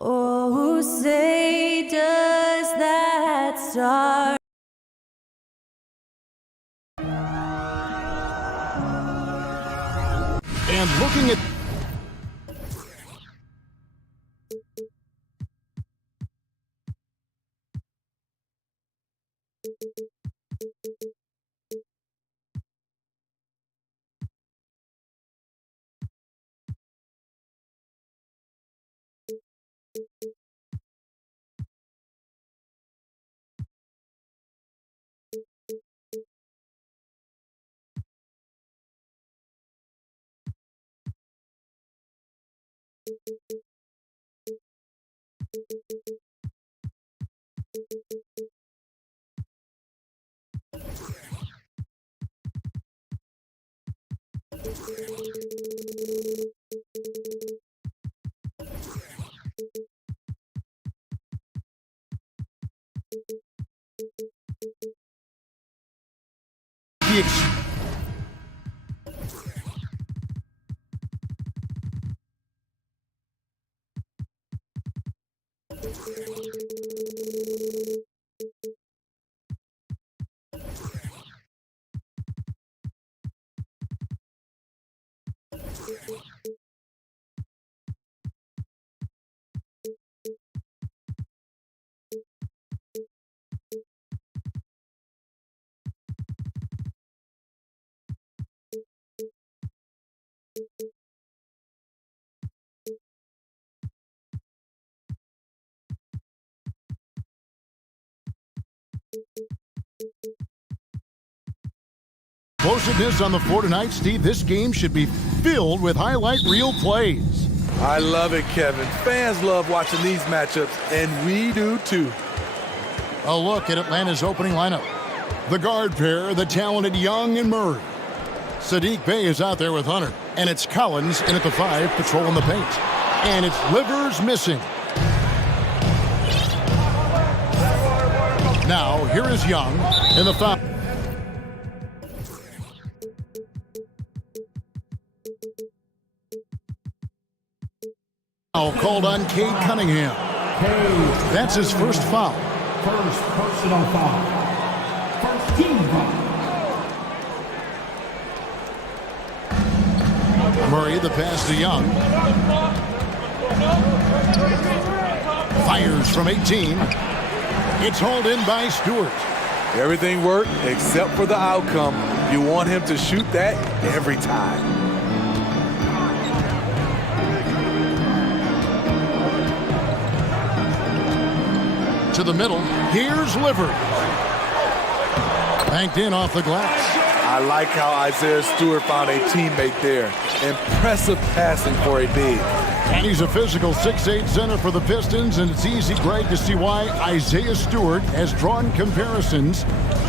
Oh, say does that star And looking at the explosiveness on the floor tonight, Steve. This game should be filled with highlight reel plays. I love it, Kevin. Fans love watching these matchups, and we do too. A look at Atlanta's opening lineup. The guard pair, the talented Young and Murray. Sadiq Bey is out there with Hunter, and it's Collins in at the 5 patrolling the paint. And it's Livers missing. Now, here is Young in the foul. Foul called on Cade Cunningham. That's his first foul. First personal foul. First team foul. Murray, the pass to Young. Fires from 18. It's hauled in by Stewart. Everything worked except for the outcome. You want him to shoot that every time. To the middle. Here's Livers. Banked in off the glass. I like how Isaiah Stewart found a teammate there. Impressive passing for a big. And he's a physical 6'8" center for the Pistons, and it's easy, Greg, to see why Isaiah Stewart has drawn comparisons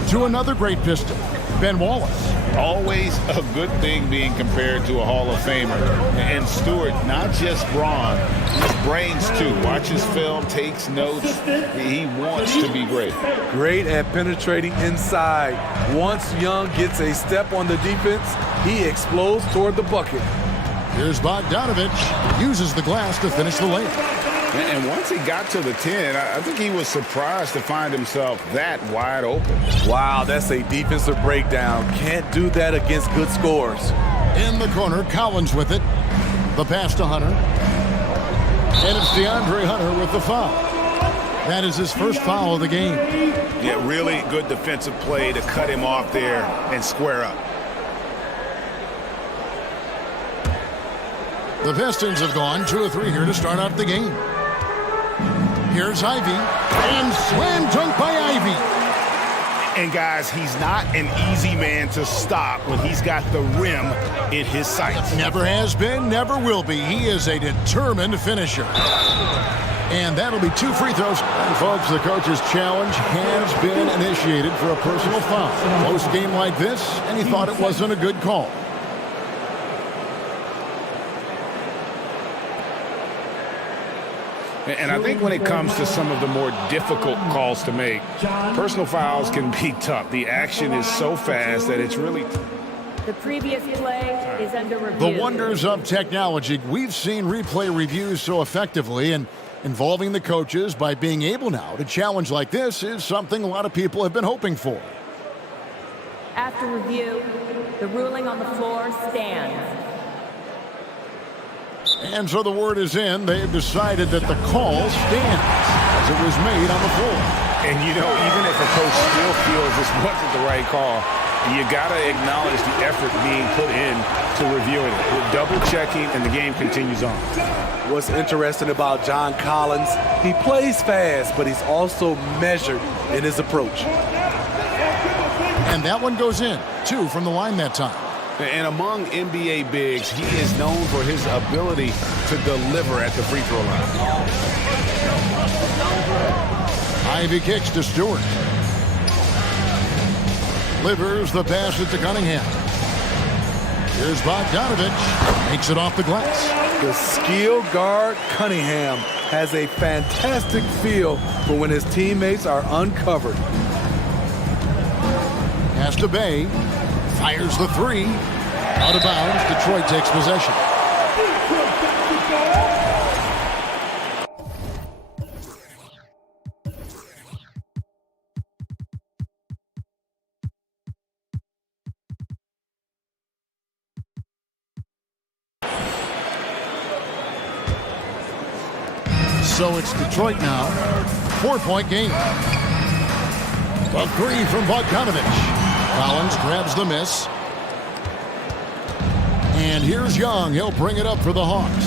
to another great Piston, Ben Wallace. Always a good thing being compared to a Hall of Famer. And Stewart, not just brawn, his brains too. Watches film, takes notes. He wants to be great. Great at penetrating inside. Once Young gets a step on the defense, he explodes toward the bucket. Here's Bogdanovich. Uses the glass to finish the layup. And once he got to the 10, I think he was surprised to find himself that wide open. Wow, that's a defensive breakdown. Can't do that against good scores. In the corner, Collins with it. The pass to Hunter. And it's DeAndre Hunter with the foul. That is his first foul of the game. Yeah, really good defensive play to cut him off there and square up. The Pistons have gone 2 of 3 here to start out the game. Here's Ivy, and slam dunk by Ivy. And guys, he's not an easy man to stop when he's got the rim in his sights. Never has been, never will be. He is a determined finisher. And that'll be 2 free throws. And folks, the coach's challenge has been initiated for a personal foul. Close game like this, and he thought it wasn't a good call. And I think when it comes to some of the more difficult calls to make, personal fouls can be tough. The action is so fast that it's really... The previous play is under review. The wonders of technology. We've seen replay reviews so effectively, and Involving the coaches by being able now to challenge like this is something a lot of people have been hoping for. After review, the ruling on the floor stands. And so the word is in. They've decided that the call stands as it was made on the floor. And, you know, even if a coach still feels this wasn't the right call, you got to acknowledge the effort being put in to reviewing it. We're double-checking, and the game continues on. What's interesting about John Collins, he plays fast, but he's also measured in his approach. And that one goes in. 2 from the line that time. And among NBA bigs, he is known for his ability to deliver at the free throw line. Ivy kicks to Stewart. Livers the pass it to Cunningham. Here's Bogdanovich. Makes it off the glass. The skill guard Cunningham has a fantastic feel for when his teammates are uncovered. Pass to Bay. Fires the 3. Out of bounds. Detroit takes possession. So it's Detroit now. 4-point game. A 3 from Bogdanovich. Collins grabs the miss. And here's Young. He'll bring it up for the Hawks.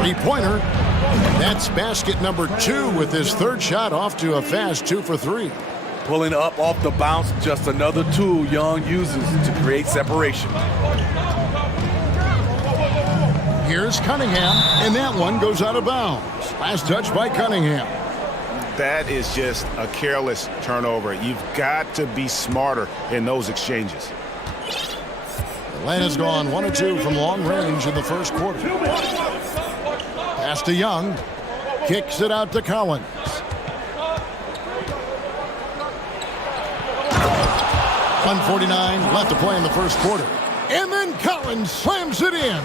3-pointer. That's basket number 2 with his 3rd shot off to a fast 2 for 3. Pulling up off the bounce, just another tool Young uses to create separation. Here's Cunningham, and that one goes out of bounds. Last touch by Cunningham. That is just a careless turnover. You've got to be smarter in those exchanges. Atlanta's gone 1 of 2 from long range in the first quarter. Pass to Young. Kicks it out to Collins. .149 left to play in the first quarter. And then Collins slams it in.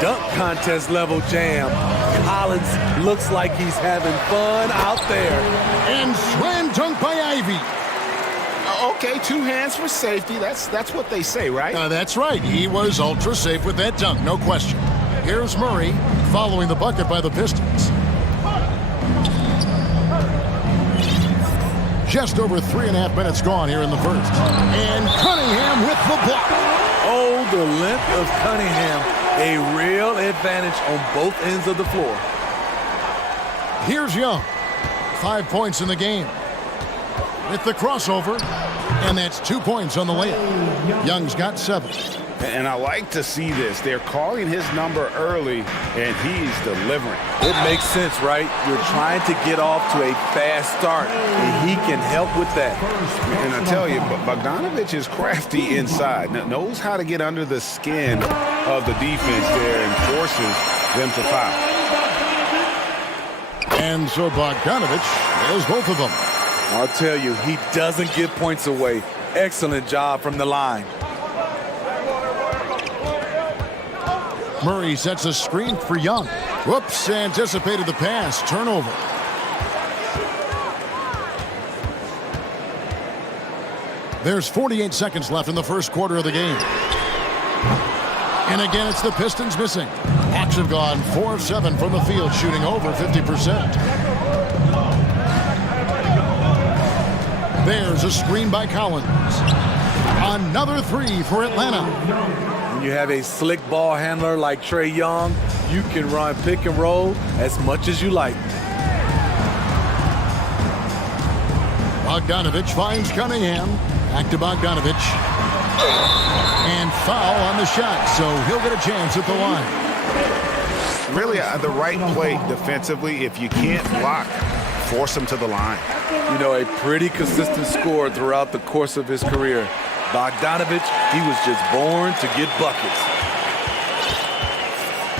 Dunk contest level jam. Collins looks like he's having fun out there. And slam dunk by Ivy. Okay, 2 hands for safety. That's what they say, right? That's right. He was ultra safe with that dunk, no question. Here's Murray following the bucket by the Pistons. Just over 3.5 minutes gone here in the first. And Cunningham with the block. Oh, the length of Cunningham. A real advantage on both ends of the floor. Here's Young. 5 points in the game. With the crossover. And that's 2 points on the layup. Young's got 7. And I like to see this. They're calling his number early, and he's delivering. It makes sense, right? You're trying to get off to a fast start, and he can help with that. And I tell you, Bogdanovich is crafty inside. Knows how to get under the skin of the defense there and forces them to foul. And so Bogdanovich has both of them. I'll tell you, he doesn't give points away. Excellent job from the line. Murray sets a screen for Young. Whoops, anticipated the pass. Turnover. There's 48 seconds left in the first quarter of the game. And again, it's the Pistons missing. Hawks have gone 4 of 7 from the field, shooting over 50%. There's a screen by Collins. Another 3 for Atlanta. When you have a slick ball handler like Trae Young, you can run pick and roll as much as you like. Bogdanovich finds Cunningham. Back to Bogdanovich. And foul on the shot, so he'll get a chance at the line. Really, the right play defensively. If you can't block, force him to the line. You know, a pretty consistent scorer throughout the course of his career. Bogdanovich, he was just born to get buckets.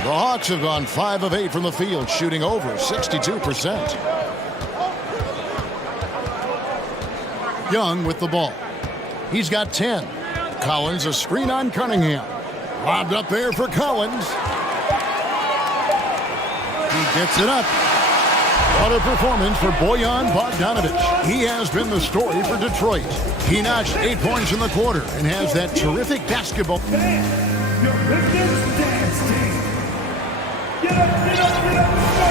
The Hawks have gone 5 of 8 from the field, shooting over 62%. Young with the ball. He's got 10. Collins, a screen on Cunningham. Lobbed up there for Collins. He gets it up. What a performance for Bojan Bogdanovic. He has been the story for Detroit. He notched 8 points in the quarter and has that terrific basketball. Your Pistons dance team. Get up.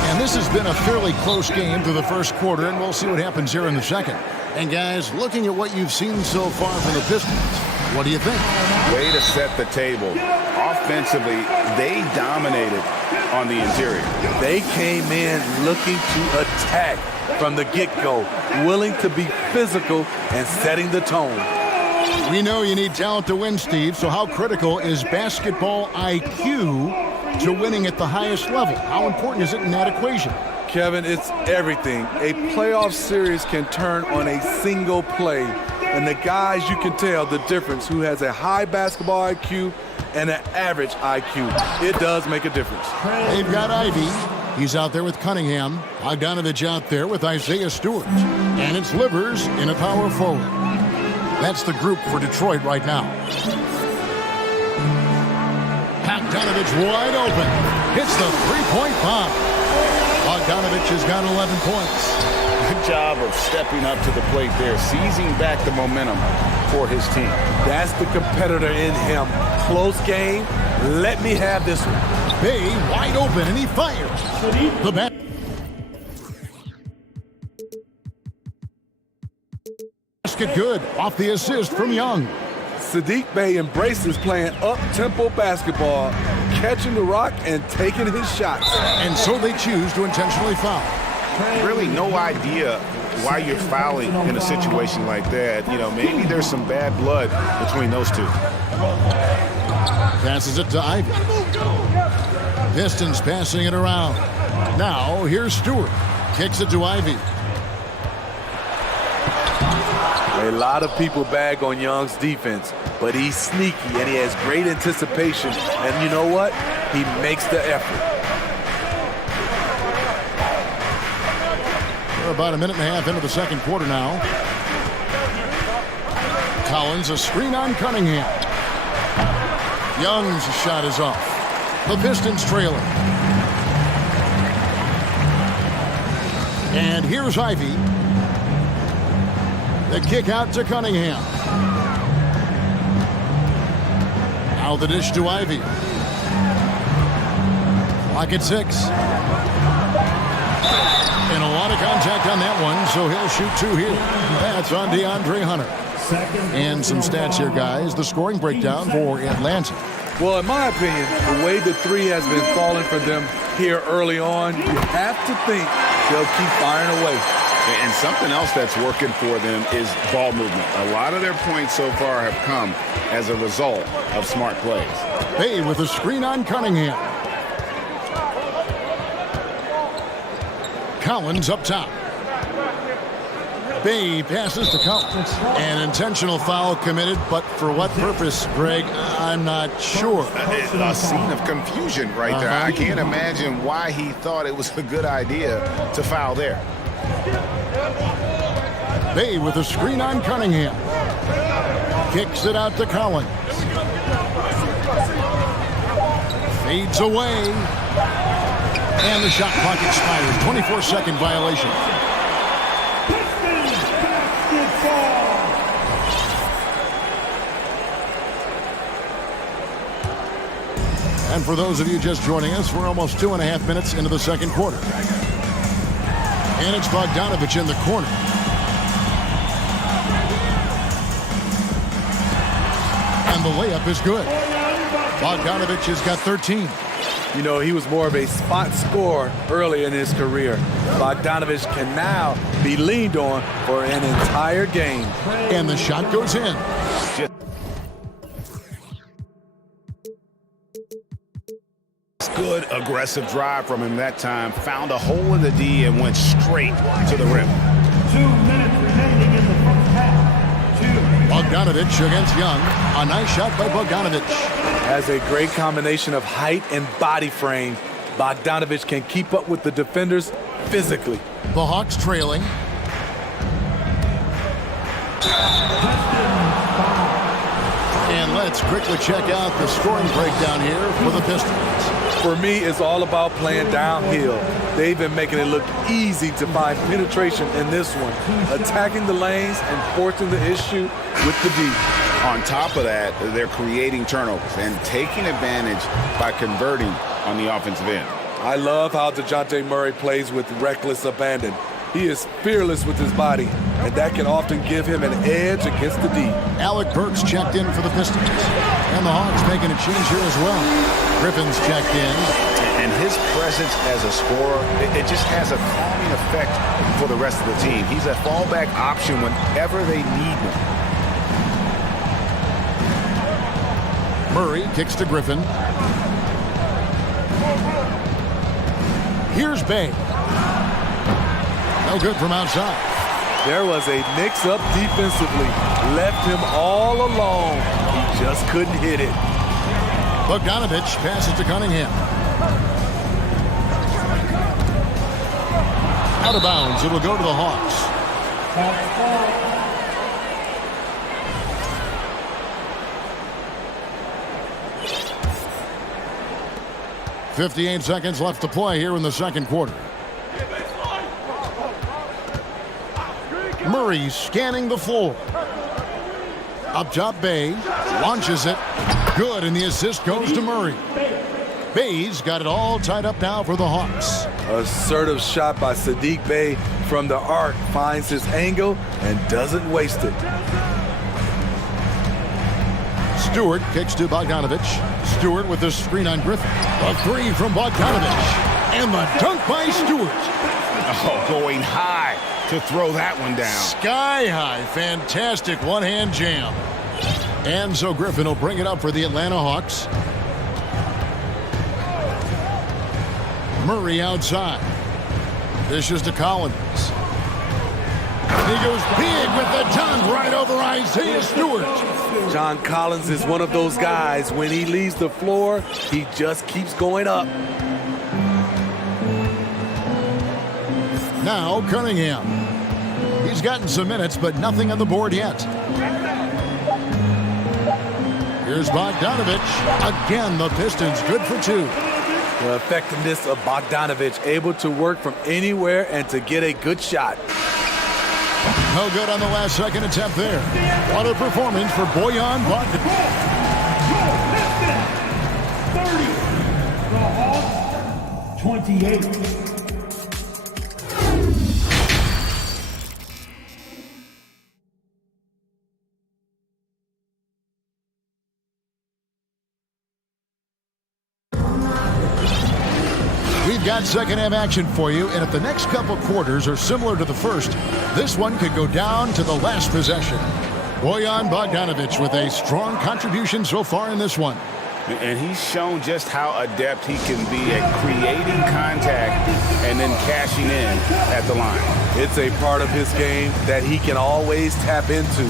And this has been a fairly close game through the first quarter, and we'll see what happens here in the second. And guys, looking at what you've seen so far from the Pistons, what do you think? Way to set the table. Offensively, they dominated on the interior. They came in looking to attack from the get-go, willing to be physical and setting the tone. We know you need talent to win, Steve, so how critical is basketball IQ to winning at the highest level? How important is it in that equation? Kevin, it's everything. A playoff series can turn on a single play. And the guys, you can tell the difference who has a high basketball IQ and an average IQ. It does make a difference. They've got Ivy. He's out there with Cunningham. Bogdanovic out there with Isaiah Stewart. And it's Livers in a power forward. That's the group for Detroit right now. Bogdanovic wide open. Hits the three-point bomb. Bogdanovic has got 11 points. Good job of stepping up to the plate there, seizing back the momentum for his team. That's the competitor in him. Close game. Let me have this one. Bay wide open, and he fires. The bat. Basket good off the assist from Young. Saddiq Bey embraces playing up-tempo basketball, catching the rock and taking his shots. And so they choose to intentionally foul. Really no idea why you're fouling in a situation like that. You know, maybe there's some bad blood between those two. Passes it to Ivy. Pistons passing it around. Now here's Stewart. Kicks it to Ivy. A lot of people bag on Young's defense, but he's sneaky and he has great anticipation. And you know what? He makes the effort. We're about a minute and a half into the second quarter now. Collins, a screen on Cunningham. Young's shot is off. The Pistons trailing. And here's Ivy. The kick out to Cunningham. Now the dish to Ivy. Clock at 6. And a lot of contact on that one, so he'll shoot 2 here. That's on DeAndre Hunter. And some stats here, guys. The scoring breakdown for Atlanta. Well, in my opinion, the way the three has been falling for them here early on, you have to think they'll keep firing away. And something else that's working for them is ball movement. A lot of their points so far have come as a result of smart plays. Bay with a screen on Cunningham. Collins up top. Bay passes to Collins. An intentional foul committed, but for what purpose, Greg? I'm not sure. A scene of confusion right there. I can't imagine why he thought it was a good idea to foul there. Bay with a screen on Cunningham. Kicks it out to Collins. Fades away. And the shot clock expires. 24-second violation. And for those of you just joining us, we're almost 2.5 minutes into the second quarter. And it's Bogdanovic in the corner. And the layup is good. Bogdanovic has got 13. You know, he was more of a spot scorer early in his career. Bogdanovic can now be leaned on for an entire game. And the shot goes in. Good aggressive drive from him that time. Found a hole in the D and went straight to the rim. 2 minutes remaining in the first half. 2. Bogdanovic against Young. A nice shot by Bogdanovic. Has a great combination of height and body frame. Bogdanovic can keep up with the defenders physically. The Hawks trailing. And let's quickly check out the scoring breakdown here for the Pistons. For me, it's all about playing downhill. They've been making it look easy to find penetration in this one, attacking the lanes and forcing the issue with the D. On top of that, they're creating turnovers and taking advantage by converting on the offensive end. I love how DeJounte Murray plays with reckless abandon. He is fearless with his body, and that can often give him an edge against the D. Alec Burks checked in for the Pistons. And the Hawks making a change here as well. Griffin's checked in. And his presence as a scorer, it just has a calming effect for the rest of the team. He's a fallback option whenever they need one. Murray kicks to Griffin. Here's Bay. No good from outside. There was a mix-up defensively. Left him all alone. He just couldn't hit it. Bogdanovich passes to Cunningham. Out of bounds. It will go to the Hawks. 58 seconds left to play here in the second quarter. Murray scanning the floor. Up top, Bay launches it. Good, and the assist goes to Murray. Bay's got it all tied up now for the Hawks. Assertive shot by Saddiq Bey from the arc, finds his angle and doesn't waste it. Stewart kicks to Bogdanovich. Stewart with the screen on Griffin. A three from Bogdanovich. And the dunk by Stewart. Oh, going high to throw that one down. Sky high. Fantastic one-hand jam. And so Griffin will bring it up for the Atlanta Hawks. Murray outside. Dishes to Collins. He goes big with the dunk right over Isaiah Stewart. John Collins is one of those guys. When he leaves the floor, he just keeps going up. Now Cunningham. He's gotten some minutes, but nothing on the board yet. Here's Bogdanovich. Again, the Pistons good for two. The effectiveness of Bogdanovich, able to work from anywhere and to get a good shot. No good on the last second attempt there. What a performance for Bojan Bogdanovic. 30. The Hawks, 28. We've got second half action for you, and if the next couple quarters are similar to the first, this one could go down to the last possession. Bojan Bogdanovic with a strong contribution so far in this one. And he's shown just how adept he can be at creating contact and then cashing in at the line. It's a part of his game that he can always tap into.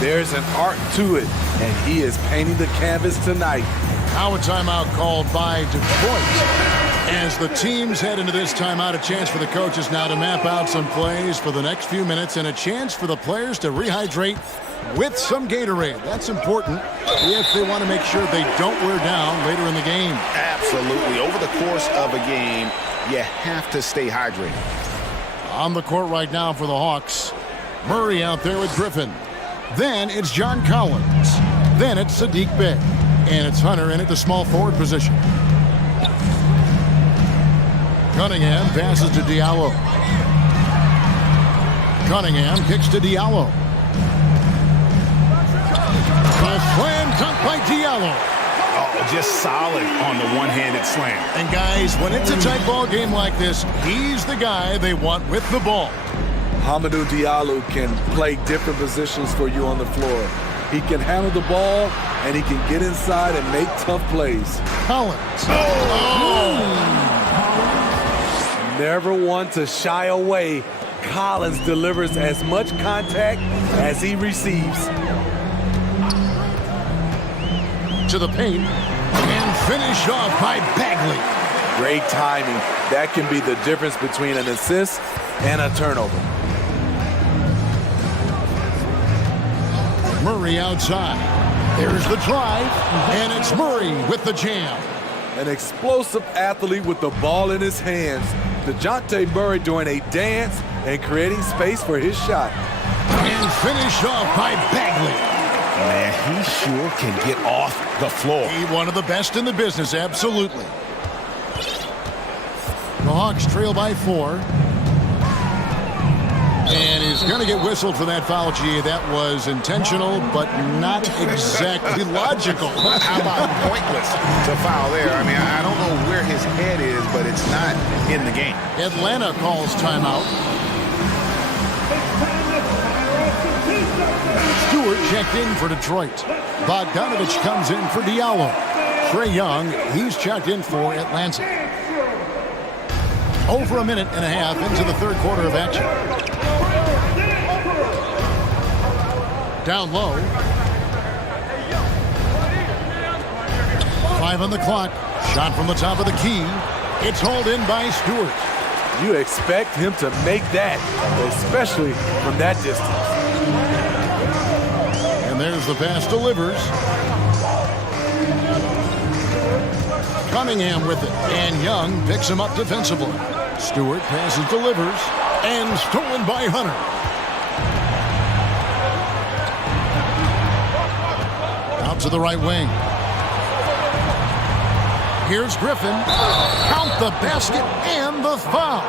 There's an art to it, and he is painting the canvas tonight. Now a timeout called by Detroit. As the teams head into this timeout, a chance for the coaches now to map out some plays for the next few minutes and a chance for the players to rehydrate with some Gatorade. That's important if they want to make sure they don't wear down later in the game. Absolutely. Over the course of a game, you have to stay hydrated. On the court right now for the Hawks, Murray out there with Griffin. Then it's John Collins. Then it's Saddiq Bey. And it's Hunter in at the small forward position. Cunningham passes to Diallo. Cunningham kicks to Diallo. A slam dunk by Diallo. Oh, just solid on the one-handed slam. And guys, when it's a tight ball game like this, he's the guy they want with the ball. Hamidou Diallo can play different positions for you on the floor. He can handle the ball, and he can get inside and make tough plays. Collins. Never one to shy away. Collins delivers as much contact as he receives. To the paint. And finish off by Bagley. Great timing. That can be the difference between an assist and a turnover. Murray outside. There's the drive. And it's Murray with the jam. An explosive athlete with the ball in his hands. DeJounte Murray doing a dance and creating space for his shot. And finished off by Bagley. Man, he sure can get off the floor. He one of the best in the business, absolutely. The Hawks trail by 4. And he's going to get whistled for that foul, G. That was intentional, but not exactly logical. How about pointless to foul there? I mean, I don't know where his head is, but it's not in the game. Atlanta calls timeout. Stewart checked in for Detroit. Bogdanovich comes in for Diallo. Trae Young, he's checked in for Atlanta. Over a minute and a half into the third quarter of action. Down low. 5 on the clock. Shot from the top of the key. It's hauled in by Stewart. You expect him to make that, especially from that distance. And there's the pass delivers. Cunningham with it. And Young picks him up defensively. Stewart passes, delivers. And stolen by Hunter. Out to the right wing. Here's Griffin. Count the basket and the foul.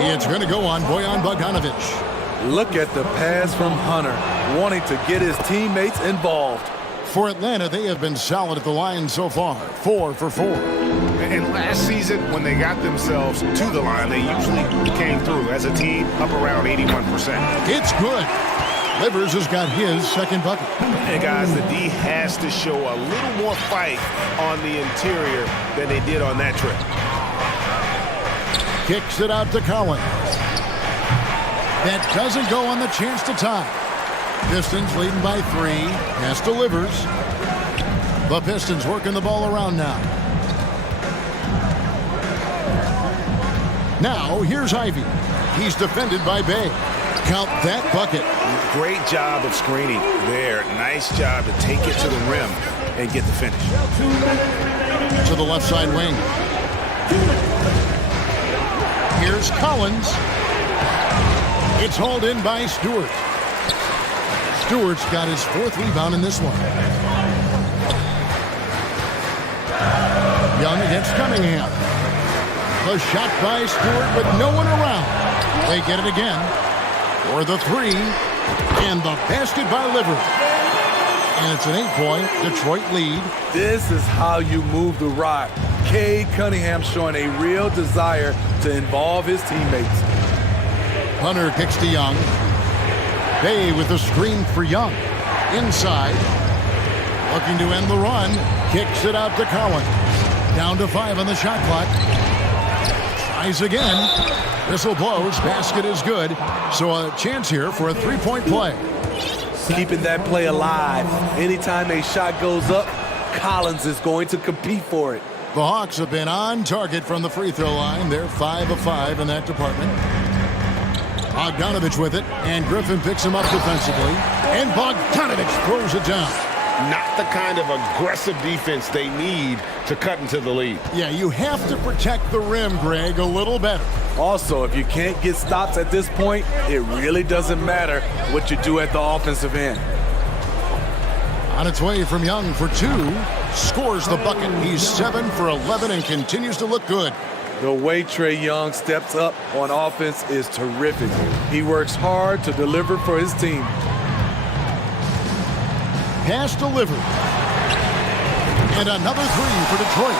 It's going to go on Bojan Bogdanovich. Look at the pass from Hunter, wanting to get his teammates involved. For Atlanta, they have been solid at the line so far. 4 for 4. And last season, when they got themselves to the line, they usually came through as a team up around 81%. It's good. Livers has got his second bucket. And guys, the D has to show a little more fight on the interior than they did on that trip. Kicks it out to Collins. That doesn't go on the chance to tie. Pistons leading by 3. Pass delivers. The Pistons working the ball around now. Now, here's Ivy. He's defended by Bay. Count that bucket. Great job of screening there. Nice job to take it to the rim and get the finish. To the left side wing. Here's Collins. It's hauled in by Stewart. Stewart's got his 4th rebound in this one. Young against Cunningham. The shot by Stewart with no one around. They get it again. For the 3. And the basket by Livers. And it's an 8-point Detroit lead. This is how you move the rock. Cade Cunningham showing a real desire to involve his teammates. Hunter kicks to Young. Bay with the screen for Young. Inside. Looking to end the run. Kicks it out to Collins. Down to 5 on the shot clock. Tries again. Whistle blows. Basket is good. So a chance here for a 3-point play. Keeping that play alive. Anytime a shot goes up, Collins is going to compete for it. The Hawks have been on target from the free throw line. They're 5 of 5 in that department. Bogdanovich with it, and Griffin picks him up defensively. And Bogdanovich throws it down. Not the kind of aggressive defense they need to cut into the lead. Yeah, you have to protect the rim, Greg, a little better. Also, if you can't get stops at this point, it really doesn't matter what you do at the offensive end. On its way from Young for 2. Scores the bucket. He's 7 for 11 and continues to look good. The way Trae Young steps up on offense is terrific. He works hard to deliver for his team. Pass delivered. And another 3 for Detroit.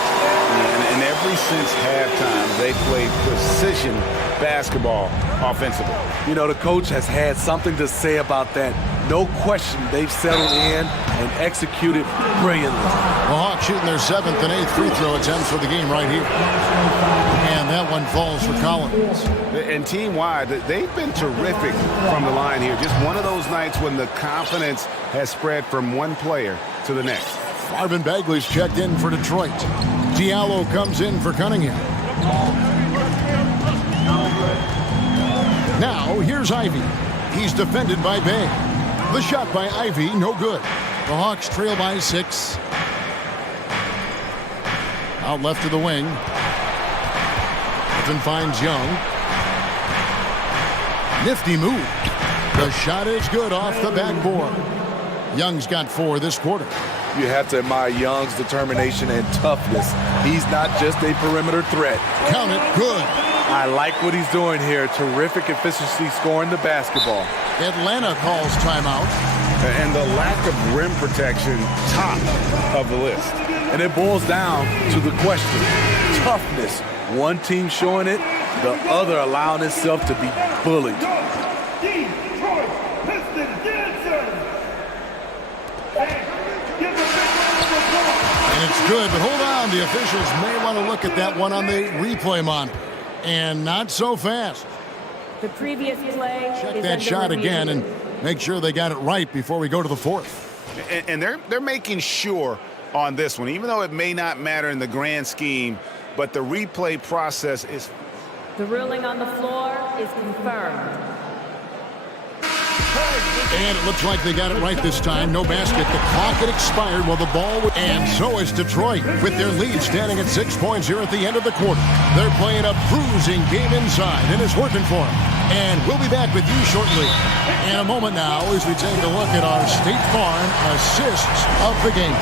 And ever since halftime, they played precision basketball offensively. You know, the coach has had something to say about that. No question, they've settled in and executed brilliantly. The Hawks shooting their 7th and 8th free throw attempts for the game right here. And that one falls for Collins. And team-wide, they've been terrific from the line here. Just one of those nights when the confidence has spread from one player to the next. Marvin Bagley's checked in for Detroit. Diallo comes in for Cunningham. Now, here's Ivy. He's defended by Bay. The shot by Ivy, no good. The Hawks trail by 6. Out left to the wing. Griffin finds Young. Nifty move. The shot is good off the backboard. Young's got 4 this quarter. You have to admire Young's determination and toughness. He's not just a perimeter threat. Count it, good. I like what he's doing here. Terrific efficiency scoring the basketball. Atlanta calls timeout. And the lack of rim protection, top of the list. And it boils down to the question. Toughness. One team showing it, the other allowing itself to be bullied. And it's good, but hold on. The officials may want to look at that one on the replay monitor. And not so fast. The previous play Check is that under shot review. again and make sure they got it right before we go to the fourth. And they're making sure on this one, even though it may not matter in the grand scheme, but the replay process is... The ruling on the floor is confirmed. And it looks like they got it right this time. No basket. The clock had expired while the ball was... And so is Detroit, with their lead standing at 6 points here at the end of the quarter. They're playing a bruising game inside, and it's working for them. And we'll be back with you shortly. In a moment now, as we take a look at our State Farm assists of the game.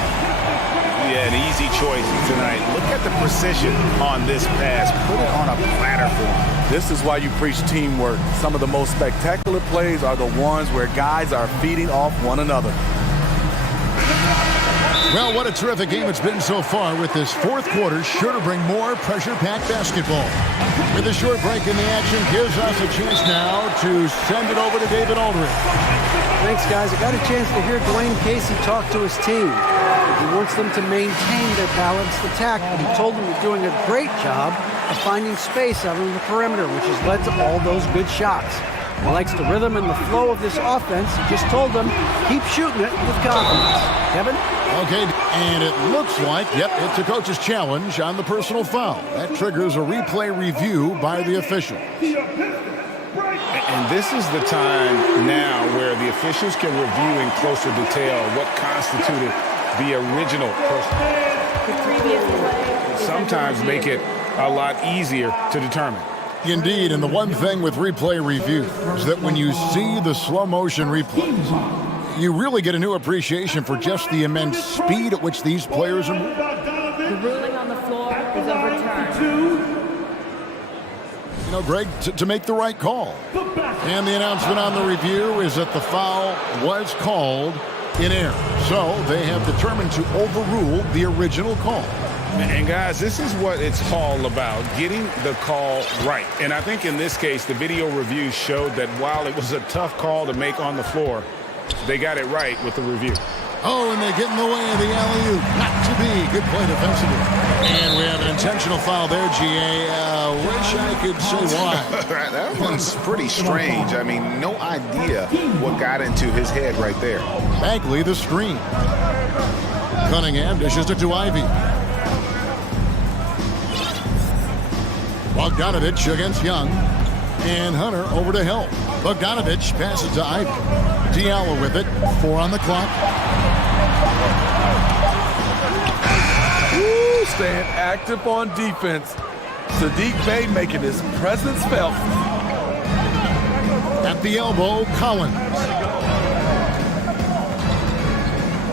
Yeah, an easy choice tonight. Look at the precision on this pass. Put it on a platter for him. This is why you preach teamwork. Some of the most spectacular plays are the ones where guys are feeding off one another. Well, what a terrific game it's been so far, with this fourth quarter sure to bring more pressure-packed basketball. With a short break in the action, gives us a chance now to send it over to David Aldridge. Thanks, guys. I got a chance to hear Dwayne Casey talk to his team. He wants them to maintain their balanced attack, but he told them they're doing a great job of finding space out on the perimeter, which has led to all those good shots. He likes the rhythm and the flow of this offense. He just told them, keep shooting it with confidence. Kevin? Okay, and it looks like, yep, it's a coach's challenge on the personal foul. That triggers a replay review by the official. And this is the time now where the officials can review in closer detail what constituted the original person. The previous play is Sometimes under make review. it a lot easier to determine. Indeed, and the one thing with replay review is that when you see the slow motion replays, you really get a new appreciation for just the immense speed at which these players are moving. The ruling on the floor is overturned. You know, Greg, to make the right call. And the announcement on the review is that the foul was called in error. So they have determined to overrule the original call. And guys, this is what it's all about, getting the call right. And I think in this case, the video review showed that while it was a tough call to make on the floor, they got it right with the review. Oh, and they get in the way of the alley-oop. Not to be. Good play defensively. And we have an intentional foul there, GA. Wish I could say why. That one's pretty strange. I mean, no idea what got into his head right there. Bagley, the screen. Cunningham dishes it to Ivy. Bogdanovich against Young. And Hunter over to help. Bogdanovich passes to Ivy. Diallo with it. 4 on the clock. Woo, staying active on defense. Saddiq Bey making his presence felt. At the elbow, Collins.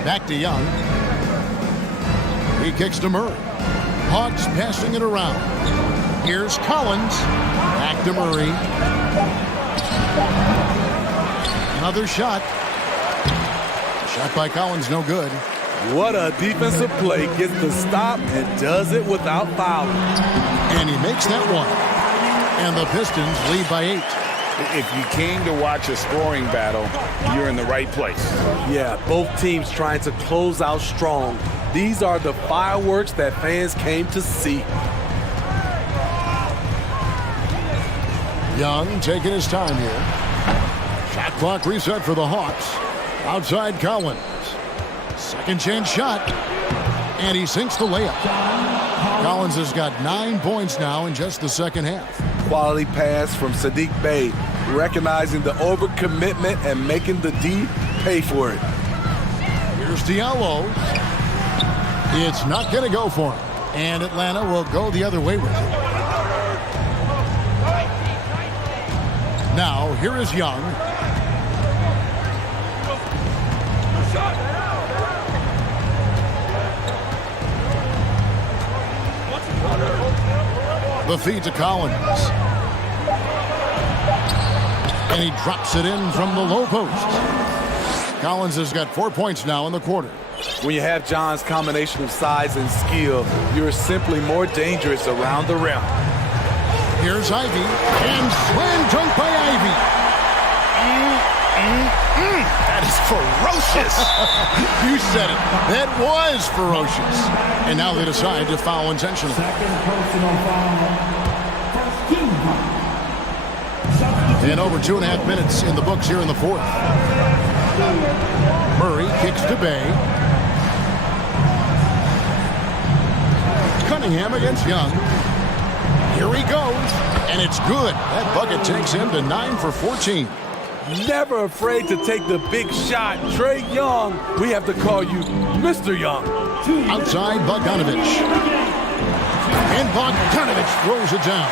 Back to Young. He kicks to Murray. Hawks passing it around. Here's Collins. Back to Murray. Another shot. Shot by Collins, no good. What a defensive play. Gets the stop and does it without fouling. And he makes that one. And the Pistons lead by 8. If you came to watch a scoring battle, you're in the right place. Yeah, both teams trying to close out strong. These are the fireworks that fans came to see. Young taking his time here. Shot clock reset for the Hawks. Outside Collins. Second chance shot. And he sinks the layup. Collins has got 9 points now in just the second half. Quality pass from Saddiq Bey, recognizing the overcommitment and making the D pay for it. Here's Diallo. It's not going to go for him. And Atlanta will go the other way with it. Now, here is Young. The feed to Collins. And he drops it in from the low post. Collins has got 4 points now in the quarter. When you have John's combination of size and skill, you're simply more dangerous around the rim. Here's Ivy, and slam dunk by Ivy. That is ferocious. You said it. That was ferocious. And now they decide to foul intentionally. Second personal foul. First team foul. And over 2.5 minutes in the books here in the fourth. Murray kicks to Bay. Cunningham against Young. Here he goes, and it's good. That bucket takes him to 9 for 14. Never afraid to take the big shot. Trae Young, we have to call you Mr. Young. Outside, Bogdanovich. And Bogdanovich throws it down.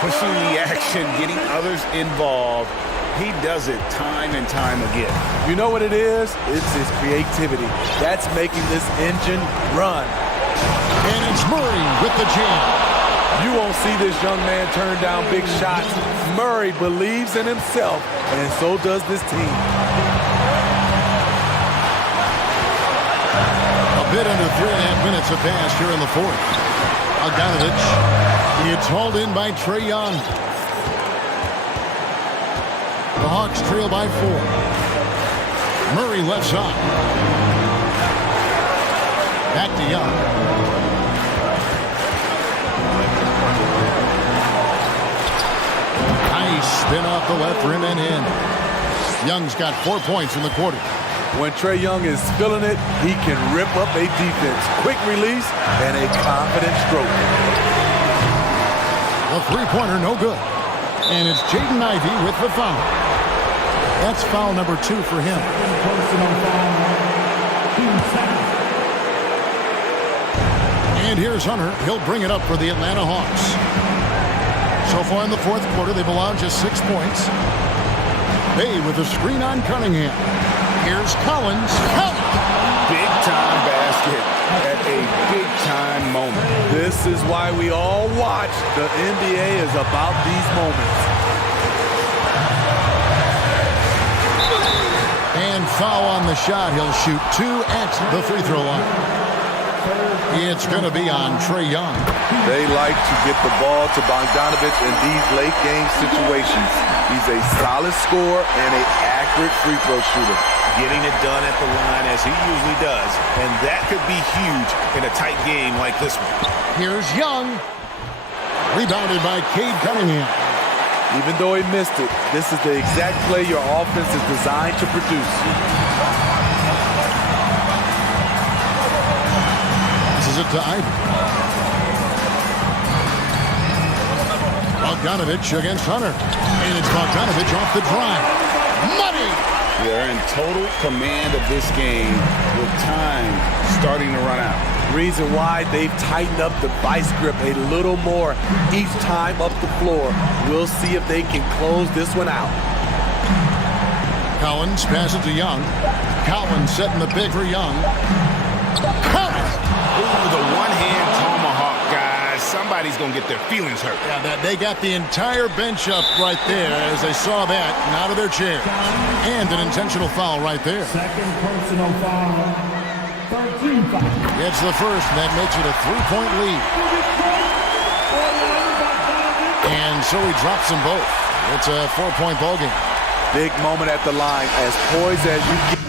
Pushing the action, getting others involved. He does it time and time again. You know what it is? It's his creativity. That's making this engine run. And it's Murray with the jam. You won't see this young man turn down big shots. Murray believes in himself, and so does this team. A bit under 3.5 minutes have passed here in the fourth. Bogdanovich. It's hauled in by Trae Young. The Hawks trail by 4. Murray left side. Back to Young. Nice spin off the left rim and in. Young's got 4 points in the quarter. When Trae Young is feeling it, he can rip up a defense. Quick release and a confident stroke. The three-pointer no good. And it's Jaden Ivey with the foul. That's foul number 2 for him. Personal foul. Team second. And here's Hunter. He'll bring it up for the Atlanta Hawks. So far in the fourth quarter, they've allowed just 6 points. Bay with a screen on Cunningham. Here's Collins. Big-time basket at a big-time moment. This is why we all watch. The NBA is about these moments. And foul on the shot. He'll shoot 2 at the free throw line. It's going to be on Trae Young. They like to get the ball to Bogdanovich in these late game situations. He's a solid scorer and an accurate free throw shooter. Getting it done at the line as he usually does. And that could be huge in a tight game like this one. Here's Young. Rebounded by Cade Cunningham. Even though he missed it, this is the exact play your offense is designed to produce. This is it to Ivy. Bogdanovich against Hunter. And it's Bogdanovich off the drive. Money! They're in total command of this game with time starting to run out. Reason why they've tightened up the vice grip a little more each time up the floor. We'll see if they can close this one out. Collins passes to Young. Collins setting the pick for Young. Collins! Ooh, the one-hand tomahawk, guys. Somebody's going to get their feelings hurt. Yeah, they got the entire bench up right there as they saw that and out of their chairs. And an intentional foul right there. Second personal foul. 13 foul. It's the first, and that makes it a 3-point lead. And so he drops them both. It's a 4-point ball game. Big moment at the line, as poised as you get.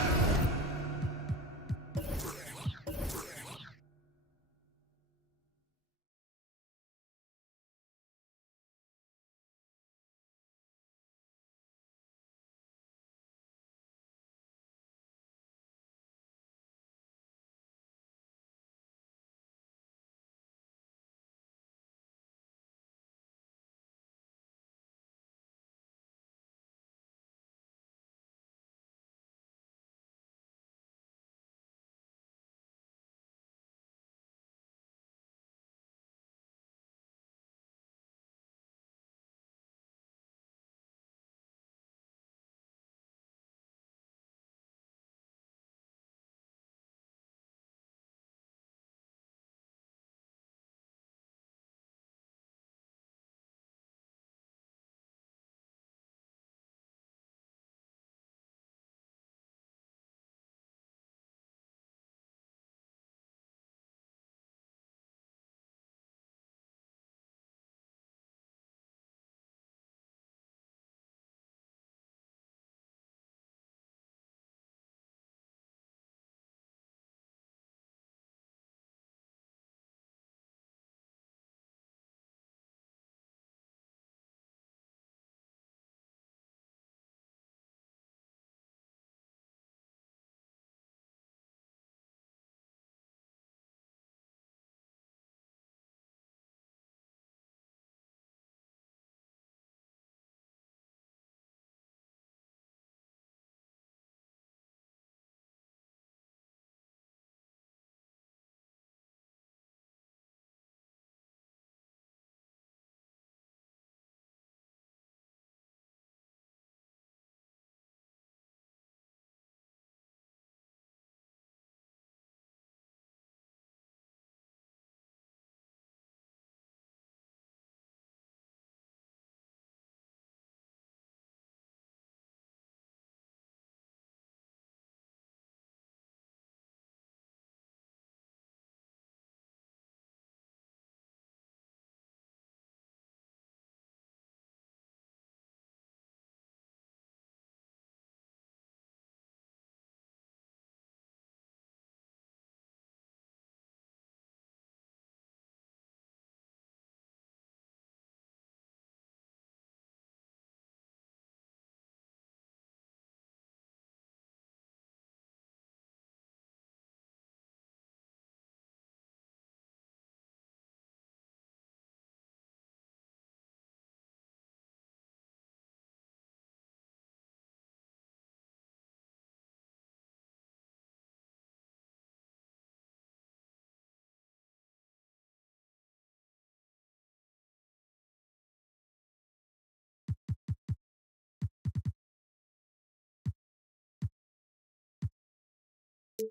These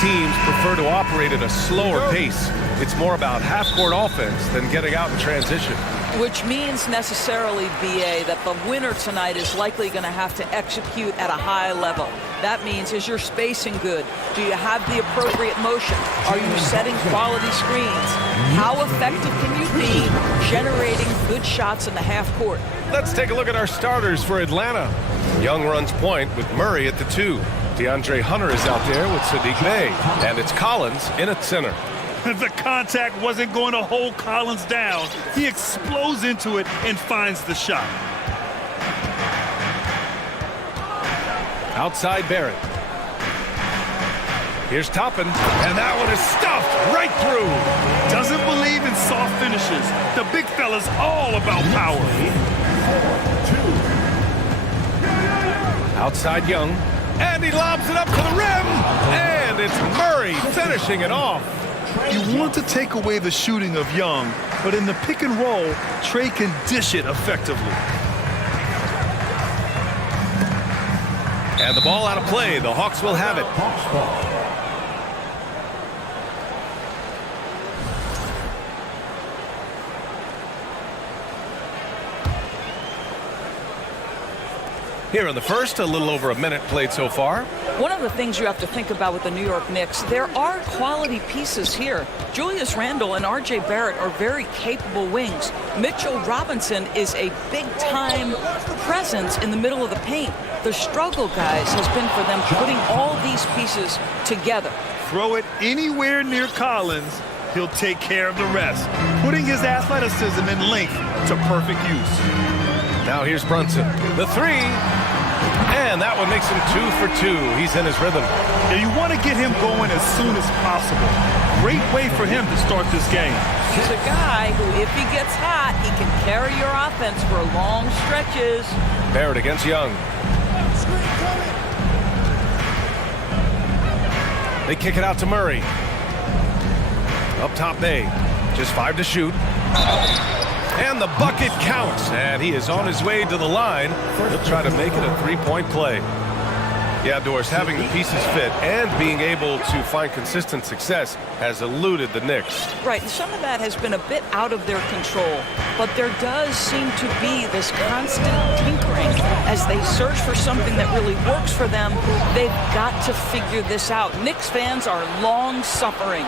teams prefer to operate at a slower pace. It's more about half-court offense than getting out in transition. Which means necessarily, BA, that the winner tonight is likely going to have to execute at a high level. That means, is your spacing good? Do you have the appropriate motion? Are you setting quality screens? How effective can you be generating good shots in the half court? Let's take a look at our starters for Atlanta. Young runs point with Murray at the 2. DeAndre Hunter is out there with Sadiq Bey. And it's Collins in at center. The contact wasn't going to hold Collins down. He explodes into it and finds the shot. Outside Barrett. Here's Toppin, and that one is stuffed right through. Doesn't believe in soft finishes. The big fella's all about power. Outside Young, and he lobs it up to the rim, and it's Murray finishing it off. You want to take away the shooting of Young, but in the pick and roll, Trey can dish it effectively. And the ball out of play. The Hawks will have it. Here in the first, a little over a minute played so far. One of the things you have to think about with the New York Knicks, there are quality pieces here. Julius Randle and R.J. Barrett are very capable wings. Mitchell Robinson is a big-time presence in the middle of the paint. The struggle, guys, has been for them putting all these pieces together. Throw it anywhere near Collins, he'll take care of the rest, putting his athleticism and length to perfect use. Now here's Brunson. The 3. And that one makes him 2 for 2. He's in his rhythm. And you want to get him going as soon as possible. Great way for him to start this game. He's a guy who, if he gets hot, he can carry your offense for long stretches. Barrett against Young. They kick it out to Murray. Up top, Bay. Just 5 to shoot. And the bucket counts, and he is on his way to the line. He'll try to make it a three-point play. Yeah, Doris, having the pieces fit and being able to find consistent success has eluded the Knicks. Right, and some of that has been a bit out of their control, but there does seem to be this constant tinkering as they search for something that really works for them. They've got to figure this out. Knicks fans are long-suffering.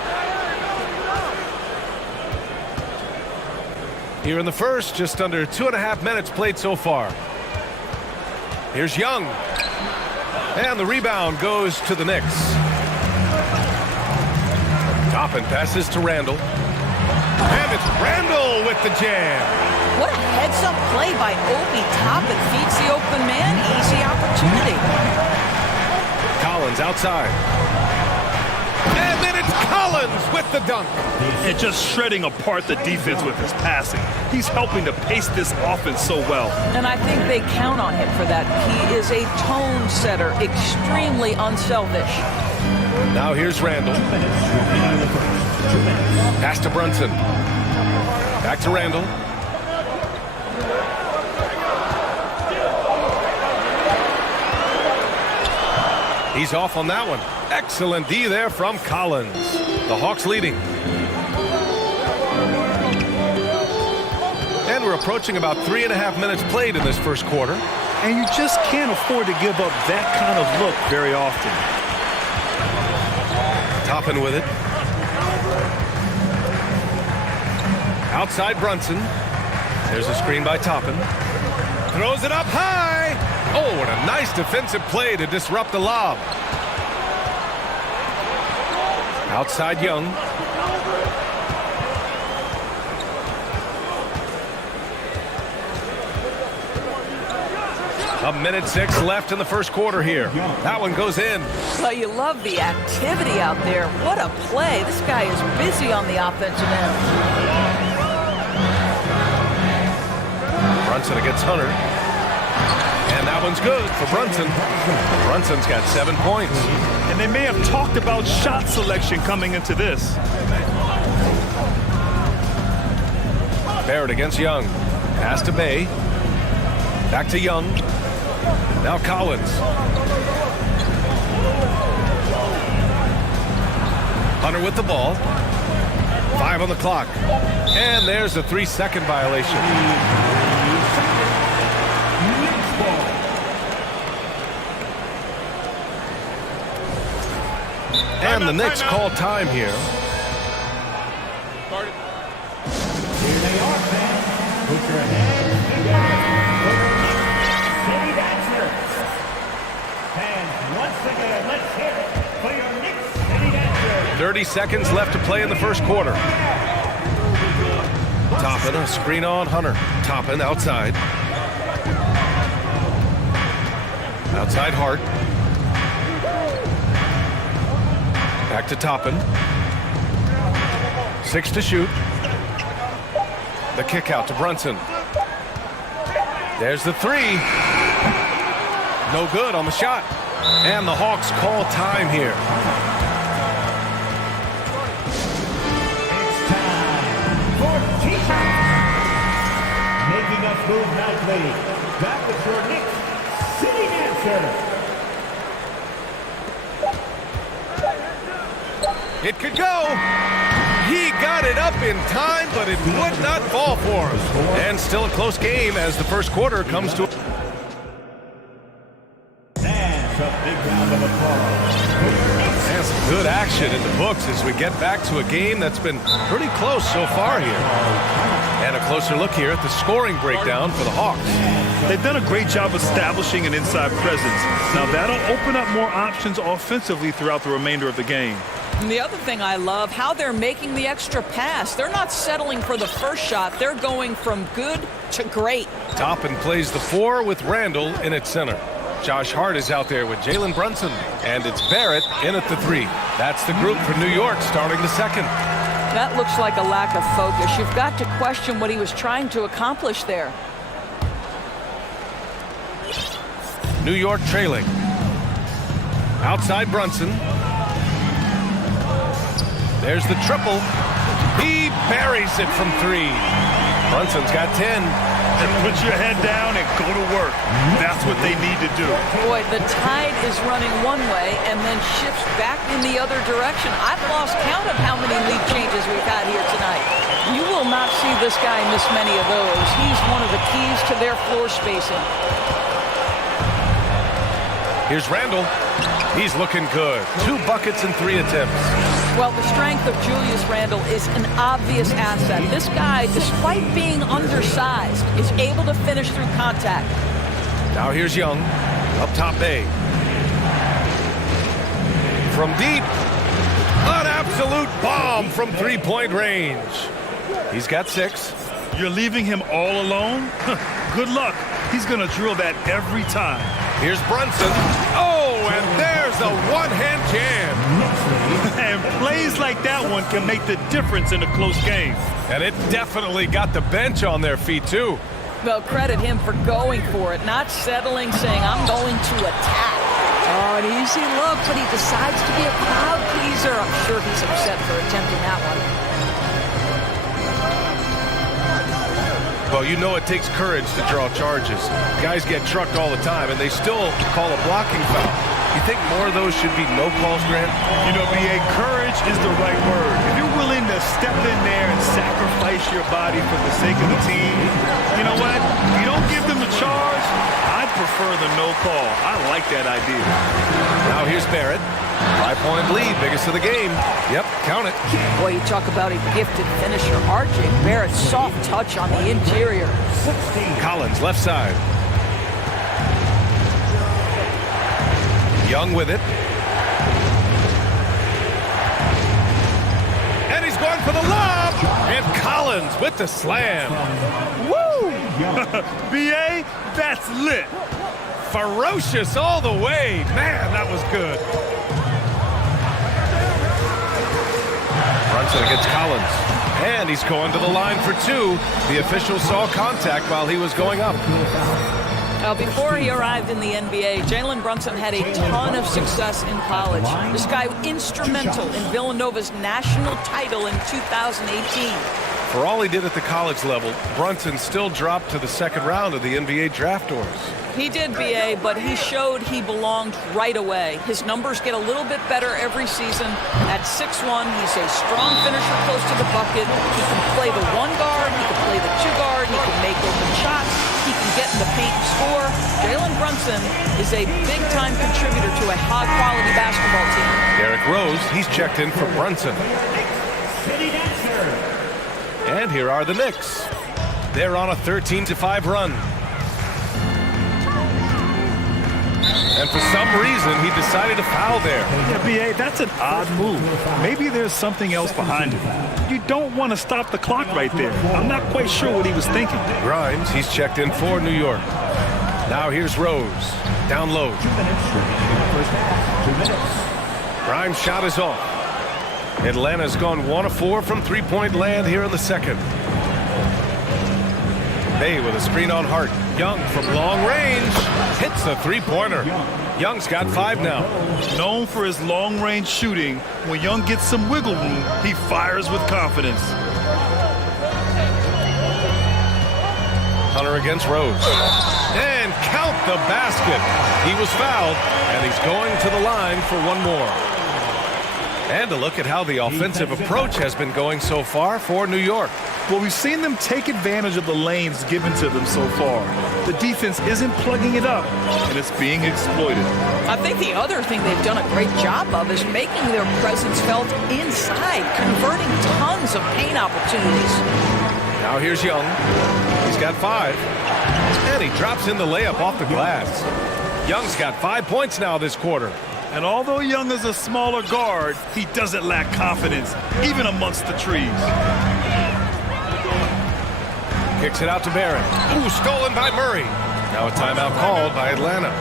Here in the first, just under 2.5 minutes played so far. Here's Young. And the rebound goes to the Knicks. Toppin passes to Randle. And it's Randle with the jam. What a heads-up play by Obi Toppin. Feeds the open man. Easy opportunity. Collins outside. And then it's Collins with the dunk. And just shredding apart the defense with his passing. He's helping to pace this offense so well. And I think they count on him for that. He is a tone setter, extremely unselfish. Now here's Randle. Pass to Brunson. Back to Randle. He's off on that one. Excellent D there from Collins. The Hawks leading. And we're approaching about 3.5 minutes played in this first quarter. And you just can't afford to give up that kind of look very often. Toppin with it. Outside Brunson. There's a screen by Toppin. Throws it up high. Oh, what a nice defensive play to disrupt the lob. Outside Young. A minute 6 left in the first quarter here. That one goes in. Well, you love the activity out there. What a play. This guy is busy on the offensive end. Brunson against Hunter. And that one's good for Brunson. Brunson's got 7 points. And they may have talked about shot selection coming into this. Barrett against Young. Pass to Bay. Back to Young. Now Collins. Hunter with the ball. 5 on the clock. And there's a 3-second violation. And the Knicks call time here. Here they are, fans. Put your hands together. City Dancer. Fans, once again, let's hear it for your Knicks City Dancer. 30 seconds left to play in the first quarter. Toppin, a screen on Hunter. Toppin outside. Outside Hart. Back to Toppin. 6 to shoot. The kick out to Brunson. There's the 3. No good on the shot. And the Hawks call time here. It's time for T-shirt. Making us move nightly. That was your Knicks City Dancer. It could go. He got it up in time, but it would not fall for him. And still a close game as the first quarter comes to... That's a big round of applause. And some good action in the books as we get back to a game that's been pretty close so far here. And a closer look here at the scoring breakdown for the Hawks. They've done a great job establishing an inside presence. Now that'll open up more options offensively throughout the remainder of the game. And the other thing I love, how they're making the extra pass. They're not settling for the first shot. They're going from good to great. Toppin plays the 4 with Randall in at center. Josh Hart is out there with Jalen Brunson. And it's Barrett in at the 3. That's the group for New York starting the second. That looks like a lack of focus. You've got to question what he was trying to accomplish there. New York trailing. Outside Brunson. There's the triple. He buries it from 3. Brunson's got 10. And put your head down and go to work. That's what they need to do. Boy, the tide is running one way and then shifts back in the other direction. I've lost count of how many lead changes we've had here tonight. You will not see this guy miss many of those. He's one of the keys to their floor spacing. Here's Randall. He's looking good. 2 buckets and 3 attempts. Well, the strength of Julius Randle is an obvious asset. This guy, despite being undersized, is able to finish through contact. Now here's Young. Up top Bay. From deep. An absolute bomb from 3-point range. He's got 6. You're leaving him all alone? Good luck. He's going to drill that every time. Here's Brunson. Oh, and there's a one-hand jam. And plays like that one can make the difference in a close game. And it definitely got the bench on their feet, too. Well, credit him for going for it, not settling, saying, I'm going to attack. Oh, an easy look, but he decides to be a crowd pleaser. I'm sure he's upset for attempting that one. Well, you know it takes courage to draw charges. Guys get trucked all the time, and they still call a blocking foul. You think more of those should be no calls, Grant? You know, B.A., courage is the right word. If you're willing to step in there and sacrifice your body for the sake of the team, you know what? If you don't give them the charge, I'd prefer the no call. I like that idea. Now here's Barrett. 5-point lead, biggest of the game. Yep, count it. Boy, you talk about a gifted finisher. R.J. Barrett, soft touch on the interior. Collins, left side. Young with it. And he's going for the lob. And Collins with the slam. Woo! B.A., that's lit. Ferocious all the way. Man, that was good. Brunson against Collins. And he's going to the line for 2. The official saw contact while he was going up. Now, before he arrived in the NBA, Jalen Brunson had a ton of success in college. This guy instrumental in Villanova's national title in 2018. For all he did at the college level, Brunson still dropped to the second round of the NBA draft doors. He did, BA, but he showed he belonged right away. His numbers get a little bit better every season. At 6'1", he's a strong finisher close to the bucket. He can play the one guard, he can play the two guard, he can make open shots, he can get in the paint and score. Jalen Brunson is a big-time contributor to a high-quality basketball team. Derrick Rose, he's checked in for Brunson. And here are the Knicks. They're on a 13-5 run. And for some reason, he decided to foul there. Yeah, B.A., that's an odd move. Maybe there's something else behind it. You don't want to stop the clock right there. I'm not quite sure what he was thinking. Grimes, he's checked in for New York. Now here's Rose. Down low. 2 minutes. Grimes' shot is off. Atlanta's gone 1 of 4 from three-point land here in the second. Bay with a screen on Hart. Young from long range hits a three-pointer. Young's got 5 now. Known for his long-range shooting, when Young gets some wiggle room, he fires with confidence. Hunter against Rose. And count the basket. He was fouled, and he's going to the line for one more. And a look at how the offensive approach has been going so far for New York. Well, we've seen them take advantage of the lanes given to them so far. The defense isn't plugging it up, and it's being exploited. I think the other thing they've done a great job of is making their presence felt inside, converting tons of paint opportunities. Now here's Young. He's got 5. And he drops in the layup off the glass. Young's got 5 points now this quarter. And although Young is a smaller guard, he doesn't lack confidence, even amongst the trees. Kicks it out to Barron. Ooh, stolen by Murray. Now a timeout called by Atlanta.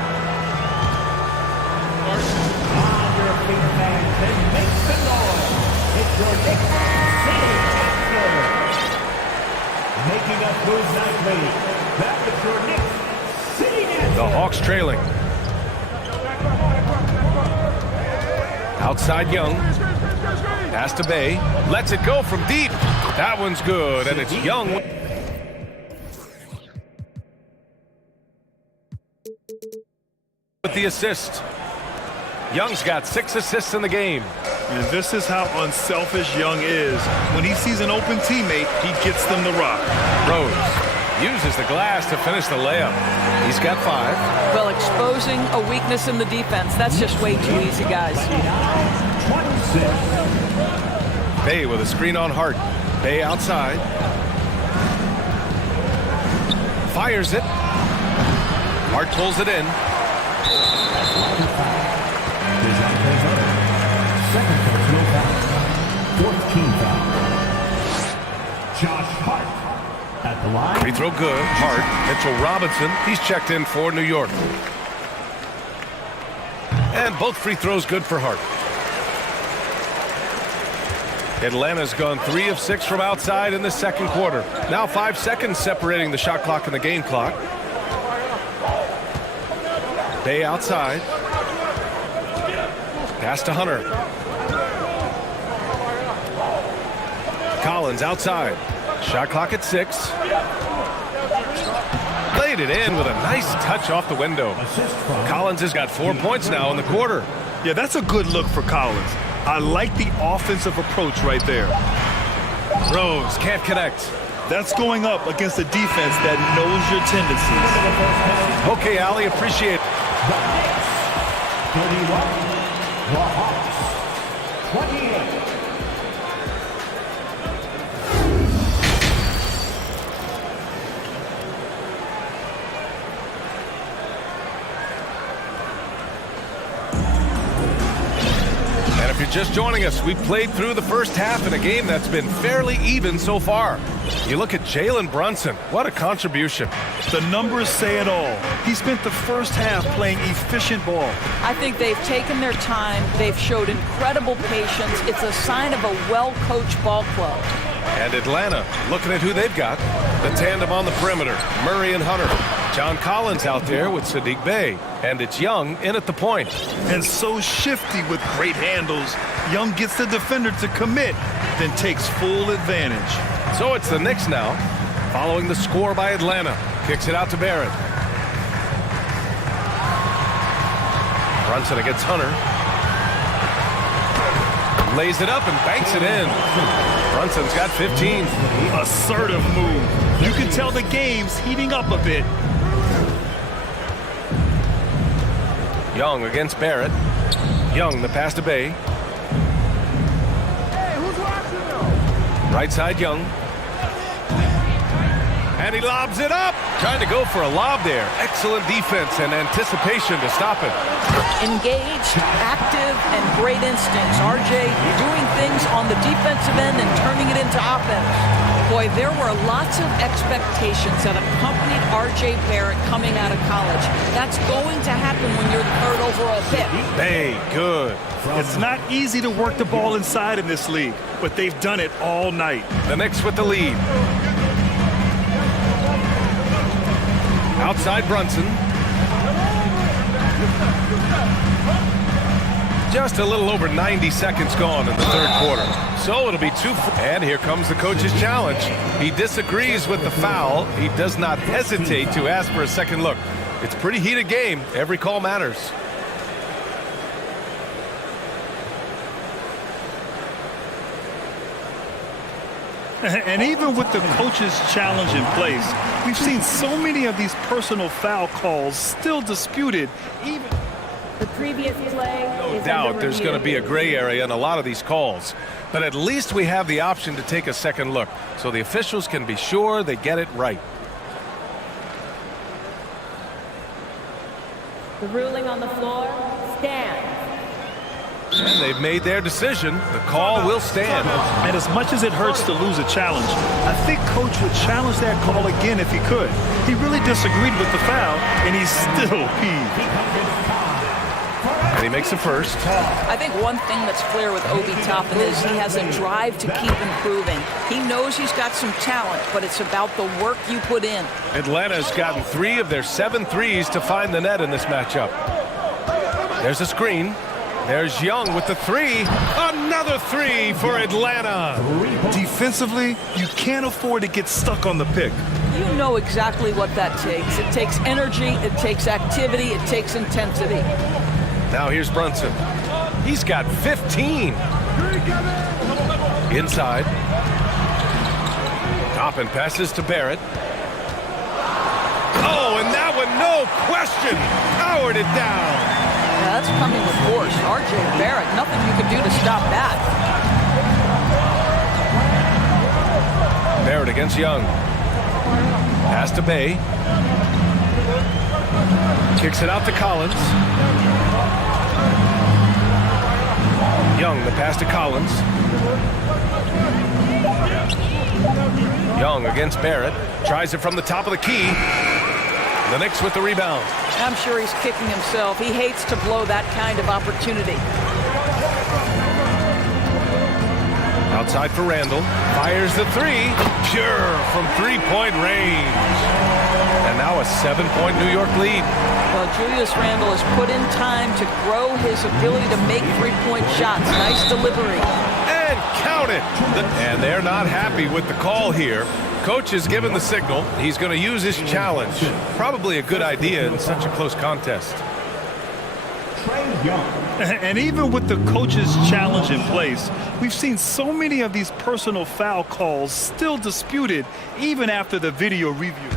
Making us move nightly. That was your Knicks City Dancer. The Hawks trailing. Outside Young. Pass to Bay. Lets it go from deep. That one's good, and it's Young. With the assist. Young's got 6 assists in the game. And this is how unselfish Young is. When he sees an open teammate, he gets them the rock. Rose uses the glass to finish the layup. He's got 5. Well, exposing a weakness in the defense, that's just way too easy, guys. 26. Bay with a screen on Hart. Bay outside. Fires it. Hart pulls it in. Second personal foul. 14th foul. Josh Hart at the line. Free throw good. Hart. Mitchell Robinson. He's checked in for New York. And both free throws good for Hart. Atlanta's gone 3 of 6 from outside in the second quarter. Now 5 seconds separating the shot clock and the game clock. Bay outside. Pass to Hunter. Collins outside. Shot clock at 6. Laid it in with a nice touch off the window. Collins has got 4 points now in the quarter. Yeah, that's a good look for Collins. I like the offensive approach right there. Rose can't connect. That's going up against a defense that knows your tendencies. Okay, Ali, appreciate it. The Knicks 31. The Hawks 28. If you're just joining us, we've played through the first half in a game that's been fairly even so far. You look at Jalen Brunson. What a contribution. The numbers say it all. He spent the first half playing efficient ball. I think they've taken their time. They've showed incredible patience. It's a sign of a well-coached ball club. And Atlanta, looking at who they've got. The tandem on the perimeter, Murray and Hunter. John Collins out there with Sadiq Bey. And it's Young in at the point. And so shifty with great handles. Young gets the defender to commit, then takes full advantage. So it's the Knicks now, following the score by Atlanta. Kicks it out to Barrett. Brunson against Hunter. Lays it up and banks it in. Brunson's got 15. Assertive move. You can tell the game's heating up a bit. Young against Barrett. Young, the pass to Bay. Right side, Young. And he lobs it up. Trying to go for a lob there. Excellent defense and anticipation to stop it. Engaged, active, and great instincts. RJ doing things on the defensive end and turning it into offense. Boy, there were lots of expectations that accompanied RJ Barrett coming out of college. That's going to happen when you're the third overall pick. Bay, good. It's not easy to work the ball inside in this league, but they've done it all night. The Knicks with the lead. Outside Brunson. Just a little over 90 seconds gone in the third quarter. So it'll be 2. And here comes the coach's challenge. He disagrees with the foul. He does not hesitate to ask for a second look. It's a pretty heated game. Every call matters. And even with the coach's challenge in place, we've seen so many of these personal foul calls still disputed. Even The previous play No doubt there's going to be a gray area in a lot of these calls. But at least we have the option to take a second look, so the officials can be sure they get it right. The ruling on the floor stands. And they've made their decision. The call will stand. And as much as it hurts to lose a challenge, I think Coach would challenge that call again if he could. He really disagreed with the foul, and he's still peeved. And he makes the first. I think one thing that's clear with Obi Toppin is he has a drive to keep improving. He knows he's got some talent, but it's about the work you put in. Atlanta's gotten 3 of their 7 threes to find the net in this matchup. There's a screen. There's Young with the 3. Another 3 for Atlanta. Defensively, you can't afford to get stuck on the pick. You know exactly what that takes. It takes energy, it takes activity, it takes intensity. Now here's Brunson. He's got 15. Inside. Toppin passes to Barrett. Oh, and that one, no question, powered it down. Yeah, that's coming with force. RJ Barrett, nothing you can do to stop that. Barrett against Young. Pass to Bay. Kicks it out to Collins. Young, the pass to Collins. Young against Barrett. Tries it from the top of the key. The Knicks with the rebound. I'm sure he's kicking himself. He hates to blow that kind of opportunity. Outside for Randall. Fires the 3. Pure from 3-point range. And now a 7-point New York lead. Well, Julius Randle has put in time to grow his ability to make 3-point shots. Nice delivery. And count it. And they're not happy with the call here. Coach has given the signal. He's going to use his challenge. Probably a good idea in such a close contest. And even with the coach's challenge in place, we've seen so many of these personal foul calls still disputed even after the video review.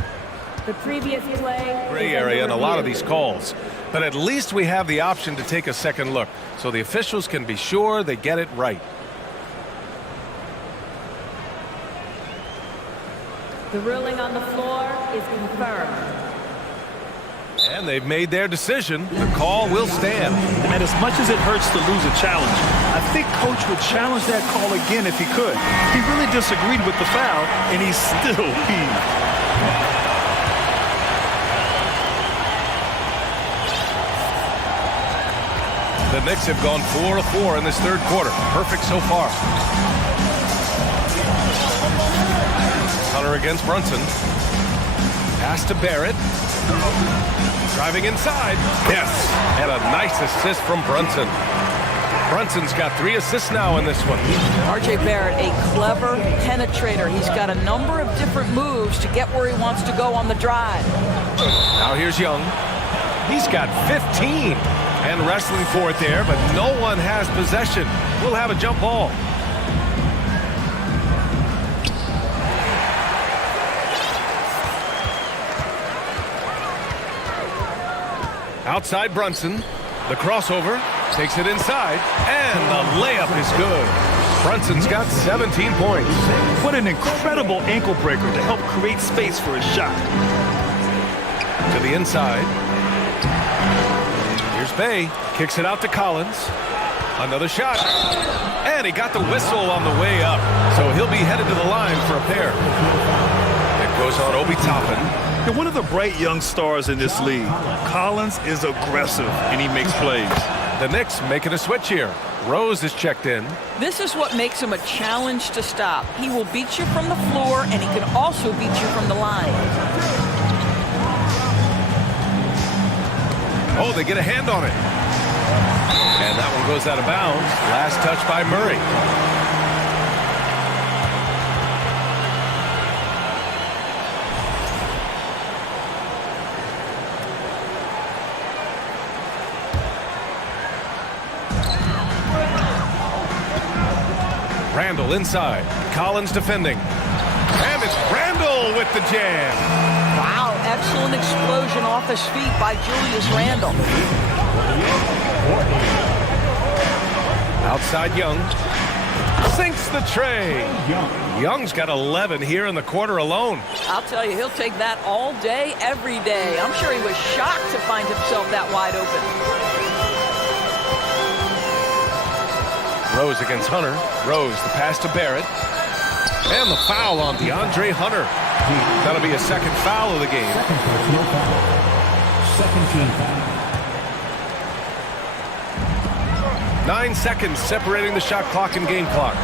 The previous play. Gray area in a lot of these calls. But at least we have the option to take a second look, so the officials can be sure they get it right. The ruling on the floor is confirmed. And they've made their decision. The call will stand. And as much as it hurts to lose a challenge, I think Coach would challenge that call again if he could. He really disagreed with the foul, and he's still peeved. The Knicks have gone 4 of 4 in this third quarter. Perfect so far. Hunter against Brunson. Pass to Barrett. Driving inside. Yes. And a nice assist from Brunson. Brunson's got 3 assists now in this one. R.J. Barrett, a clever penetrator. He's got a number of different moves to get where he wants to go on the drive. Now here's Young. He's got 15 and wrestling for it there, but no one has possession. We'll have a jump ball. Outside Brunson, the crossover, takes it inside, and the layup is good. Brunson's got 17 points. What an incredible ankle breaker to help create space for his shot. To the inside. Here's Bay, kicks it out to Collins. Another shot, and he got the whistle on the way up, so he'll be headed to the line for a pair. It goes on Obi Toppin. You're one of the bright young stars in this league. Collins is aggressive, and he makes plays. The Knicks making a switch here. Rose is checked in. This is what makes him a challenge to stop. He will beat you from the floor, and he can also beat you from the line. Oh, they get a hand on it. And that one goes out of bounds. Last touch by Murray. Randall inside. Collins defending. And it's Randall with the jam. Wow, excellent explosion off his feet by Julius Randle. Outside Young. Sinks the tray. Young's got 11 here in the quarter alone. I'll tell you, he'll take that all day, every day. I'm sure he was shocked to find himself that wide open. Rose against Hunter. Rose, the pass to Barrett. And the foul on DeAndre Hunter. That'll be a second foul of the game. Second team foul. 9 seconds separating the shot clock and game clock.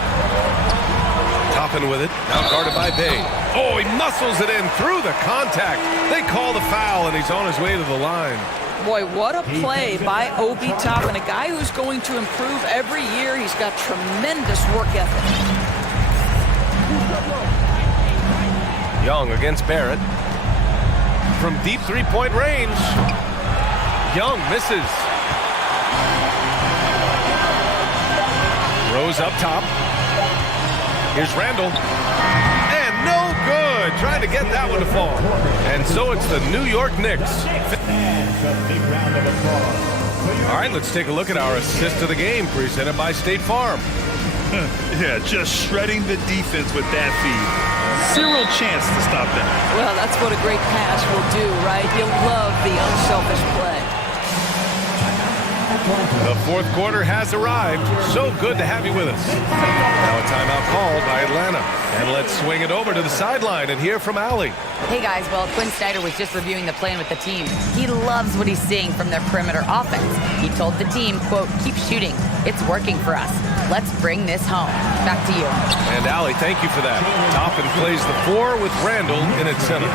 Toppin with it. Now guarded by Bay. Oh, he muscles it in through the contact. They call the foul, and he's on his way to the line. Boy, what a play by Obi Toppin, a guy who's going to improve every year. He's got tremendous work ethic. Young against Barrett. From deep three-point range. Young misses. Rose up top. Here's Randall. And no good. Trying to get that one to fall. And so it's the New York Knicks. All right, let's take a look at our assist of the game presented by State Farm. Yeah, just shredding the defense with that feed. Zero chance to stop that. Well, that's what a great pass will do, right? You'll love the unselfish play. The fourth quarter has arrived. So good to have you with us. Now a timeout called by Atlanta. And let's swing it over to the sideline and hear from Allie. Hey guys, well, Quinn Snyder was just reviewing the plan with the team. He loves what he's seeing from their perimeter offense. He told the team, quote, keep shooting. It's working for us. Let's bring this home. Back to you. And Allie, thank you for that. Toppin plays the 4 with Randall in its center.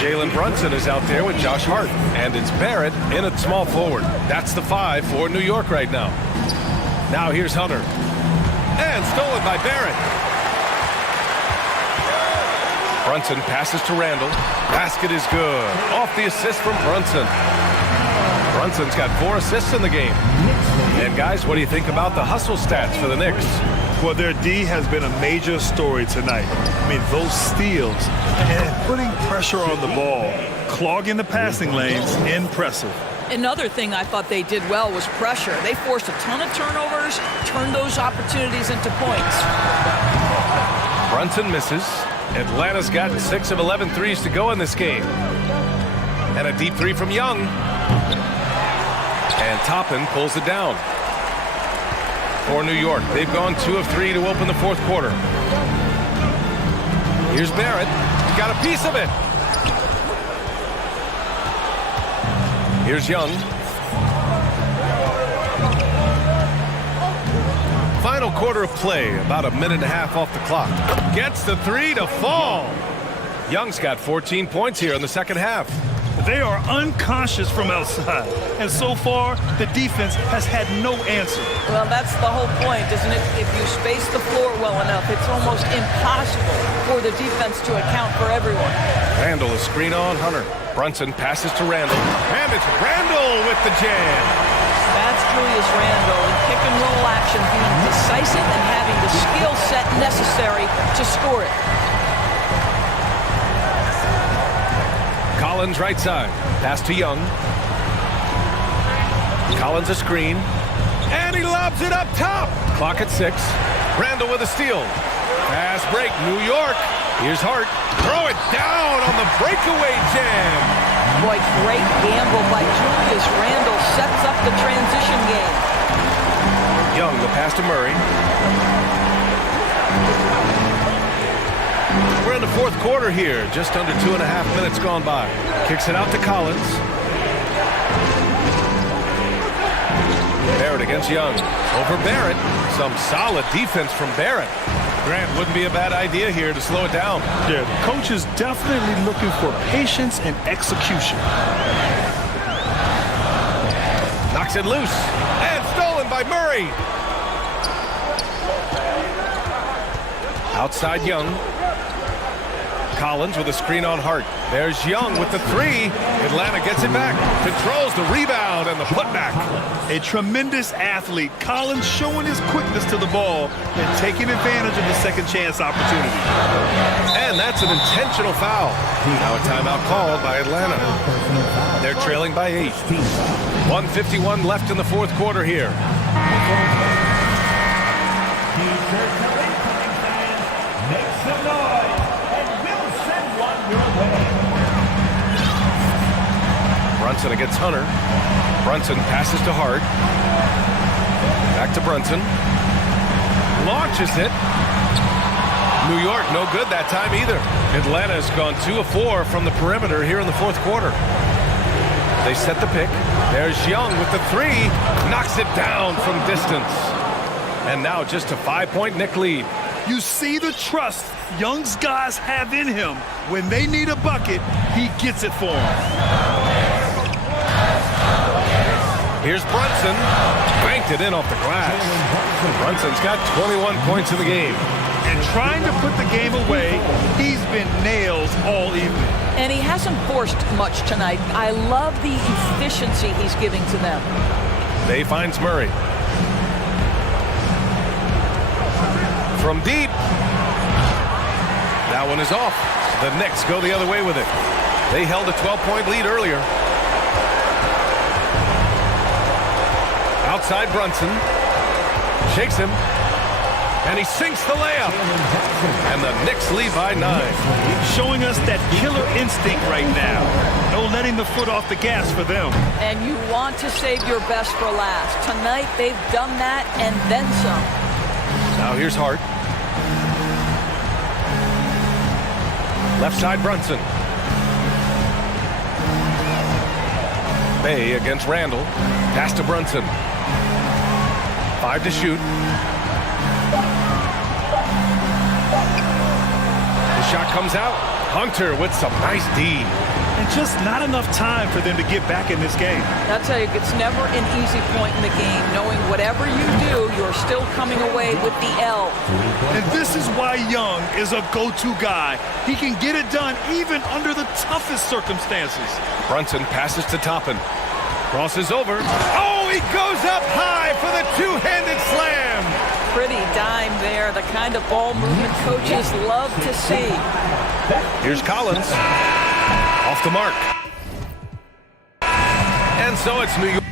Jalen Brunson is out there with Josh Hart. And it's Barrett in at small forward. That's the 5 for New York right now. Now here's Hunter. And stolen by Barrett. Brunson passes to Randall. Basket is good. Off the assist from Brunson. Brunson's got 4 assists in the game. And guys, what do you think about the hustle stats for the Knicks? Well, their D has been a major story tonight. I mean, those steals and putting pressure on the ball, clogging the passing lanes, impressive. Another thing I thought they did well was pressure. They forced a ton of turnovers, turned those opportunities into points. Brunson misses. Atlanta's gotten 6 of 11 threes to go in this game. And a deep 3 from Young. And Toppin pulls it down. For New York, they've gone 2 of 3 to open the fourth quarter. Here's Barrett. He's got a piece of it. Here's Young. Final quarter of play, about a minute and a half off the clock. Gets the 3 to fall. Young's got 14 points here in the second half. They are unconscious from outside. And so far, the defense has had no answer. Well, that's the whole point, isn't it? If you space the floor well enough, it's almost impossible for the defense to account for everyone. Randall is screen on Hunter. Brunson passes to Randall. And it's Randall with the jam. That's Julius Randle in pick-and-roll action, being decisive and having the skill set necessary to score it. Collins right side. Pass to Young. Collins a screen. And he lobs it up top. Clock at 6. Randall with a steal. Fast break, New York. Here's Hart. Throw it down on the breakaway jam. Boy, great gamble by Julius Randle. Sets up the transition game. Young, the pass to Murray. We're in the fourth quarter here. Just under 2.5 minutes gone by. Kicks it out to Collins. Barrett against Young. Over Barrett. Some solid defense from Barrett. Grant, wouldn't be a bad idea here to slow it down. Yeah, the coach is definitely looking for patience and execution. Knocks it loose. And stolen by Murray. Outside Young. Collins with a screen on Hart. There's Young with the 3. Atlanta gets it back. Controls the rebound and the putback. A tremendous athlete. Collins showing his quickness to the ball and taking advantage of the second chance opportunity. And that's an intentional foul. Now a timeout called by Atlanta. They're trailing by 8. 1:51 left in the fourth quarter here. Make some noise, and we'll send one your way. Brunson against Hunter. Brunson passes to Hart. Back to Brunson. Launches it. New York, no good that time either. Atlanta has gone 2 of 4 from the perimeter here in the fourth quarter. They set the pick. There's Young with the 3. Knocks it down from distance. And now just a 5-point Knick lead. You see the trust Young's guys have in him. When they need a bucket, he gets it for them. Here's Brunson. Banked it in off the glass. Brunson's got 21 points in the game. And trying to put the game away, he's been nails all evening. And he hasn't forced much tonight. I love the efficiency he's giving to them. Bay finds Murray. From deep. That one is off. The Knicks go the other way with it. They held a 12-point lead earlier. Outside Brunson. Shakes him. And he sinks the layup. And the Knicks lead by 9. Showing us that killer instinct right now. No letting the foot off the gas for them. And you want to save your best for last. Tonight, they've done that and then some. Now here's Hart. Left side Brunson. Bay against Randall. Pass to Brunson. 5 to shoot. The shot comes out. Hunter with some nice D. And just not enough time for them to get back in this game. I'll tell you, it's never an easy point in the game, knowing whatever you do, you're still coming away with the L. And this is why Young is a go-to guy. He can get it done even under the toughest circumstances. Brunson passes to Toppin. Crosses over. Oh, he goes up high for the two-handed slam. Pretty dime there, the kind of ball movement coaches love to see. Here's Collins. Off the mark. And so it's New York.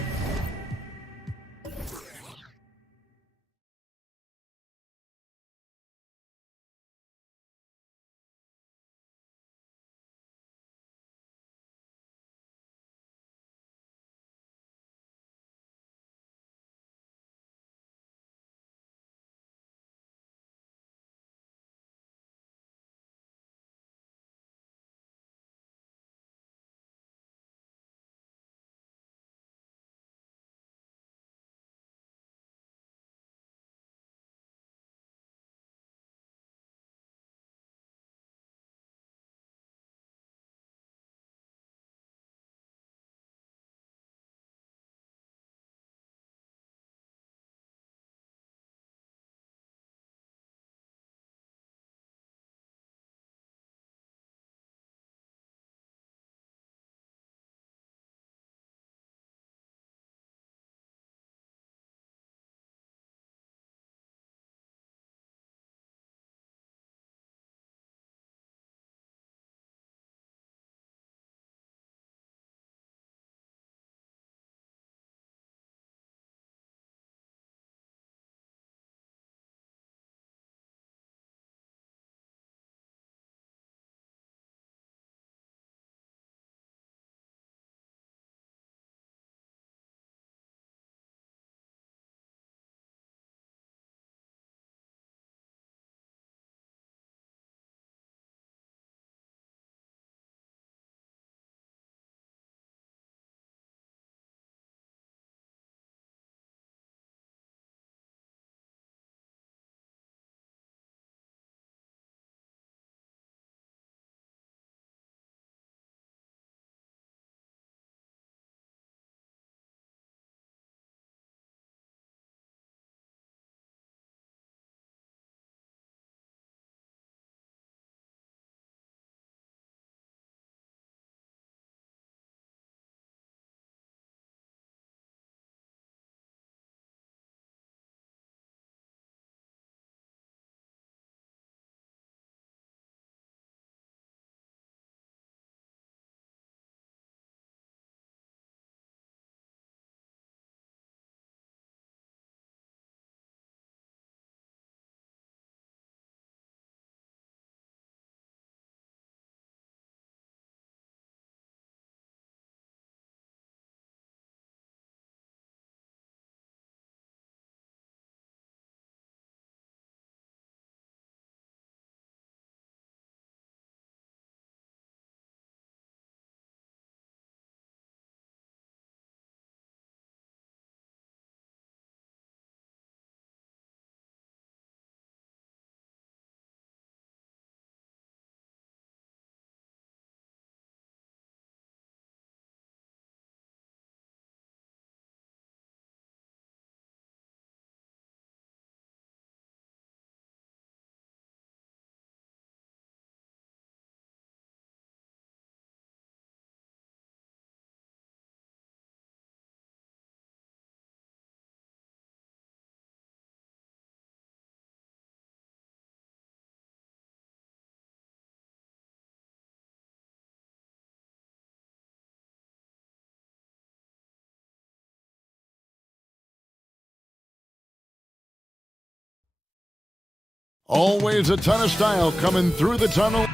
Always a ton of style coming through the tunnel.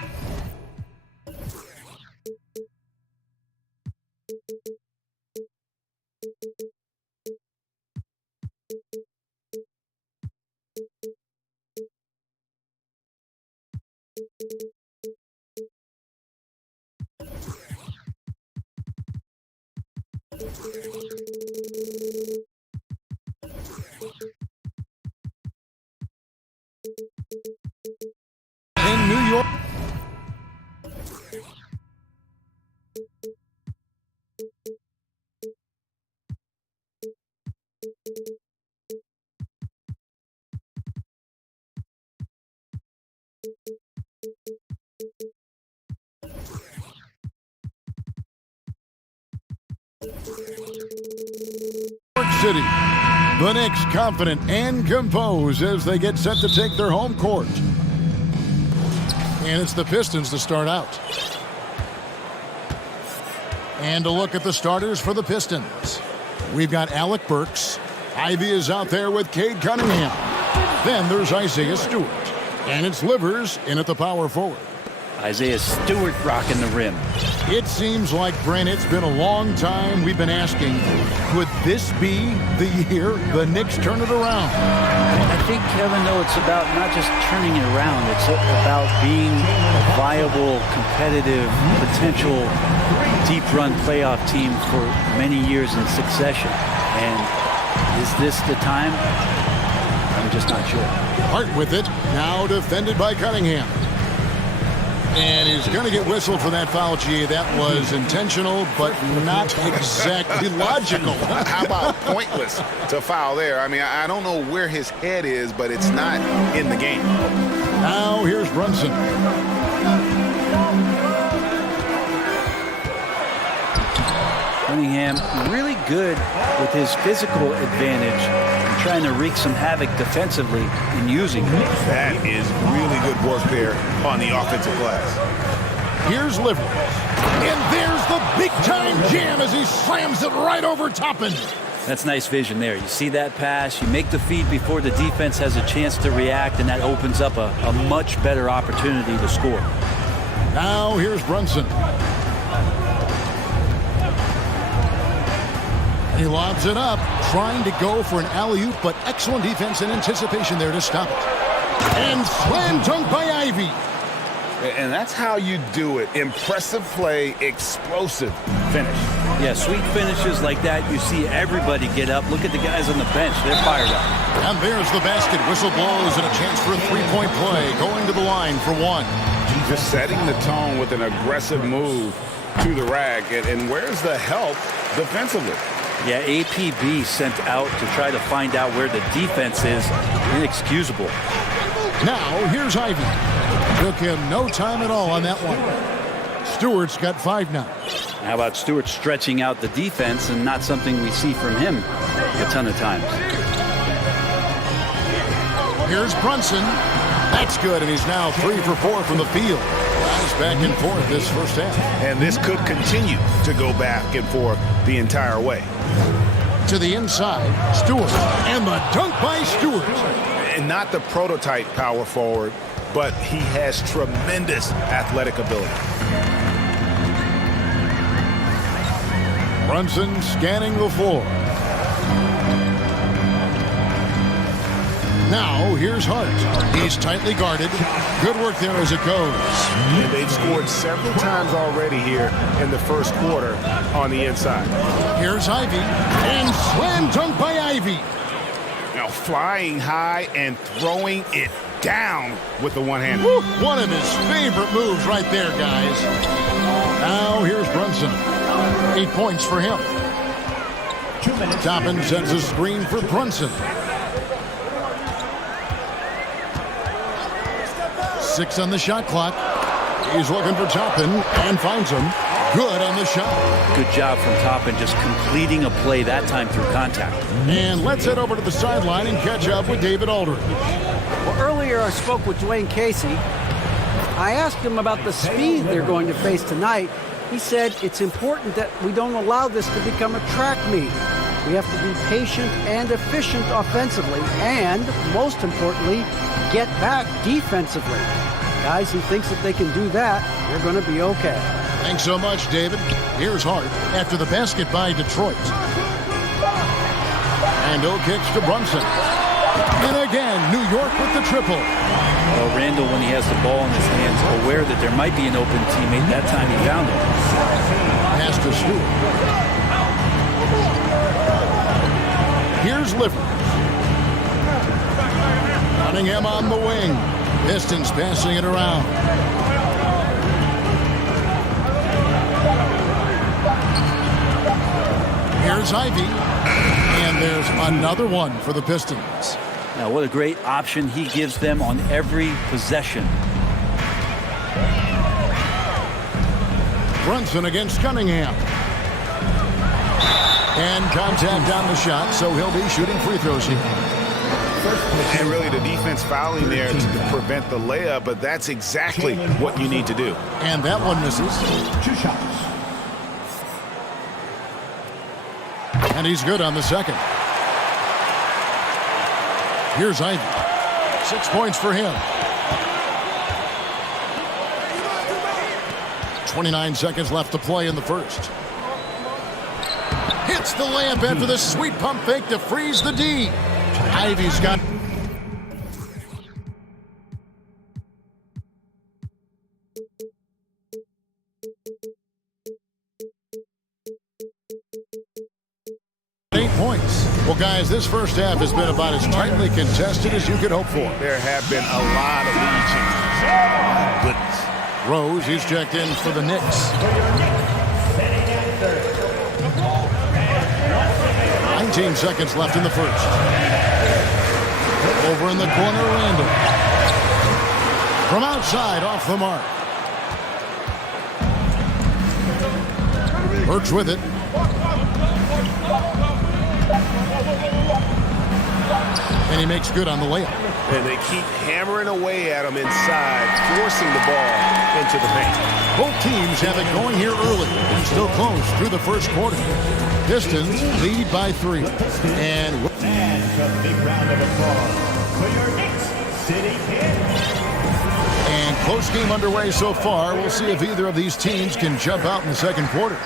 In New York. City. The Knicks confident and composed as they get set to take their home court. And it's the Pistons to start out. And a look at the starters for the Pistons. We've got Alec Burks. Ivy is out there with Cade Cunningham. Then there's Isaiah Stewart. And it's Livers in at the power forward. Isaiah Stewart rocking the rim. It seems like, Brent, it's been a long time we've been asking, could this be the year the Knicks turn it around? I think, Kevin, though, it's about not just turning it around. It's about being a viable, competitive, potential deep-run playoff team for many years in succession. And is this the time? I'm just not sure. Hart with it, now defended by Cunningham. And he's going to get whistled for that foul, G. That was intentional, but not exactly logical. How about pointless to foul there? I mean, I don't know where his head is, but it's not in the game. Now here's Brunson. Cunningham really good with his physical advantage and trying to wreak some havoc defensively and using it. That is really good work there on the offensive glass. Here's Livers. And there's the big-time jam as he slams it right over Toppin. That's nice vision there. You see that pass, you make the feed before the defense has a chance to react, and that opens up a much better opportunity to score. Now here's Brunson. He lobs it up, trying to go for an alley-oop, but excellent defense and anticipation there to stop it. And slam dunk by Ivy. And that's how you do it. Impressive play, explosive finish. Yeah, sweet finishes like that, you see everybody get up. Look at the guys on the bench. They're fired up. And there's the basket. Whistle blows and a chance for a three-point play. Going to the line for one. Just setting the tone with an aggressive move to the rack. And where's the help defensively? Yeah, APB sent out to try to find out where the defense is. Inexcusable. Now, here's Ivy. Took him no time at all on that one. Stewart's got 5 now. How about Stewart stretching out the defense, and not something we see from him a ton of times. Here's Brunson. That's good, and he's now 3 for 4 from the field. He's back and forth this first half. And this could continue to go back and forth the entire way. To the inside, Stewart, and the dunk by Stewart. And not the prototype power forward, but he has tremendous athletic ability. Brunson scanning the floor. Now, here's Hart. He's tightly guarded. Good work there as it goes. And they've scored several times already here in the first quarter on the inside. Here's Ivy. And slam dunk by Ivy. Now flying high and throwing it down with the one-hand. One of his favorite moves right there, guys. Now, here's Brunson. 8 points for him. Toppin sends a screen for Brunson. 6 on the shot clock. He's looking for Toppin and finds him. Good on the shot. Good job from Toppin, just completing a play that time through contact. And let's head over to the sideline and catch up with David Aldridge. Well, earlier I spoke with Dwayne Casey. I asked him about the speed they're going to face tonight. He said it's important that we don't allow this to become a track meet. We have to be patient and efficient offensively, and most importantly, get back defensively. Guys who thinks that they can do that, they're going to be okay. Thanks so much, David. Here's Hart after the basket by Detroit. Randall kicks to Brunson. And again, New York with the triple. Well, Randall, when he has the ball in his hands, aware that there might be an open teammate, that time he found him. Pass to Stewart. Here's Livers. Cunningham on the wing. Pistons passing it around. Here's Ivy. And there's another one for the Pistons. Now, what a great option he gives them on every possession. Brunson against Cunningham. And contact on the shot, so he'll be shooting free throws here. And really the defense fouling there to prevent the layup, but that's exactly what you need to do. And that one misses. 2 shots. And he's good on the second. Here's Ivy. 6 points for him. 29 seconds left to play in the first. Hits the layup after the sweet pump fake to freeze the D. Ivy's got... points. Well, guys, this first half has been about as tightly contested as you could hope for. There have been a lot of lead changes. My goodness. Rose, he's checked in for the Knicks. 19 seconds left in the first. Over in the corner, Randall. From outside, off the mark. Burks with it. And he makes good on the layup. And they keep hammering away at him inside, forcing the ball into the paint. Both teams have it going here early. Still close through the first quarter. Pistons lead by 3. And a big round of applause for your Knicks City Kings. And close game underway so far. We'll see if either of these teams can jump out in the second quarter.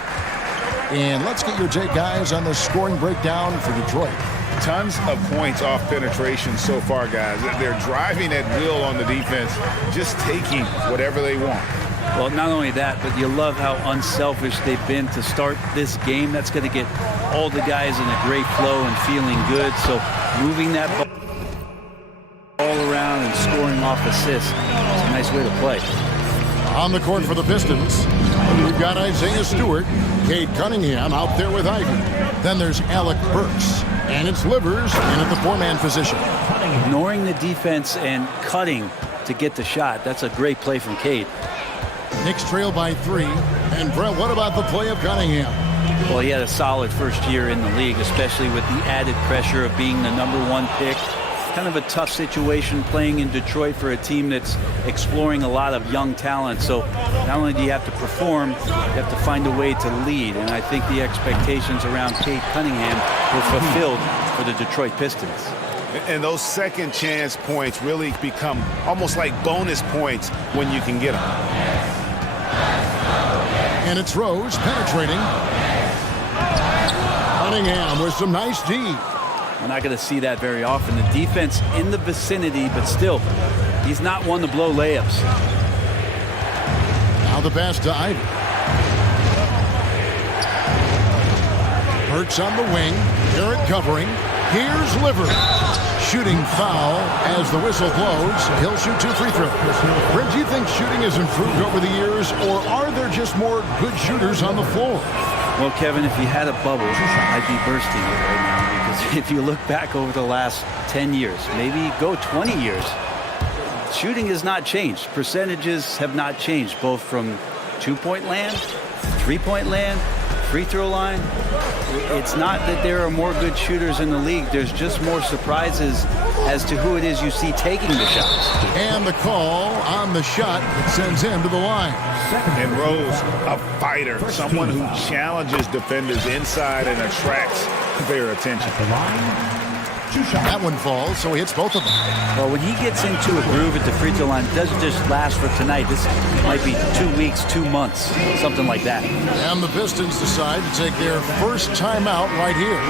And let's get your take, guys, on the scoring breakdown for Detroit. Tons of points off penetration so far, guys. They're driving at will on the defense, just taking whatever they want. Well, not only that, but you love how unselfish they've been to start this game. That's going to get all the guys in a great flow and feeling good. So moving that ball all around and scoring off assists is a nice way to play. On the court for the Pistons, we've got Isaiah Stewart, Cade Cunningham out there with Ivy. Then there's Alec Burks. And it's Livers in at the 4-man position. Ignoring the defense and cutting to get the shot. That's a great play from Cade. Knicks trail by 3. And Brett, what about the play of Cunningham? Well, he had a solid first year in the league, especially with the added pressure of being the #1 pick. Kind of a tough situation playing in Detroit for a team that's exploring a lot of young talent. So not only do you have to perform, you have to find a way to lead. And I think the expectations around Cade Cunningham were fulfilled for the Detroit Pistons. And those second chance points really become almost like bonus points when you can get them. And it's Rose penetrating. Cunningham with some nice D. We're not going to see that very often. The defense in the vicinity, but still, he's not one to blow layups. Now the pass to Ivy. Burks on the wing. Garrett covering. Here's Livers. Shooting foul as the whistle blows. He'll shoot 2 free throws. Brent, do you think shooting has improved over the years, or are there just more good shooters on the floor? Well, Kevin, if you had a bubble, I'd be bursting it right now. Because if you look back over the last 10 years, maybe go 20 years, shooting has not changed. Percentages have not changed, both from 2-point land, 3-point land, free throw line. It's not that there are more good shooters in the league. There's just more surprises as to who it is you see taking the shots. And the call on the shot sends him to the line. And Rose, a fighter, someone who challenges defenders inside and attracts their attention. That one falls, so he hits both of them. Well, when he gets into a groove at the free throw line, it doesn't just last for tonight. This might be 2 weeks, 2 months, something like that. And the Pistons decide to take their first timeout right here.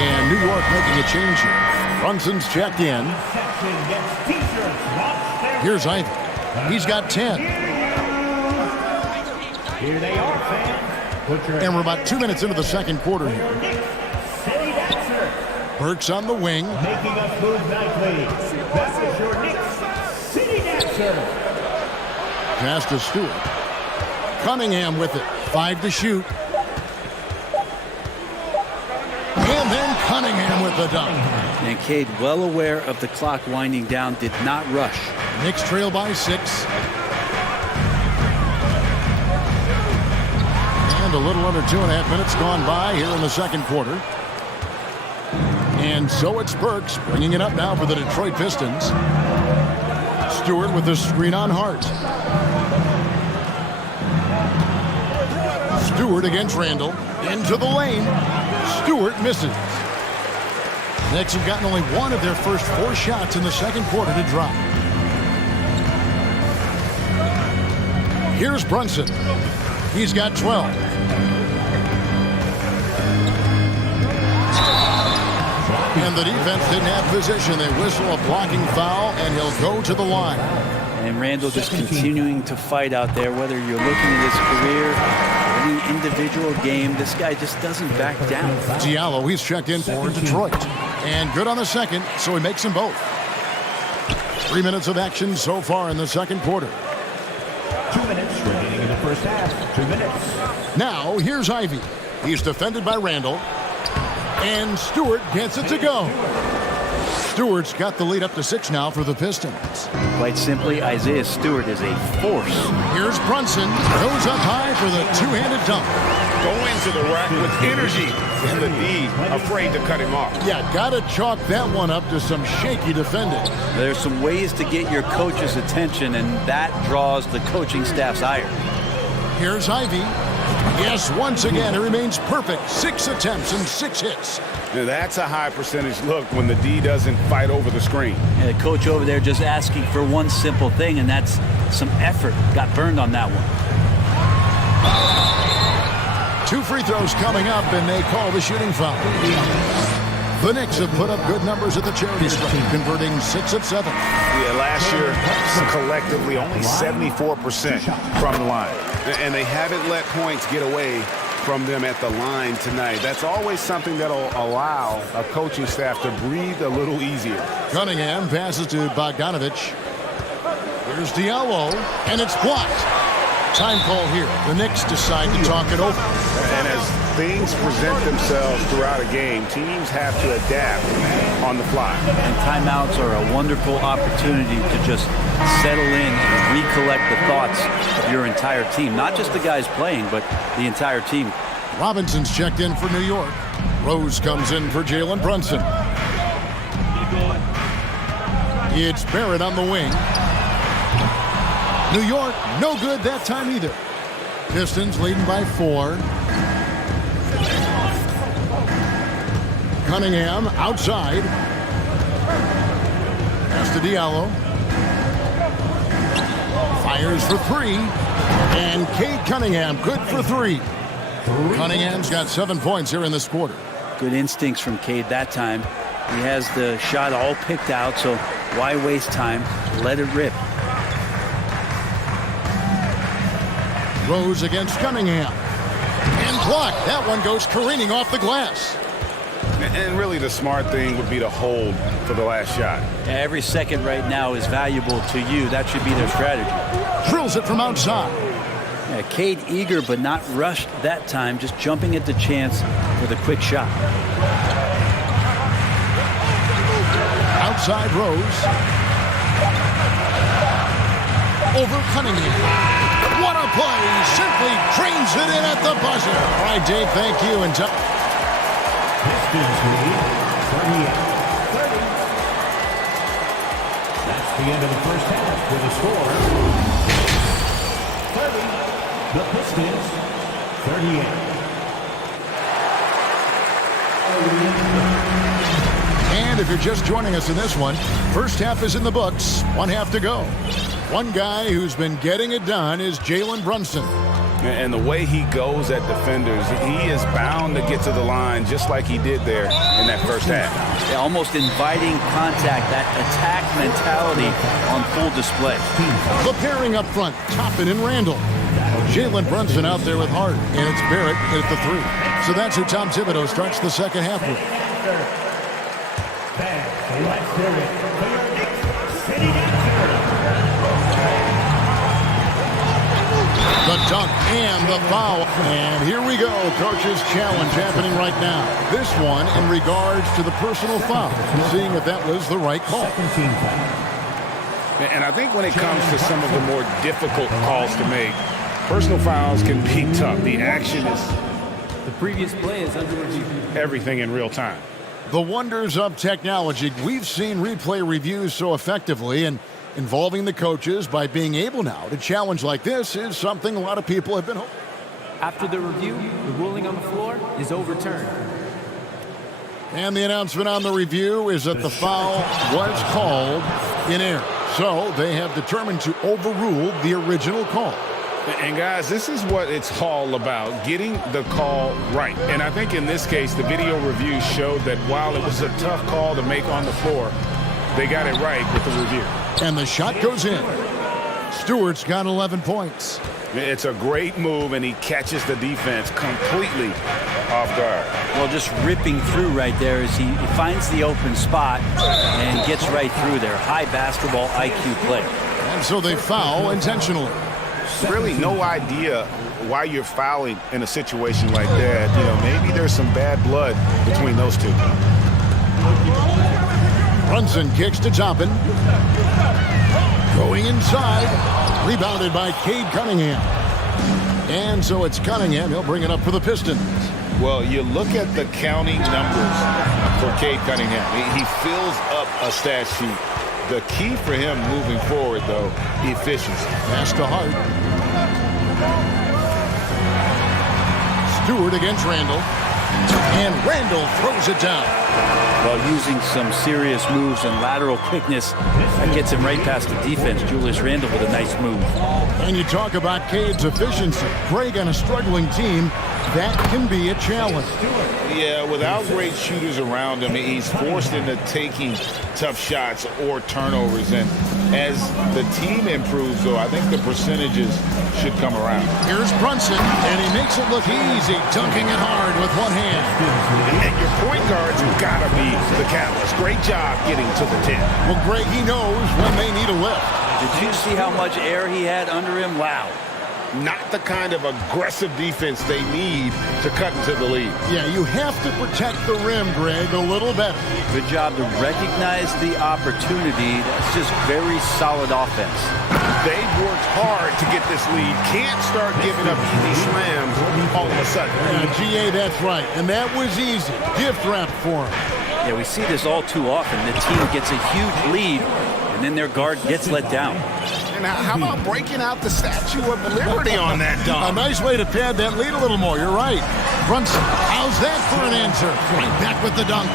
And New York making a change here. Brunson's checked in. Here's Ivy. He's got 10. Here they are, fans. And we're about 2 minutes into the second quarter here. Burks on the wing. Making us move nightly. That is your Knicks City Dancer. Pass to Stewart. Cunningham with it. 5 to shoot. And then Cunningham with the dunk. And Cade, well aware of the clock winding down, did not rush. Knicks trail by 6. And a little under 2.5 minutes gone by here in the second quarter. And so it's Burks bringing it up now for the Detroit Pistons. Stewart with the screen on Hart. Stewart against Randall. Into the lane. Stewart misses. Knicks have gotten only one of their first 4 shots in the second quarter to drop. Here's Brunson. He's got 12. And the defense didn't have position. They whistle a blocking foul, and he'll go to the line. And Randall just continuing to fight out there, whether you're looking at his career, any individual game, this guy just doesn't back down. Diallo, he's checked in for Detroit. And good on the second, so he makes them both. 3 minutes of action so far in the second quarter. 2 minutes remaining in the first half. 2 minutes. Now, here's Ivy. He's defended by Randall. And Stewart gets it to go. Stewart's got the lead up to 6 now for the Pistons. Quite simply, Isaiah Stewart is a force. Here's Brunson. Goes up high for the two-handed dunk. Go into the rack with energy. And the D afraid to cut him off. Yeah, got to chalk that one up to some shaky defending. There's some ways to get your coach's attention, and that draws the coaching staff's ire. Here's Ivy. Yes, once again, it remains perfect. 6 attempts and 6 hits. Now that's a high percentage look when the D doesn't fight over the screen. And the coach over there just asking for one simple thing, and that's some effort. Got burned on that one. 2 free throws coming up, and they call the shooting foul. The Knicks have put up good numbers at the charity stripe, converting 6 of 7. Yeah, last year, collectively only 74% from the line. And they haven't let points get away from them at the line tonight. That's always something that'll allow a coaching staff to breathe a little easier. Cunningham passes to Bogdanovich. Here's Diallo, and it's blocked. Time call here. The Knicks decide to talk it over. And as things present themselves throughout a game, teams have to adapt on the fly. And timeouts are a wonderful opportunity to just settle in and recollect the thoughts of your entire team. Not just the guys playing, but the entire team. Robinson's checked in for New York. Rose comes in for Jalen Brunson. It's Barrett on the wing. New York, no good that time either. Pistons leading by 4. Cunningham outside. Pass to Diallo. Fires for 3. And Cade Cunningham, good for 3. Cunningham's got 7 points here in this quarter. Good instincts from Cade that time. He has the shot all picked out, so why waste time? Let it rip. Rose against Cunningham. And blocked. That one goes careening off the glass. And really the smart thing would be to hold for the last shot. Every second right now is valuable to you. That should be their strategy. Drills it from outside. Yeah, Cade eager but not rushed that time, just jumping at the chance for the quick shot. Outside Rose. Over Cunningham. What a play! Simply trains it in at the buzzer. All right, Dave, thank you. And Pistons lead 38-30. That's the end of the first half with a score 30. The Pistons 38. And if you're just joining us in this one, first half is in the books, 1 half to go. One guy who's been getting it done is Jalen Brunson. And the way he goes at defenders, he is bound to get to the line just like he did there in that first half. Yeah, almost inviting contact, that attack mentality on full display. The pairing up front, Toppin and Randall. Jalen Brunson out there with heart, and it's Barrett at the 3. So that's who Tom Thibodeau starts the second half with. Let's hear it for your Knicks City Dancer. The dunk and the foul. And here we go. Coach's challenge happening right now. This one in regards to the personal foul. Seeing if that was the right call. And I think when it comes to some of the more difficult calls to make, personal fouls can be tough. The action is... The previous play is under review. Everything in real time. The wonders of technology. We've seen replay reviews so effectively, and involving the coaches by being able now to challenge like this is something a lot of people have been hoping. After the review, the ruling on the floor is overturned. And the announcement on the review is that the foul was called in error. So they have determined to overrule the original call. And guys, this is what it's all about, getting the call right. And I think in this case, the video review showed that while it was a tough call to make on the floor, they got it right with the review. And the shot goes in. Stewart's got 11 points. It's a great move, and he catches the defense completely off guard. Well, just ripping through right there as he finds the open spot and gets right through there. High basketball IQ play. And so they foul intentionally. Really no idea why you're fouling in a situation like that. You know, maybe there's some bad blood between those two. Brunson kicks to Toppin. Going inside. Rebounded by Cade Cunningham. And so it's Cunningham. He'll bring it up for the Pistons. Well, you look at the counting numbers for Cade Cunningham. He fills up a stat sheet. The key for him moving forward, though, efficiency. Pass to Hart. Stewart against Randall. And Randall throws it down. While using some serious moves and lateral quickness, that gets him right past the defense. Julius Randle with a nice move. And you talk about Cade's efficiency. Greg on a struggling team, that can be a challenge. Yeah, without great shooters around him, he's forced into taking tough shots or turnovers. And as the team improves, though, I think the percentages should come around. Here's Brunson, and he makes it look easy, dunking it hard with one hand. And your point guards have got to be the catalyst. Great job getting to the 10. Well, Greg, he knows when they need a lift. Did you see how much air he had under him? Wow. Not the kind of aggressive defense they need to cut into the lead. Yeah, you have to protect the rim, Greg, a little better. Good job to recognize the opportunity. That's just very solid offense. They've worked hard to get this lead. Can't start giving up easy slams all of a sudden. GA, that's right. And that was easy. Gift wrap for him. Yeah, we see this all too often. The team gets a huge lead, and then their guard gets let down. And how about breaking out the Statue of Liberty on that dunk? A nice way to pad that lead a little more. You're right. Brunson, how's that for an answer? Right back with the dunk.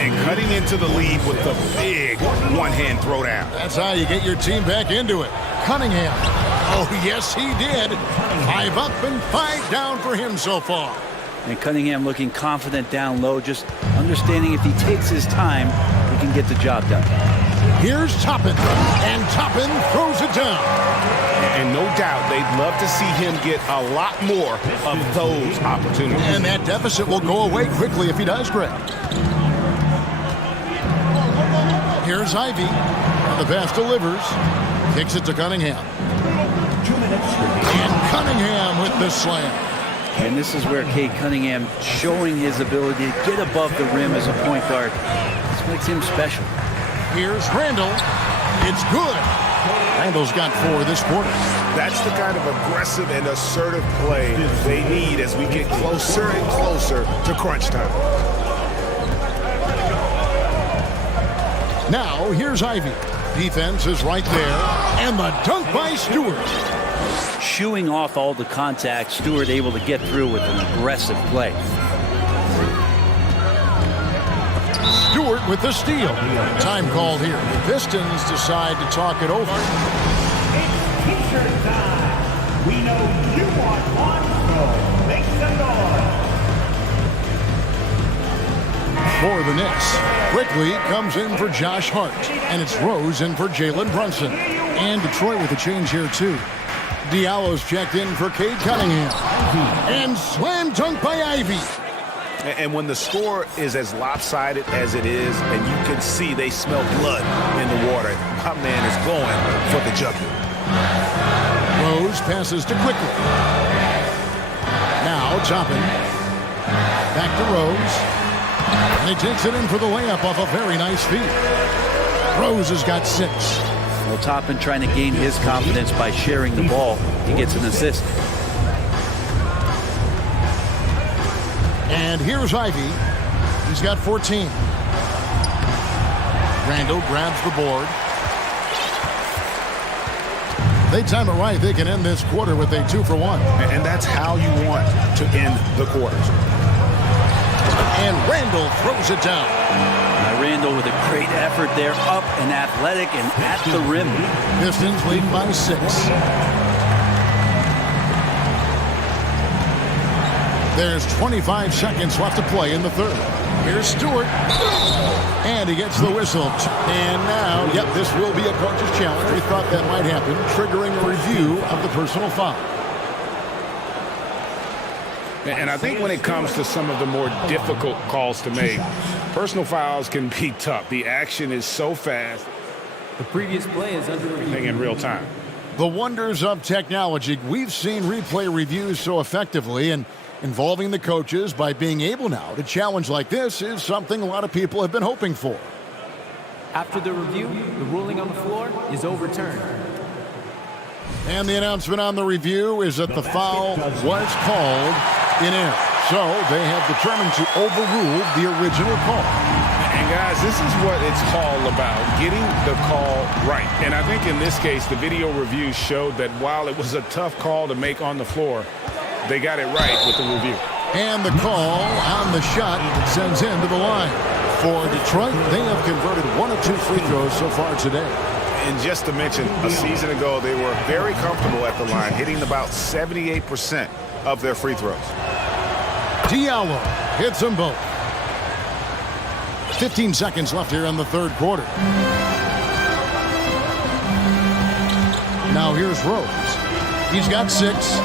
And cutting into the lead with the big one-hand throwdown. That's how you get your team back into it. Cunningham. Oh, yes, he did. 5 up and 5 down for him so far. And Cunningham looking confident down low, just understanding if he takes his time, he can get the job done. Here's Toppin, and Toppin throws it down. And no doubt they'd love to see him get a lot more of those opportunities. And that deficit will go away quickly if he does, Greg. Here's Ivy. The pass delivers. Kicks it to Cunningham. 2 minutes remaining. And Cunningham with the slam. And this is where Cade Cunningham showing his ability to get above the rim as a point guard. This makes him special. Here's Randall. It's good. Randall's got 4 this quarter. That's the kind of aggressive and assertive play they need as we get closer and closer to crunch time. Now, here's Ivy. Defense is right there. And the dunk by Stewart. Shooing off all the contact, Stewart able to get through with an aggressive play. Stewart with the steal. Time called here. The Pistons decide to talk it over. It's T-shirt time. We know you want one, so make some noise. For the Knicks, Quickly comes in for Josh Hart, and it's Rose in for Jalen Brunson. And Detroit with a change here, too. Diallo's checked in for Cade Cunningham. And slam dunk by Ivy. And when the score is as lopsided as it is, and you can see they smell blood in the water, my man is going for the jugular. Rose passes to Quickly. Now Toppin. Back to Rose. And he takes it in for the layup off a very nice feed. Rose has got 6. Well, Toppin trying to gain his confidence by sharing the ball. He gets an assist. And here's Ivy. He's got 14. Randall grabs the board. They time it right. They can end this quarter with a 2-for-1. And that's how you want to end the quarters. And Randall throws it down. Randall with a great effort there, up and athletic and at the rim. Pistons lead by 6. There's 25 seconds left to play in the third. Here's Stewart. And he gets the whistle. And now, yep, this will be a coach's challenge. We thought that might happen, triggering a review of the personal foul. And I think when it comes to some of the more difficult calls to make, personal fouls can be tough. The action is so fast. The previous play is under review in real time. The wonders of technology. We've seen replay reviews so effectively, and involving the coaches by being able now to challenge like this is something a lot of people have been hoping for. After the review, the ruling on the floor is overturned. And the announcement on the review is that the foul was called in error. So they have determined to overrule the original call. And guys, this is what it's all about, getting the call right. And I think in this case, the video review showed that while it was a tough call to make on the floor, they got it right with the review. And the call on the shot sends him to the line. For Detroit, they have converted 1 of 2 free throws so far today. And just to mention, a season ago, they were very comfortable at the line, hitting about 78% of their free throws. Diallo hits them both. 15 seconds left here in the third quarter. Now here's Rose. He's got 6.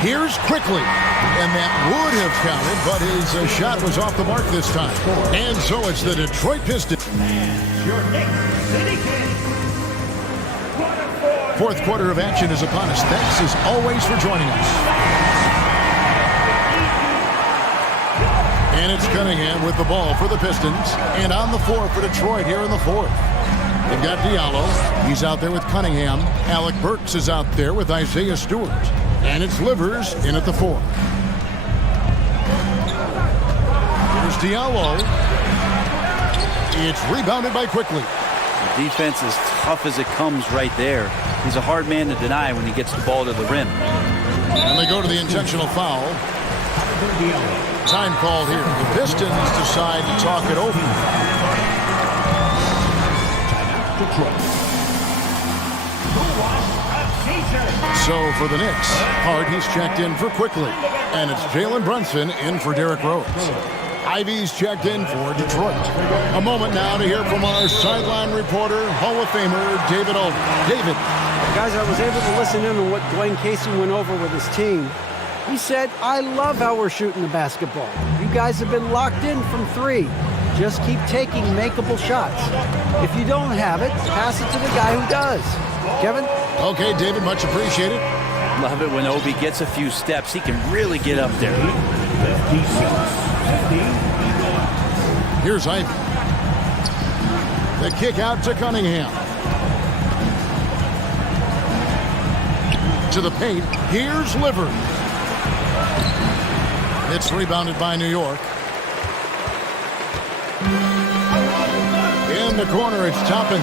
Here's Quickly. And that would have counted, but his shot was off the mark this time. And so it's the Detroit Pistons. Your next City Kings. Fourth quarter of action is upon us. Thanks as always for joining us. And it's Cunningham with the ball for the Pistons. And on the floor for Detroit here in the fourth. They've got Diallo. He's out there with Cunningham. Alec Burks is out there with Isaiah Stewart. And it's Livers in at the 4. Here's Diallo. It's rebounded by Quickly. The defense is tough as it comes right there. He's a hard man to deny when he gets the ball to the rim. And they go to the intentional foul. Time called here. The Pistons decide to talk it over. So for the Knicks, Hart, he's checked in for Quickly. And it's Jalen Brunson in for Derrick Rose. Ivy's checked in for Detroit. A moment now to hear from our sideline reporter, Hall of Famer David Aldridge. David. Guys, I was able to listen in on what Dwayne Casey went over with his team. He said, I love how we're shooting the basketball. You guys have been locked in from 3. Just keep taking makeable shots. If you don't have it, pass it to the guy who does. Kevin? Okay, David, much appreciated. Love it when Obi gets a few steps. He can really get up there. Here's Ivy. The kick out to Cunningham. To the paint. Here's Liver. It's rebounded by New York. In the corner, it's Toppin.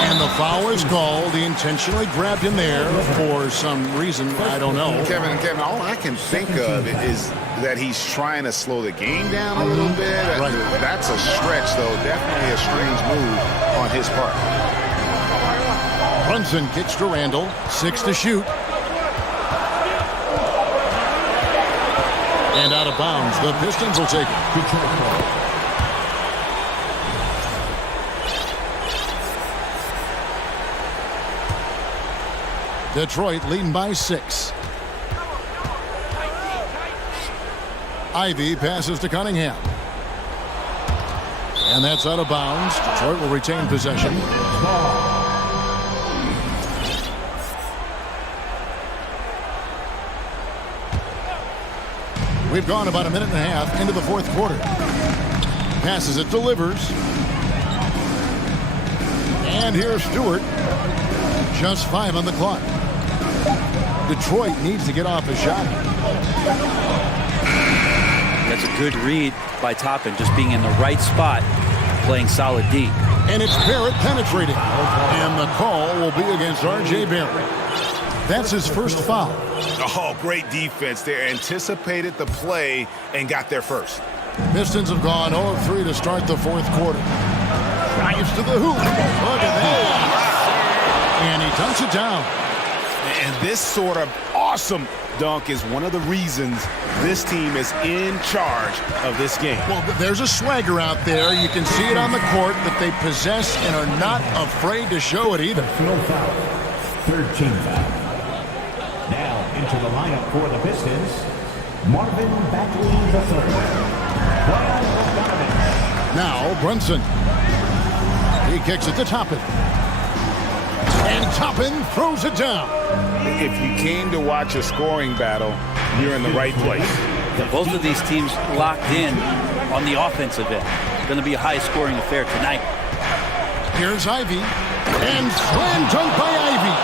And the foul is called. He intentionally grabbed him there for some reason. I don't know. Kevin, all I can think of is that he's trying to slow the game down a little bit. Right. That's a stretch, though. Definitely a strange move on his part. Brunson kicks to Randall. 6 to shoot. And out of bounds. The Pistons will take it. Detroit leading by 6. Ivy passes to Cunningham. And that's out of bounds. Detroit will retain possession. We've gone about a minute and a half into the fourth quarter. Passes it, delivers. And here's Stewart. Just 5 on the clock. Detroit needs to get off a shot. That's a good read by Toppin, just being in the right spot, playing solid D. And it's Barrett penetrating. And the call will be against R.J. Barrett. That's his first foul. Oh, great defense there. Anticipated the play and got there first. Pistons have gone 0-3 to start the fourth quarter. Drives to the hoop. Look at that. And he dunks it down. And this sort of awesome dunk is one of the reasons this team is in charge of this game. Well, there's a swagger out there. You can see it on the court that they possess and are not afraid to show it either. Field foul. Third team foul. Now into the lineup for the Pistons, Marvin Bagley III. Now Brunson. He kicks it to Toppin. And Toppin throws it down. If you came to watch a scoring battle, you're in the right place. Both of these teams locked in on the offensive end. Going to be a high-scoring affair tonight. Here's Ivy. And slam dunk by Ivy.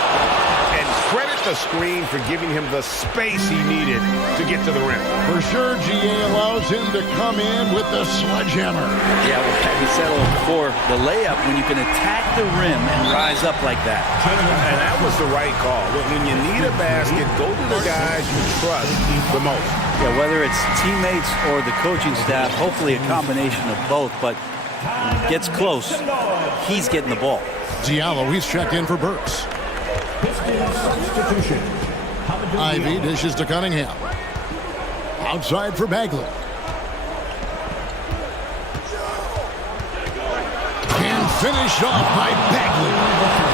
And credit the screen for giving him the space he needed to get to the rim. For sure, GA allows him to come in with the sledgehammer. Yeah, well, we said a little before, the layup, when you can attack the rim and rise up like that. And that was the right call. When you need a basket, go to the guys you trust the most. Yeah, whether it's teammates or the coaching staff, hopefully a combination of both, but gets close, he's getting the ball. Diallo, he's checked in for Burks. Ivy dishes to Cunningham. Outside for Bagley. And finished off by Bagley.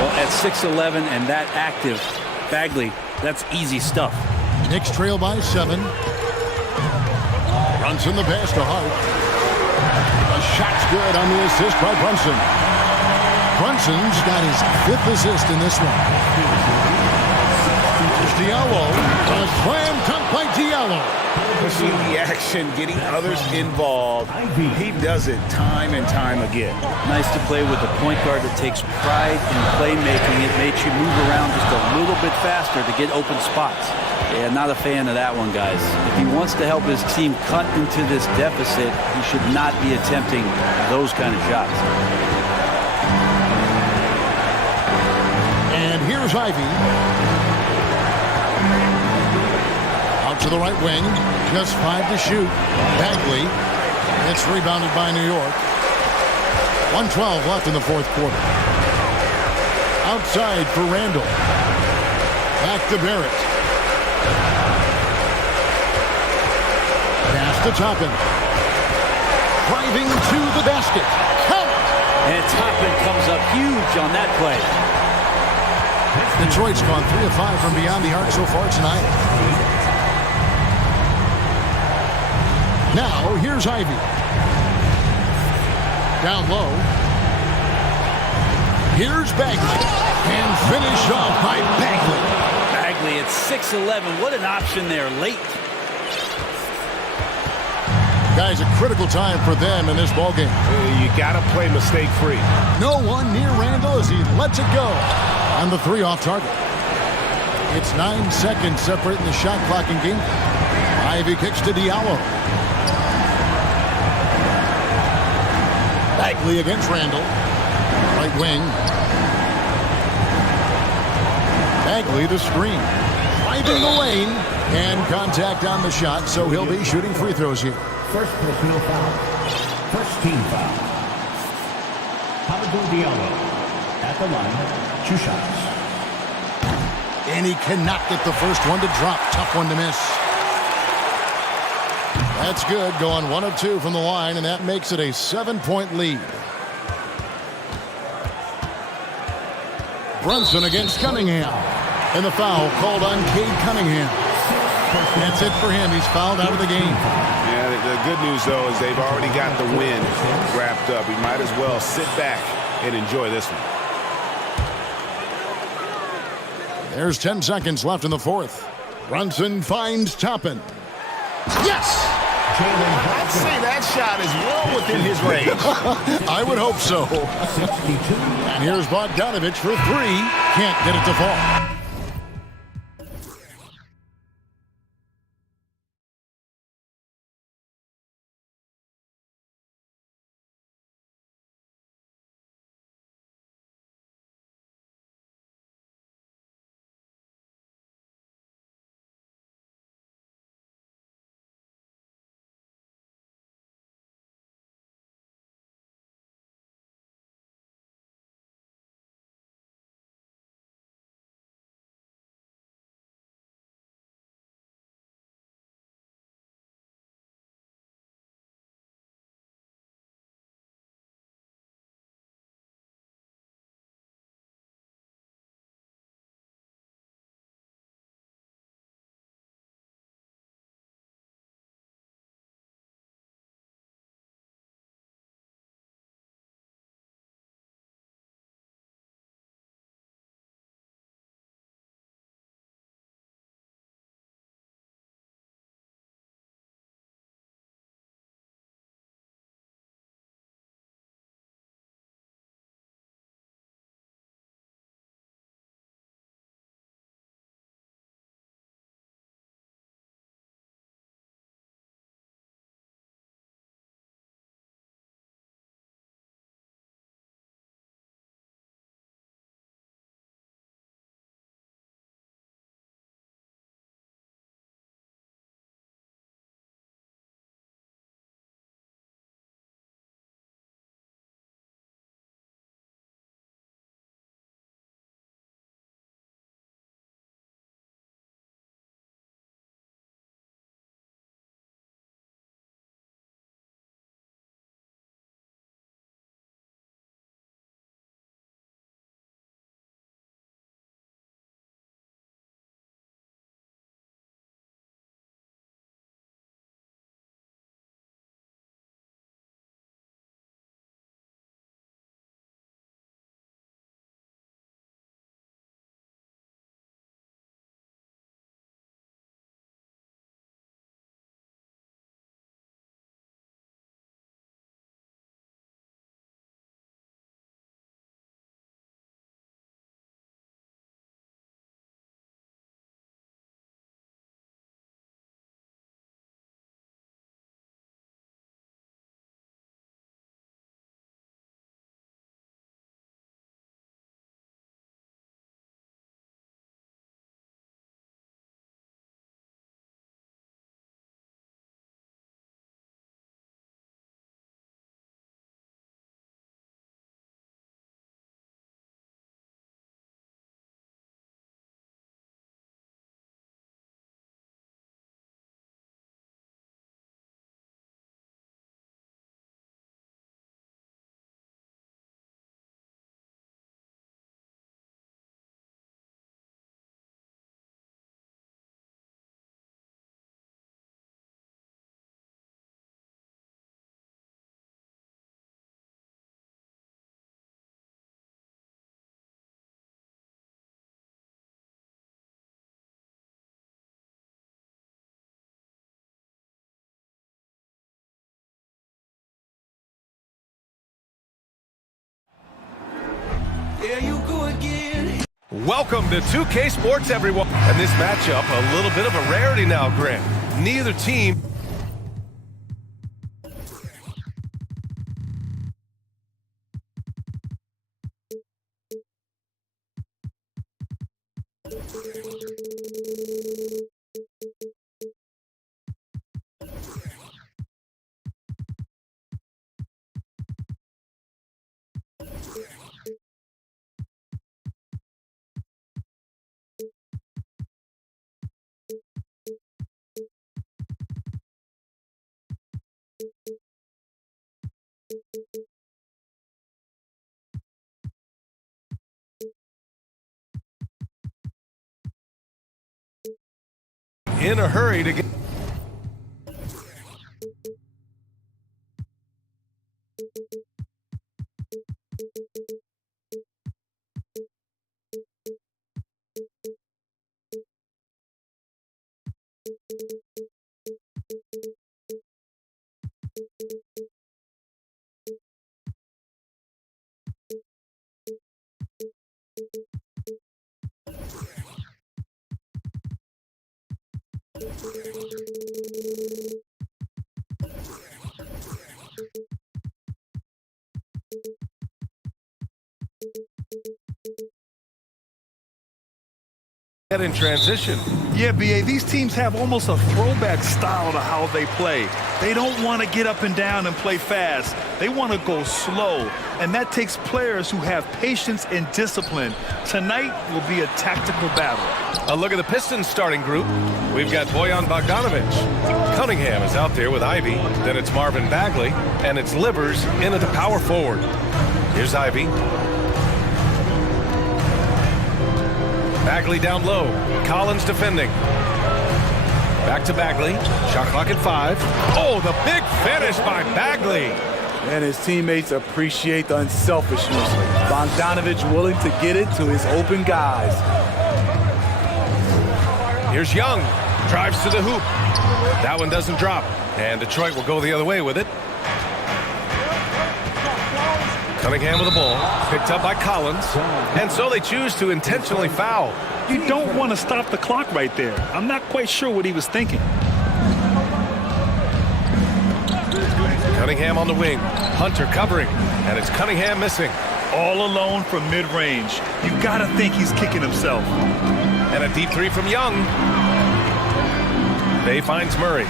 Well, at 6'11" and that active, Bagley, that's easy stuff. Knicks trail by 7. Brunson the pass to Hart. A shot's good on the assist by Brunson. Brunson's got his 5th assist in this one. Here's Diallo. A slam dunk by Diallo. Pushing the action, getting others involved. He does it time and time again. Nice to play with a point guard that takes pride in playmaking. It makes you move around just a little bit faster to get open spots. Yeah, not a fan of that one, guys. If he wants to help his team cut into this deficit, he should not be attempting those kind of shots. And here's Ivy. Out to the right wing. Just 5 to shoot. Bagley. It's rebounded by New York. 1:12 left in the fourth quarter. Outside for Randall. Back to Barrett. Pass to Toppin. Driving to the basket. Count! And Toppin comes up huge on that play. Detroit's gone 3 of 5 from beyond the arc so far tonight. Now, here's Ivy. Down low. Here's Bagley. And finished off by Bagley. Bagley at 6'11". What an option there late. Guys, a critical time for them in this ballgame. You got to play mistake-free. No one near Randall as he lets it go. On the 3 off target. It's 9 seconds separating the shot clock and game. Ivy kicks to Diallo. Bagley against Randall. Right wing. Bagley to screen. Driving the lane. And contact on the shot, so he'll be shooting free throws here. First personal foul. First team foul. Hamidou Diallo at the line. 2 shots. And he cannot get the first one to drop. Tough one to miss. That's good. Going 1 of 2 from the line, and that makes it a 7-point lead. Brunson against Cunningham. And the foul called on Cade Cunningham. That's it for him. He's fouled out of the game. Yeah, the good news, though, is they've already got the win wrapped up. He might as well sit back and enjoy this one. There's 10 seconds left in the fourth. Brunson finds Toppin. Yes! I'd say that shot is well within his range. I would hope so. And here's Bogdanovich for 3. Can't get it to fall. Welcome to 2K Sports, everyone. And this matchup, a little bit of a rarity now, Grant. Neither team In a hurry to get... in transition. Yeah, BA, these teams have almost a throwback style to how they play. They don't want to get up and down and play fast. They want to go slow, and that takes players who have patience and discipline. Tonight will be a tactical battle. A look at the Pistons starting group. We've got Bojan Bogdanovic. Cunningham is out there with Ivy. Then it's Marvin Bagley, and it's Livers in at the power forward. Here's Ivy. Bagley down low. Collins defending. Back to Bagley. Shot clock at 5. Oh, the big finish by Bagley. And his teammates appreciate the unselfishness. Bogdanovic willing to get it to his open guys. Here's Young. Drives to the hoop. That one doesn't drop. And Detroit will go the other way with it. Cunningham with the ball, picked up by Collins, and so they choose to intentionally foul. You don't want to stop the clock right there. I'm not quite sure what he was thinking. Cunningham on the wing, Hunter covering, and it's Cunningham missing. All alone from mid-range. You got to think he's kicking himself. And a deep three from Young. Bay finds Murray,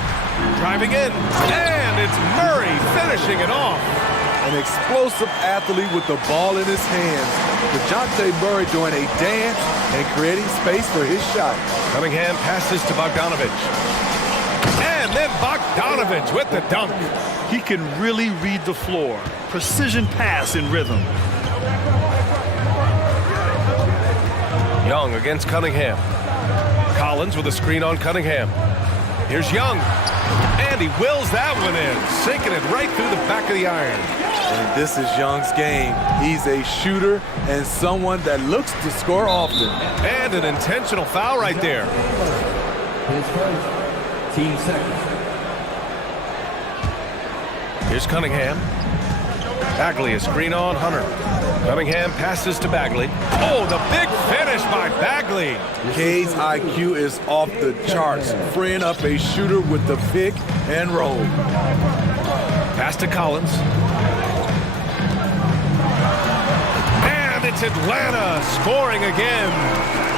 driving in, and it's Murray finishing it off. An explosive athlete with the ball in his hands. DeJounte Murray doing a dance and creating space for his shot. Cunningham passes to Bogdanovic. And then Bogdanovic with the dunk. He can really read the floor. Precision pass in rhythm. Young against Cunningham. Collins with a screen on Cunningham. Here's Young. And he wills that one in, sinking it right through the back of the iron. And this is Young's game. He's a shooter and someone that looks to score often. And an intentional foul right there. His first, team second. Here's Cunningham. Bagley is screen on Hunter. Cunningham passes to Bagley. Oh, the big finish by Bagley. K's IQ is off the charts, freeing up a shooter with the pick and roll. Pass to Collins. And it's Atlanta scoring again.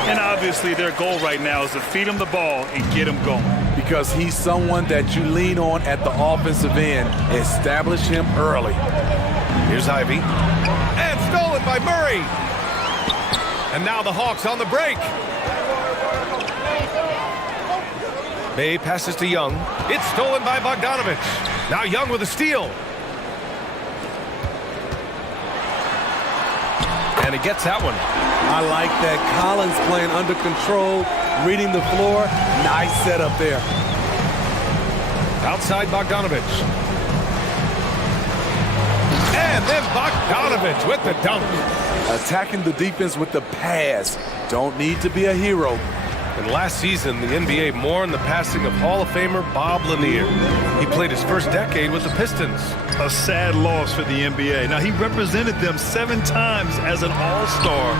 And obviously their goal right now is to feed him the ball and get him going. Because he's someone that you lean on at the offensive end. Establish him early. Here's Ivy. And stolen by Murray. And now the Hawks on the break. Bay passes to Young. It's stolen by Bogdanovic. Now Young with a steal. And he gets that one. I like that. Collins playing under control, reading the floor. Nice setup there. Outside Bogdanovic. And then Bogdanovic with the dunk. Attacking the defense with the pass. Don't need to be a hero. And last season, the NBA mourned the passing of Hall of Famer Bob Lanier. He played his first decade with the Pistons. A sad loss for the NBA. Now, he represented them 7 times as an all-star,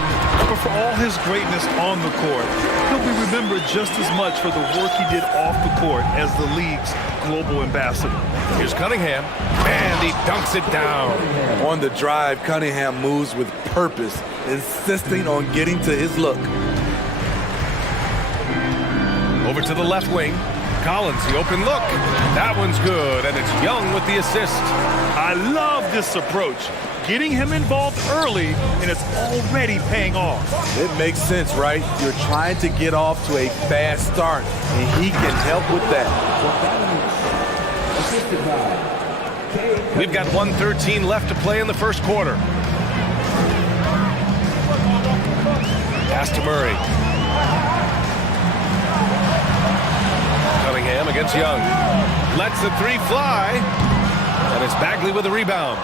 but for all his greatness on the court, he'll be remembered just as much for the work he did off the court as the league's global ambassador. Here's Cunningham, and he dunks it down. On the drive, Cunningham moves with purpose, insisting on getting to his look. Over to the left wing. Collins, the open look. That one's good, and it's Young with the assist. I love this approach. Getting him involved early, and it's already paying off. It makes sense, right? You're trying to get off to a fast start, and he can help with that. We've got 1:13 left to play in the first quarter. Pass to Murray. Cunningham against Young. Lets the three fly. And it's Bagley with the rebound.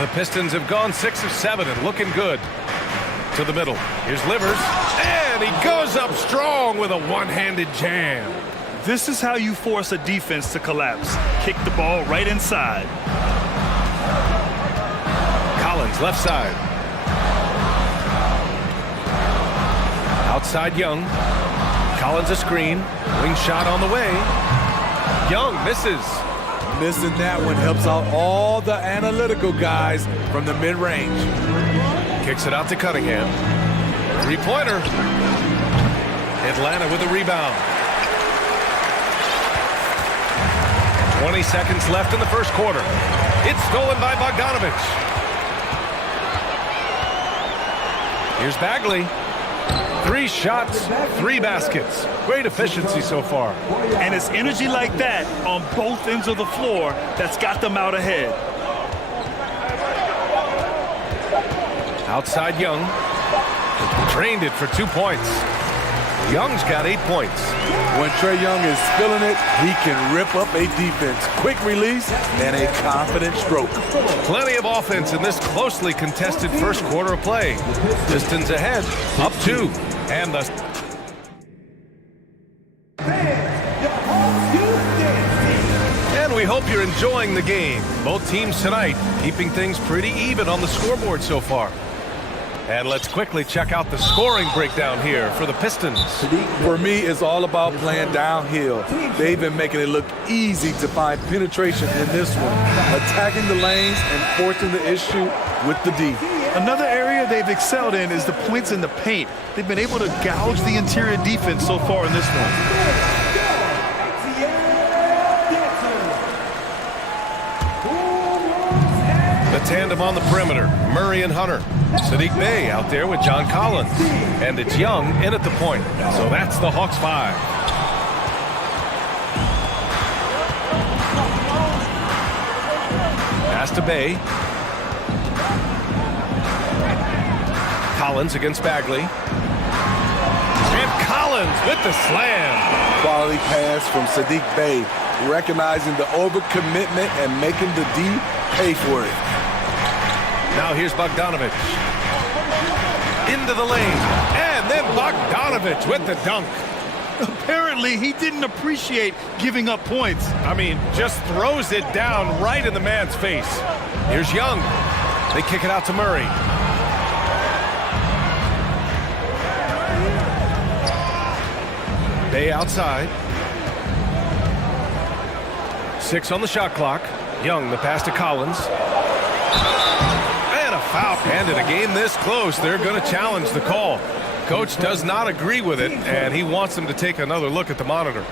The Pistons have gone 6 of 7 and looking good. To the middle. Here's Livers. And he goes up strong with a one-handed jam. This is how you force a defense to collapse. Kick the ball right inside. Collins, left side. Outside Young. Collins a screen. Wing shot on the way. Young misses. Missing that one helps out all the analytical guys from the mid-range. Kicks it out to Cunningham. Three-pointer. Atlanta with a rebound. 20 seconds left in the first quarter. It's stolen by Bogdanovich. Here's Bagley. 3 shots, 3 baskets. Great efficiency so far. And it's energy like that on both ends of the floor that's got them out ahead. Outside Young. Drained it for 2 points. Young's got 8 points. When Trae Young is feeling it, he can rip up a defense. Quick release and a confident stroke. Plenty of offense in this closely contested first quarter of play. Pistons ahead, up 2. And the... And we hope you're enjoying the game. Both teams tonight keeping things pretty even on the scoreboard so far. And let's quickly check out the scoring breakdown here for the Pistons. For me, it's all about playing downhill. They've been making it look easy to find penetration in this one, attacking the lanes and forcing the issue with the D. Another area they've excelled in is the points in the paint. They've been able to gouge the interior defense so far in this one. The tandem on the perimeter, Murray and Hunter. Sadiq Bey out there with John Collins. And it's Young in at the point. So that's the Hawks 5. Pass to Bey. Collins against Bagley. And Collins with the slam. Quality pass from Sadiq Bey, recognizing the overcommitment and making the D pay for it. Now here's Bogdanovich. Into the lane. And then Bogdanovich with the dunk. Apparently, he didn't appreciate giving up points. I mean, just throws it down right in the man's face. Here's Young. They kick it out to Murray. Bey outside. 6 on the shot clock. Young, the pass to Collins. And a foul. And in a game this close, they're going to challenge the call. Coach does not agree with it, and he wants them to take another look at the monitor.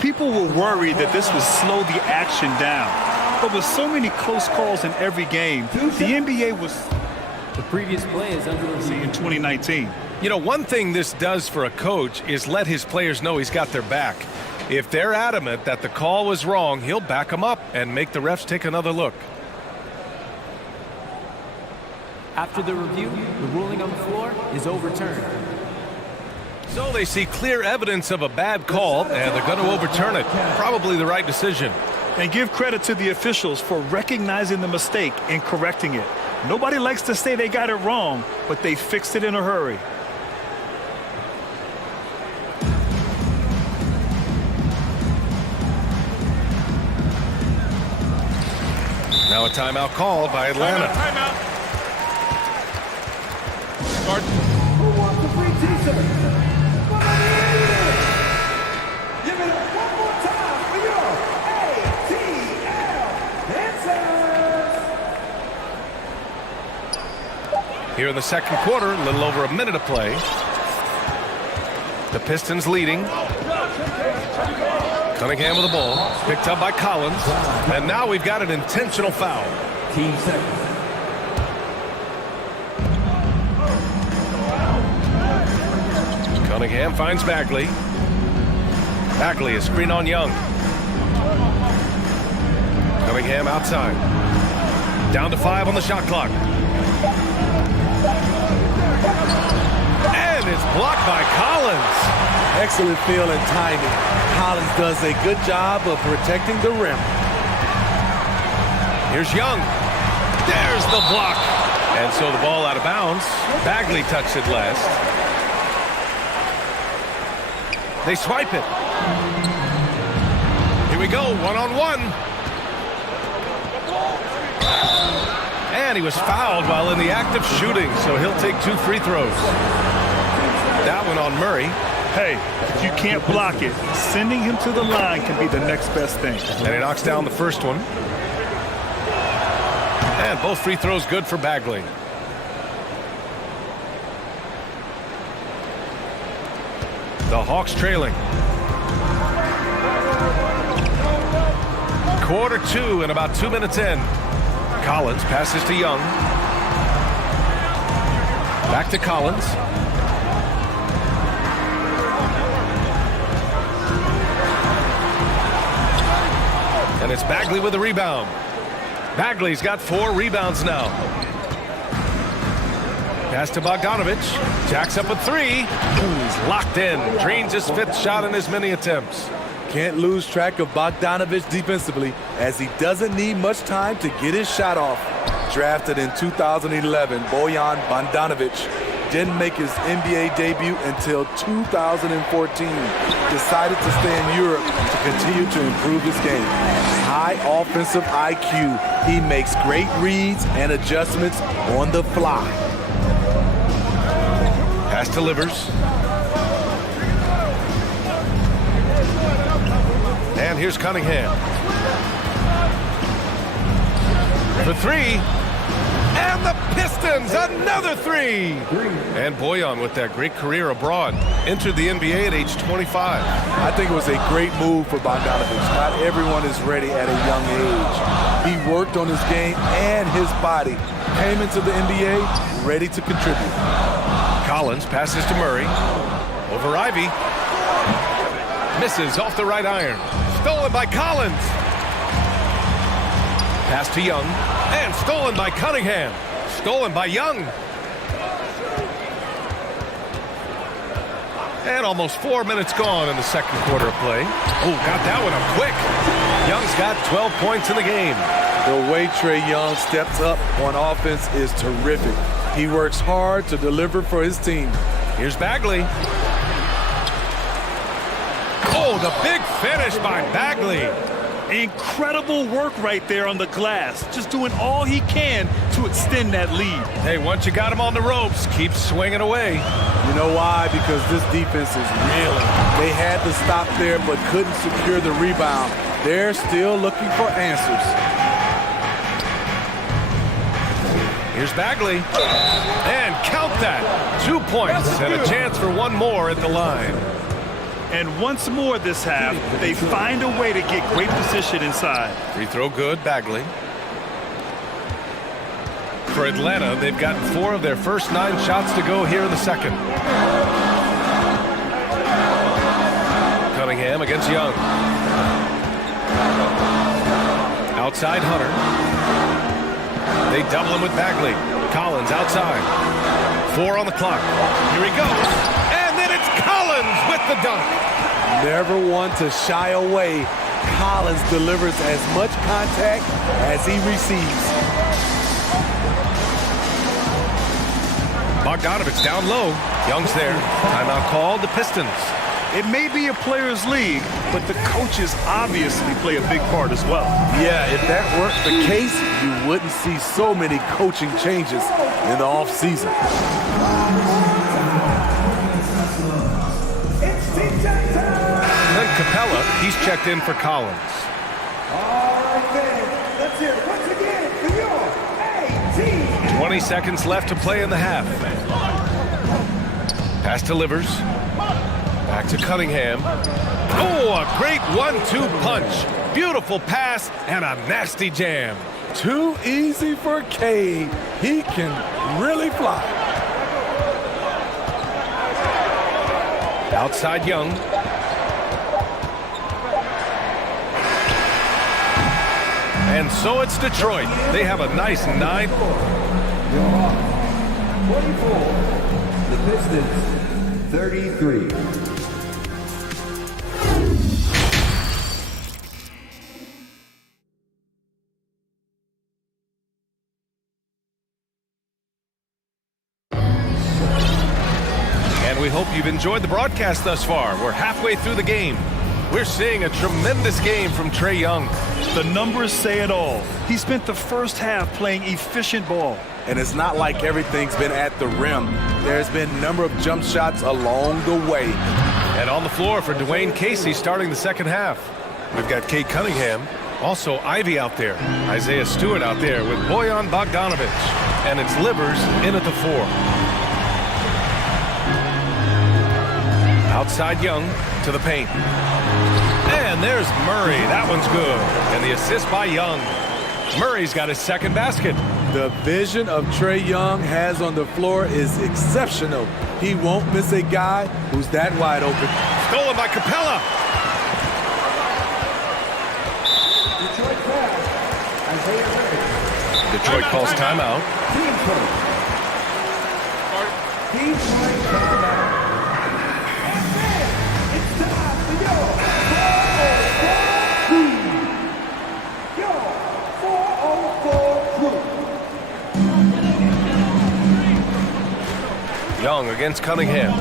People were worried that this would slow the action down. But with so many close calls in every game, the NBA was... The previous play is under review in 2019. You know, one thing this does for a coach is let his players know he's got their back. If they're adamant that the call was wrong, he'll back them up and make the refs take another look. After the review, the ruling on the floor is overturned. So they see clear evidence of a bad call, and they're going to overturn it. Probably the right decision. And give credit to the officials for recognizing the mistake and correcting it. Nobody likes to say they got it wrong, but they fixed it in a hurry. Now a timeout called by Atlanta. Timeout. Start. Who wants the free t-shirt? Give it up one more time for your ATL dancers. Here in the second quarter, a little over a minute of play. The Pistons leading. Cunningham with the ball. Picked up by Collins. And now we've got an intentional foul. Team second. Cunningham finds Bagley. Bagley is screen on Young. Cunningham outside. Down to 5 on the shot clock. And it's blocked by Collins. Excellent feel and timing. Collins does a good job of protecting the rim. Here's Young. There's the block. And so the ball out of bounds. Bagley touched it last. They swipe it. Here we go, one-on-one. And he was fouled while in the act of shooting, so he'll take 2 free throws. That one on Murray. Hey, if you can't block it, sending him to the line can be the next best thing. And he knocks down the first one. And both free throws good for Bagley. The Hawks trailing. Quarter 2 and about 2 minutes in. Collins passes to Young. Back to Collins. And it's Bagley with the rebound. Bagley's got 4 rebounds now. Pass to Bogdanovich. Jacks up a 3. He's locked in. Drains his 5th shot in as many attempts. Can't lose track of Bogdanovich defensively, as he doesn't need much time to get his shot off. Drafted in 2011, Bojan Bogdanovic didn't make his NBA debut until 2014. Decided to stay in Europe to continue to improve his game. High offensive IQ. He makes great reads and adjustments on the fly. Pass delivers. And here's Cunningham. For 3. And the Pistons, another 3. And Bojan with that great career abroad. Entered the NBA at age 25. I think it was a great move for Bogdanovich. Not everyone is ready at a young age. He worked on his game and his body. Came into the NBA ready to contribute. Collins passes to Murray. Over Ivy. Misses off the right iron. Stolen by Collins. Pass to Young. And stolen by Cunningham. Stolen by Young. And almost 4 minutes gone in the second quarter of play. Oh, got that one up quick. Young's got 12 points in the game. The way Trae Young steps up on offense is terrific. He works hard to deliver for his team. Here's Bagley. Oh, the big finish by Bagley. Incredible work right there on the glass. Just doing all he can to extend that lead. Hey, once you got him on the ropes, keep swinging away. You know why? Because this defense is reeling. They had to stop there but couldn't secure the rebound. They're still looking for answers. Here's Bagley. And count that. 2 points and a chance for one more at the line. And once more this half, they find a way to get great position inside. Free throw good, Bagley. For Atlanta, they've gotten 4 of their first 9 shots to go here in the second. Cunningham against Young. Outside Hunter. They double him with Bagley. Collins outside. 4 on the clock. Here he goes. And then it's Collins with the dunk. Never one to shy away. Collins delivers as much contact as he receives. Bogdanovich down low. Young's there. Timeout called. The Pistons. It may be a players' league, but the coaches obviously play a big part as well. Yeah, if that weren't the case, you wouldn't see so many coaching changes in the offseason. Then Capella, he's checked in for Collins. All right, then. Let's hear it once again for your 18. 20 seconds left to play in the half. Pass delivers. Back to Cunningham. Oh, a great 1-2 punch. Beautiful pass and a nasty jam. Too easy for Cade. He can really fly. Outside Young. And so it's Detroit. They have a nice 9. 24. The Pistons, 33. And we hope you've enjoyed the broadcast thus far. We're halfway through the game. We're seeing a tremendous game from Trae Young. The numbers say it all. He spent the first half playing efficient ball. And it's not like everything's been at the rim. There's been a number of jump shots along the way. And on the floor for Dwayne Casey starting the second half. We've got Cade Cunningham, also Ivy out there, Isaiah Stewart out there with Bojan Bogdanovic. And it's Livers in at the 4. Outside Young to the paint. And there's Murray. That one's good. And the assist by Young. Murray's got his second basket. The vision of Trae Young has on the floor is exceptional. He won't miss a guy who's that wide open. Stolen by Capella. Detroit calls timeout. Young against Cunningham.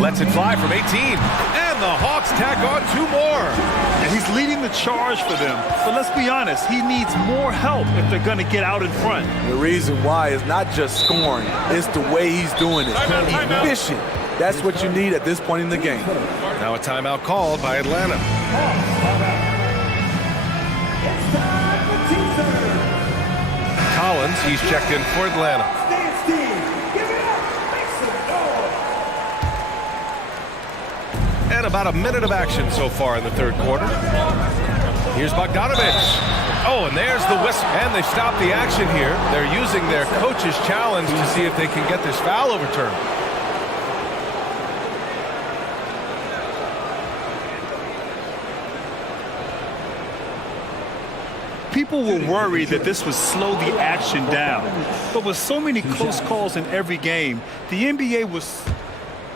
Lets it fly from 18. And the Hawks tack on 2 more. And he's leading the charge for them. But let's be honest, he needs more help if they're going to get out in front. The reason why is not just scoring, it's the way he's doing it. Efficient. That's what you need at this point in the game. Now a timeout called by Atlanta. Collins, he's checked in for Atlanta. And about a minute of action so far in the third quarter. Here's Bogdanovic. Oh, and there's the whistle. And they stopped the action here. They're using their coach's challenge to see if they can get this foul overturned. People were worried that this would slow the action down. But with so many close calls in every game, the NBA was...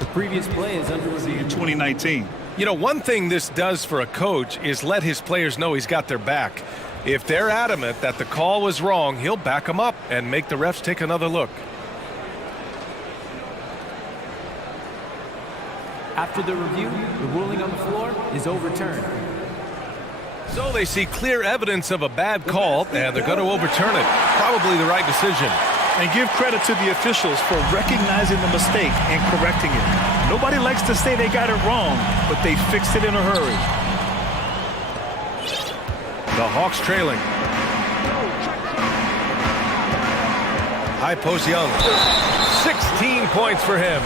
The previous play is under review. In 2019. You know, one thing this does for a coach is let his players know he's got their back. If they're adamant that the call was wrong, he'll back them up and make the refs take another look. After the review, the ruling on the floor is overturned. So they see clear evidence of a bad call, and they're going to overturn it. Probably the right decision. And give credit to the officials for recognizing the mistake and correcting it. Nobody likes to say they got it wrong, but they fixed it in a hurry. The Hawks trailing. High post Young. 16 points for him.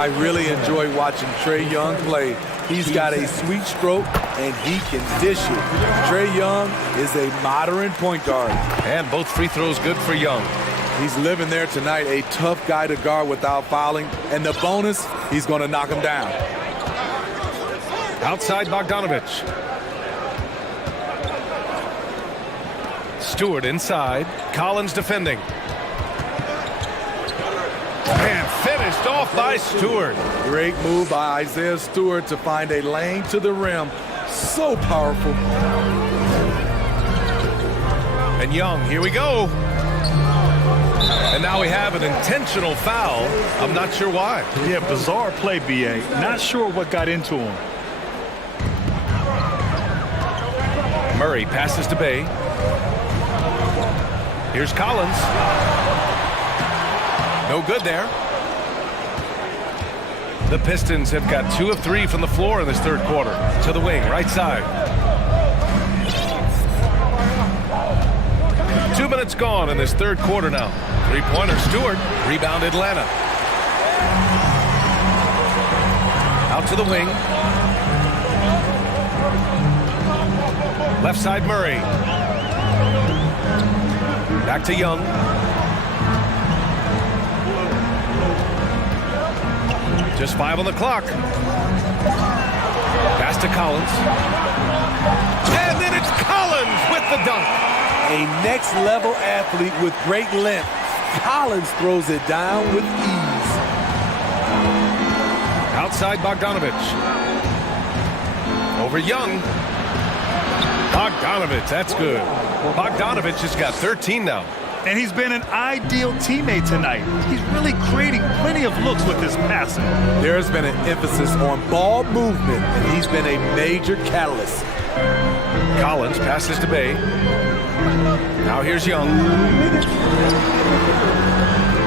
I really enjoy watching Trae Young play. He's got a sweet stroke, and he can dish it. Trae Young is a modern point guard. And both free throws good for Young. He's living there tonight, a tough guy to guard without fouling. And the bonus, he's going to knock him down. Outside Bogdanovic. Stewart inside. Collins defending. And finished off by Stewart. Great move by Isaiah Stewart to find a lane to the rim. So powerful. And Young, here we go. And now we have an intentional foul. I'm not sure why. Yeah, bizarre play, B.A. Not sure what got into him. Murray passes to Bay. Here's Collins. No good there. The Pistons have got 2 of 3 from the floor in this third quarter. To the wing, right side. 2 minutes gone in this third quarter now. Three-pointer Stewart. Rebound Atlanta. Out to the wing. Left side Murray. Back to Young. Just 5 on the clock. Pass to Collins. And then it's Collins with the dunk. A next-level athlete with great length. Collins throws it down with ease. Outside Bogdanovich. Over Young. Bogdanovich, that's good. Bogdanovich has got 13 now. And he's been an ideal teammate tonight. He's really creating plenty of looks with his passing. There's been an emphasis on ball movement, and he's been a major catalyst. Collins passes to Bay. Now here's Young.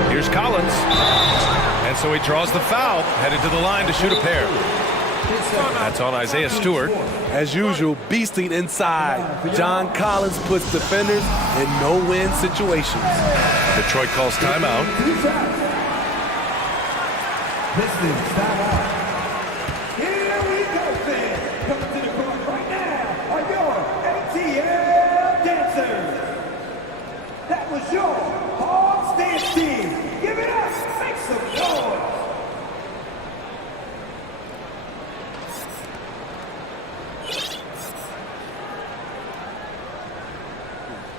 Here's Collins. And so he draws the foul, headed to the line to shoot a pair. That's on Isaiah Stewart. As usual, beasting inside. John Collins puts defenders in no-win situations. Detroit calls timeout. Here we go, fans. Coming to the court right now are your ATL dancers. That was your Hogs Dance team. Give it up. Make some noise.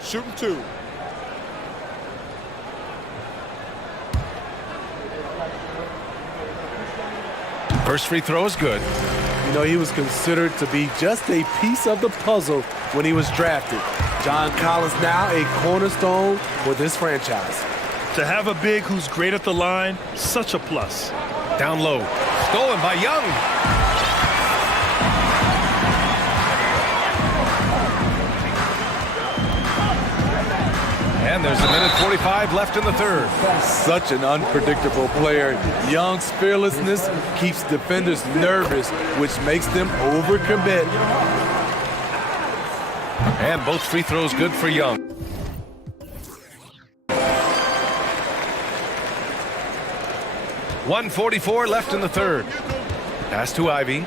Shooting 2. First free throw is good. You know, he was considered to be just a piece of the puzzle when he was drafted. John Collins now a cornerstone for this franchise. To have a big who's great at the line, such a plus. Down low. Stolen by Young. And there's a minute 45 left in the third. Such an unpredictable player. Young's fearlessness keeps defenders nervous, which makes them overcommit. And both free throws good for Young. .144 left in the third. Pass to Ivy.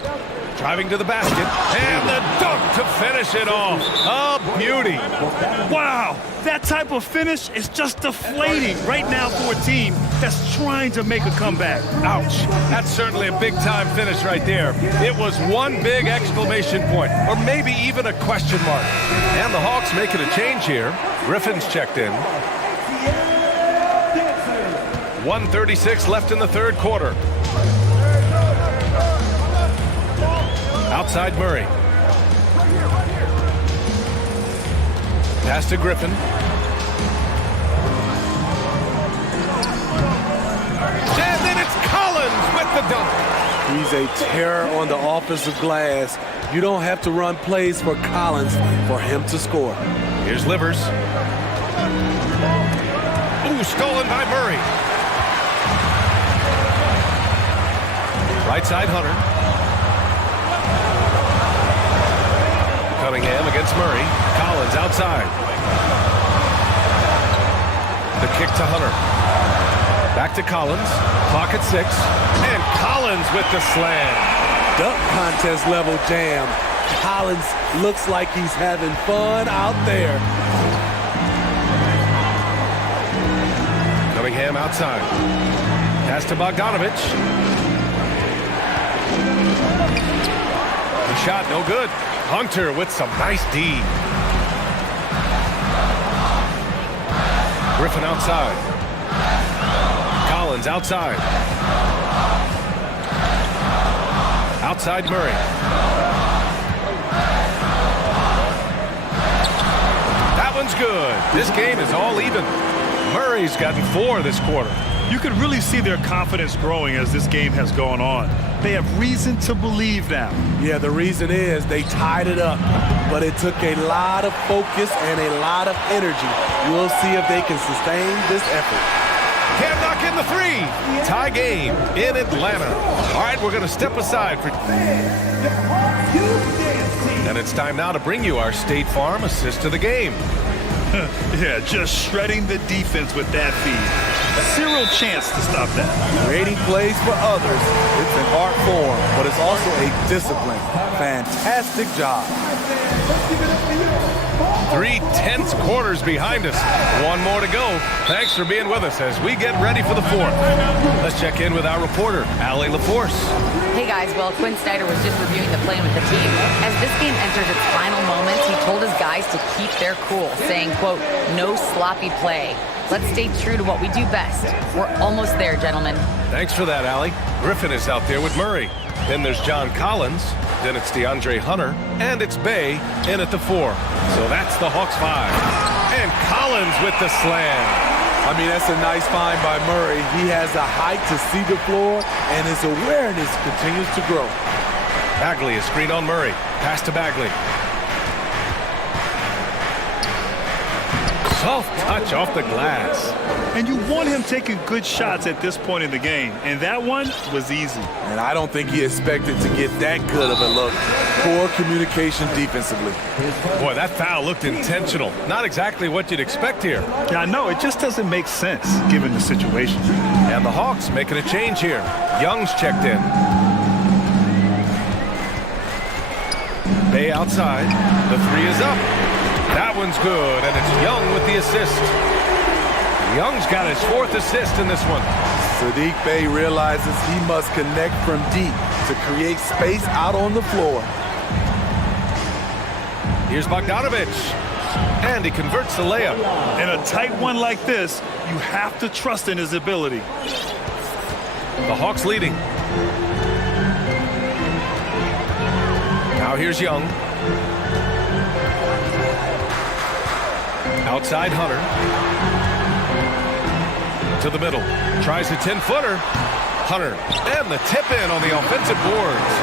Driving to the basket. And the dunk to finish it off. A beauty. Wow, that type of finish is just deflating right now for a team that's trying to make a comeback. Ouch. That's certainly a big-time finish right there. It was one big exclamation point, or maybe even a question mark. And the Hawks making a change here. Griffin's checked in. 1:36 left in the third quarter. Outside Murray. Pass to Griffin. And then it's Collins with the dunk. He's a terror on the offensive glass. You don't have to run plays for Collins for him to score. Here's Livers. Ooh, stolen by Murray. Right side Hunter. Cunningham against Murray. Collins outside. The kick to Hunter. Back to Collins. Clock at 6. And Collins with the slam. Dunk contest level jam. Collins looks like he's having fun out there. Cunningham outside. Pass to Bogdanovich. The shot no good. Hunter with some nice D. Griffin outside. Collins outside. Outside Murray. That one's good. This game is all even. Murray's gotten 4 this quarter. You can really see their confidence growing as this game has gone on. They have reason to believe now. Yeah, the reason is they tied it up, but it took a lot of focus and a lot of energy. We'll see if they can sustain this effort. Can't knock in the 3. Tie game in Atlanta. All right, we're going to step aside for... And it's time now to bring you our State Farm assist to the game. Yeah, just shredding the defense with that feed. Zero chance to stop that. Creating plays for others, it's an art form, but it's also a discipline. Fantastic job. 3 tense quarters behind us. One more to go. Thanks for being with us as we get ready for the fourth. Let's check in with our reporter, Allie LaForce. Hey guys, well, Quinn Snyder was just reviewing the plan with the team. As this game enters its final moments, he told his guys to keep their cool, saying, quote, no sloppy play. Let's stay true to what we do best. We're almost there, gentlemen. Thanks for that, Allie. Griffin is out there with Murray. Then there's John Collins. Then it's DeAndre Hunter. And it's Bay in at the 4. So that's the Hawks 5. And Collins with the slam. I mean, that's a nice find by Murray. He has the height to see the floor, and his awareness continues to grow. Bagley is screen on Murray. Pass to Bagley. Soft touch off the glass. And you want him taking good shots at this point in the game. And that one was easy. And I don't think he expected to get that good of a look. Poor communication defensively. Boy, that foul looked intentional. Not exactly what you'd expect here. Yeah, I know. It just doesn't make sense given the situation. And the Hawks making a change here. Young's checked in. Bay outside. The 3 is up. That one's good, and it's Young with the assist. Young's got his 4th assist in this one. Saddiq Bey realizes he must connect from deep to create space out on the floor. Here's Bogdanovich, and he converts the layup. In a tight one like this, you have to trust in his ability. The Hawks leading. Now here's Young. Outside Hunter. To the middle. Tries a 10-footer. Hunter. And the tip-in on the offensive boards.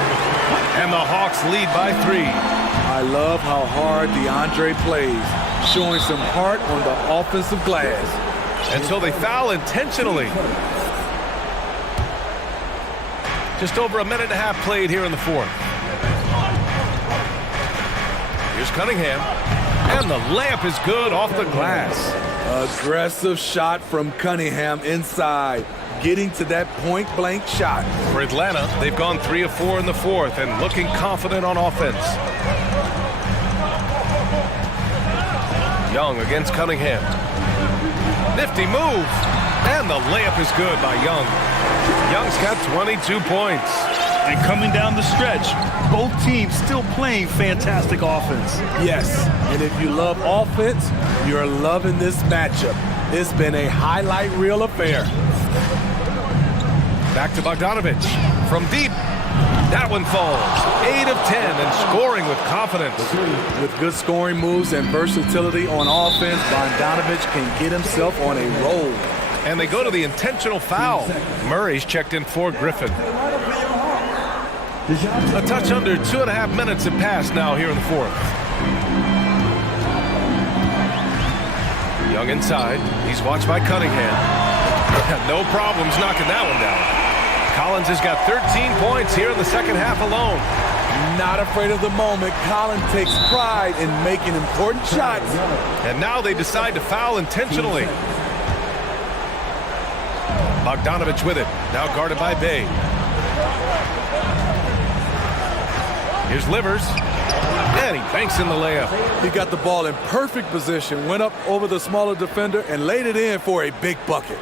And the Hawks lead by 3. I love how hard DeAndre plays, showing some heart on the offensive glass. And so they foul intentionally. Just over a minute and a half played here in the 4th. Here's Cunningham. And the layup is good off the glass. Aggressive shot from Cunningham inside, getting to that point-blank shot. For Atlanta, they've gone 3 of 4 in the 4th and looking confident on offense. Young against Cunningham. Nifty move. And the layup is good by Young. Young's got 22 points. And coming down the stretch, both teams still playing fantastic offense. Yes, and if you love offense, you're loving this matchup. It's been a highlight reel affair. Back to Bogdanovich. From deep. That one falls. 8 of 10 and scoring with confidence. With good scoring moves and versatility on offense, Bogdanovich can get himself on a roll. And they go to the intentional foul. Murray's checked in for Griffin. A touch under 2.5 minutes have passed now here in the 4th. Young inside. He's watched by Cunningham. No problems knocking that one down. Collins has got 13 points here in the second half alone. Not afraid of the moment. Collins takes pride in making important shots. And now they decide to foul intentionally. Bogdanovich with it. Now guarded by Bay. Here's Livers. And he banks in the layup. He got the ball in perfect position, went up over the smaller defender, and laid it in for a big bucket.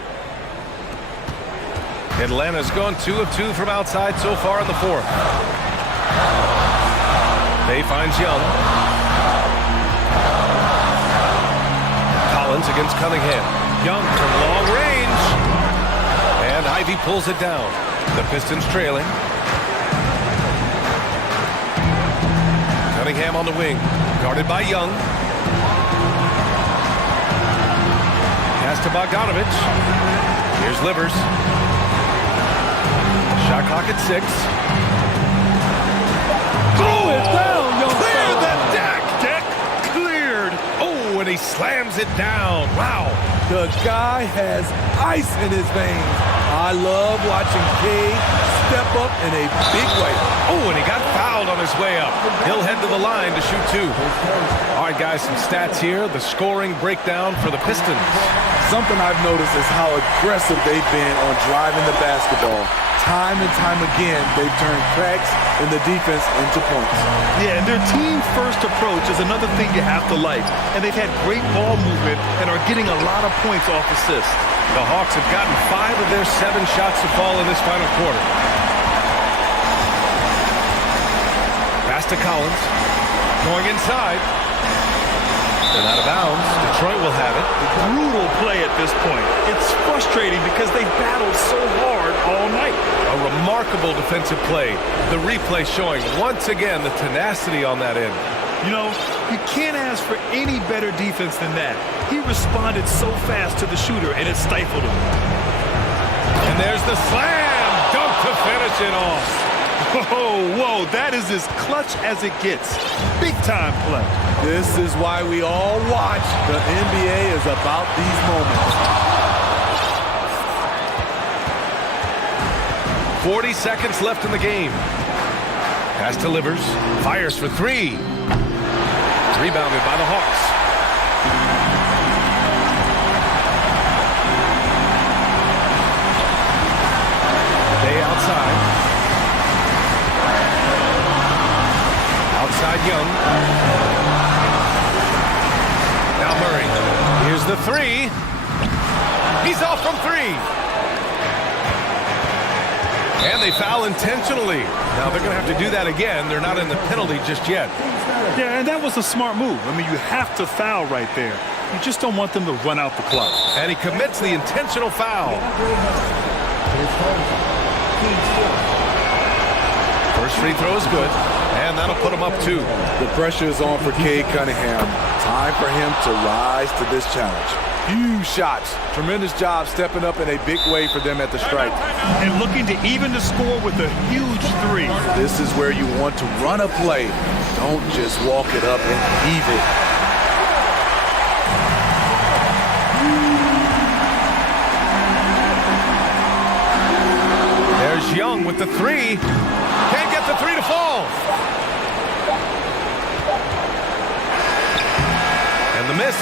Atlanta's gone 2 of 2 from outside so far in the 4th. Bay finds Young. Collins against Cunningham. Young from long range. And Ivy pulls it down. The Pistons trailing. Cunningham on the wing. Guarded by Young. Pass to Bogdanovich. Here's Livers. Shot clock at 6. Throw it down, Young. Clear the deck. Deck cleared. Oh, and he slams it down. Wow. The guy has ice in his veins. I love watching Cade step up in a big way. Oh, and he got fouled on his way up. He'll head to the line to shoot 2. All right, guys, some stats here. The scoring breakdown for the Pistons. Something I've noticed is how aggressive they've been on driving the basketball. Time and time again, they've turned cracks in the defense into points. Yeah, and their team-first approach is another thing you have to like. And they've had great ball movement and are getting a lot of points off assists. The Hawks have gotten 5 of their 7 shots to fall in this final quarter. Pass to Collins. Going inside. And out of bounds. Detroit will have it. Brutal play at this point. It's frustrating because they battled so hard all night. A remarkable defensive play. The replay showing once again the tenacity on that end. You know, you can't ask for any better defense than that. He responded so fast to the shooter, and it stifled him. And there's the slam dunk to finish it off. Whoa, that is as clutch as it gets. Big time play. This is why we all watch. The NBA is about these moments. 40 seconds left in the game. Pass delivers. Fires for 3. Rebounded by the Hawks. Day outside. Outside Young. Now Murray. Here's the 3. He's off from 3. And they foul intentionally. Now they're going to have to do that again. They're not in the penalty just yet. Yeah, and that was a smart move. I mean, you have to foul right there. You just don't want them to run out the clock. And he commits the intentional foul. First free throw is good. And that'll put him up 2. The pressure is on for Cade Cunningham. Time for him to rise to this challenge. Huge shots. Tremendous job stepping up in a big way for them at the stripe. And looking to even the score with a huge 3. This is where you want to run a play. Don't just walk it up and heave it. There's Young with the 3. Can't get the 3 to fall. And the miss.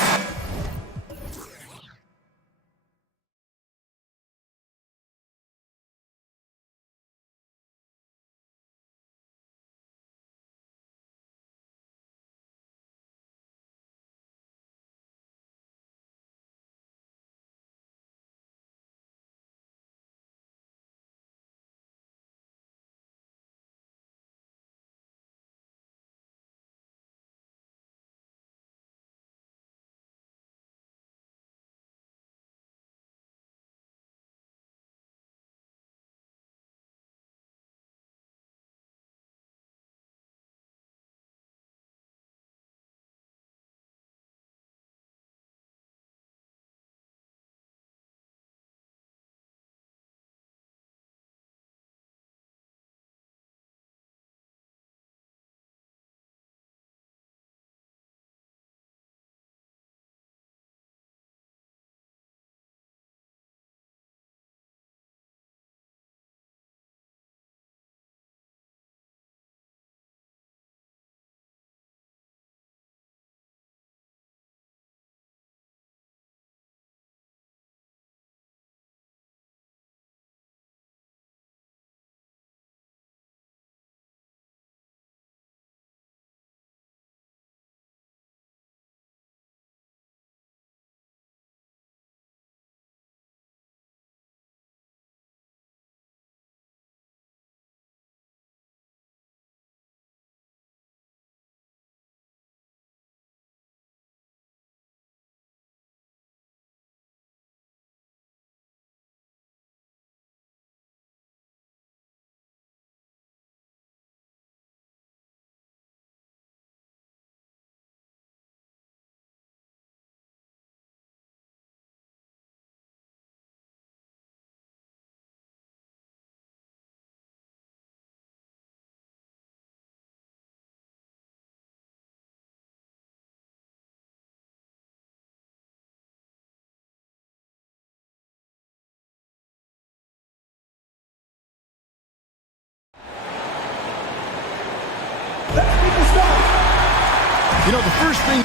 You know, the first thing...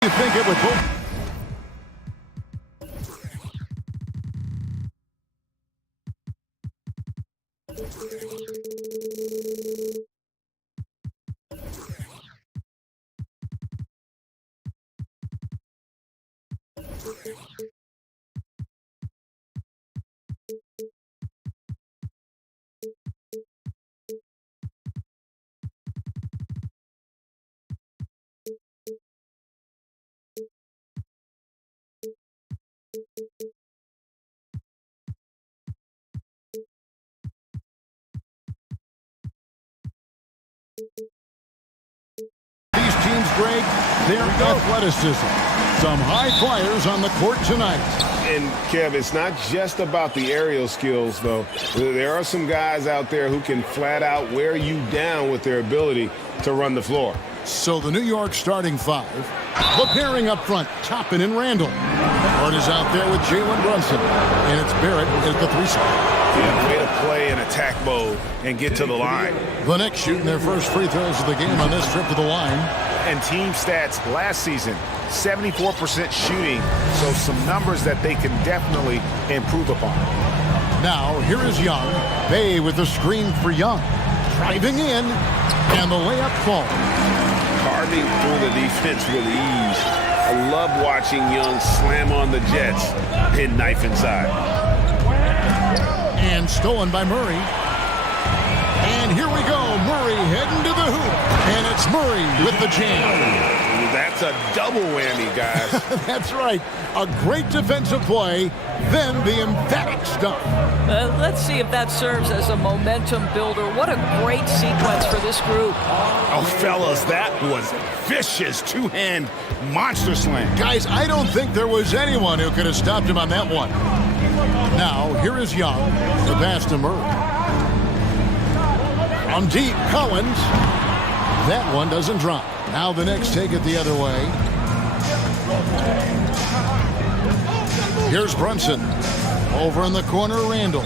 You think it would go... These teams, Greg, their athleticism. Some high flyers on the court tonight. And, Kev, it's not just about the aerial skills, though. There are some guys out there who can flat out wear you down with their ability to run the floor. So the New York starting five, the pairing up front, Toppin and Randall. Hart is out there with Jalen Brunson, and it's Barrett at the 3 spot. Yeah, way to play in attack mode and get to the line. The Knicks shooting their first free throws of the game on this trip to the line. And team stats last season, 74% shooting, so some numbers that they can definitely improve upon. Now, here is Young. Bay with the screen for Young. Driving in, and the layup falls. Carving through the defense with ease. I love watching Young slam on the Jets and knife inside. And stolen by Murray. And here we go. Murray heading to the hoop. And it's Murray with the jam. That's a double whammy, guys. That's right. A great defensive play, then the emphatic stuff. Let's see if that serves as a momentum builder. What a great sequence for this group. Oh, fellas, that was vicious two-hand monster slam. Guys, I don't think there was anyone who could have stopped him on that one. Now, here is Young. The pass to Murray. From deep, Collins. That one doesn't drop. Now the Knicks take it the other way. Here's Brunson. Over in the corner, Randall.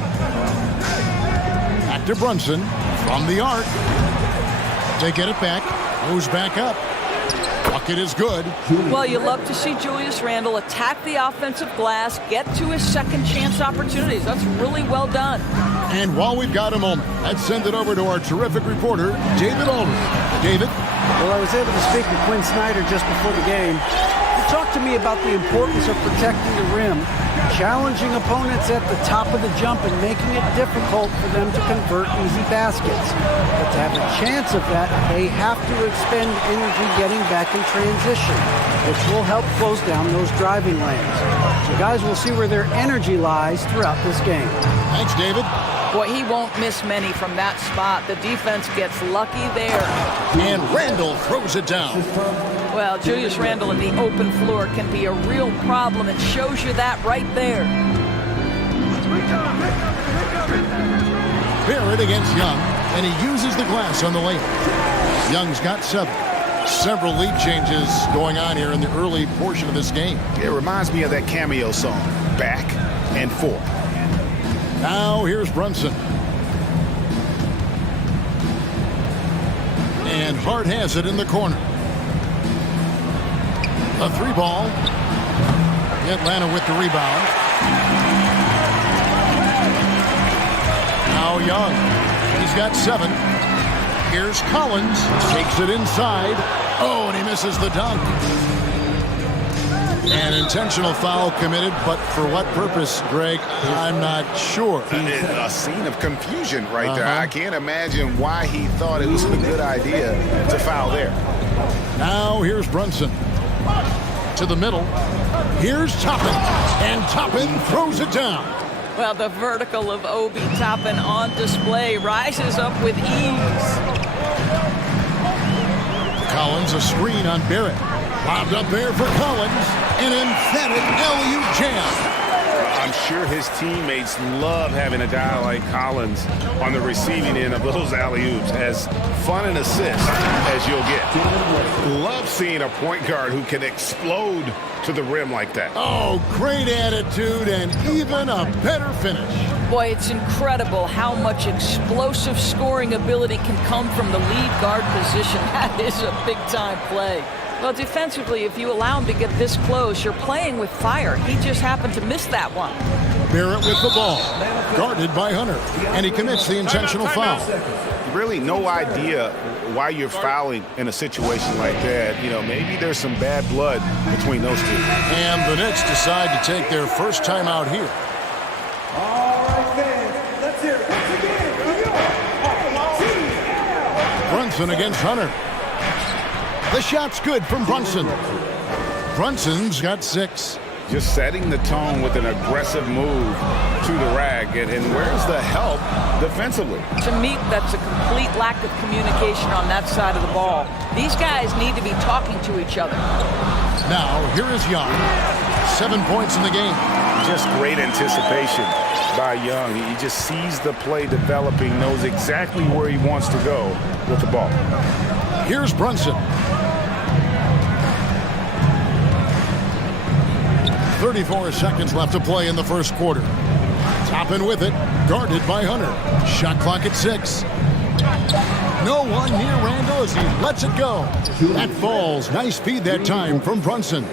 Back to Brunson. From the arc. They get it back. Moves back up. Bucket is good. Well, you love to see Julius Randle attack the offensive glass, get to his second chance opportunities. That's really well done. And while we've got a moment, let's send it over to our terrific reporter, David Aldridge. David? Well, I was able to speak with Quinn Snyder just before the game. He talked to me about the importance of protecting the rim, challenging opponents at the top of the jump and making it difficult for them to convert easy baskets. But to have a chance of that, they have to expend energy getting back in transition, which will help close down those driving lanes. So guys, we'll see where their energy lies throughout this game. Thanks, David. Boy, he won't miss many from that spot. The defense gets lucky there. And Randall throws it down. Well, Julius Randle in the open floor can be a real problem. It shows you that right there. Barrett against Young, and he uses the glass on the layup. Young's got 7. Several lead changes going on here in the early portion of this game. It reminds me of that cameo song, Back and Forth. Now here's Brunson. And Hart has it in the corner. A 3 ball. Atlanta with the rebound. Now Young. He's got 7. Here's Collins. Takes it inside. Oh, and he misses the dunk. An intentional foul committed, but for what purpose, Greg, I'm not sure. A scene of confusion right there. I can't imagine why he thought it was a good idea to foul there. Now here's Brunson. To the middle. Here's Toppin. And Toppin throws it down. Well, the vertical of Obi Toppin on display rises up with ease. Collins, a screen on Barrett. Lobbed up there for Collins. An emphatic alley-oop jam. I'm sure his teammates love having a guy like Collins on the receiving end of those alley-oops. As fun an assist as you'll get. Love seeing a point guard who can explode to the rim like that. Oh, great attitude and even a better finish. Boy, it's incredible how much explosive scoring ability can come from the lead guard position. That is a big-time play. Well, defensively, if you allow him to get this close, you're playing with fire. He just happened to miss that one. Barrett with the ball, guarded by Hunter, and he commits the intentional foul. Really no idea why you're fouling in a situation like that. You know, maybe there's some bad blood between those two. And the Knicks decide to take their first time out here. All right, fans, let's hear it once again. Brunson against Hunter. The shot's good from Brunson. Brunson's got 6. Just setting the tone with an aggressive move to the rack. And where's the help defensively? To me, that's a complete lack of communication on that side of the ball. These guys need to be talking to each other. Now, here is Young. 7 points in the game. Just great anticipation by Young. He just sees the play developing, knows exactly where he wants to go with the ball. Here's Brunson. 34 seconds left to play in the first quarter. Toppin with it, guarded by Hunter. Shot clock at 6. No one near Randall as he lets it go. That falls. Nice feed that time from Brunson.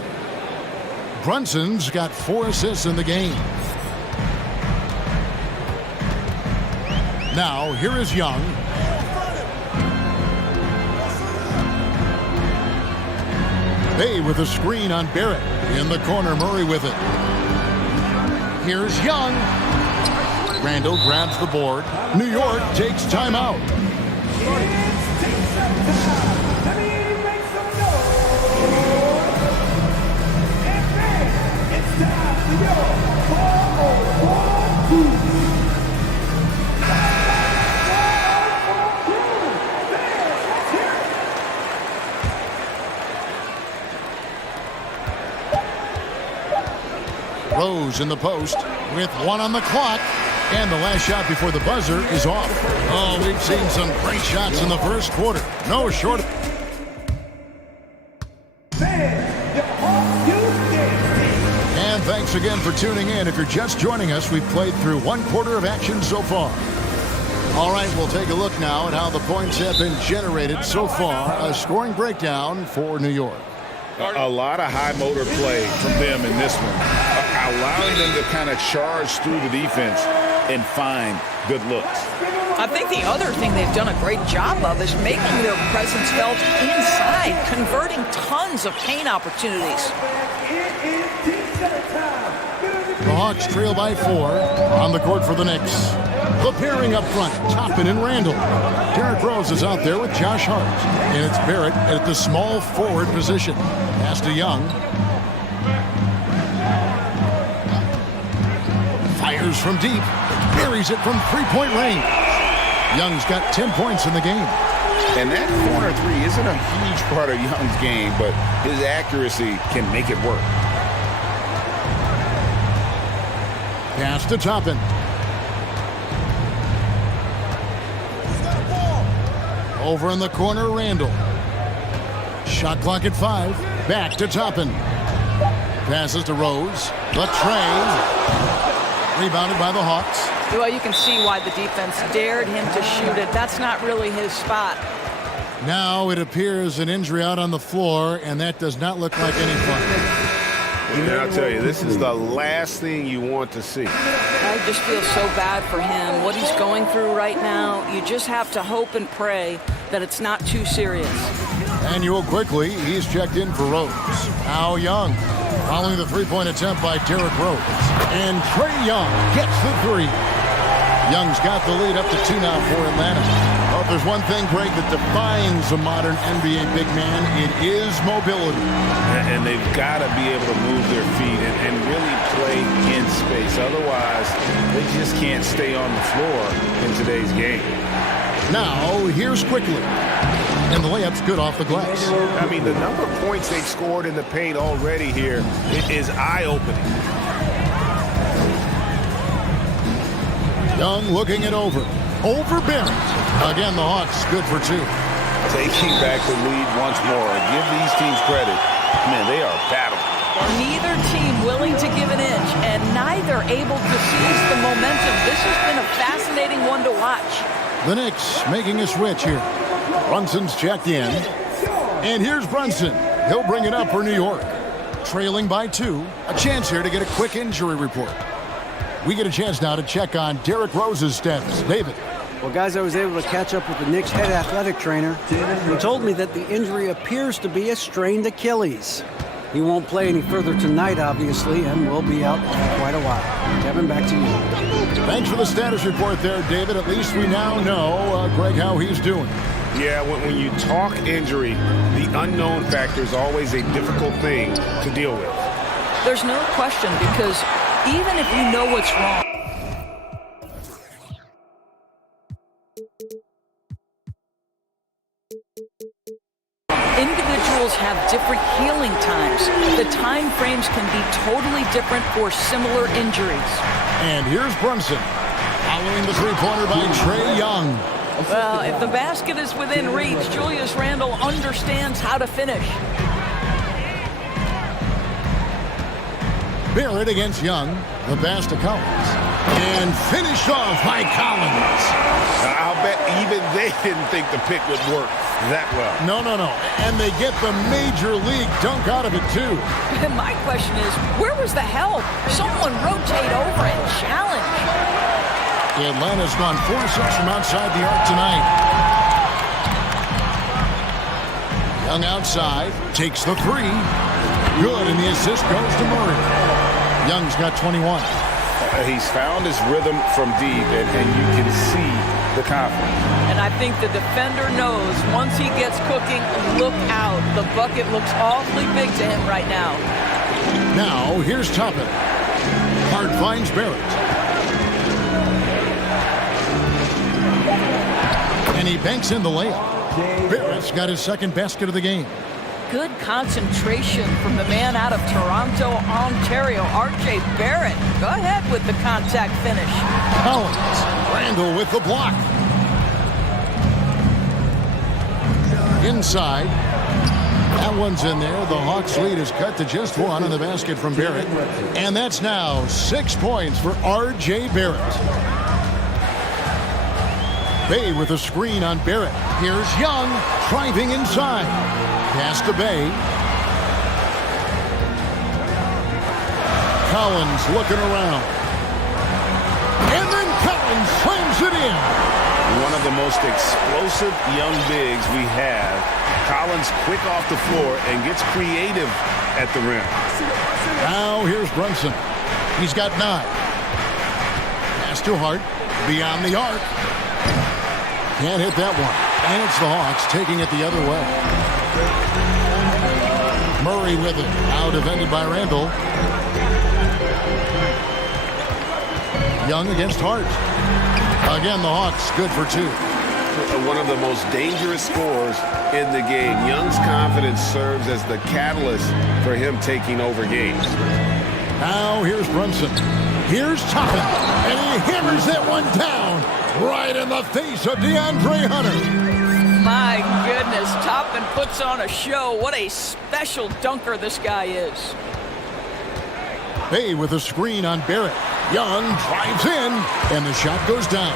Brunson's got 4 assists in the game. Now, here is Young. Bay with a screen on Barrett. In the corner, Murray with it. Here's Young. Randall grabs the board. New York takes timeout. It's time to go. 4-on-4 2. Rose in the post with 1 on the clock. And the last shot before the buzzer is off. Oh, we've seen some great shots in the first quarter. No short. And thanks again for tuning in. If you're just joining us, we've played through 1 quarter of action so far. All right, we'll take a look now at how the points have been generated so far. A scoring breakdown for New York. A lot of high motor play from them in this one, allowing them to kind of charge through the defense and find good looks. I think the other thing they've done a great job of is making their presence felt inside, converting tons of paint opportunities. The Hawks trail by 4 on the court for the Knicks. The pairing up front, Toppin and Randall. Derrick Rose is out there with Josh Hart. And it's Barrett at the small forward position. Pass to Young. Fires from deep. Buries it from three-point range. Young's got 10 points in the game. And that corner 3 isn't a huge part of Young's game, but his accuracy can make it work. Pass to Toppin. Over in the corner, Randall. Shot clock at 5. Back to Toppin. Passes to Rose. The tray. Rebounded by the Hawks. Well, you can see why the defense dared him to shoot it. That's not really his spot. Now it appears an injury out on the floor, and that does not look like any fun. And I'll tell you, this is the last thing you want to see. I just feel so bad for him. What he's going through right now, you just have to hope and pray that it's not too serious. Manuel quickly, he's checked in for Rose. Now Young, following the three-point attempt by Derrick Rose. And Trae Young gets the 3. Young's got the lead up to 2 now for Atlanta. Well, if there's one thing, Greg, that defines a modern NBA big man, it is mobility. And they've got to be able to move their feet and really play in space. Otherwise, they just can't stay on the floor in today's game. Now, here's quickly. And the layup's good off the glass. I mean, the number of points they've scored in the paint already here is eye-opening. Young looking it over. Over Barrett. Again, the Hawks good for 2. Taking back the lead once more. Give these teams credit. Man, they are battling. Neither team willing to give an inch, and neither able to seize the momentum. This has been a fascinating one to watch. The Knicks making a switch here. Brunson's checked in. And here's Brunson. He'll bring it up for New York. Trailing by 2. A chance here to get a quick injury report. We get a chance now to check on Derrick Rose's status. David. Well, guys, I was able to catch up with the Knicks head athletic trainer. He told me that the injury appears to be a strained Achilles. He won't play any further tonight, obviously, and will be out for quite a while. Kevin, back to you. Thanks for the status report there, David. At least we now know, Greg, how he's doing. Yeah, when you talk injury, the unknown factor is always a difficult thing to deal with. There's no question, because even if you know what's wrong, individuals have different healing times. The time frames can be totally different for similar injuries. And here's Brunson, following the three-pointer by Trae Young. Well, if the basket is within reach, Julius Randle understands how to finish. Barrett against Young. The pass to Collins. And finished off by Collins. I'll bet even they didn't think the pick would work that well. No. And they get the major league dunk out of it, too. My question is, where was the help? Someone rotate over and challenge. Atlanta's gone 4-6 from outside the arc tonight. Young outside, takes the 3. Good, and the assist goes to Murray. Young's got 21. He's found his rhythm from deep, and you can see the confidence. And I think the defender knows once he gets cooking, look out. The bucket looks awfully big to him right now. Now, here's Toppin. Hart finds Barrett. And he banks in the layup. Barrett's got his second basket of the game. Good concentration from the man out of Toronto, Ontario, R.J. Barrett. Go ahead with the contact finish. Collins, Randle with the block. Inside. That one's in there. The Hawks lead is cut to just 1 on the basket from Barrett. And that's now 6 points for R.J. Barrett. Bay with a screen on Barrett. Here's Young, driving inside. Pass to Bay. Collins looking around. And then Collins slams it in. One of the most explosive young bigs we have. Collins quick off the floor and gets creative at the rim. Now here's Brunson. He's got 9. Pass to Hart. Beyond the arc. Can't hit that one. And it's the Hawks taking it the other way. Murray with it. Now defended by Randle. Young against Hart. Again, the Hawks good for 2. One of the most dangerous scorers in the game. Young's confidence serves as the catalyst for him taking over games. Now here's Brunson. Here's Toppin. And he hammers that one down right in the face of DeAndre Hunter. My goodness, Toppin puts on a show. What a special dunker this guy is. Bay with a screen on Barrett. Young drives in, and the shot goes down.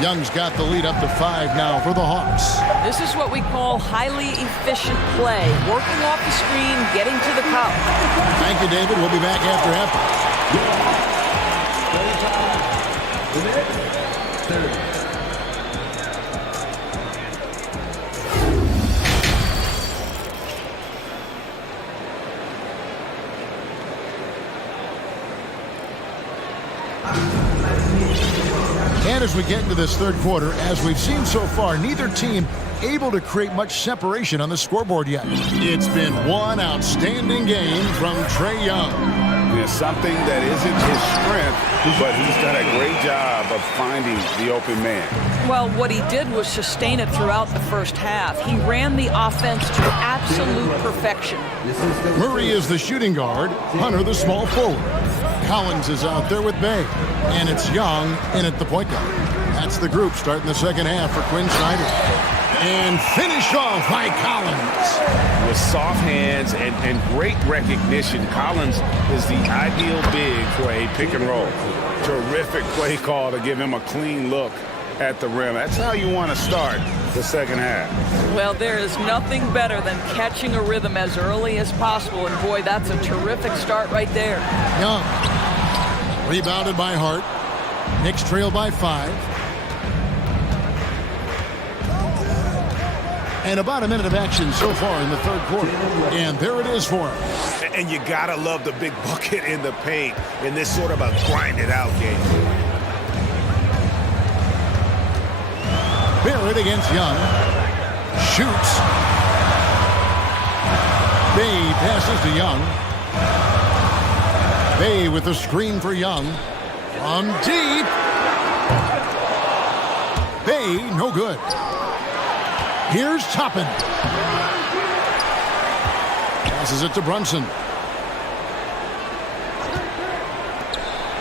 Young's got the lead up to 5 now for the Hawks. This is what we call highly efficient play. Working off the screen, getting to the cup. Thank you, David. We'll be back after half. And as we get into this third quarter, as we've seen so far, neither team able to create much separation on the scoreboard yet. It's been one outstanding game from Trae Young. berezня, something that isn't his strength, but he's done a great job of finding the open man. Well, what he did was sustain it throughout the first half. He ran the offense to absolute perfection. Murray is the shooting guard, Hunter the small forward. Collins is out there with Bay, and it's Young in at the point guard. That's the group starting the second half for Quinn Snyder. And finish off by Collins. With soft hands and great recognition, Collins is the ideal big for a pick and roll. Terrific play call to give him a clean look at the rim. That's how you want to start the second half. Well, there is nothing better than catching a rhythm as early as possible, and boy, that's a terrific start right there. Young. Rebounded by Hart. Knicks trail by 5. And about a minute of action so far in the third quarter. And there it is for him. And you gotta love the big bucket in the paint in this sort of a grind-it-out game. Barrett against Young. Shoots. Bay passes to Young. Bay with the screen for Young. From deep. Bay, no good. Here's Toppin. Passes it to Brunson.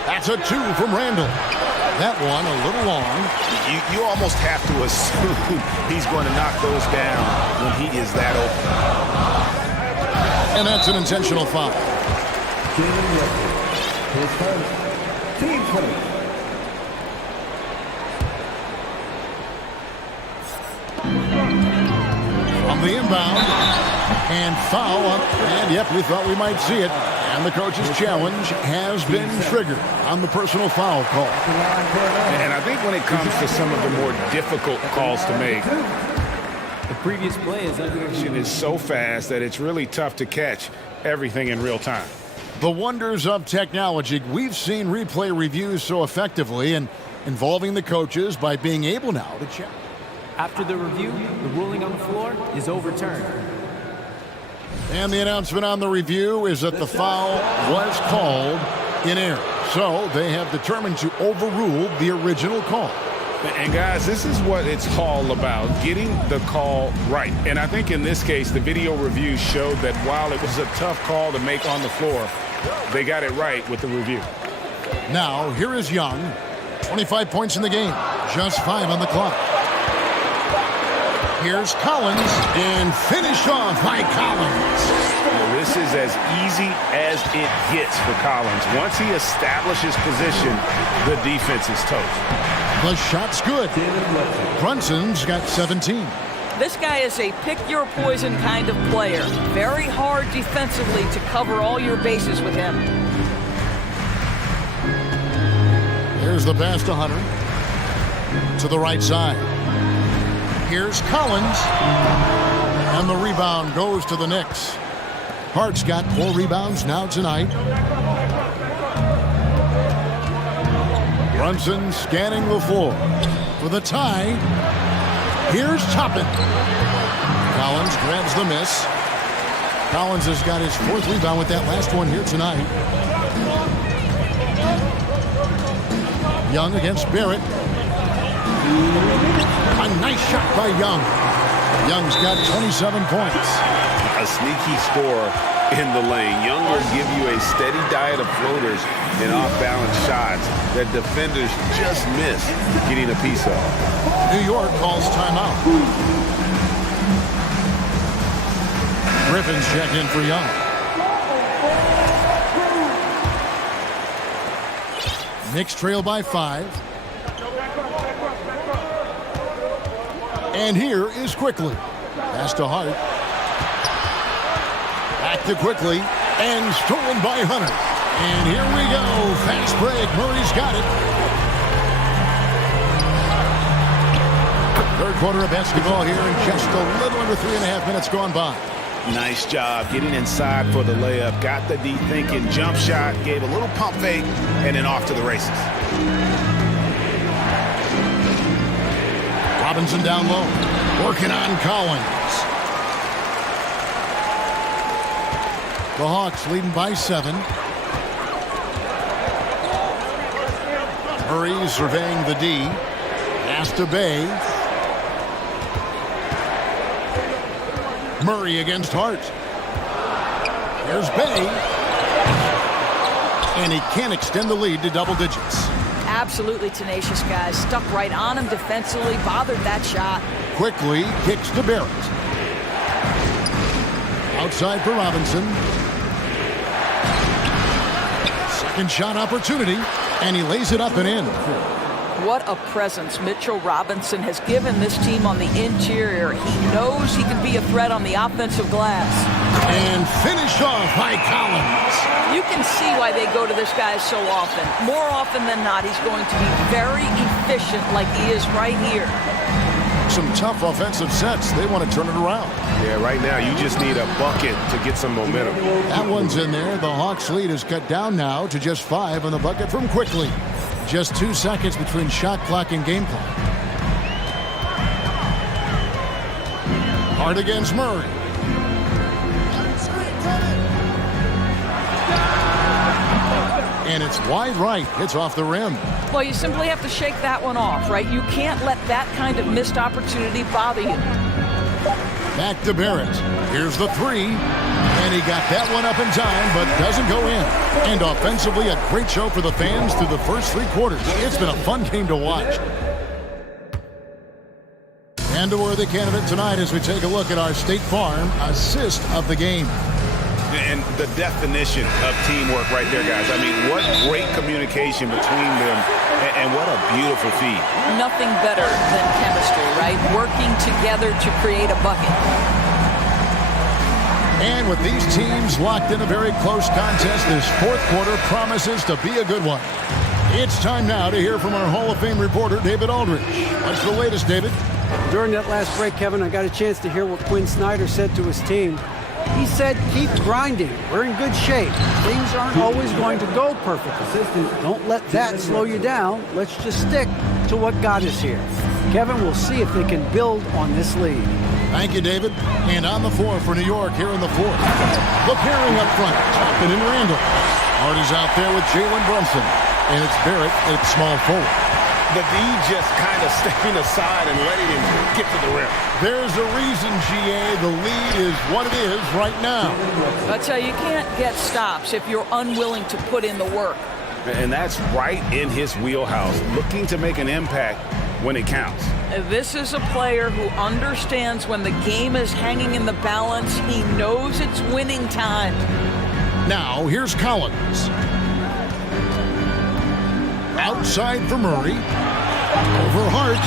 That's a 2 from Randall. That one a little long. You almost have to assume he's going to knock those down when he is that open. And that's an intentional foul. Team first. From the inbound. And foul up. And yep, we thought we might see it. And the coach's challenge has been triggered on the personal foul call. And I think when it comes to some of the more difficult calls to make, The previous play is under. it is so fast that it's really tough to catch everything in real time. The wonders of technology. We've seen replay reviews so effectively and involving the coaches by being able now to check. After the review, the ruling on the floor is overturned. And the announcement on the review is that the foul was called in error. So they have determined to overrule the original call. And guys, this is what it's all about, getting the call right. And I think in this case, the video review showed that while it was a tough call to make on the floor, they got it right with the review. Now, here is Young. 25 points in the game. Just 5 on the clock. Here's Collins, and finished off by Collins. Well, this is as easy as it gets for Collins. Once he establishes position, the defense is toast. The shot's good. Brunson's got 17. This guy is a pick-your-poison kind of player. Very hard defensively to cover all your bases with him. Here's the pass to Hunter. To the right side. Here's Collins. And the rebound goes to the Knicks. Hart's got 4 rebounds now tonight. Brunson scanning the floor for the tie. Here's Toppin. Collins grabs the miss. Collins has got his 4th rebound with that last one here tonight. Young against Barrett. A nice shot by Young. Young's got 27 points. A sneaky score in the lane. Young will give you a steady diet of floaters and off-balance shots that defenders just miss getting a piece of. New York calls timeout. Griffin's checked in for Young. Knicks trail by 5. And here is Quickly. Pass to Hart. Back to Quickly. And stolen by Hunter. And here we go. Fast break. Murray's got it. Third quarter of basketball here in just a little under 3.5 minutes gone by. Nice job getting inside for the layup. Got the deep thinking jump shot. Gave a little pump fake. And then off to the races. Robinson down low. Working on Collins. The Hawks leading by 7. Murray surveying the D. Pass to Bay. Murray against Hart. Here's Bay. And he can't extend the lead to double digits. Absolutely tenacious, guys. Stuck right on him defensively, bothered that shot. Quickly kicks to Barrett. Outside for Robinson. Second shot opportunity, and he lays it up and in. What a presence Mitchell Robinson has given this team on the interior. He knows he can be a threat on the offensive glass. And finished off by Collins. You can see why they go to this guy so often. More often than not, he's going to be very efficient like he is right here. Some tough offensive sets. They want to turn it around. Yeah, right now you just need a bucket to get some momentum. That one's in there. The Hawks lead is cut down now to just 5 on the bucket from Quickly. Just 2 seconds between shot clock and game clock. Hart against Murray. And it's wide right. It's off the rim. Well, you simply have to shake that one off, right? You can't let that kind of missed opportunity bother you. Back to Barrett. Here's the 3. And he got that one up in time, but doesn't go in. And offensively, a great show for the fans through the first 3 quarters. It's been a fun game to watch. And a worthy candidate tonight as we take a look at our State Farm assist of the game. And the definition of teamwork right there, guys. I mean, what great communication between them, and what a beautiful feed. Nothing better than chemistry, right? Working together to create a bucket. And with these teams locked in a very close contest, this 4th quarter promises to be a good one. It's time now to hear from our Hall of Fame reporter, David Aldridge. What's the latest, David? During that last break, Kevin, I got a chance to hear what Quinn Snyder said to his team. He said, keep grinding. We're in good shape. Things aren't always going to go perfectly. Don't let that slow you down. Let's just stick to what got us here. Kevin, we'll see if they can build on this lead. Thank you, David. And on the floor for New York here in the 4th. The pairing up front, Toppin and Randall. Hart is out there with Jalen Brunson. And it's Barrett at small forward. The D just kind of stepping aside and letting him get to the rim. There's a reason, GA, the lead is what it is right now. I tell you, you can't get stops if you're unwilling to put in the work. And that's right in his wheelhouse, looking to make an impact when it counts. This is a player who understands when the game is hanging in the balance. He knows it's winning time. Now, here's Collins. Outside for Murray. Over Hart.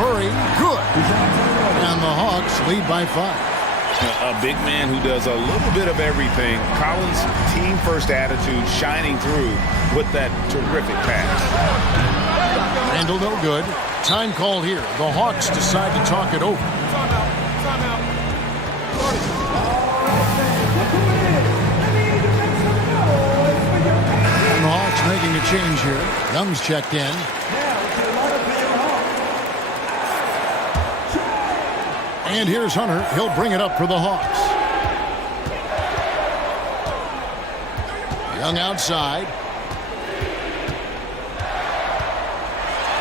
Murray, good. And the Hawks lead by 5. A big man who does a little bit of everything. Collins' team-first attitude shining through with that terrific pass. Randall no good. Time called here. The Hawks decide to talk it over. And the Hawks making a change here. Young's checked in. And here's Hunter. He'll bring it up for the Hawks. Young outside.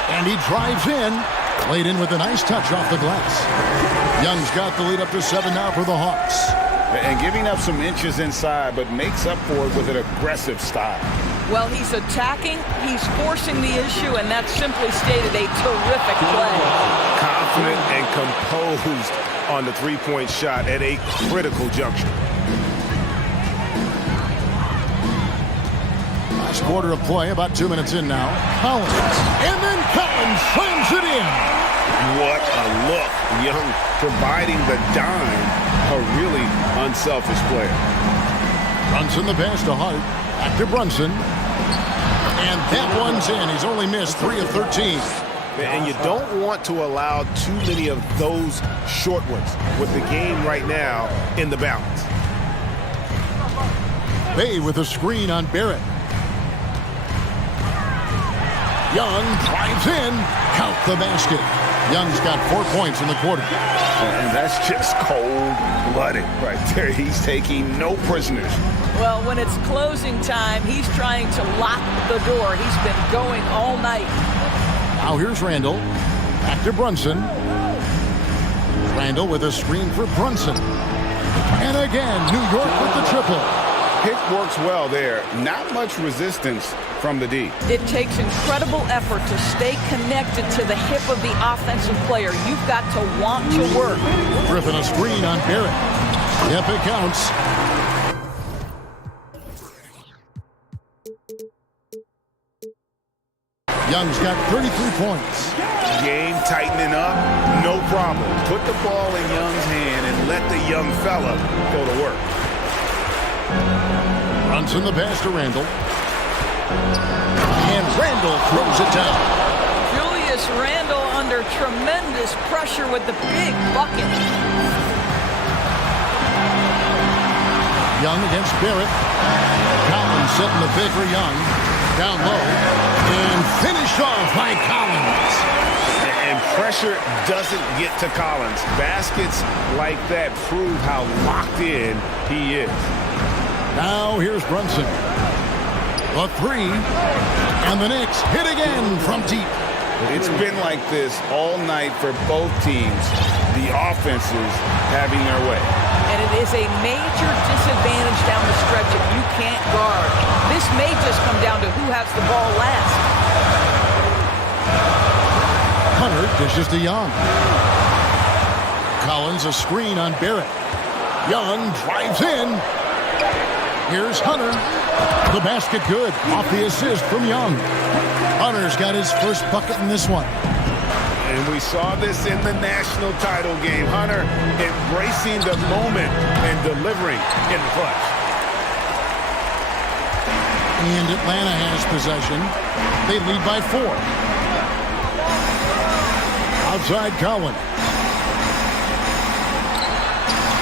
And he drives in. Played in with a nice touch off the glass. Young's got the lead up to 7 now for the Hawks. And giving up some inches inside, but makes up for it with an aggressive style. Well, he's attacking, he's forcing the issue, and that's simply stated a terrific play. Confident and composed on the three-point shot at a critical juncture. Last quarter of play, about 2 minutes in now. Collins. And then Collins slams it in. What a look. Young providing the dime. A really unselfish player. Brunson the pass to Hart. Back to Brunson. And that one's in. He's only missed 3 of 13. And you don't want to allow too many of those short ones with the game right now in the balance. Bay with a screen on Barrett. Young drives in. Count the basket. Young's got 4 points in the quarter. And that's just cold-blooded right there. He's taking no prisoners. Well, when it's closing time, he's trying to lock the door. He's been going all night. Now here's Randall. Back to Brunson. Randall with a screen for Brunson. And again, New York with the triple. Pick works well there. Not much resistance from the D. It takes incredible effort to stay connected to the hip of the offensive player. You've got to want to work. Griffin a screen on Barrett. Yep, it counts. Young's got 33 points. Game tightening up, no problem. Put the ball in Young's hand and let the young fella go to work. Runs in the pass to Randall. And Randall throws it down. Julius Randle under tremendous pressure with the big bucket. Young against Barrett. Collins setting the pick for Young. Down low. And finished off by Collins. And pressure doesn't get to Collins. Baskets like that prove how locked in he is. Now here's Brunson. A three. And the Knicks hit again from deep. It's been like this all night for both teams. The offenses having their way. And it is a major disadvantage down the stretch if you can't guard. This may just come down to who has the ball last. Hunter dishes to Young. Collins a screen on Barrett. Young drives in. Here's Hunter. The basket good. Off the assist from Young. Hunter's got his first bucket in this one. And we saw this in the national title game. Hunter embracing the moment and delivering in the clutch. And Atlanta has possession. They lead by 4. Outside Cowan.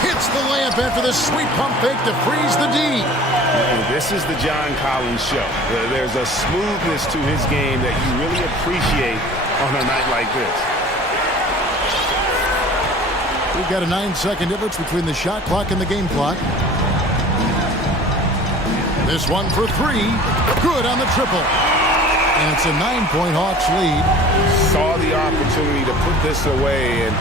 Hits the layup after the sweet pump fake to freeze the D. This is the John Collins show. There's a smoothness to his game that you really appreciate on a night like this. We've got a 9-second difference between the shot clock and the game clock. This one for 3. Good on the triple. And it's a 9-point Hawks lead. Saw the opportunity to put this away and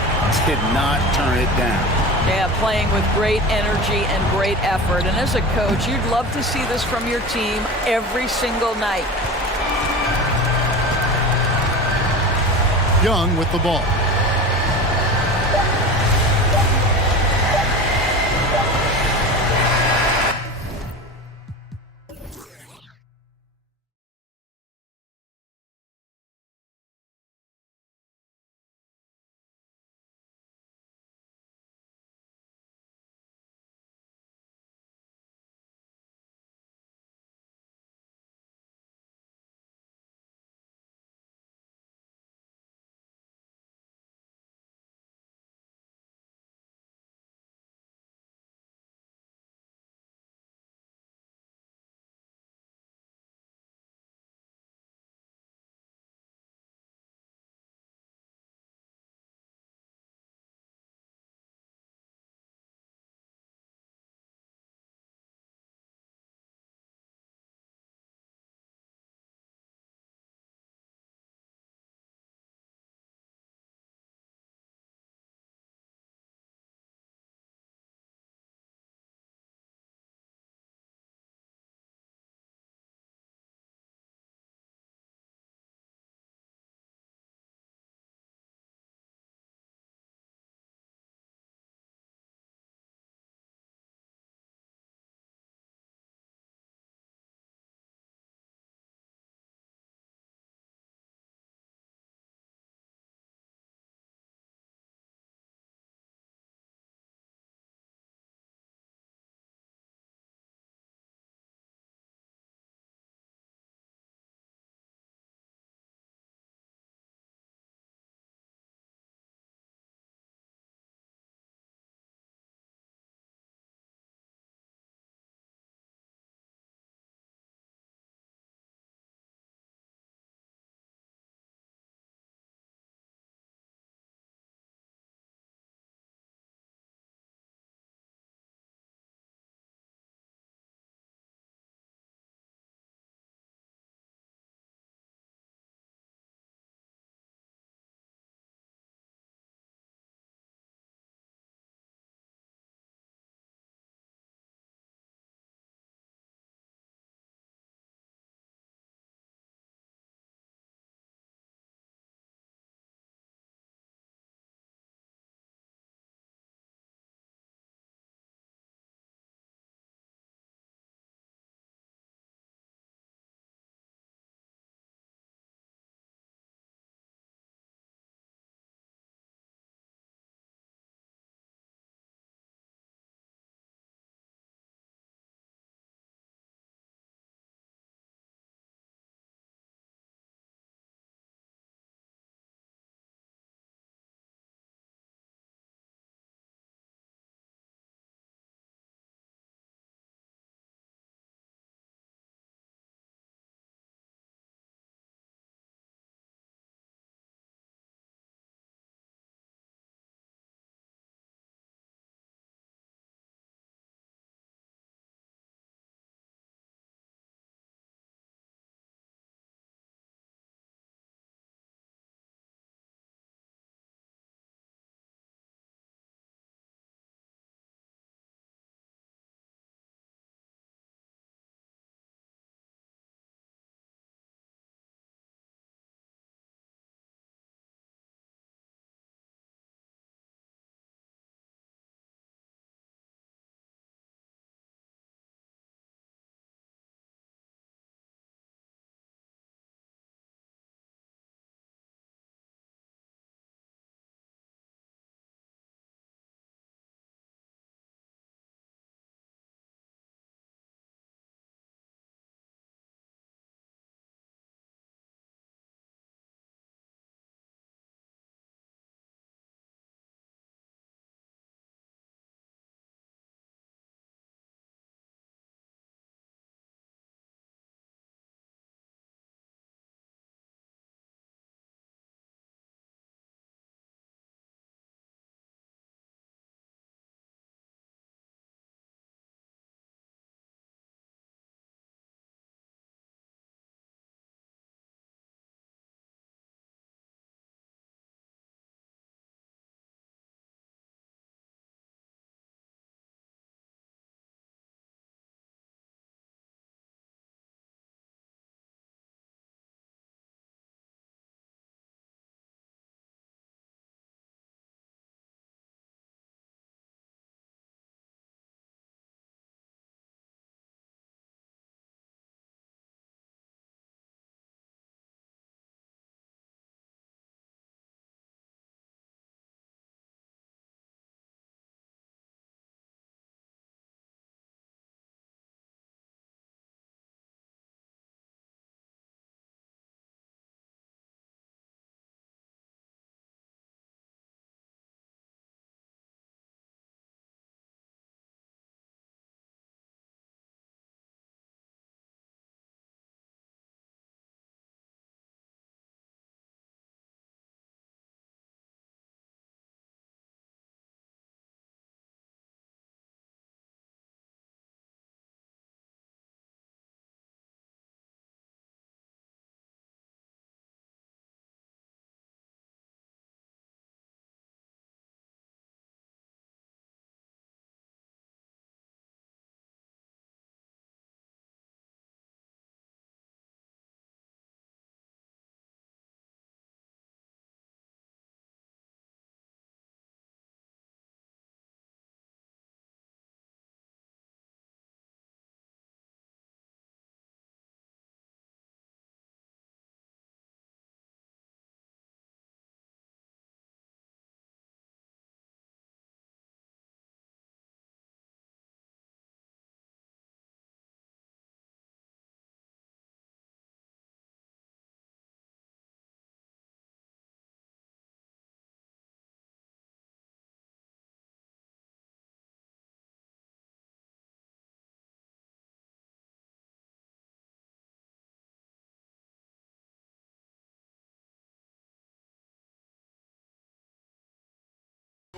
did not turn it down. Yeah, playing with great energy and great effort. And as a coach, you'd love to see this from your team every single night. Young with the ball.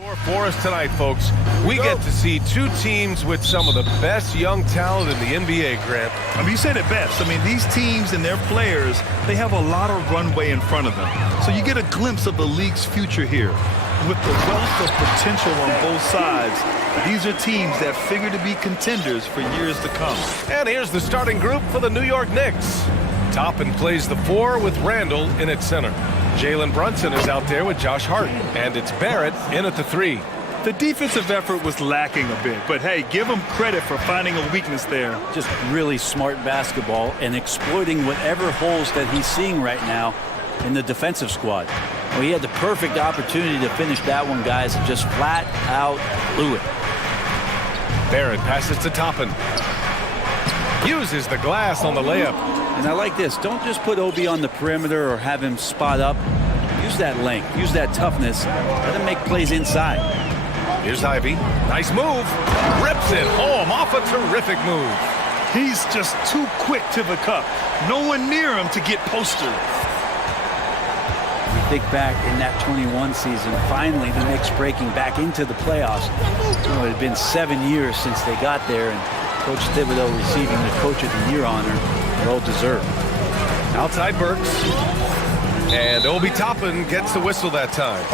For us tonight, folks, we get to see two teams with some of the best young talent in the NBA, Grant. I mean, you said it best. I mean, these teams and their players, they have a lot of runway in front of them. So you get a glimpse of the league's future here. With the wealth of potential on both sides, these are teams that figure to be contenders for years to come. And here's the starting group for the New York Knicks. Toppin plays the 4 with Randall in at center. Jalen Brunson is out there with Josh Hart, and it's Barrett in at the 3. The defensive effort was lacking a bit, but hey, give them credit for finding a weakness there. Just really smart basketball and exploiting whatever holes that he's seeing right now in the defensive squad. Well, he had the perfect opportunity to finish that one, guys, and just flat out blew it. Barrett passes to Toppin. Uses the glass on the layup. And I like this. Don't just put Obi on the perimeter or have him spot up. Use that length. Use that toughness. Let him make plays inside. Here's Ivy. Nice move. Rips it home off a terrific move. He's just too quick to the cup. No one near him to get posted. You think back in that 21 season, finally the Knicks breaking back into the playoffs. You know, it had been 7 years since they got there, and Coach Thibodeau receiving the Coach of the Year honor. Well deserved. Outside Burks. And Obi Toppin gets the whistle that time.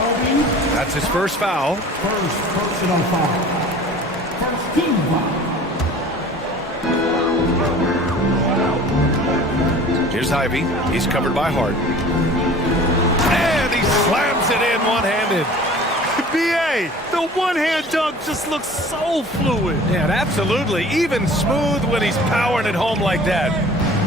That's his first foul. First personal foul. First team foul. Here's Ivy. He's covered by Hart. And he slams it in one-handed. B.A., the one-hand dunk just looks so fluid. Yeah, absolutely. Even smooth when he's powering it home like that.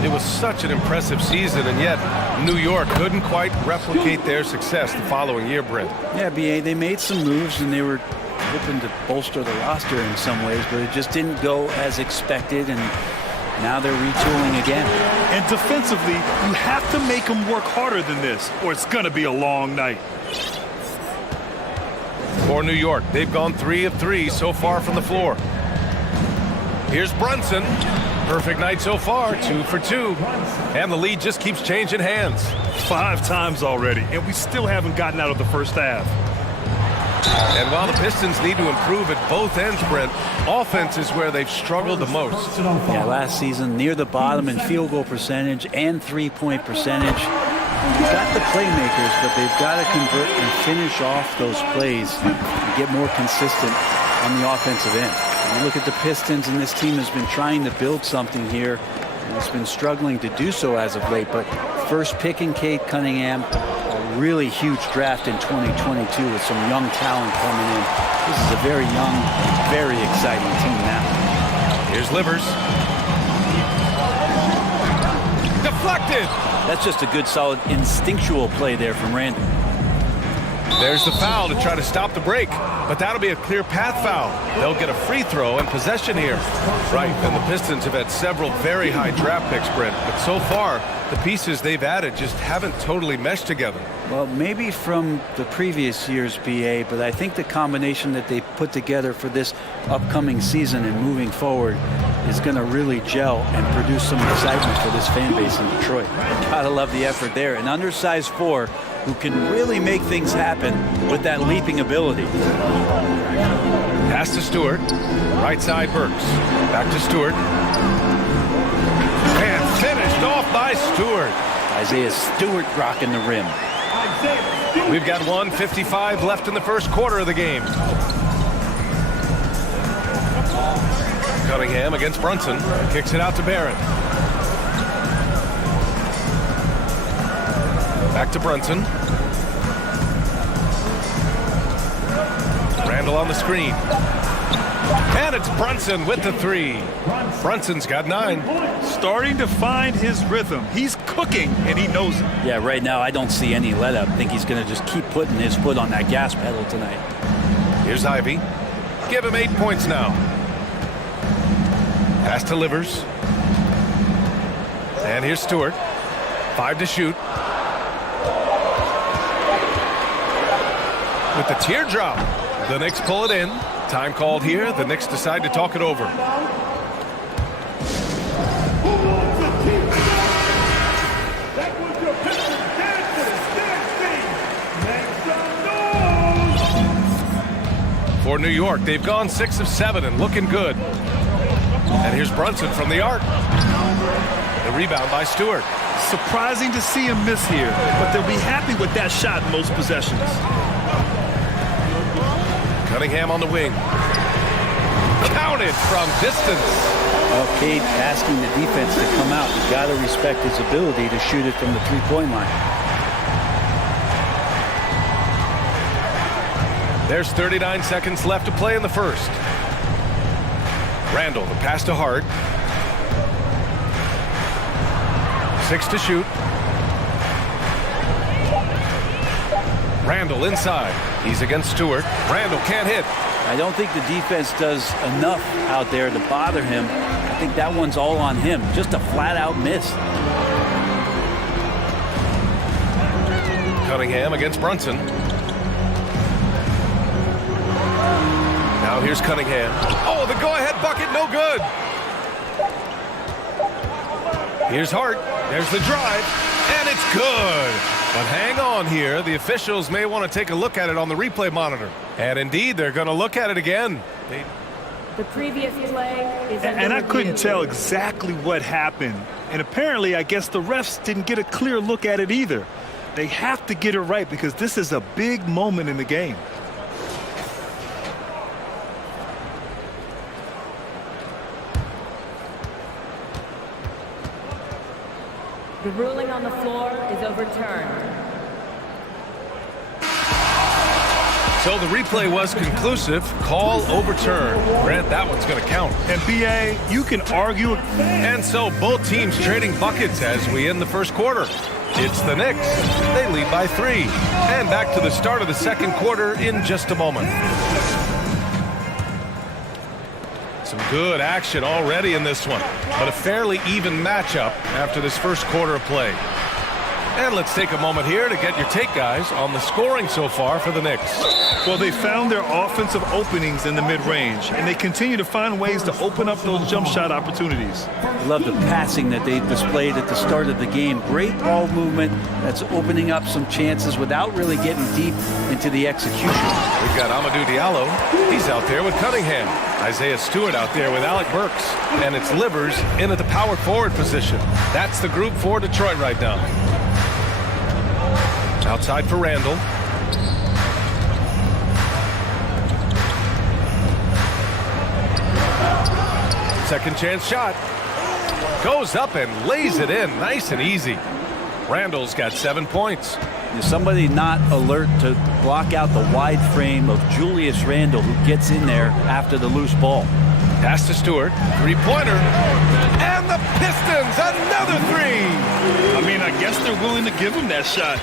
It was such an impressive season, and yet New York couldn't quite replicate their success the following year, Brent. Yeah, B.A., they made some moves, and they were hoping to bolster the roster in some ways, but it just didn't go as expected, and now they're retooling again. And defensively, you have to make them work harder than this, or it's going to be a long night. For New York, they've gone 3 of 3 so far from the floor. Here's Brunson. Perfect night so far, 2 for 2. And the lead just keeps changing hands. 5 times already, and we still haven't gotten out of the first half. And while the Pistons need to improve at both ends, Brent, offense is where they've struggled the most. Yeah, last season near the bottom in field goal percentage and three-point percentage. They've got the playmakers, but they've got to convert and finish off those plays and get more consistent on the offensive end. You look at the Pistons, and this team has been trying to build something here, and it's been struggling to do so as of late. But first picking Cade Cunningham, a really huge draft in 2022 with some young talent coming in. This is a very young, very exciting team now. Here's Livers. Deflected. That's just a good, solid, instinctual play there from Randall. There's the foul to try to stop the break, but that'll be a clear path foul. They'll get a free throw and possession here. Right, and the Pistons have had several very high draft picks, Brent, but so far, the pieces they've added just haven't totally meshed together. Well, maybe from the previous year's BA, but I think the combination that they put together for this upcoming season and moving forward is going to really gel and produce some excitement for this fan base in Detroit. Gotta love the effort there. An undersized 4 who can really make things happen with that leaping ability. Pass to Stewart. Right side Burks. Back to Stewart. And finished off by Stewart. Isaiah Stewart rocking the rim. We've got 1:55 left in the first quarter of the game. Cunningham against Brunson. Kicks it out to Barrett. Back to Brunson. Randall on the screen. And it's Brunson with the 3. Brunson's got 9. Starting to find his rhythm. He's cooking, and he knows it. Yeah, right now I don't see any let up. I think he's going to just keep putting his foot on that gas pedal tonight. Here's Ivy. Give him 8 points now. Pass to Livers. And here's Stewart. 5 to shoot. With the teardrop, the Knicks pull it in. Time called here. The Knicks decide to talk it over. for New York. They've gone 6 of 7 and looking good. And here's Brunson from the arc. The rebound by Stewart. Surprising to see him miss here, but they'll be happy with that shot in most possessions. Cunningham on the wing. Counted from distance. Well, Cade asking the defense to come out. You got to respect his ability to shoot it from the three-point line. There's 39 seconds left to play in the first. Randall, the pass to Hart. 6 to shoot. Randall inside. He's against Stewart. Randall can't hit. I don't think the defense does enough out there to bother him. I think that one's all on him. Just a flat-out miss. Cunningham against Brunson. Now here's Cunningham. Oh, the go-ahead bucket, no good. Here's Hart. There's the drive, and it's good. But hang on here. The officials may want to take a look at it on the replay monitor. And indeed, they're going to look at it again. The previous play is under And I review. couldn't tell exactly what happened. And apparently, I guess the refs didn't get a clear look at it either. They have to get it right because this is a big moment in the game. The ruling on the floor is overturned. So the replay was conclusive. Call overturned. Grant, that one's going to count. And BA, you can argue. And so both teams trading buckets as we end the first quarter. It's the Knicks. They lead by 3. And back to the start of the second quarter in just a moment. Some good action already in this one, but a fairly even matchup after this first quarter of play. And let's take a moment here to get your take, guys, on the scoring so far for the Knicks. Well, they found their offensive openings in the mid-range, and they continue to find ways to open up those jump shot opportunities. I love the passing that they displayed at the start of the game. Great ball movement that's opening up some chances without really getting deep into the execution. We've got Amadou Diallo. He's out there with Cunningham. Isaiah Stewart out there with Alec Burks. And it's Livers in at the power forward position. That's the group for Detroit right now. Outside for Randall. Second chance shot. Goes up and lays it in. Nice and easy. Randall's got 7 points. Is somebody not alert to block out the wide frame of Julius Randle, who gets in there after the loose ball? Pass to Stewart. Three-pointer. And the Pistons, another 3. I mean, I guess they're willing to give him that shot.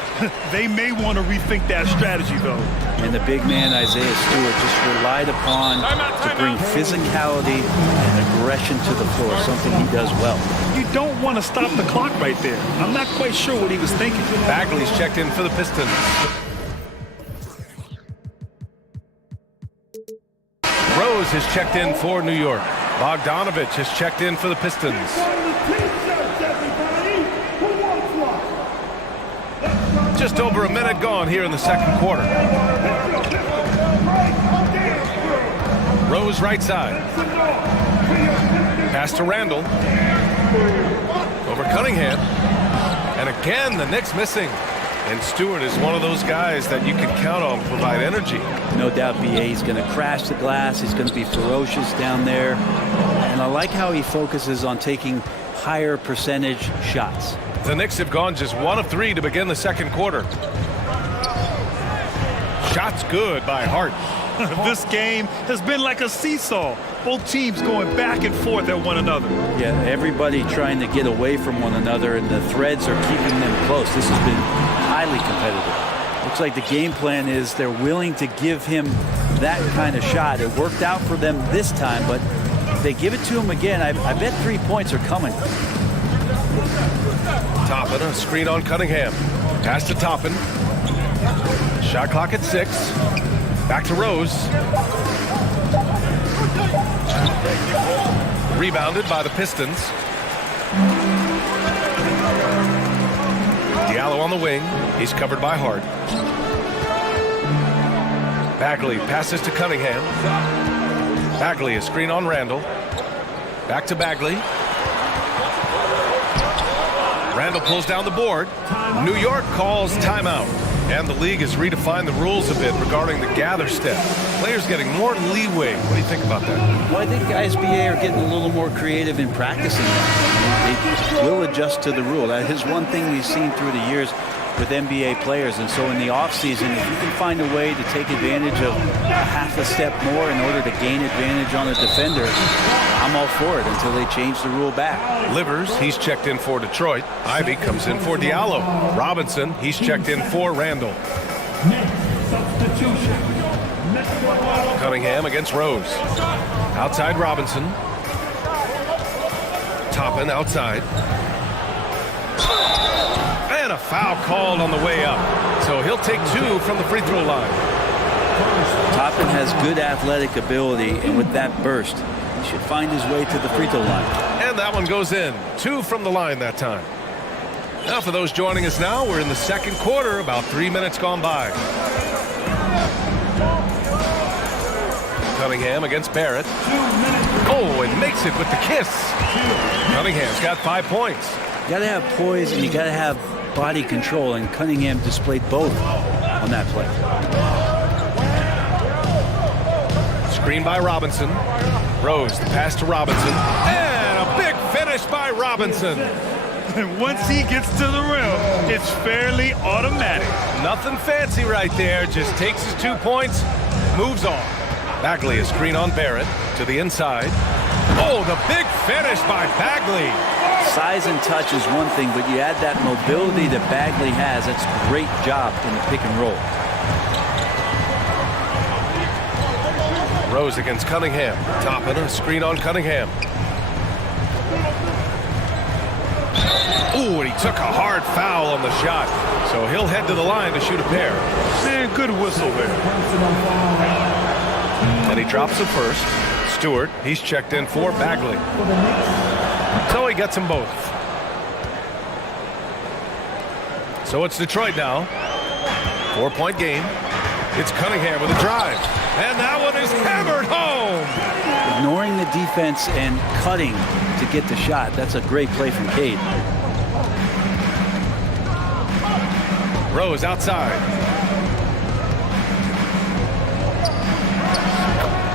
They may want to rethink that strategy, though. And the big man, Isaiah Stewart, just relied upon to bring physicality and aggression to the floor, something he does well. You don't want to stop the clock right there. I'm not quite sure what he was thinking. Bagley's checked in for the Pistons. Rose has checked in for New York. Bogdanovich has checked in for the Pistons. Just over a minute gone here in the second quarter. Rose right side. Pass to Randall. Over Cunningham. And again, the Knicks missing. And Stewart is one of those guys that you can count on to provide energy. No doubt BA is going to crash the glass. He's going to be ferocious down there. And I like how he focuses on taking higher percentage shots. The Knicks have gone just 1 of 3 to begin the second quarter. Shots good by Hart. This game has been like a seesaw. Both teams going back and forth at one another. Yeah, everybody trying to get away from one another, and the threads are keeping them close. This has been highly competitive. Looks like the game plan is they're willing to give him that kind of shot. It worked out for them this time, but if they give it to him again, I bet 3 points are coming. Toppin, a screen on Cunningham. Pass to Toppin. Shot clock at 6. Back to Rose. Rebounded by the Pistons. Diallo on the wing. He's covered by Hart. Bagley passes to Cunningham. Bagley, a screen on Randall. Back to Bagley. Randall pulls down the board. New York calls timeout. And the league has redefined the rules a bit regarding the gather step. Players getting more leeway. What do you think about that? Well, I think ISBA are getting a little more creative in practicing that. They will adjust to the rule. That is one thing we've seen through the years with NBA players. And so in the offseason, if you can find a way to take advantage of half a step more in order to gain advantage on a defender, I'm all for it until they change the rule back. Livers, he's checked in for Detroit. Ivy comes in for Diallo. Robinson, he's checked in for Randall. Cunningham against Rose. Outside Robinson. Toppin outside. And a foul called on the way up. So he'll take 2 from the free throw line. Toppin has good athletic ability, and with that burst, he should find his way to the free throw line. And that one goes in. 2 from the line that time. Now for those joining us now, we're in the second quarter, about 3 minutes gone by. Cunningham against Barrett. Oh, and makes it with the kiss. Cunningham's got 5 points. You got to have poise and you got to have body control, and Cunningham displayed both on that play. Screen by Robinson. Rose, the pass to Robinson. And a big finish by Robinson. And once he gets to the rim, it's fairly automatic. Nothing fancy right there. Just takes his 2 points, moves on. Bagley, a screen on Barrett to the inside. Oh, the big finish by Bagley. Size and touch is one thing, but you add that mobility that Bagley has. That's a great job in the pick and roll. Rose against Cunningham. Toppin, a screen on Cunningham. Ooh, and he took a hard foul on the shot. So he'll head to the line to shoot a pair. Man, good whistle there. And he drops the first. Stewart, he's checked in for Bagley. So he gets them both. So it's Detroit now. 4-point game. It's Cunningham with a drive. And that one is hammered home. Ignoring the defense and cutting to get the shot. That's a great play from Cade. Rose outside.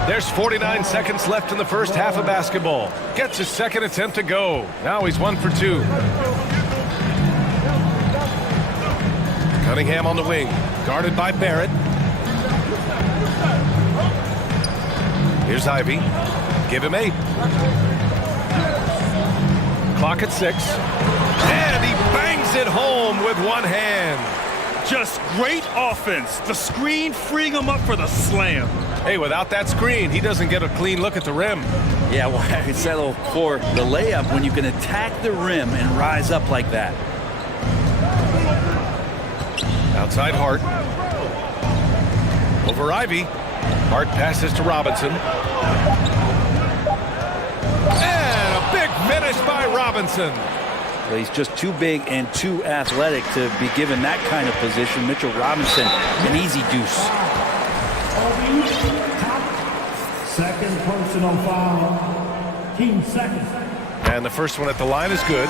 There's 49 seconds left in the first half of basketball. Gets his second attempt to go. Now he's 1 for 2. Cunningham on the wing. Guarded by Barrett. Here's Ivy. Give him 8. Clock at 6. And he bangs it home with one hand. Just great offense. The screen freeing him up for the slam. Hey, without that screen, he doesn't get a clean look at the rim. Yeah, well, I could settle for the layup when you can attack the rim and rise up like that. Outside Hart. Over Ivy. Hart passes to Robinson. And a big finish by Robinson. Well, he's just too big and too athletic to be given that kind of position. Mitchell Robinson, an easy deuce. Second personal foul. Team second. And the first one at the line is good.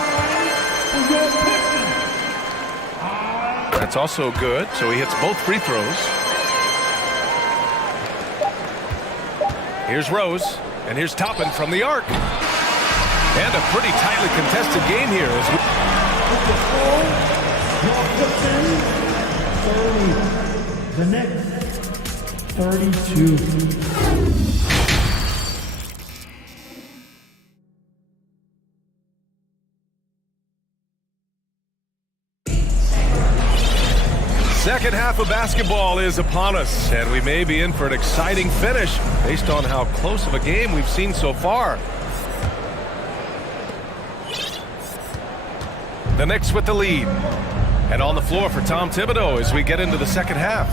That's also good, so he hits both free throws. Here's Rose, and here's Toppin from the arc. And a pretty tightly contested game here. As the next 32. Second half of basketball is upon us, and we may be in for an exciting finish based on how close of a game we've seen so far. The Knicks with the lead. And on the floor for Tom Thibodeau as we get into the second half.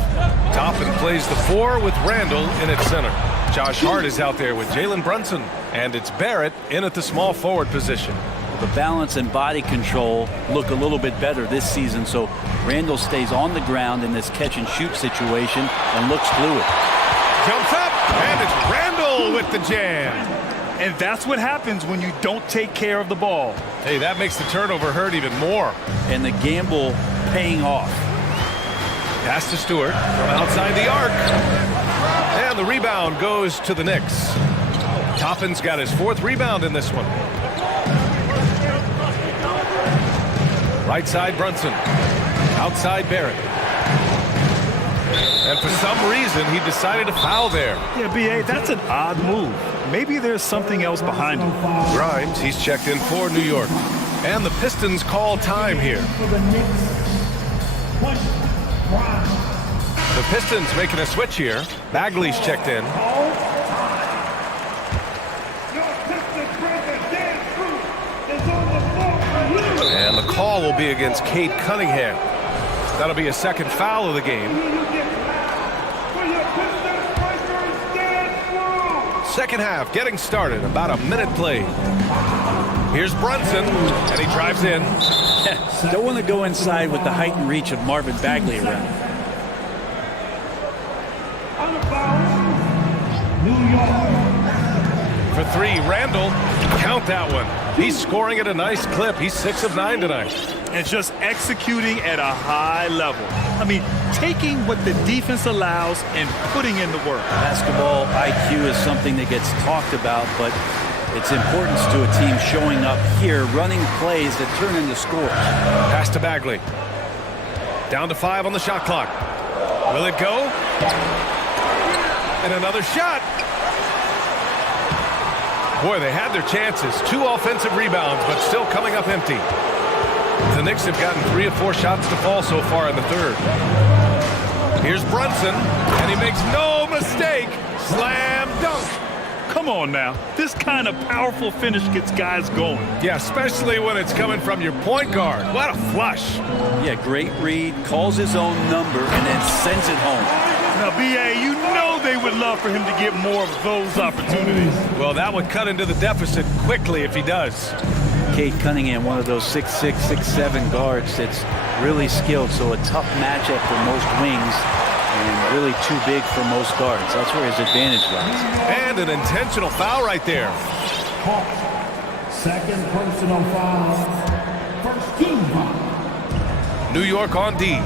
Toppin plays the 4 with Randall in its center. Josh Hart is out there with Jalen Brunson. And it's Barrett in at the small forward position. The balance and body control look a little bit better this season, so Randall stays on the ground in this catch-and-shoot situation and looks fluid. Jumps up, and it's Randall with the jam. And that's what happens when you don't take care of the ball. Hey, that makes the turnover hurt even more. And the gamble paying off. Pass to Stewart from outside the arc. And the rebound goes to the Knicks. Toppin's got his 4th rebound in this one. Right side Brunson. Outside Barrett. And for some reason, he decided to foul there. Yeah, B.A., that's an odd move. Maybe there's something else behind it. Grimes, he's checked in for New York. And the Pistons call time here. The Pistons making a switch here. Bagley's checked in. And the call will be against Cade Cunningham. That'll be a 2nd foul of the game. 2nd half getting started. About a minute played. Here's Brunson, and he drives in. Don't want to go inside with the height and reach of Marvin Bagley around. For 3, Randall. Count that one. He's scoring at a nice clip. He's 6 of 9 tonight. And just executing at a high level. I mean, taking what the defense allows and putting in the work. Basketball IQ is something that gets talked about, but its importance to a team showing up here, running plays that turn into scores. Pass to Bagley. Down to 5 on the shot clock. Will it go? And another shot. Boy, they had their chances. 2 offensive rebounds, but still coming up empty. The Knicks have gotten 3 of 4 shots to fall so far in the 3rd. Here's Brunson, and he makes no mistake. Slam dunk. Come on now. This kind of powerful finish gets guys going. Yeah, especially when it's coming from your point guard. What a flush. Yeah, great read, calls his own number, and then sends it home. Now, B.A., you know they would love for him to get more of those opportunities. Well, that would cut into the deficit quickly if he does. Cade Cunningham, one of those 6'6", 6'7" guards that's really skilled, so a tough matchup for most wings and really too big for most guards. That's where his advantage lies. And an intentional foul right there. 2nd personal foul. 1st team foul. New York on D.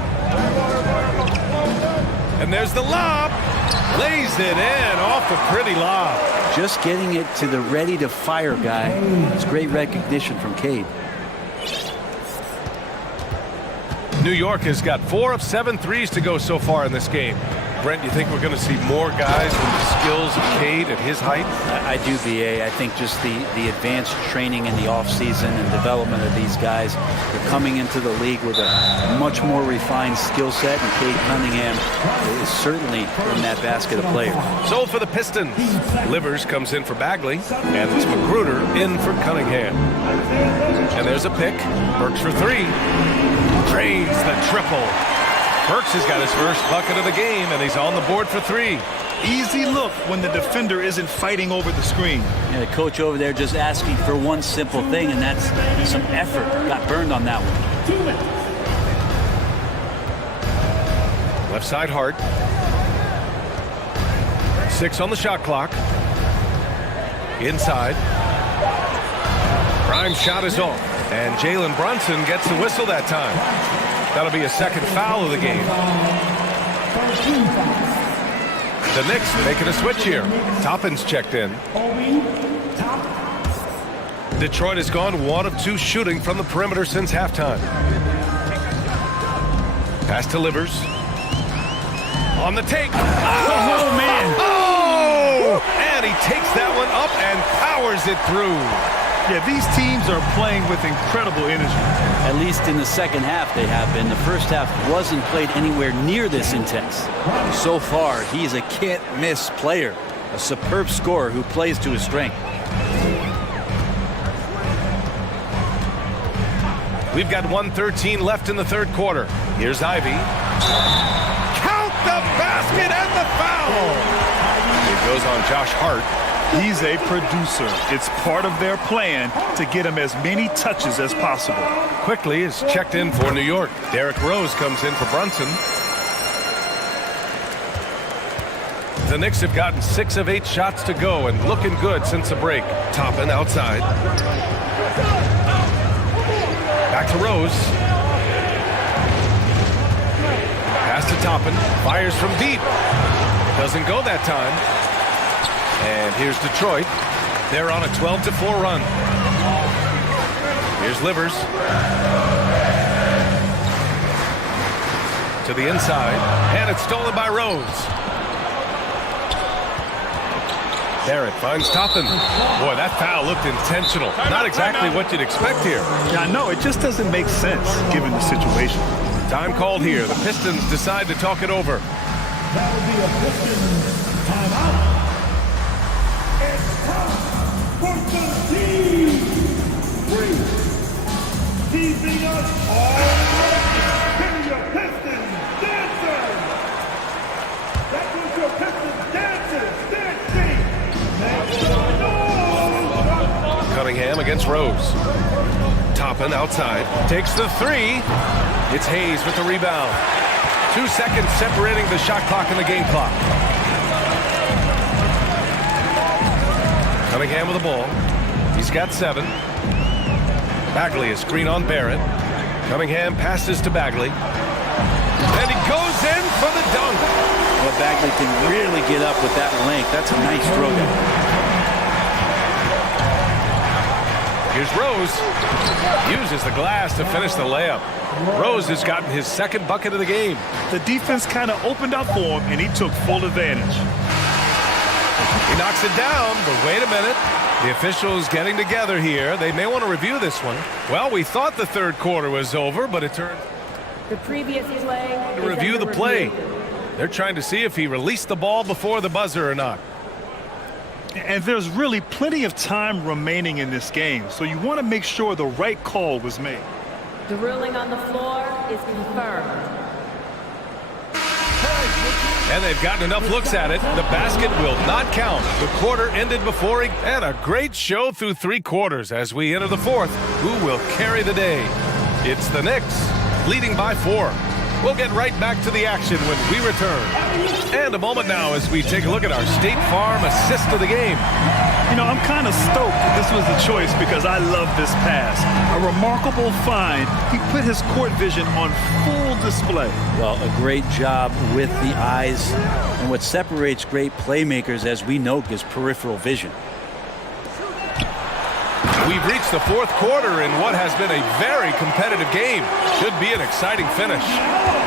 And there's the lob. Lays it in off the pretty lob. Just getting it to the ready-to-fire guy. It's great recognition from Cade. New York has got 4 of 7 threes to go so far in this game. Brent, you think we're going to see more guys with the skills of Cade at his height? I do, B.A. I think just the advanced training in the offseason and development of these guys. They're coming into the league with a much more refined skill set, and Cade Cunningham is certainly in that basket of players. So for the Pistons, Livers comes in for Bagley, and it's Magruder in for Cunningham. And there's a pick. Burks for 3. Drains the triple. Burks has got his first bucket of the game, and he's on the board for 3. Easy look when the defender isn't fighting over the screen. Yeah, the coach over there just asking for one simple thing, and that's some effort. Got burned on that one. Left side Hart. 6 on the shot clock. Inside. Grimes' shot is off, and Jalen Brunson gets the whistle that time. That'll be a 2nd foul of the game. The Knicks making a switch here. Toppin's checked in. Detroit has gone 1 of 2 shooting from the perimeter since halftime. Pass to Livers. On the take. Oh, man. Oh! And he takes that one up and powers it through. Yeah, these teams are playing with incredible energy. At least in the 2nd half they have been. The 1st half wasn't played anywhere near this intense. So far, he's a can't-miss player. A superb scorer who plays to his strength. We've got 1:13 left in the 3rd quarter. Here's Ivy. Count the basket and the foul! It goes on Josh Hart. He's a producer. It's part of their plan to get him as many touches as possible. Quickly is checked in for New York. Derrick Rose comes in for Brunson. The Knicks have gotten 6 of 8 shots to go and looking good since the break. Toppin outside. Back to Rose. Pass to Toppin. Fires from deep. Doesn't go that time. And here's Detroit. They're on a 12-4 run. Here's Livers. To the inside. And it's stolen by Rose. Barrett finds Toppin. Boy, that foul looked intentional. Not exactly what you'd expect here. Yeah, I know. It just doesn't make sense given the situation. Time called here. The Pistons decide to talk it over. That'll be a Pistons timeout. It's time for the team. Keeping us all right. Your Pistons dancers. That was your Pistons dancers dancing. Cunningham against Rose. Toppin outside. Takes the 3. It's Hayes with the rebound. 2 seconds separating the shot clock and the game clock. Cunningham with the ball. He's got 7. Bagley is screen on Barrett. Cunningham passes to Bagley. And he goes in for the dunk. Well, Bagley can really get up with that length. That's a nice throwdown. Here's Rose. Uses the glass to finish the layup. Rose has gotten his 2nd bucket of the game. The defense kind of opened up for him, and he took full advantage. He knocks it down, but wait a minute. The officials getting together here. They may want to review this one. Well, we thought the 3rd quarter was over, but it turned The previous play. to review the play. They're trying to see if he released the ball before the buzzer or not. And there's really plenty of time remaining in this game, so you want to make sure the right call was made. The ruling on the floor is confirmed. And they've gotten enough looks at it. The basket will not count. The quarter ended before he... And a great show through 3 quarters as we enter the 4th. Who will carry the day? It's the Knicks, leading by 4. We'll get right back to the action when we return. And a moment now as we take a look at our State Farm assist of the game. You know, I'm kind of stoked that this was the choice because I love this pass. A remarkable find. He put his court vision on full display. Well, a great job with the eyes. And what separates great playmakers, as we know, is peripheral vision. We've reached the 4th quarter in what has been a very competitive game. Should be an exciting finish.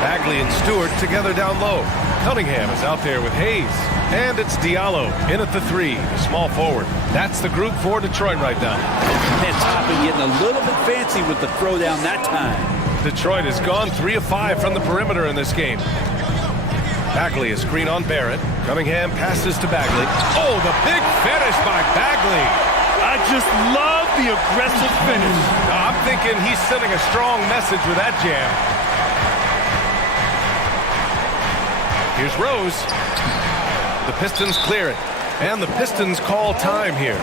Bagley and Stewart together down low. Cunningham is out there with Hayes. And it's Diallo in at the 3, the small forward. That's the group for Detroit right now. And Toppin getting a little bit fancy with the throwdown that time. Detroit has gone 3 of 5 from the perimeter in this game. Bagley is screen on Barrett. Cunningham passes to Bagley. Oh, the big finish by Bagley. I just love the aggressive finish. I'm thinking he's sending a strong message with that jam. Here's Rose. The Pistons clear it. And the Pistons call time here.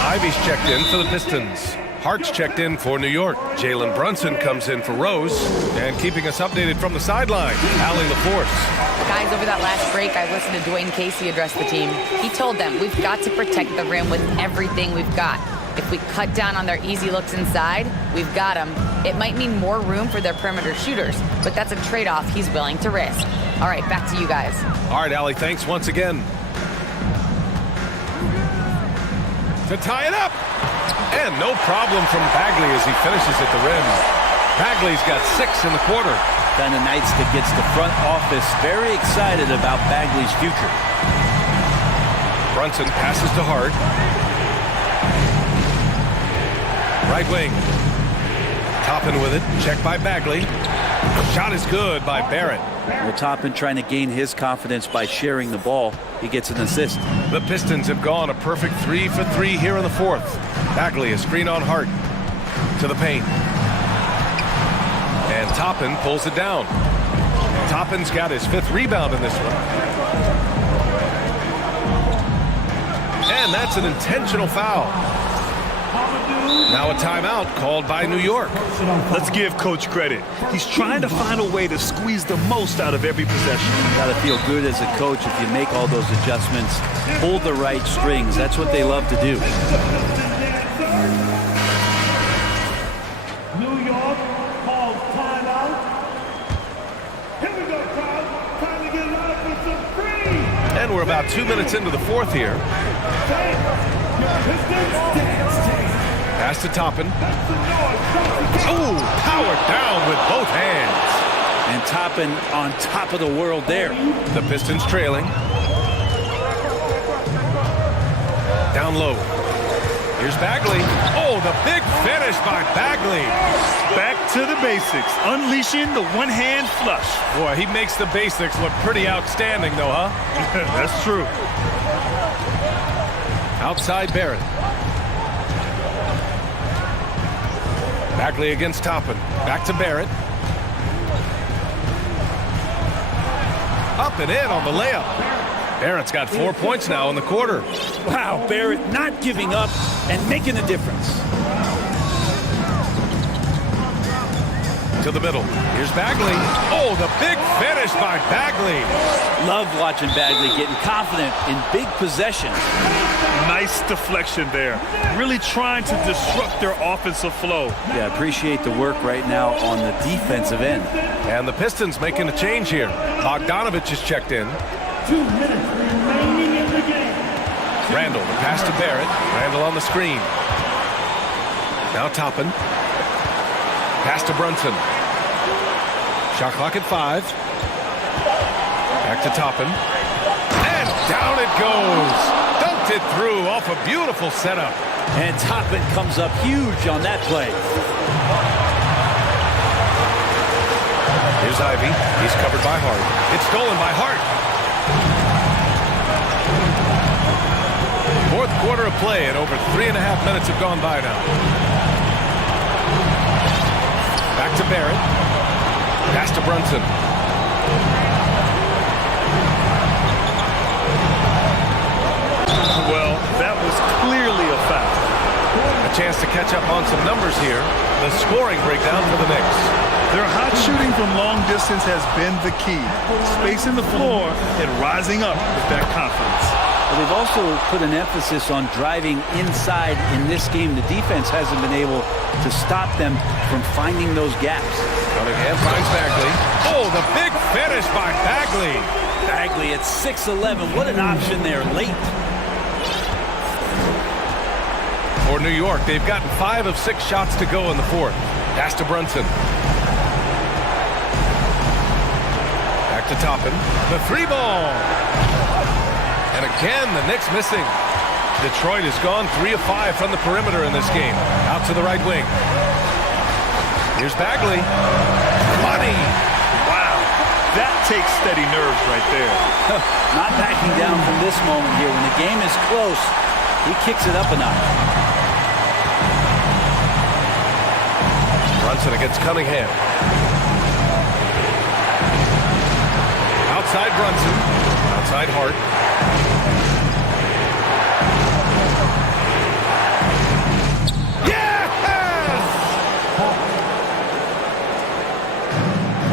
Ivy's checked in for the Pistons. Hart's checked in for New York. Jalen Brunson comes in for Rose. And keeping us updated from the sideline, Allie LaForce. Guys, over that last break, I listened to Dwayne Casey address the team. He told them, we've got to protect the rim with everything we've got. If we cut down on their easy looks inside, we've got them. It might mean more room for their perimeter shooters, but that's a trade-off he's willing to risk. All right, back to you guys. All right, Allie, thanks once again. To tie it up. And no problem from Bagley as he finishes at the rim. Bagley's got 6 in the quarter. Then a Nightstick gets the front office very excited about Bagley's future. Brunson passes to Hart. Right wing. Toppin with it. Checked by Bagley. Shot is good by Barrett. Well, Toppin trying to gain his confidence by sharing the ball. He gets an assist. The Pistons have gone a perfect 3 for 3 here in the fourth. Bagley, a screen on Hart. To the paint. And Toppin pulls it down. Toppin's got his 5th rebound in this one. And that's an intentional foul. Now a timeout called by New York. Let's give Coach credit. He's trying to find a way to squeeze the most out of every possession. Got to feel good as a coach if you make all those adjustments. Pull the right strings. That's what they love to do. New York calls timeout. Here we go, crowd. Time to get live with some free. And we're about 2 minutes into the fourth here. Pass to Toppin. Oh, powered down with both hands. And Toppin on top of the world there. The Pistons trailing. Down low. Here's Bagley. Oh, the big finish by Bagley. Back to the basics, unleashing the one-hand flush. Boy, he makes the basics look pretty outstanding, though, huh? That's true. Outside Barrett. Bagley against Toppin. Back to Barrett. Up and in on the layup. Barrett's got 4 points now in the quarter. Wow, Barrett not giving up and making a difference. To the middle. Here's Bagley. Oh, the big finish by Bagley. Love watching Bagley getting confident in big possessions. Nice deflection there. Really trying to disrupt their offensive flow. Yeah, appreciate the work right now on the defensive end. And the Pistons making a change here. Bogdanovich is checked in. 2 minutes remaining in the game. Randall, the pass to Barrett. Randall on the screen. Now Toppin. Pass to Brunson. Shot clock at 5. Back to Toppin. And down it goes. Dunked it through off a beautiful setup. And Toppin comes up huge on that play. Here's Ivy. He's covered by Hart. It's stolen by Hart. Fourth quarter of play, and over 3.5 minutes have gone by now. Back to Barrett. Pass to Brunson. Well, that was clearly a foul. A chance to catch up on some numbers here. The scoring breakdown for the Knicks. Their hot shooting from long distance has been the key. Spacing the floor and rising up with that confidence. But they've also put an emphasis on driving inside in this game. The defense hasn't been able to stop them from finding those gaps. Cunningham finds Bagley. Oh, the big finish by Bagley. Bagley at 6'11". What an option there late. For New York, they've gotten 5 of 6 shots to go in the fourth. Pass to Brunson. Back to Toppin. The 3-ball. And again, the Knicks missing. Detroit has gone 3 of 5 from the perimeter in this game. Out to the right wing. Here's Bagley. Money. Wow. That takes steady nerves right there. Not backing down from this moment here. When the game is close, he kicks it up a notch. Brunson against Cunningham. Outside Brunson. Outside Hart.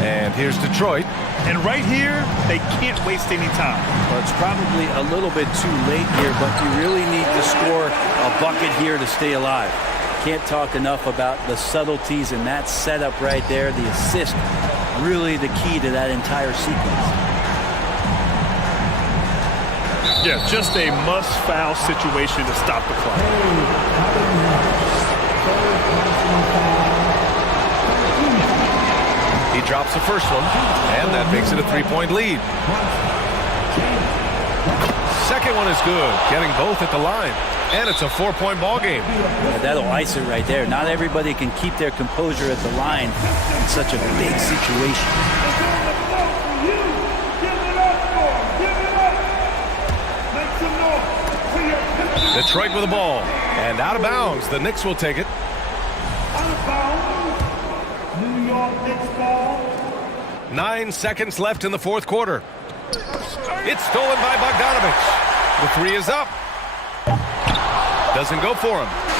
And here's Detroit. And right here, they can't waste any time. Well, it's probably a little bit too late here, but you really need to score a bucket here to stay alive. Can't talk enough about the subtleties in that setup right there. The assist, really the key to that entire sequence. Yeah, just a must-foul situation to stop the clock. He drops the first one, and that makes it a 3-point lead. second one is good, getting both at the line. And it's a 4-point ball game. Yeah, that'll ice it right there. Not everybody can keep their composure at the line in such a big situation. Detroit with the ball. And out of bounds. The Knicks will take it. Out of bounds. New York Knicks ball. 9 seconds left in the fourth quarter. It's stolen by Bogdanovich. The three is up. Doesn't go for him.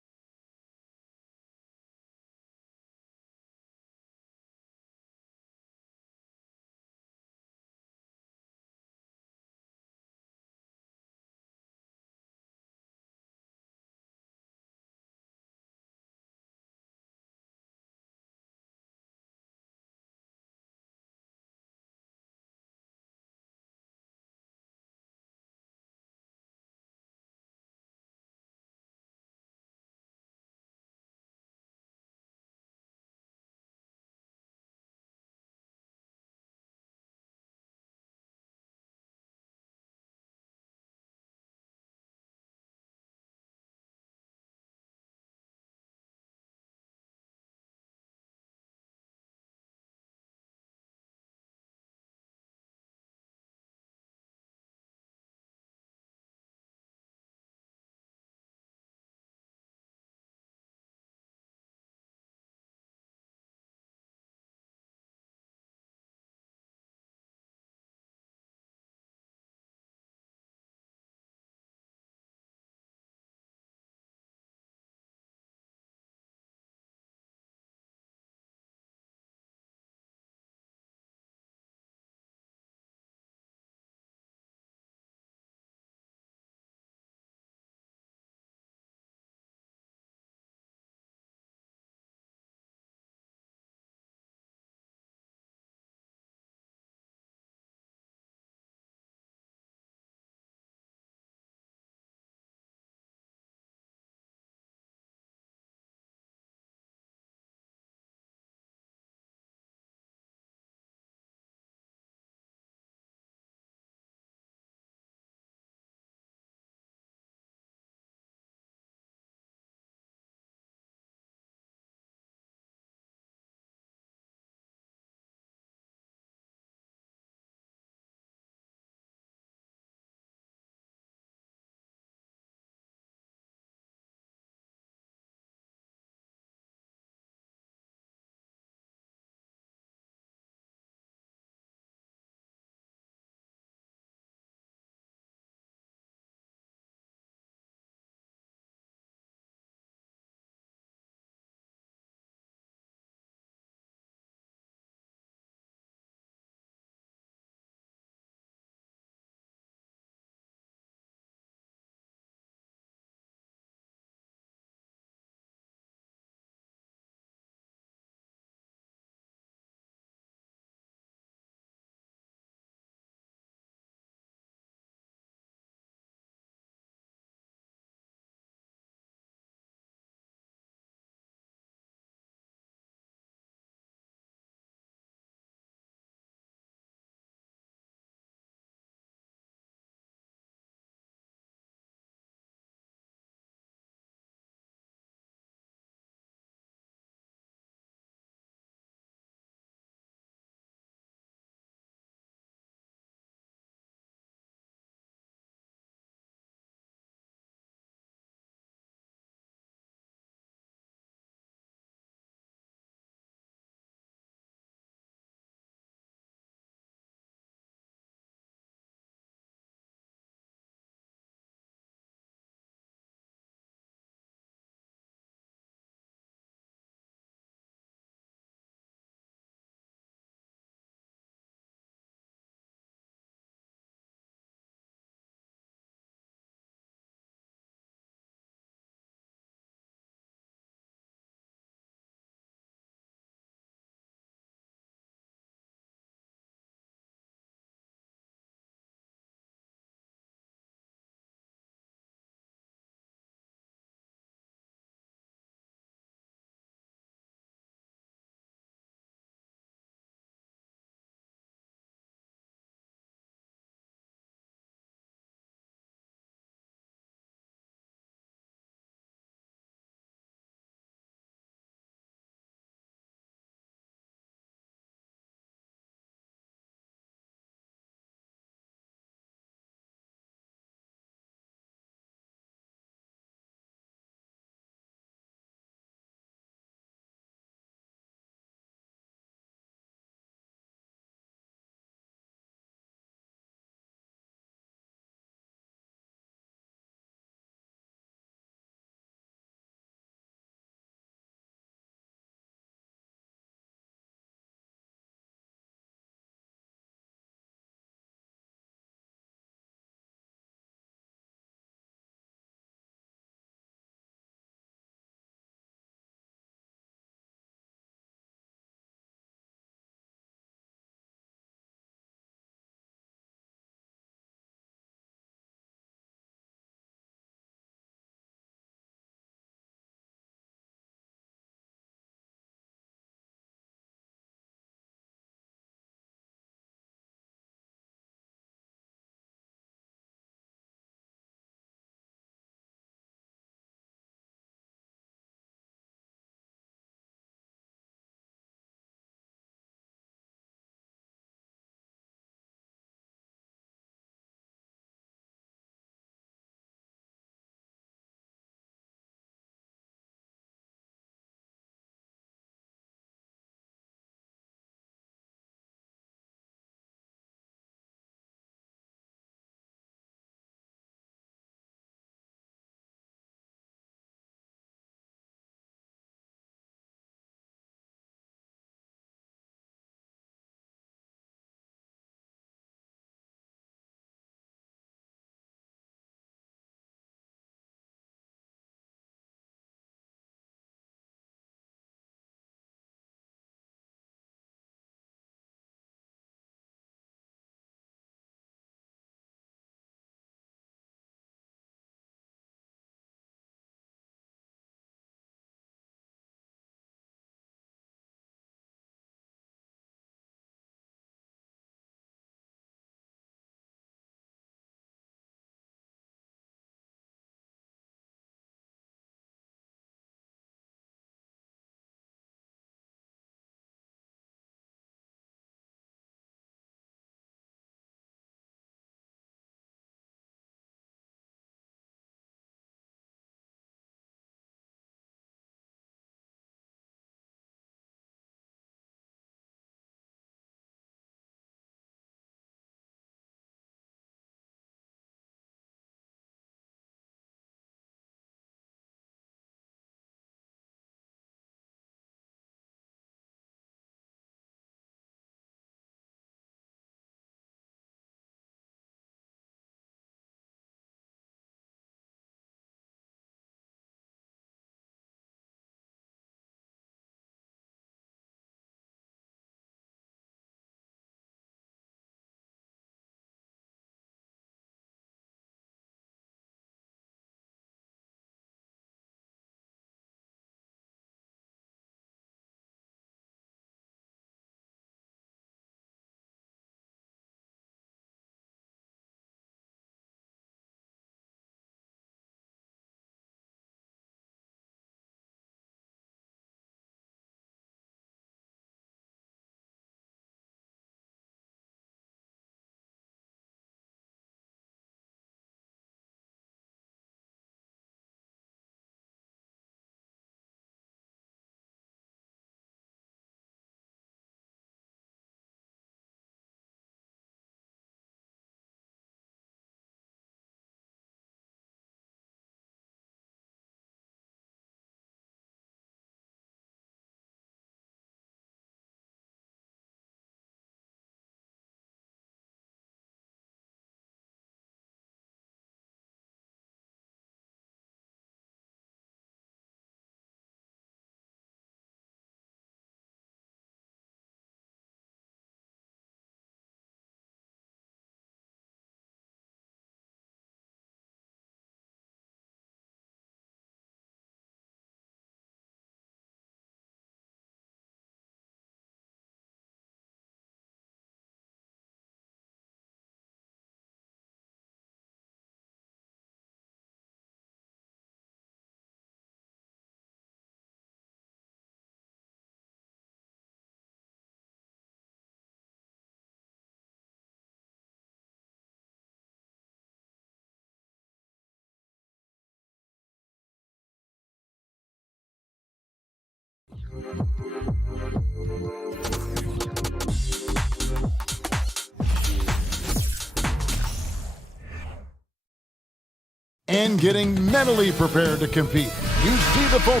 And getting mentally prepared to compete. You see the ball.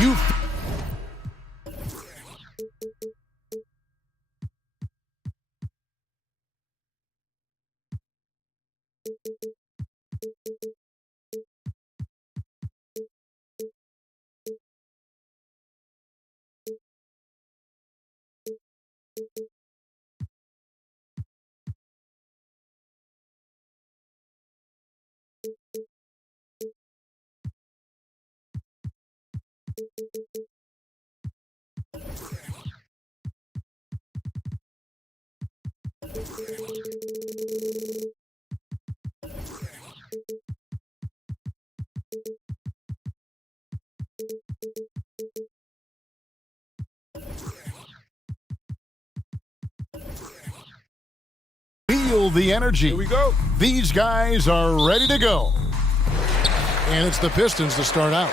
You feel the energy. Here we go. These guys are ready to go. And it's the Pistons to start out.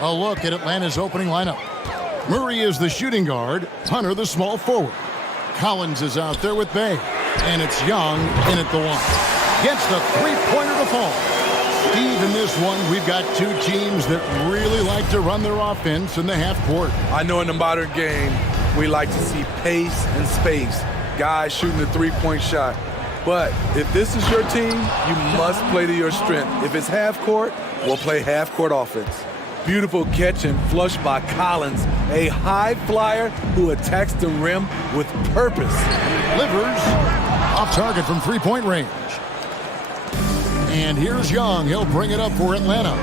A look at Atlanta's opening lineup. Murray is the shooting guard, Hunter the small forward. Collins is out there with Bay. And it's Young in at the one. Gets the three-pointer to fall. Steve, in this one, we've got two teams that really like to run their offense in the half court. I know in the modern game, we like to see pace and space. Guys shooting the three-point shot. But if this is your team, you must play to your strength. If it's half court, we'll play half court offense. Beautiful catch and flush by Collins, a high flyer who attacks the rim with purpose. Livers off target from three-point range. And here's Young. He'll bring it up for Atlanta.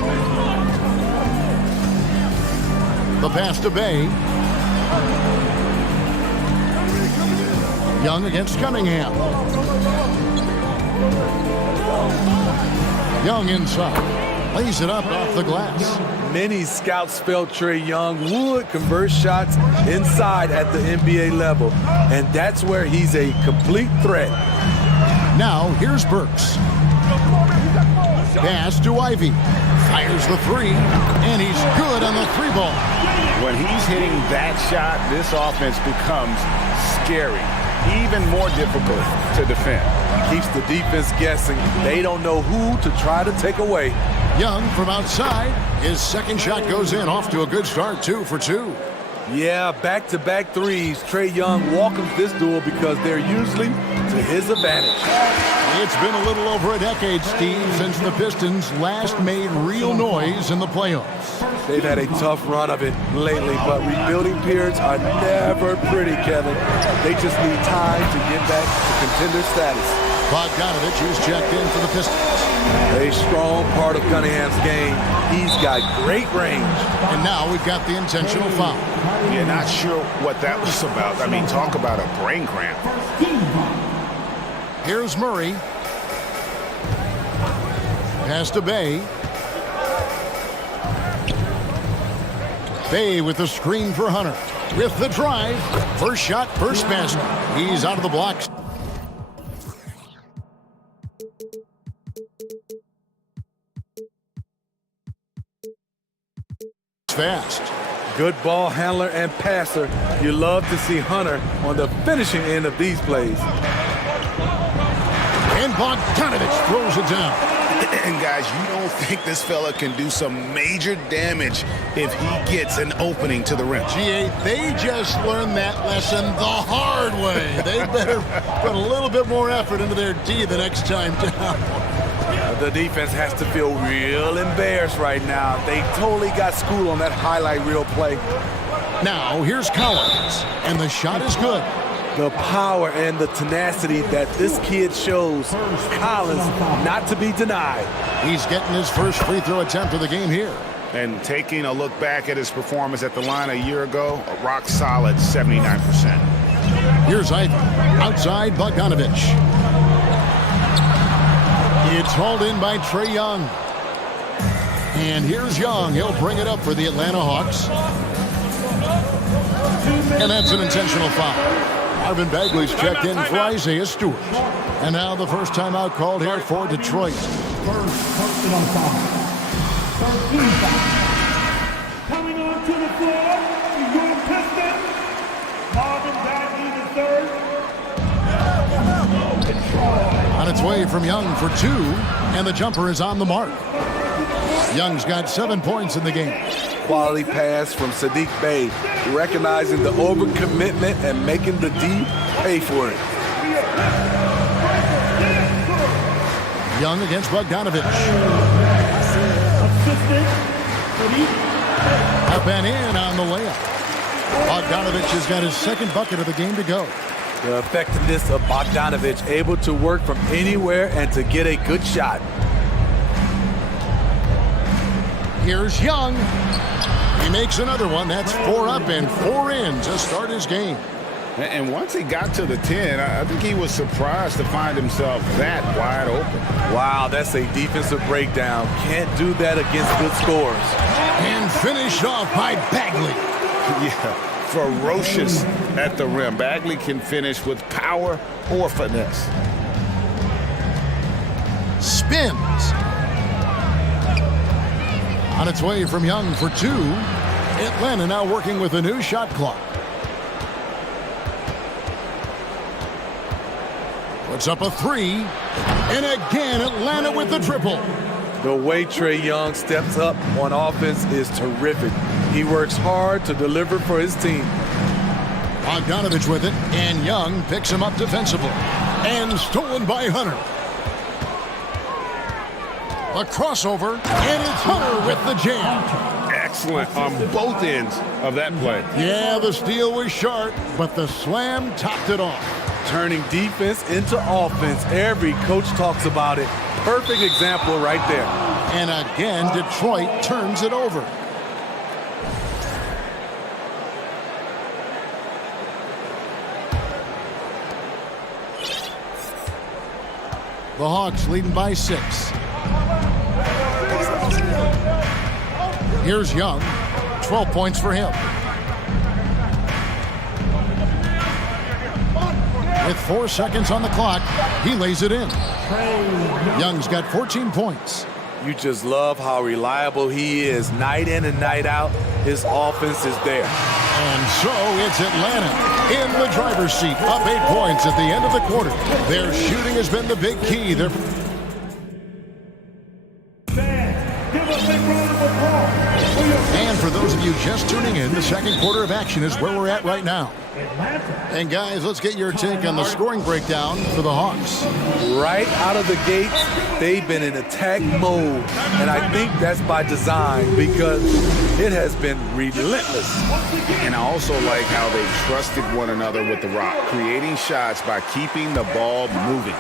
The pass to Bay. Young against Cunningham. Young inside. Lays it up off the glass. Many scouts felt Trae Young would convert shots inside at the NBA level. And that's where he's a complete threat. Now, here's Burks. Pass to Ivy. Fires the three. And he's good on the three ball. When he's hitting that shot, this offense becomes scary. Even more difficult to defend. Keeps the defense guessing. They don't know who to try to take away. Young from outside. His second shot goes in. Off to a good start, 2 for 2. Yeah, back-to-back threes. Trae Young welcomes this duel because they're usually to his advantage. It's been a little over a decade, Steve, since the Pistons last made real noise in the playoffs. They've had a tough run of it lately, but rebuilding periods are never pretty, Kevin. They just need time to get back to contender status. Bogdanovich is checked in for the Pistons. A strong part of Cunningham's game. He's got great range. And now we've got the intentional foul. You're not sure what that was about. I mean, talk about a brain cramp. Here's Murray. Pass to Bay. Bay with the screen for Hunter. With the drive. First shot, first basket. He's out of the blocks. Fast. Good ball handler and passer. You love to see Hunter on the finishing end of these plays. And Bogdanovich throws it down. And guys, you don't think this fella can do some major damage if he gets an opening to the rim. G8, they just learned that lesson the hard way. They better put a little bit more effort into their D the next time down. The defense has to feel real embarrassed right now. They totally got schooled on that highlight reel play. Now, here's Collins, and the shot is good. The power and the tenacity that this kid shows, Collins, not to be denied. He's getting his first free throw attempt of the game here. And taking a look back at his performance at the line a year ago, a rock solid 79%. Here's Ivan, outside Bogdanovich. It's hauled in by Trae Young. And here's Young. He'll bring it up for the Atlanta Hawks. And that's an intentional foul. Marvin Bagley's checked in for Isaiah Stewart. And now the first timeout called here for Detroit. First personal foul. 13 foul. Coming onto the floor, your Pistons, Marvin Bagley III. On its way from Young for two, and the jumper is on the mark. Young's got 7 points in the game. Quality pass from Sadiq Bey, recognizing the overcommitment and making the D pay for it. Young against Bogdanovich. Up and in on the layup. Bogdanovich has got his second bucket of the game to go. The effectiveness of Bogdanovich, able to work from anywhere and to get a good shot. Here's Young. He makes another one. That's 4 up and 4 in to start his game. And once he got to the 10, I think he was surprised to find himself that wide open. Wow, that's a defensive breakdown. Can't do that against good scores. And finished off by Bagley. Yeah, ferocious at the rim. Bagley can finish with power or finesse. Spins. On its way from Young for two. Atlanta now working with a new shot clock. Puts up a three. And again, Atlanta with the triple. The way Trae Young steps up on offense is terrific. He works hard to deliver for his team. Bogdanovich with it, and Young picks him up defensively. And stolen by Hunter. A crossover, and it's Hunter with the jam. Excellent on both ends of that play. Yeah, the steal was sharp, but the slam topped it off. Turning defense into offense. Every coach talks about it. Perfect example right there. And again, Detroit turns it over. The Hawks leading by 6. Here's Young. 12 points for him. With 4 seconds on the clock, he lays it in. Young's got 14 points. You just love how reliable he is. Night in and night out, his offense is there. And so it's Atlanta in the driver's seat, up 8 points at the end of the quarter. Their shooting has been the big key. And for those of you just tuning in, the second quarter of action is where we're at right now. And guys, let's get your take on the scoring breakdown for the Hawks. Right out of the gates, they've been in attack mode. And I think that's by design because it has been relentless. And I also like how they trusted one another with the rock, creating shots by keeping the ball moving.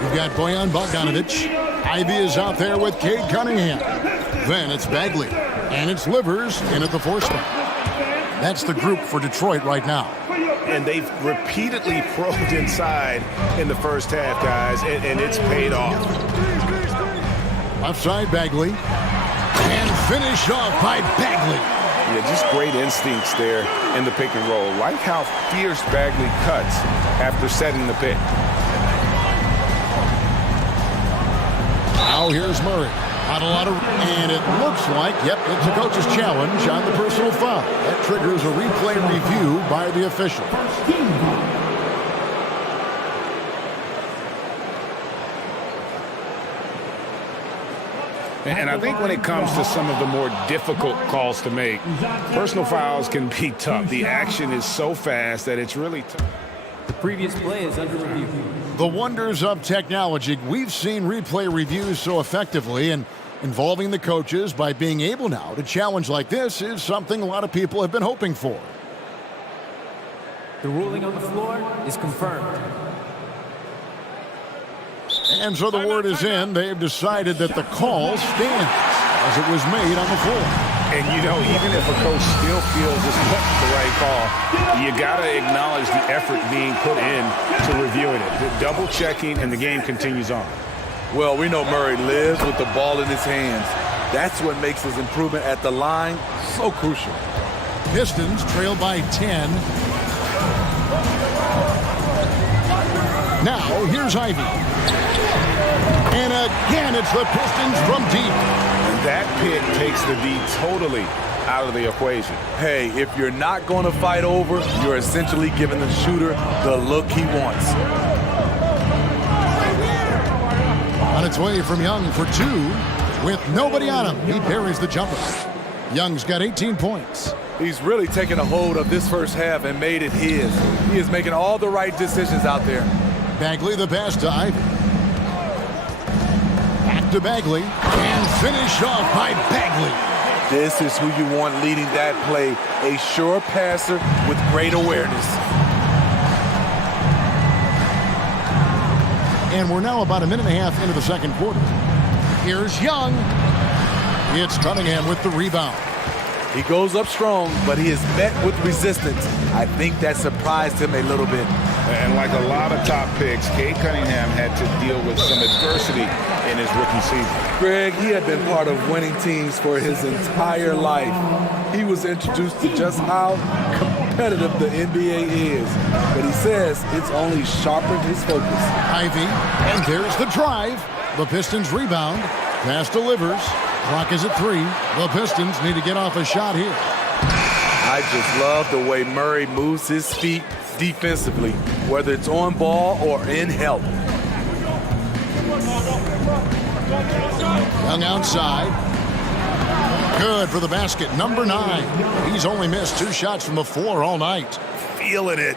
You've got Bojan Bogdanovich. Ivy is out there with Cade Cunningham. Then it's Bagley. And it's Livers in at the 4 spot. That's the group for Detroit right now. And they've repeatedly probed inside in the first half, guys, and it's paid off. Left side, Bagley. And finished off by Bagley. Yeah, just great instincts there in the pick and roll. Like how fierce Bagley cuts after setting the pick. Now here's Murray. Not a lot of, and it looks like, yep, it's a coach's challenge on the personal foul. That triggers a replay review by the official. And I think when it comes to some of the more difficult calls to make, personal fouls can be tough. The action is so fast that it's really tough. The previous play is under review. The wonders of technology. We've seen replay reviews so effectively, and involving the coaches by being able now to challenge like this is something a lot of people have been hoping for. The ruling on the floor is confirmed. And so the word is in. They've decided that the call stands as it was made on the floor. And, you know, even if a coach still feels this wasn't the right call, you got to acknowledge the effort being put in to reviewing it. The double-checking, and the game continues on. Well, we know Murray lives with the ball in his hands. That's what makes his improvement at the line so crucial. Pistons trail by 10. Now, here's Ivy. And again, it's the Pistons from deep. And that pick takes the D totally out of the equation. Hey, if you're not going to fight over, you're essentially giving the shooter the look he wants. On its way from Young for two. With nobody on him, he buries the jumper. Young's got 18 points. He's really taken a hold of this first half and made it his. He is making all the right decisions out there. Bagley the pass to Ivy. Back to Bagley. And finish off by Bagley. This is who you want leading that play. A sure passer with great awareness. And we're now about a minute and a half into the second quarter. Here's Young. It's Cunningham with the rebound. He goes up strong, but he is met with resistance. I think that surprised him a little bit. And like a lot of top picks, Cade Cunningham had to deal with some adversity in his rookie season. Greg, he had been part of winning teams for his entire life. He was introduced to just how competitive the NBA is. But he says it's only sharpened his focus. Ivy, and there's the drive. The Pistons rebound. Pass delivers. Clock is at 3. The Pistons need to get off a shot here. I just love the way Murray moves his feet defensively, whether it's on ball or in help. Young outside. Good for the basket. Number 9. He's only missed 2 shots from the floor all night. Feeling it.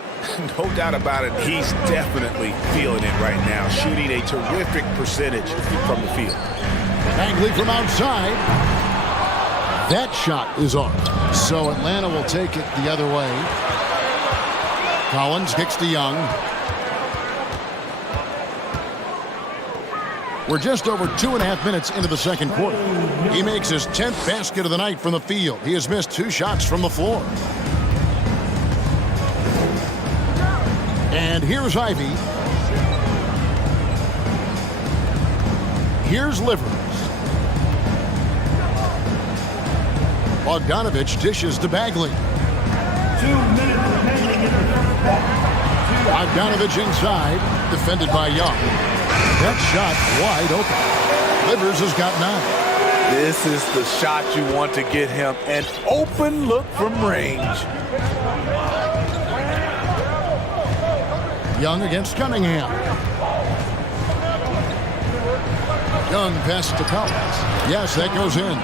No doubt about it. He's definitely feeling it right now. Shooting a terrific percentage from the field. Bagley from outside. That shot is on. So Atlanta will take it the other way. Collins kicks to Young. We're just over 2.5 minutes into the second quarter. He makes his 10th basket of the night from the field. He has missed 2 shots from the floor. And here's Ivy. Here's Livers. Bogdanovich dishes to Bagley. 2 minutes remaining in the first half. Bogdanovich inside, defended by Young. That shot wide open. Livers has got 9. This is the shot you want to get him. An open look from range. Young against Cunningham. Young passes to Collins. Yes, that goes in.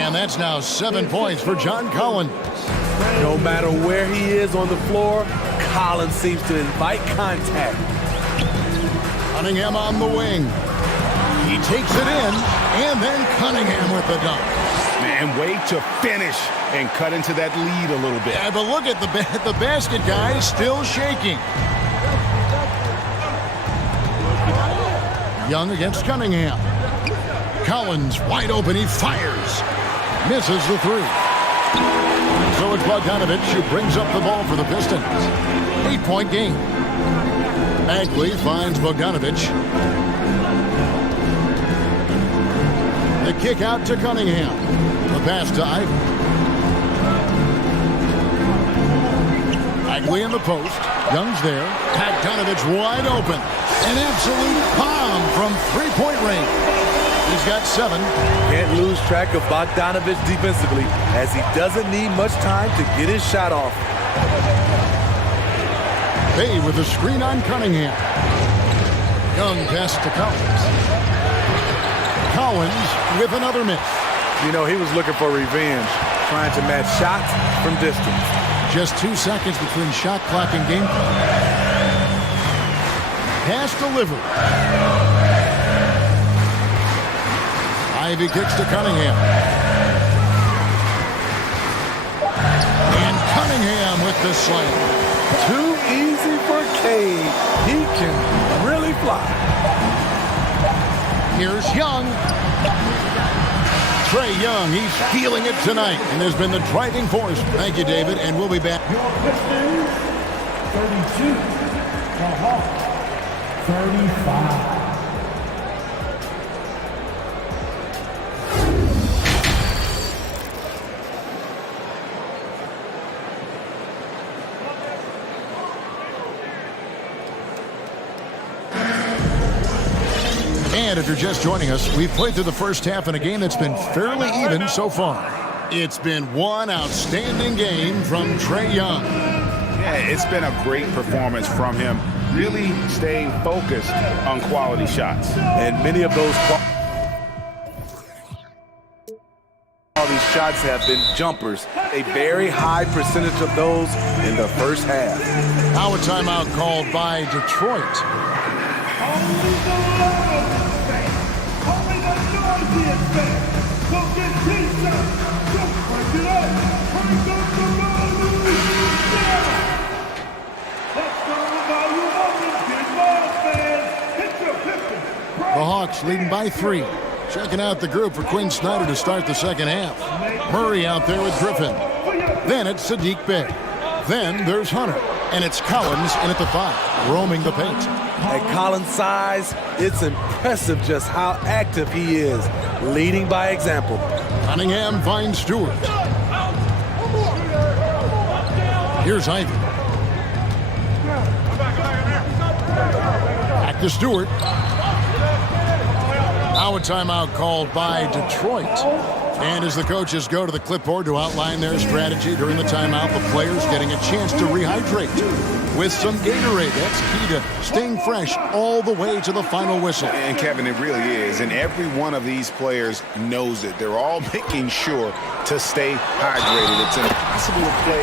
And that's now 7 points for John Collins. No matter where he is on the floor, Collins seems to invite contact. Cunningham on the wing. He takes it in, and then Cunningham with the dunk. Man, way to finish and cut into that lead a little bit. Yeah, but look at the basket, guys, still shaking. Young against Cunningham. Collins wide open, he fires. Misses the 3. So it's Bogdanovich who brings up the ball for the Pistons. 8-point game. Bagley finds Bogdanovich. The kick out to Cunningham. The pass to Ivy. Bagley in the post. Young's there. Bogdanovich wide open. An absolute bomb from 3-point range. He's got 7. Can't lose track of Bogdanovich defensively, as he doesn't need much time to get his shot off. Bay with a screen on Cunningham. Young pass to Collins. Collins with another miss. You know, he was looking for revenge, trying to match shots from distance. Just 2 seconds between shot clock and game clock. Pass delivered. Ivy kicks to Cunningham. And Cunningham with the slam. Too easy for Cade. He can really fly. Here's Young. Trae Young, he's feeling it tonight and has been the driving force. Thank you, David, and we'll be back. Your Pistons, 32. The Hawks, 35. And if you're just joining us, we've played through the first half in a game that's been fairly even so far. It's been one outstanding game from Trae Young. Yeah, it's been a great performance from him. Really staying focused on quality shots. And many of those quality shots have been jumpers. A very high percentage of those in the first half. Now a timeout called by Detroit. The Hawks leading by 3. Checking out the group for Quinn Snyder to start the second half. Murray out there with Griffin. Then it's Sadiq Bey. Then there's Hunter. And it's Collins in at the 5, roaming the paint. At Collins' size, it's impressive just how active he is, leading by example. Cunningham finds Stewart. Here's Ivy. Back to Stewart. Now a timeout called by Detroit. And as the coaches go to the clipboard to outline their strategy during the timeout, the players getting a chance to rehydrate with some Gatorade. That's key to staying fresh all the way to the final whistle. And Kevin, it really is. And every one of these players knows it. They're all making sure to stay hydrated. It's impossible to play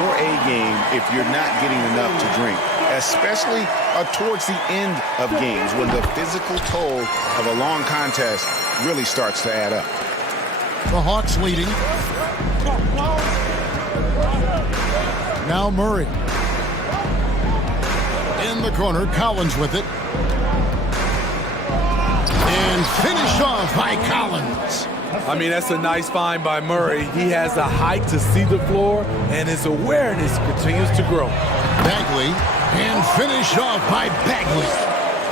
your A game if you're not getting enough to drink, especially towards the end of games when the physical toll of a long contest really starts to add up. The Hawks leading. Now Murray. In the corner, Collins with it. And finished off by Collins. I mean, that's a nice find by Murray. He has the height to see the floor, and his awareness continues to grow. Bagley, and finished off by Bagley.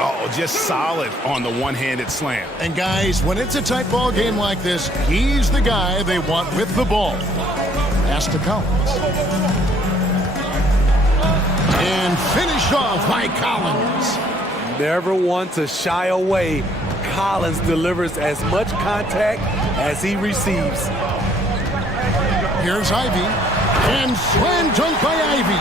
Oh, just solid on the one-handed slam. And guys, when it's a tight ball game like this, he's the guy they want with the ball. Pass to Collins. And finished off by Collins. Never one to shy away. Collins delivers as much contact as he receives. Here's Ivy. And slam dunk by Ivy.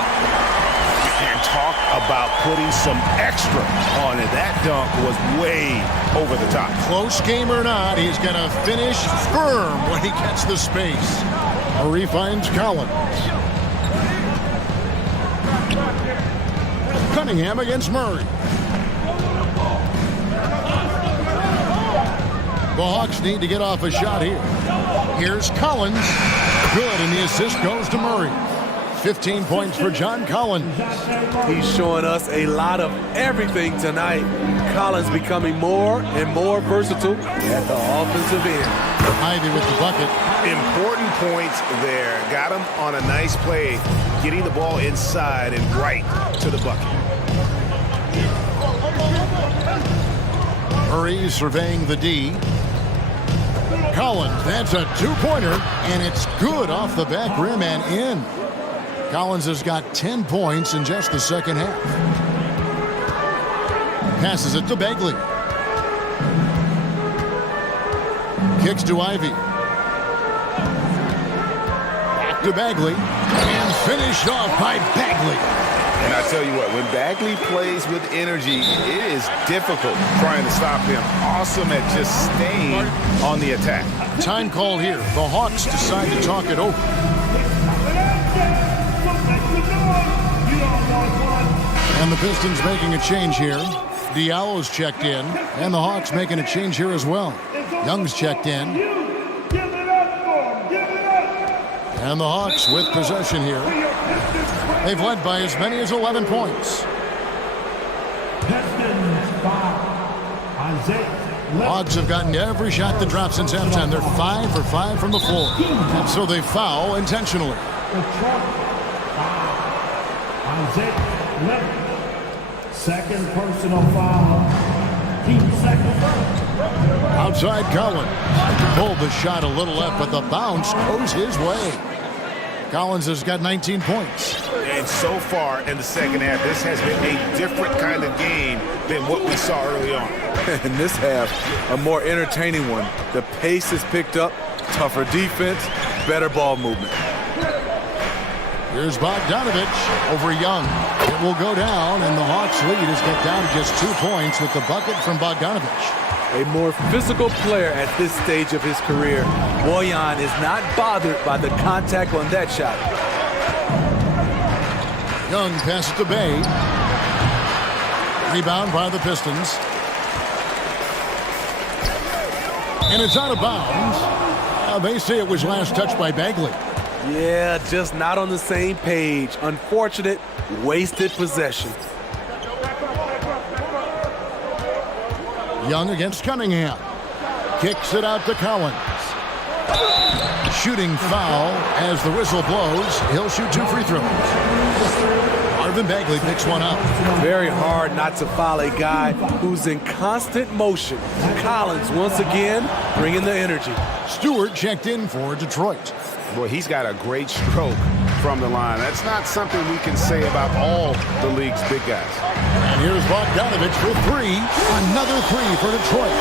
And talk about putting some extra on it. That dunk was way over the top. Close game or not, he's going to finish firm when he gets the space. Murray finds Collins. Cunningham against Murray. The Hawks need to get off a shot here. Here's Collins. Good, and the assist goes to Murray. 15 points for John Collins. He's showing us a lot of everything tonight. Collins becoming more and more versatile at the offensive end. Ivy with the bucket. Important points there. Got him on a nice play, getting the ball inside and right to the bucket. Murray surveying the D. Collins, that's a two-pointer, and it's good off the back rim and in. Collins has got 10 points in just the second half. Passes it to Bagley. Kicks to Ivy. Back to Bagley. And finished off by Bagley. And I tell you what, when Bagley plays with energy, it is difficult trying to stop him. Awesome at just staying on the attack. Time call here. The Hawks decide to talk it over. And the Pistons making a change here. Diallo's checked in. And the Hawks making a change here as well. Young's checked in. And the Hawks with possession here. They've led by as many as 11 points. Hogs have gotten every shot that dropped since halftime. They're 5 for 5 from the floor. And so they foul intentionally. Second personal foul. Outside Collins. Pulled the shot a little left, but the bounce goes his way. Collins has got 19 points. And so far in the second half, this has been a different kind of game than what we saw early on. In this half, a more entertaining one. The pace is picked up, tougher defense, better ball movement. Here's Bogdanovich over Young. It will go down, and the Hawks lead is cut down to just 2 points with the bucket from Bogdanovich. A more physical player at this stage of his career. Bojan is not bothered by the contact on that shot. Young passes to Bay. Rebound by the Pistons. And it's out of bounds. They say it was last touched by Bagley. Yeah, just not on the same page. Unfortunate, wasted possession. Young against Cunningham. Kicks it out to Collins. Shooting foul as the whistle blows. He'll shoot 2 free throws. Marvin Bagley picks one up. Very hard not to foul a guy who's in constant motion. Collins once again bringing the energy. Stewart checked in for Detroit. Boy, he's got a great stroke from the line. That's not something we can say about all the league's big guys. And here's Bogdanovich for 3. Another 3 for Detroit.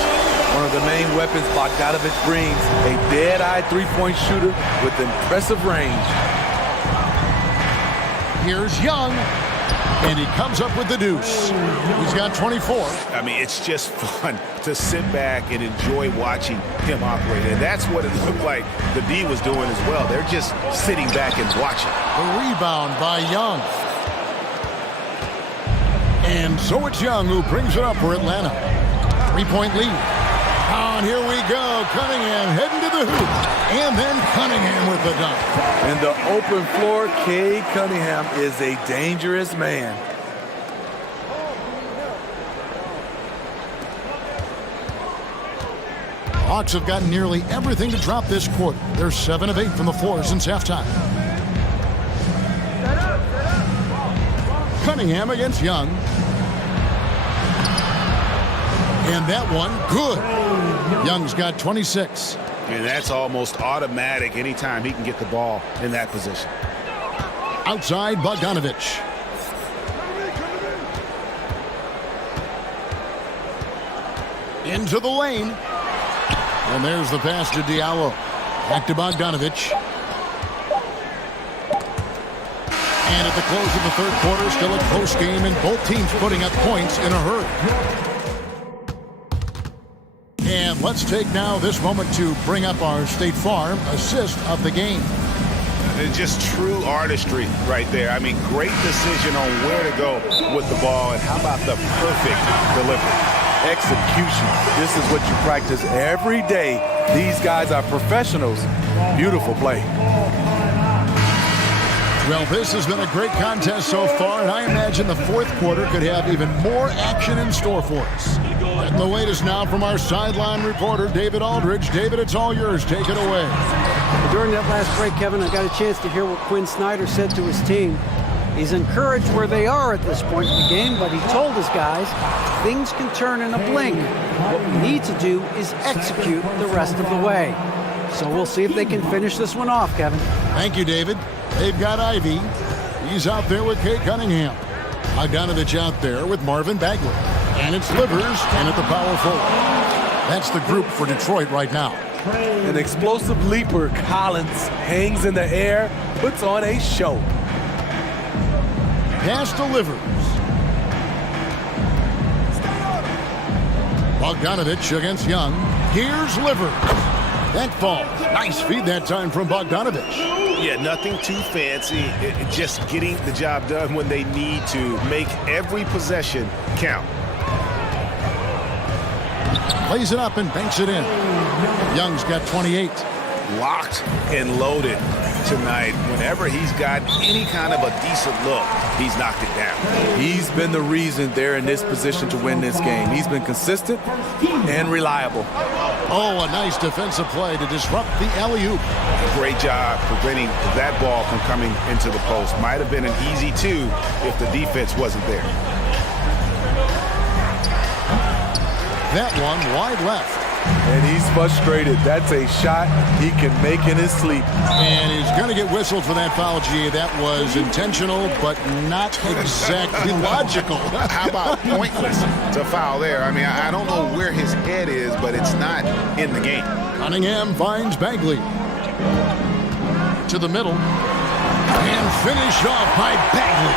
One of the main weapons Bogdanovich brings, a dead-eye three-point shooter with impressive range. Here's Young, and he comes up with the deuce. He's got 24. I mean, it's just fun to sit back and enjoy watching him operate. And that's what it looked like the D was doing as well. They're just sitting back and watching. The rebound by Young. And so it's Young who brings it up for Atlanta. 3-point lead. And here we go. Cunningham heading to the hoop. And then Cunningham with the dunk. In the open floor, Cade Cunningham is a dangerous man. Hawks have gotten nearly everything to drop this quarter. They're 7 of 8 from the floor since halftime. Cunningham against Young. And that one, good. Young's got 26. And that's almost automatic anytime he can get the ball in that position. Outside Bogdanovich. Into the lane. And there's the pass to Diallo. Back to Bogdanovich. And at the close of the third quarter, still a close game, and both teams putting up points in a hurry. And let's take now this moment to bring up our State Farm assist of the game. It's just true artistry right there. I mean, great decision on where to go with the ball, and how about the perfect delivery? Execution. This is what you practice every day. These guys are professionals. Beautiful play. Well, this has been a great contest so far, and I imagine the fourth quarter could have even more action in store for us. And the latest now from our sideline reporter, David Aldridge. David, it's all yours. Take it away. During that last break, Kevin, I got a chance to hear what Quinn Snyder said to his team. He's encouraged where they are at this point in the game, but he told his guys things can turn in a blink. What we need to do is execute the rest of the way. So we'll see if they can finish this one off, Kevin. Thank you, David. They've got Ivy. He's out there with Cade Cunningham. Bogdanovich out there with Marvin Bagley. And it's Livers and at the power forward. That's the group for Detroit right now. An explosive leaper, Collins, hangs in the air, puts on a show. Pass to Livers. Bogdanovich against Young. Here's Livers. That falls. Nice feed that time from Bogdanovich. Yeah, nothing too fancy. Just getting the job done when they need to. Make every possession count. Plays it up and banks it in. Young's got 28. locked and loaded tonight. Whenever he's got any kind of a decent look, he's knocked it down. He's been the reason they're in this position to win this game. He's been consistent and reliable. Oh, a nice defensive play to disrupt the alley-oop. Great job preventing that ball from coming into the post. Might have been an easy two if the defense wasn't there. That one wide left. And he's frustrated. That's a shot he can make in his sleep. And he's going to get whistled for that foul, G. That was intentional, but not exactly logical. How about pointless to foul there? I mean, I don't know where his head is, but it's not in the game. Cunningham finds Bagley. To the middle. And finished off by Bagley.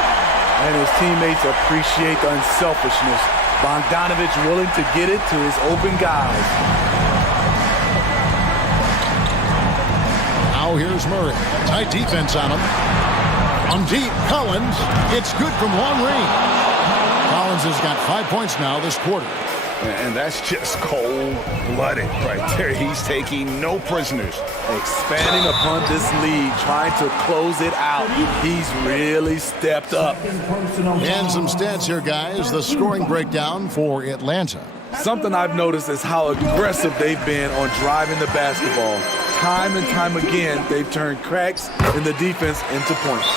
And his teammates appreciate the unselfishness. Bogdanovich willing to get it to his open guys. Now here's Murray. Tight defense on him. On deep, Collins. It's good from long range. Collins has got 5 points now this quarter. And that's just cold-blooded right there. He's taking no prisoners. Expanding upon this lead, trying to close it out. He's really stepped up. And some stats here, guys. The scoring breakdown for Atlanta. Something I've noticed is how aggressive they've been on driving the basketball. Time and time again, they've turned cracks in the defense into points.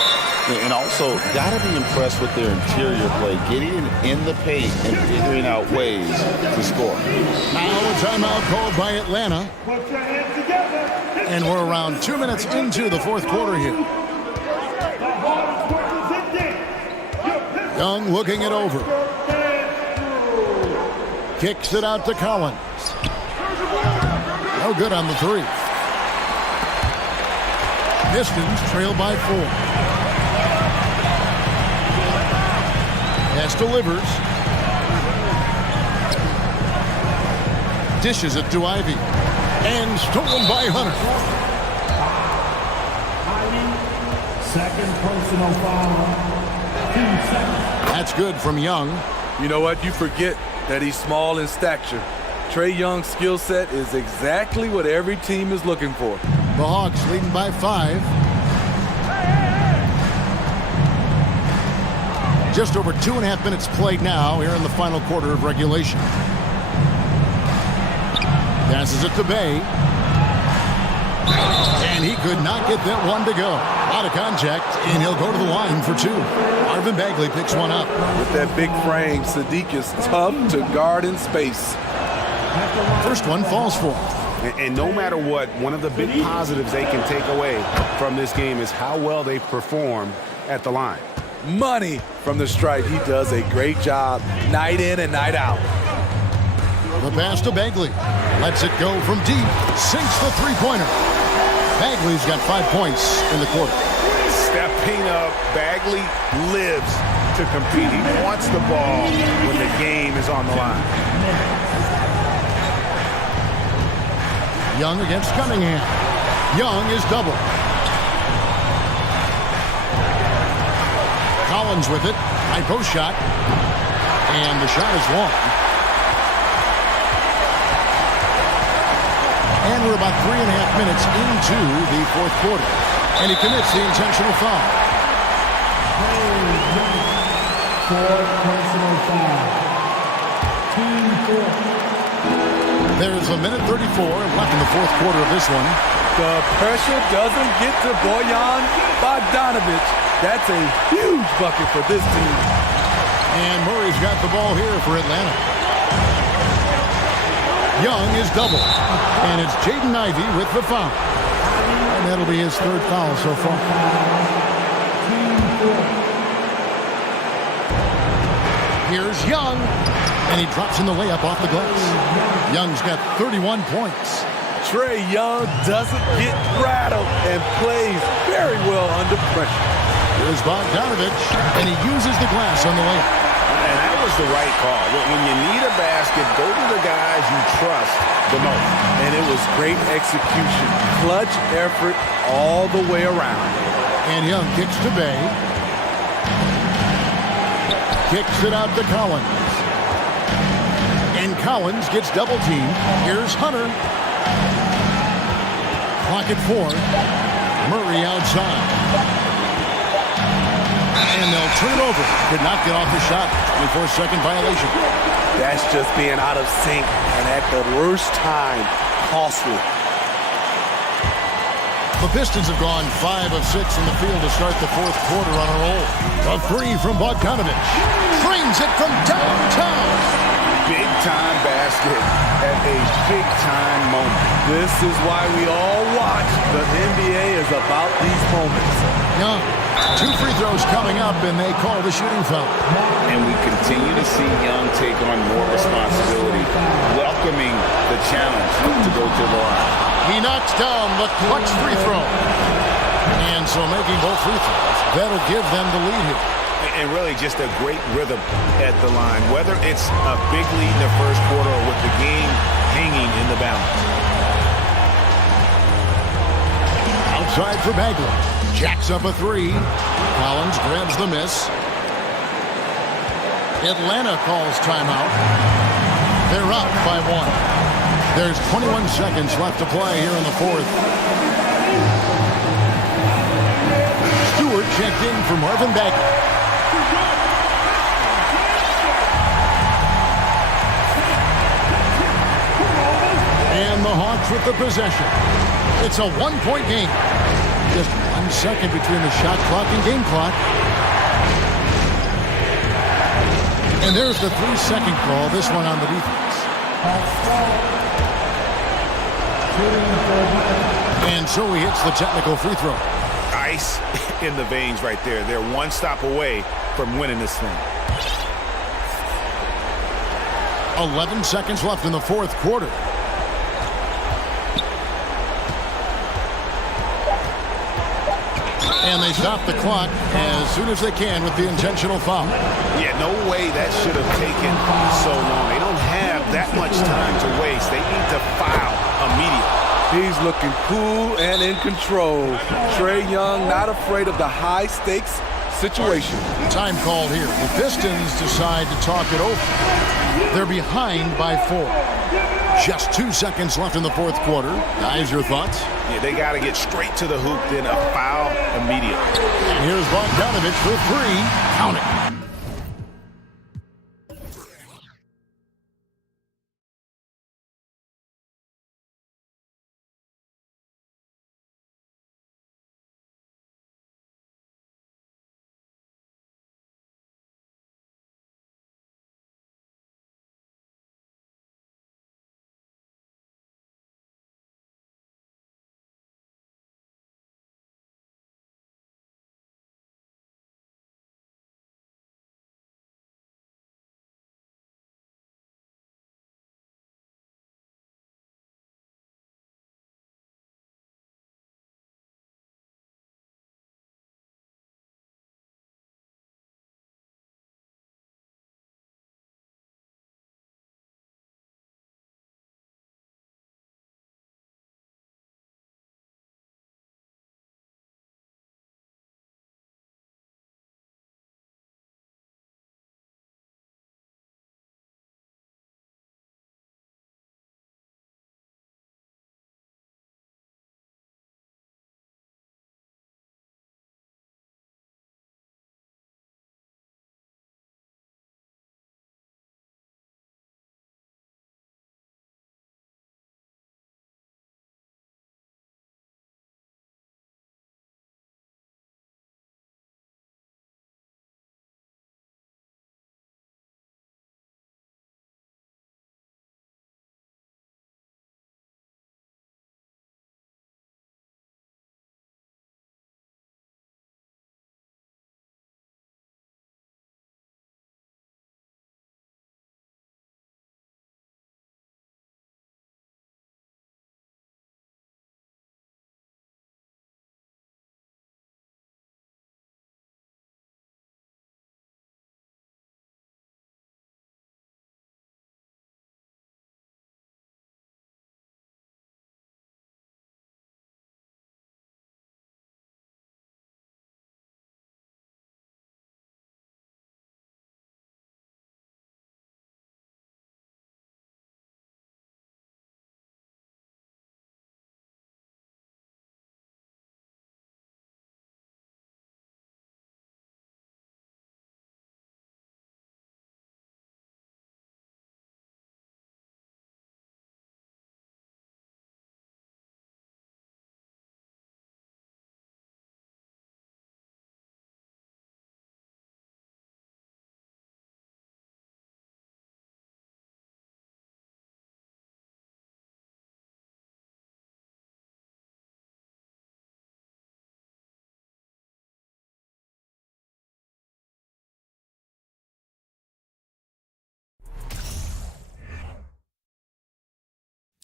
And also, got to be impressed with their interior play, getting in the paint and figuring out ways to score. Now a timeout called by Atlanta. Put your hands together. And we're around 2 minutes into the fourth quarter here. Young looking it over. Kicks it out to Collins. No good on the three. Pistons trail by 4. Pass delivers. Dishes it to Ivy. And stolen by Hunter. Second personal foul. 2 seconds. That's good from Young. You know what? You forget that he's small in stature. Trae Young's skill set is exactly what every team is looking for. The Hawks leading by 5. Just over 2.5 minutes played now here in the final quarter of regulation. Passes it to Bay. And he could not get that one to go. Out of contact, and he'll go to the line for 2. Marvin Bagley picks one up. With that big frame, Sadiq is tough to guard in space. First one falls for him. And no matter what, one of the big positives they can take away from this game is how well they perform at the line. Money from the stripe. He does a great job night in and night out. The pass to Bagley. Lets it go from deep. Sinks the three-pointer. Bagley's got 5 points in the quarter. Stepping up, Bagley lives to compete. He wants the ball when the game is on the line. Young against Cunningham. Young is double. Collins with it. High post shot. And the shot is long. And we're about 3.5 minutes into the fourth quarter. And he commits the intentional foul. Fourth personal foul. Team 4. There's a minute 34 left in the fourth quarter of this one. The pressure doesn't get to Bojan Bogdanovich. That's a huge bucket for this team. And Murray's got the ball here for Atlanta. Young is double. And it's Jaden Ivey with the foul. And that'll be his third foul so far. Here's Young. And he drops in the layup off the glass. Young's got 31 points. Trae Young doesn't get rattled and plays very well under pressure. Here's Bogdanovich, and he uses the glass on the layup. And that was the right call. When you need a basket, go to the guys you trust the most. And it was great execution. Clutch effort all the way around. And Young kicks to Bay. Kicks it out to Collins. And Collins gets double teamed. Here's Hunter. Clock at 4. Murray outside. And they'll turn it over. Could not get off the shot. 24-second violation. That's just being out of sync and at the worst time. Costly. The Pistons have gone 5 of 6 in the field to start the fourth quarter on a roll. A three from Bogdanovich. Brings it from downtown. Big-time basket at a big-time moment. This is why we all watch. The NBA is about these moments. Young. 2 free throws coming up, and they call the shooting foul. And we continue to see Young take on more responsibility, welcoming the challenge to go to the line. He knocks down the clutch free throw. And so making both free throws, that'll give them the lead here. And really just a great rhythm at the line, whether it's a big lead in the first quarter or with the game hanging in the balance. Outside for Bagley. Jacks up a 3. Collins grabs the miss. Atlanta calls timeout. They're up by 1. There's 21 seconds left to play here in the fourth. Stewart checked in for Marvin Bagley. And the Hawks with the possession. It's a 1-point game. Just 1 second between the shot clock and game clock. And there's the 3-second call, this one on the defense. And so he hits the technical free throw. Ice in the veins right there. They're one stop away from winning this thing. 11 seconds left in the fourth quarter. And they stop the clock as soon as they can with the intentional foul. Yeah, no way that should have taken so long. They don't have that much time to waste. They need to foul immediately. He's looking cool and in control. Trae Young not afraid of the high-stakes situation. Time called here. The Pistons decide to talk it over. They're behind by 4. Just 2 seconds left in the fourth quarter. Guys, your thoughts? Yeah, they got to get straight to the hoop, then a foul immediately. And here's Bogdanovich for 3. Count it.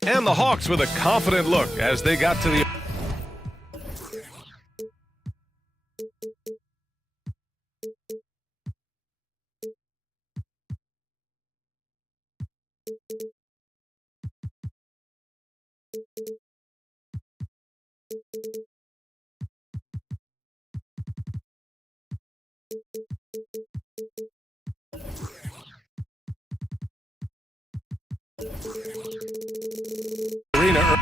And the Hawks with a confident look as they got to the... arena.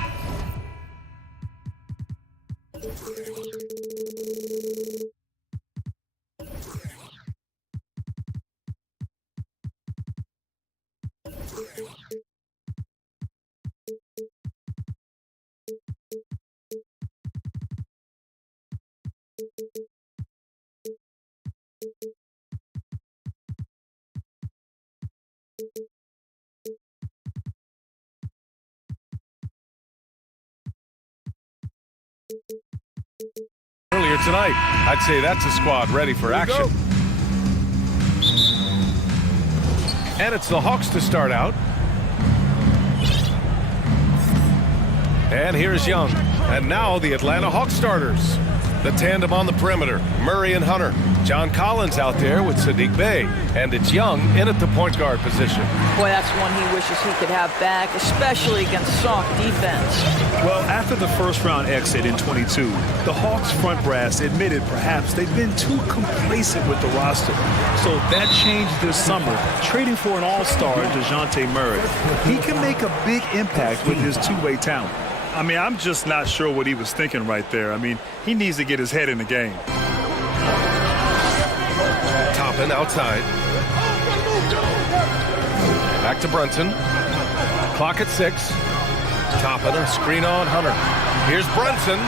Earlier tonight, I'd say that's a squad ready for action. And it's the Hawks to start out. And here's Young. And now the Atlanta Hawks starters. The tandem on the perimeter, Murray and Hunter. John Collins out there with Sadiq Bey. And it's Young in at the point guard position. Boy, that's one he wishes he could have back, especially against soft defense. Well, after the first-round exit in 22, the Hawks front brass admitted perhaps they've been too complacent with the roster. So that changed this summer, trading for an all-star, DeJounte Murray. He can make a big impact with his two-way talent. I mean, I'm just not sure what he was thinking right there. I mean, he needs to get his head in the game. Toppin outside. Back to Brunson. Clock at 6. Toppin, a screen on Hunter. Here's Brunson,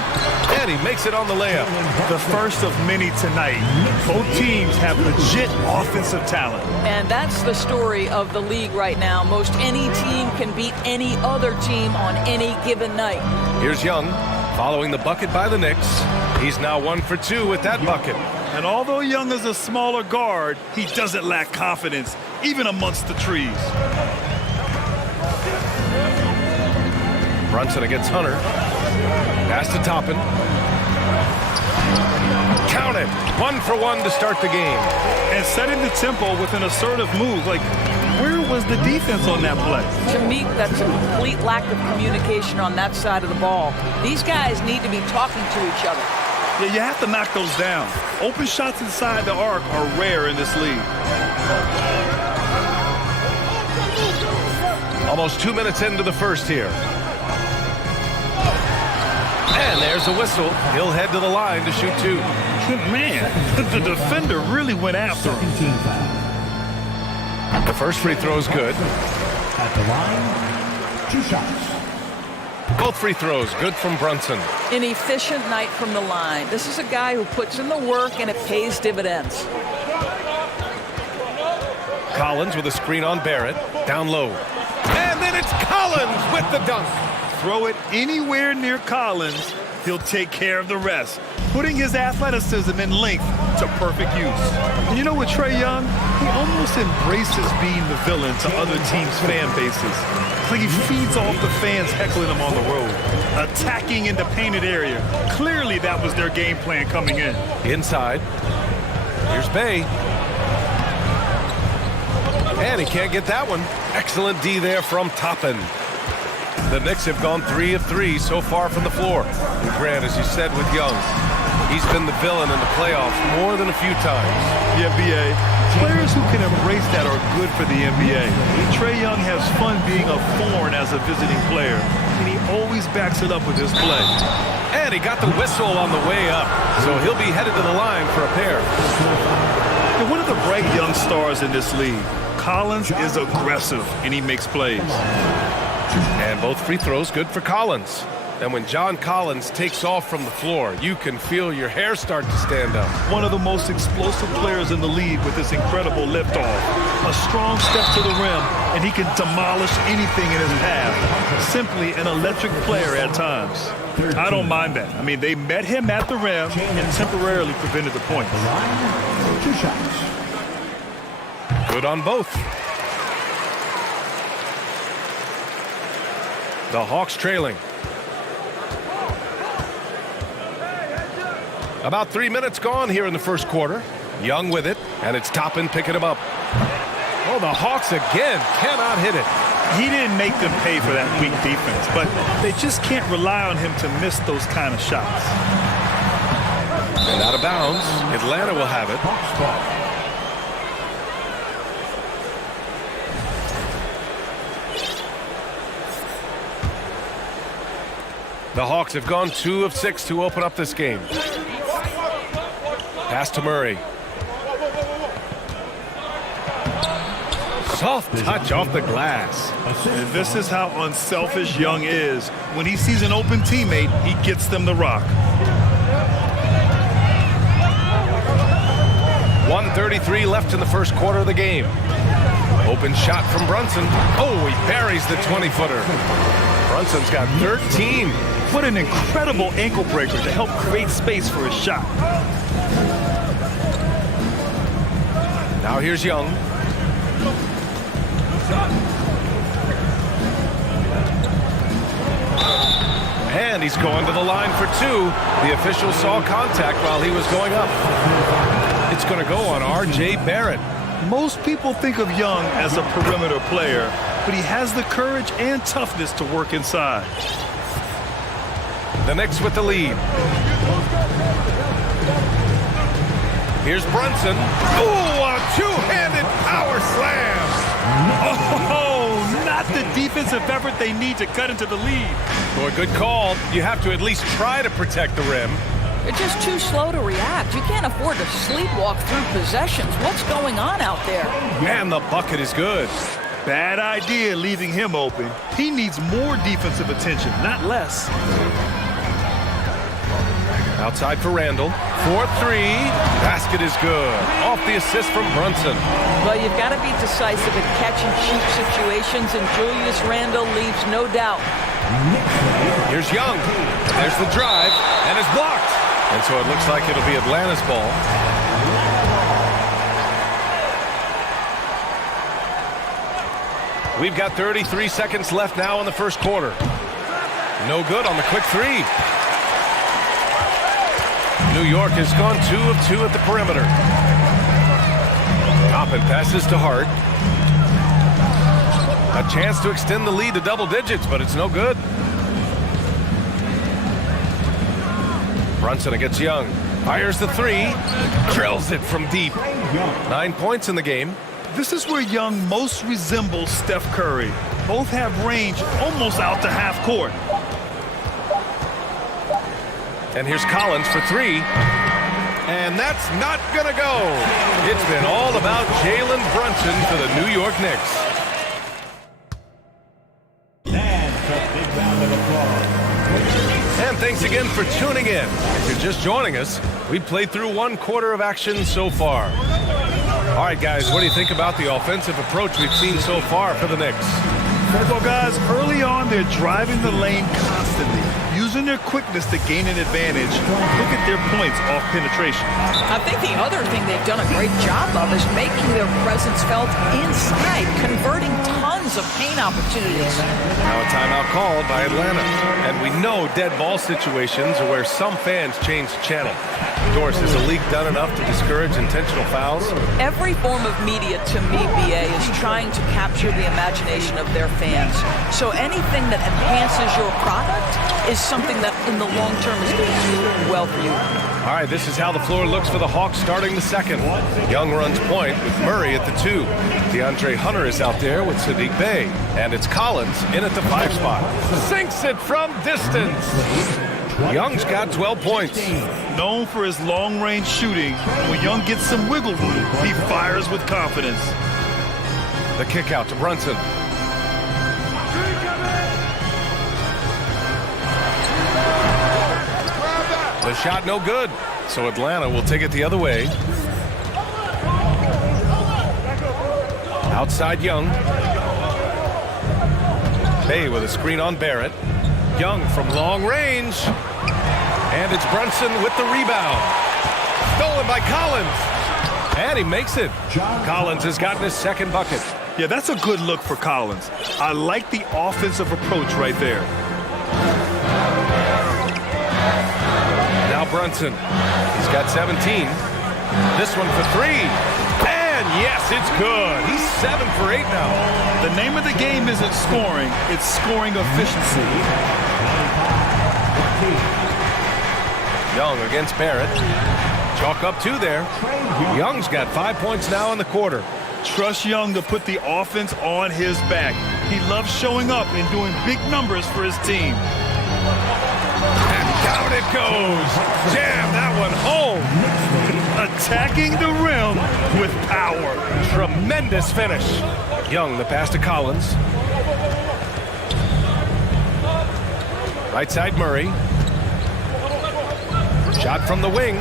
and he makes it on the layup. The first of many tonight. Both teams have legit offensive talent. And that's the story of the league right now. Most any team can beat any other team on any given night. Here's Young, following the bucket by the Knicks. He's now 1 for 2 with that bucket. And although Young is a smaller guard, he doesn't lack confidence, even amongst the trees. Brunson against Hunter. Pass to Toppin. Count it. 1 for 1 to start the game. And setting the tempo with an assertive move. Like, where was the defense on that play? To me, that's a complete lack of communication on that side of the ball. These guys need to be talking to each other. Yeah, you have to knock those down. Open shots inside the arc are rare in this league. Almost 2 minutes into the first here. And there's a whistle. He'll head to the line to shoot 2. Man, the defender really went after him. The first free throw is good. At the line, 2 shots. Both free throws good from Brunson. An efficient night from the line. This is a guy who puts in the work and it pays dividends. Collins with a screen on Barrett. Down low. And then it's Collins with the dunk. Throw it anywhere near Collins, he'll take care of the rest, putting his athleticism and length to perfect use. And you know what, Trae Young? He almost embraces being the villain to other teams' fan bases. It's like he feeds off the fans heckling him on the road, attacking in the painted area. Clearly that was their game plan coming in. Inside. Here's Bey. And he can't get that one. Excellent D there from Toppin. The Knicks have gone 3 of 3 so far from the floor. And Grant, as you said with Young, he's been the villain in the playoffs more than a few times. Yeah, B.A. Players who can embrace that are good for the NBA. Trae Young has fun being a thorn as a visiting player, and he always backs it up with his play. And he got the whistle on the way up, so he'll be headed to the line for a pair. And one of the bright young stars in this league, Collins is aggressive, and he makes plays. And both free throws good for Collins. And when John Collins takes off from the floor, you can feel your hair start to stand up. One of the most explosive players in the league with this incredible liftoff. A strong step to the rim, and he can demolish anything in his path. Simply an electric player at times. I don't mind that. I mean, they met him at the rim and temporarily prevented the points. 2 shots. Good on both. The Hawks trailing. About 3 minutes gone here in the first quarter. Young with it, and it's Toppin picking him up. Oh, the Hawks again cannot hit it. He didn't make them pay for that weak defense, but they just can't rely on him to miss those kind of shots. And out of bounds, Atlanta will have it. The Hawks have gone 2 of 6 to open up this game. Pass to Murray. Soft touch off the glass. And this is how unselfish Young is. When he sees an open teammate, he gets them the rock. 1:33 left in the first quarter of the game. Open shot from Brunson. Oh, he buries the 20-footer. Brunson's got 13. What an incredible ankle breaker to help create space for his shot. Now here's Young. And he's going to the line for 2. The official saw contact while he was going up. It's going to go on R.J. Barrett. Most people think of Young as a perimeter player, but he has the courage and toughness to work inside. The Knicks with the lead. Here's Brunson. Oh, a two-handed power slam. Oh, not the defensive effort they need to cut into the lead. Boy, good call. You have to at least try to protect the rim. They're just too slow to react. You can't afford to sleepwalk through possessions. What's going on out there? Man, the bucket is good. Bad idea leaving him open. He needs more defensive attention, not less. Outside for Randall. 4-3. Basket is good. Off the assist from Brunson. Well, you've got to be decisive in catch-and-shoot situations, and Julius Randle leaves no doubt. Here's Young. There's the drive, and it's blocked. And so it looks like it'll be Atlanta's ball. We've got 33 seconds left now in the first quarter. No good on the quick 3. New York has gone 2 of 2 at the perimeter. Toppin passes to Hart. A chance to extend the lead to double digits, but it's no good. Brunson against Young. Fires the 3. Drills it from deep. 9 points in the game. This is where Young most resembles Steph Curry. Both have range almost out to half court. And here's Collins for 3. And that's not gonna go. It's been all about Jalen Brunson for the New York Knicks. And thanks again for tuning in. If you're just joining us, we played through 1 quarter of action so far. All right, guys, what do you think about the offensive approach we've seen so far for the Knicks? Well, guys, early on, they're driving the lane constantly, using their quickness to gain an advantage. Look at their points off penetration. I think the other thing they've done a great job of is making their presence felt inside, converting tons of paint opportunities. Now a timeout called by Atlanta. And we know dead ball situations are where some fans change the channel. Doris, has the league done enough to discourage intentional fouls? Every form of media, to me, BA, is trying to capture the imagination of their fans. So anything that enhances your product is something that in the long term is going to do well for you. All right, this is how the floor looks for the Hawks starting the second. Young runs point with Murray at the 2. DeAndre Hunter is out there with Sadiq Bey. And it's Collins in at the 5 spot. Sinks it from distance. Young's got 12 points. Known for his long-range shooting, when Young gets some wiggle room, he fires with confidence. The kick out to Brunson. The shot no good, so Atlanta will take it the other way. Outside Young. Bey with a screen on Barrett. Young from long range. And it's Brunson with the rebound. Stolen by Collins. And he makes it. Collins has gotten his second bucket. Yeah, that's a good look for Collins. I like the offensive approach right there. Now Brunson. He's got 17. This one for 3. And yes, it's good. He's 7 for 8 now. The name of the game isn't scoring, it's scoring efficiency. Young against Barrett. Chalk up 2 there. Young's got 5 points now in the quarter. Trust Young to put the offense on his back. He loves showing up and doing big numbers for his team. And down it goes. Jam that one home. Attacking the rim with power. Tremendous finish. Young, the pass to Collins. Right side Murray. Shot from the wing.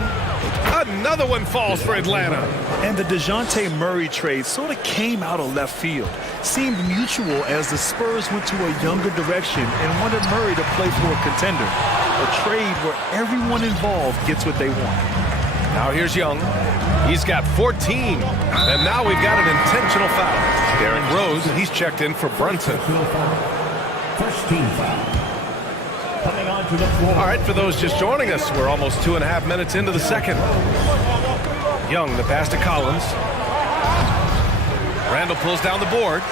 Another one falls for Atlanta. And the DeJounte Murray trade sort of came out of left field. Seemed mutual as the Spurs went to a younger direction and wanted Murray to play for a contender. A trade where everyone involved gets what they want. Now here's Young. He's got 14. And now we've got an intentional foul. Derrick Rose, he's checked in for Brunson. First team foul. Coming onto the floor. All right, for those just joining us, we're almost 2.5 minutes into the second. Young, the pass to Collins. Randall pulls down the board.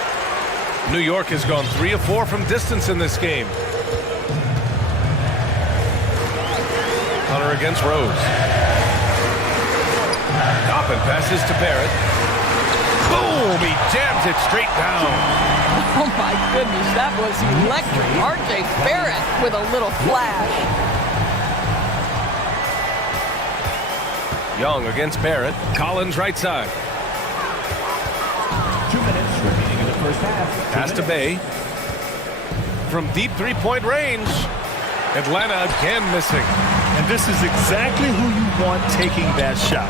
New York has gone 3 of 4 from distance in this game. Hunter against Rose. Doppin passes to Barrett. Boom! He jams it straight down. Oh my goodness, that was electric. R.J. Barrett with a little flash. Young against Barrett. Collins right side. 2 minutes remaining in the first half. Pass to Bay. From deep three-point range. Atlanta again missing. And this is exactly who you want taking that shot.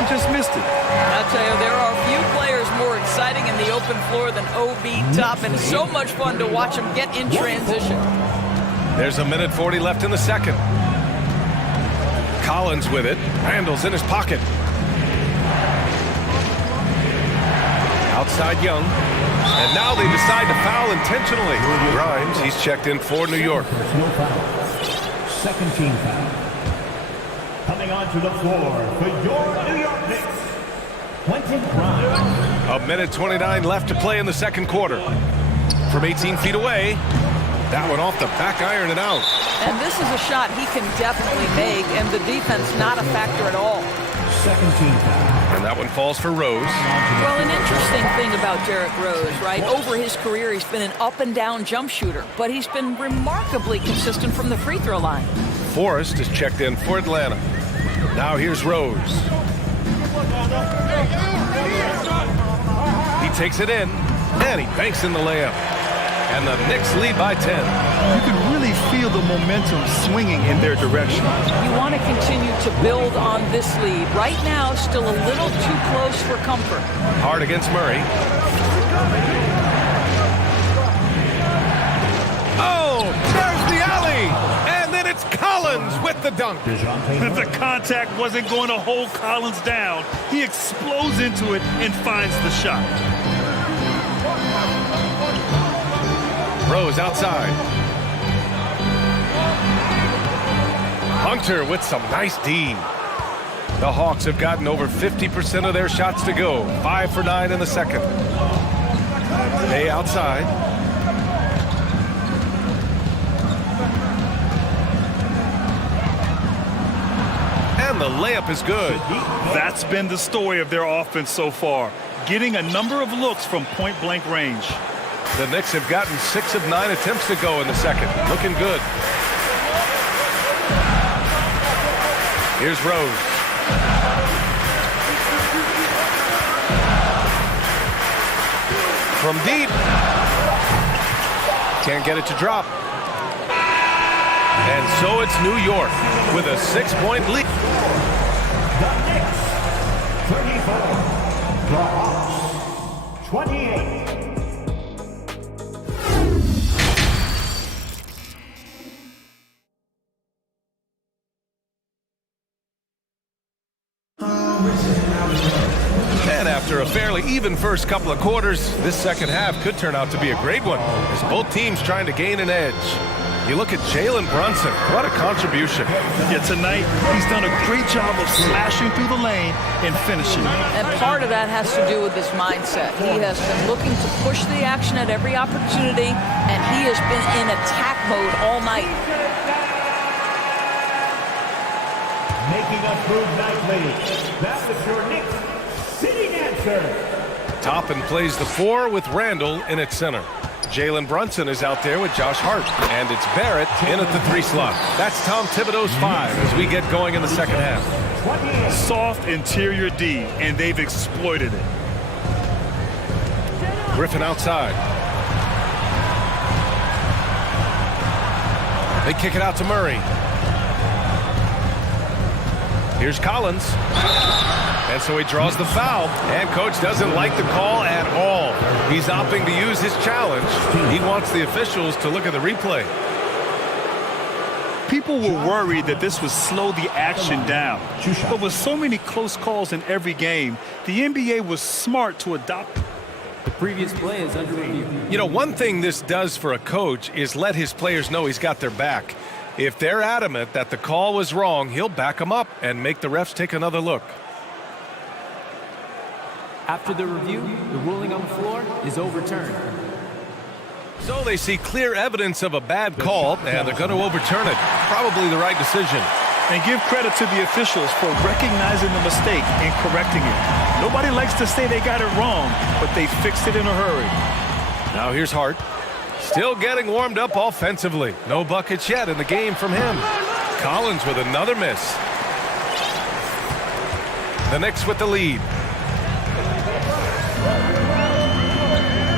He just missed it. I'll tell you, there are few players more exciting in the open floor than O.B. Toppin. So much fun to watch him get in transition. There's 1:40 left in the second. Collins with it. Randall's in his pocket. Outside Young. And now they decide to foul intentionally. Grimes, he's checked in for New York. No foul. Second team foul. Coming onto the floor for your New York Knicks, Quentin Grimes. 1:29 left to play in the second quarter. From 18 feet away, that one off the back iron and out. And this is a shot he can definitely make, and the defense not a factor at all. Second team foul. And that one falls for Rose. Well, an interesting thing about Derrick Rose, right? Over his career, he's been an up-and-down jump shooter, but he's been remarkably consistent from the free throw line. Forrest is checked in for Atlanta. Now here's Rose. He takes it in, and he banks in the layup. And the Knicks lead by 10. You can really feel the momentum swinging in their direction. You want to continue to build on this lead. Right now, still a little too close for comfort. Hard against Murray. Oh, there's the alley! And then it's Collins with the dunk. The contact wasn't going to hold Collins down. He explodes into it and finds the shot. Rose outside. Hunter with some nice D. The Hawks have gotten over 50% of their shots to go. 5 for 9 in the second. Bay outside. And the layup is good. That's been the story of their offense so far. Getting a number of looks from point-blank range. The Knicks have gotten 6 of 9 attempts to go in the second. Looking good. Here's Rose. From deep. Can't get it to drop. And so it's New York with a 6-point lead. The Knicks, 34. The Hawks, 28. And after a fairly even first couple of quarters, this second half could turn out to be a great one as both teams trying to gain an edge. You look at Jalen Brunson, what a contribution. Yeah, tonight, he's done a great job of slashing through the lane and finishing. And part of that has to do with his mindset. He has been looking to push the action at every opportunity, and he has been in attack mode all night. Making up move nightly. That was your next sitting answer. Toppin plays the 4 with Randall in its center. Jalen Brunson is out there with Josh Hart, and it's Barrett in at the 3 slot. That's Tom Thibodeau's 5 as we get going in the second half. Soft interior D, and they've exploited it. Griffin outside. They kick it out to Murray. Here's Collins. And so he draws the foul, and coach doesn't like the call at all. He's opting to use his challenge. He wants the officials to look at the replay. People were worried that this would slow the action down. But with so many close calls in every game, the NBA was smart to adopt. The previous play is under review. You know, one thing this does for a coach is let his players know he's got their back. If they're adamant that the call was wrong, he'll back them up and make the refs take another look. After the review, the ruling on the floor is overturned. So they see clear evidence of a bad call, and they're going to overturn it. Probably the right decision. And give credit to the officials for recognizing the mistake and correcting it. Nobody likes to say they got it wrong, but they fixed it in a hurry. Now here's Hart. Still getting warmed up offensively. No buckets yet in the game from him. Collins with another miss. The Knicks with the lead.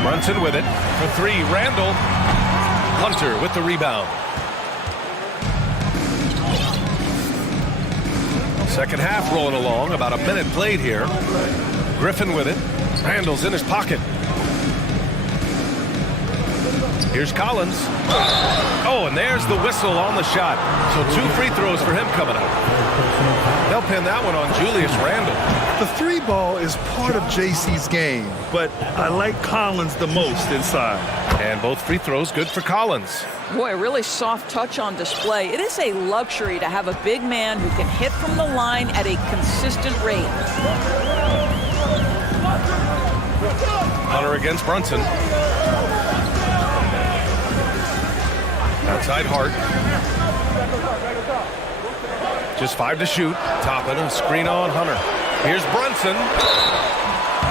Brunson with it for 3. Randall. Hunter with the rebound. Second half rolling along. About a minute played here. Griffin with it. Randall's in his pocket. Here's Collins. Oh, and there's the whistle on the shot. So 2 free throws for him coming up. They'll pin that one on Julius Randle. The 3 ball is part of JC's game, but I like Collins the most inside. And both free throws good for Collins. Boy, a really soft touch on display. It is a luxury to have a big man who can hit from the line at a consistent rate. Hunter against Brunson. Outside Hart. Just 5 to shoot. Toppin, a screen on Hunter. Here's Brunson.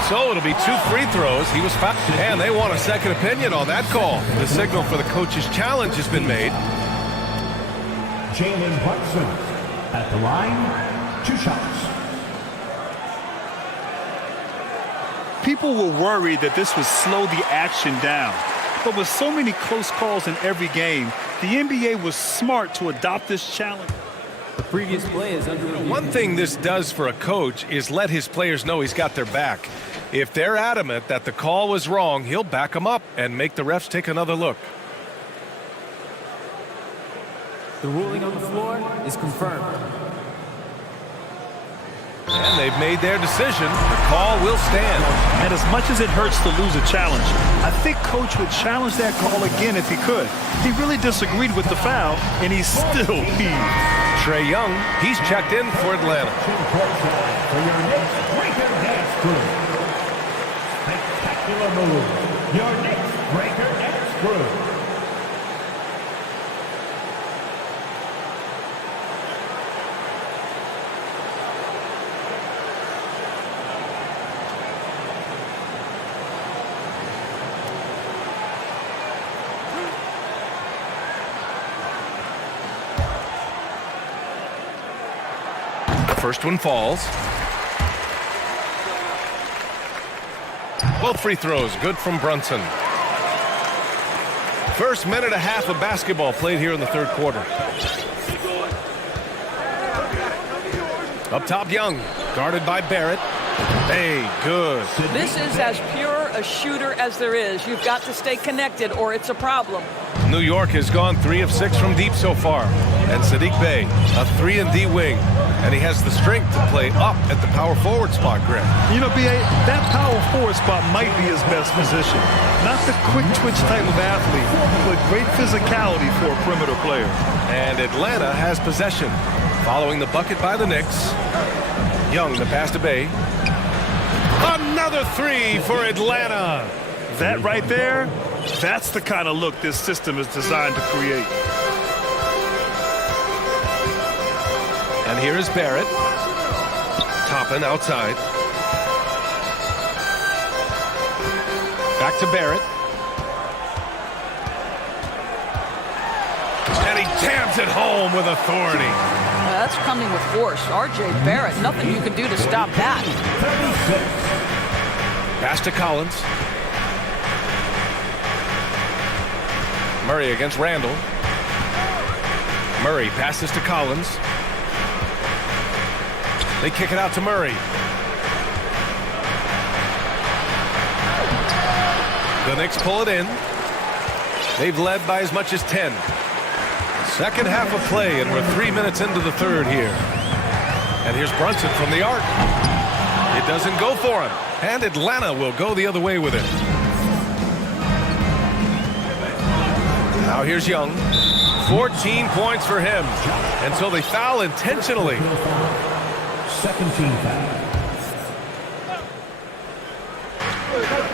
So it'll be 2 free throws. He was fouled. And they want a second opinion on that call. The signal for the coach's challenge has been made. Jalen Brunson at the line, 2 shots. People were worried that this would slow the action down. But with so many close calls in every game, the NBA was smart to adopt this challenge. The previous play is under review. One thing this does for a coach is let his players know he's got their back. If they're adamant that the call was wrong, he'll back them up and make the refs take another look. The ruling on the floor is confirmed. And they've made their decision. The call will stand. And as much as it hurts to lose a challenge, I think Coach would challenge that call again if he could. He really disagreed with the foul, and he's still peeved. Trae Young, he's checked in for Atlanta. For your next breaker dance crew. Spectacular move. Your next breaker dance crew. First one falls. Both free throws good from Brunson. First minute and a half of basketball played here in the third quarter. Up top, Young, guarded by Barrett. Hey, good. This is as pure a shooter as there is. You've got to stay connected or it's a problem. New York has gone 3 of 6 from deep so far. And Sadiq Bey, a 3-and-D wing. And he has the strength to play up at the power forward spot, Greg. You know, B.A., that power forward spot might be his best position. Not the quick twitch type of athlete, but great physicality for a perimeter player. And Atlanta has possession. Following the bucket by the Knicks. Young, the pass to Bey. Another three for Atlanta. That right there, that's the kind of look this system is designed to create. And here is Barrett. Toppin outside. Back to Barrett. And he jams it home with authority. That's coming with force. R.J. Barrett, nothing you can do to stop that. Pass to Collins. Murray against Randall. Murray passes to Collins. They kick it out to Murray. The Knicks pull it in. They've led by as much as 10. Second half of play, and we're 3 minutes into the third here. And here's Brunson from the arc. It doesn't go for him. And Atlanta will go the other way with it. Now here's Young. 14 points for him. And so they foul intentionally. Second team foul.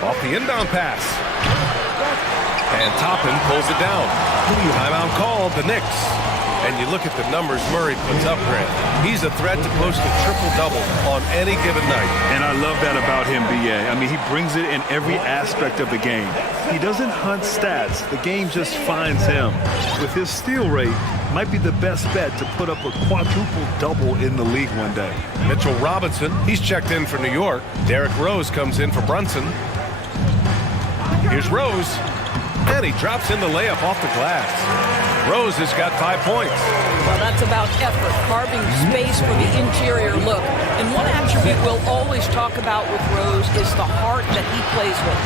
Off the inbound pass. And Toppin pulls it down. Timeout called, the Knicks. And you look at the numbers Murray puts up, Grant. He's a threat to post a triple-double on any given night. And I love that about him, B.A. I mean, he brings it in every aspect of the game. He doesn't hunt stats. The game just finds him. With his steal rate, might be the best bet to put up a quadruple-double in the league one day. Mitchell Robinson, he's checked in for New York. Derrick Rose comes in for Brunson. Here's Rose. And he drops in the layup off the glass. Rose has got 5 points. Well, that's about effort, carving space for the interior look. And one attribute we'll always talk about with Rose is the heart that he plays with.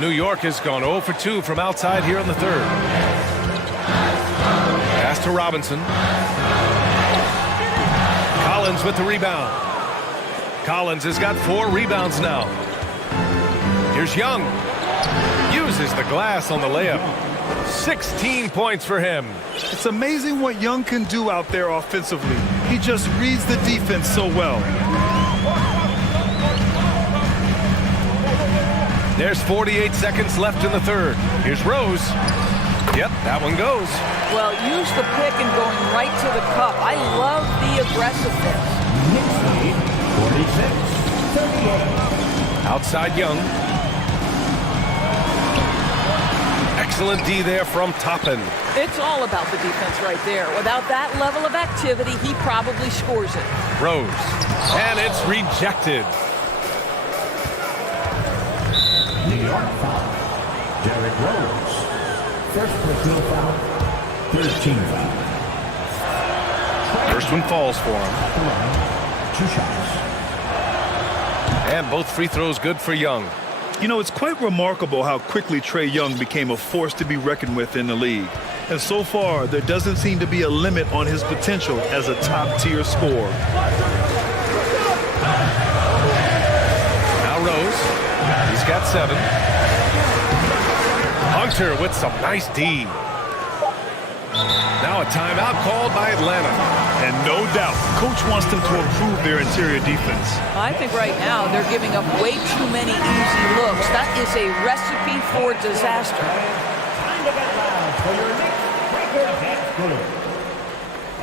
New York has gone 0 for 2 from outside here in the third. Pass to Robinson. Collins with the rebound. Collins has got 4 rebounds now. Here's Young. Uses the glass on the layup. 16 points for him. It's amazing what Young can do out there offensively. He just reads the defense so well. There's 48 seconds left in the third. Here's Rose. Yep, that one goes. Well, use the pick and going right to the cup. I love the aggressiveness. 46-38. Outside Young. Excellent D there from Toppin. It's all about the defense right there. Without that level of activity, he probably scores it. Rose. And it's rejected. New York foul. Derrick Rose. First personal foul. 13 foul. First one falls for him. 2 shots. And both free throws good for Young. You know, it's quite remarkable how quickly Trae Young became a force to be reckoned with in the league. And so far, there doesn't seem to be a limit on his potential as a top-tier scorer. Now Rose. He's got 7. Hunter with some nice D. Now a timeout called by Atlanta. And no doubt, coach wants them to improve their interior defense. I think right now they're giving up way too many easy looks. That is a recipe for disaster. Time to get loud for your next record head group.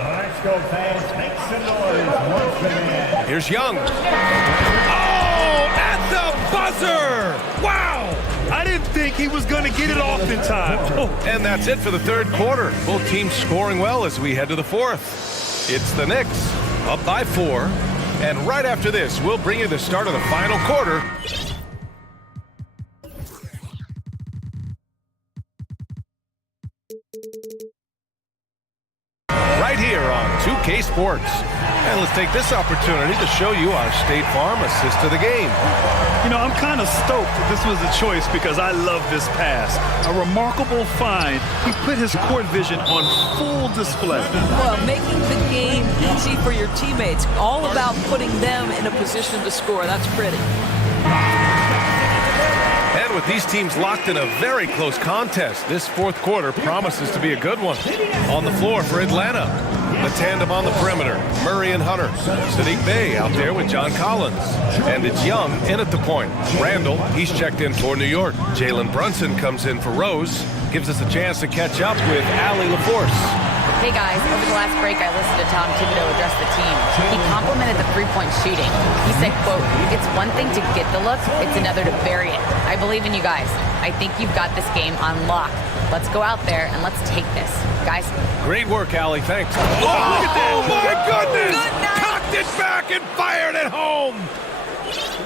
Let's go, fans. Make some noise once again. Here's Young. Oh, at the buzzer! Wow! I didn't think he was going to get it off in time. And that's it for the third quarter. Both teams scoring well as we head to the fourth. It's the Knicks up by 4. And right after this, we'll bring you the start of the final quarter. Right here on 2K Sports. And let's take this opportunity to show you our State Farm assist to the game. You know, I'm kind of stoked that this was a choice because I love this pass. A remarkable find. He put his court vision on full display. Well, making the game easy for your teammates. All about putting them in a position to score. That's pretty. And with these teams locked in a very close contest, this fourth quarter promises to be a good one. On the floor for Atlanta, the tandem on the perimeter, Murray and Hunter. Sadiq Bey out there with John Collins. And it's Young in at the point. Randall, he's checked in for New York. Jalen Brunson comes in for Rose. Gives us a chance to catch up with Allie LaForce. Hey guys, over the last break I listened to Tom Thibodeau address the team. He complimented the three-point shooting. He said, quote, "It's one thing to get the look, it's another to bury it. I believe in you guys. I think you've got this game on lock. Let's go out there and let's take this. Guys." Great work, Allie. Thanks. Oh, look at that. Oh, my goodness. Good night. Cocked it back and fired it home.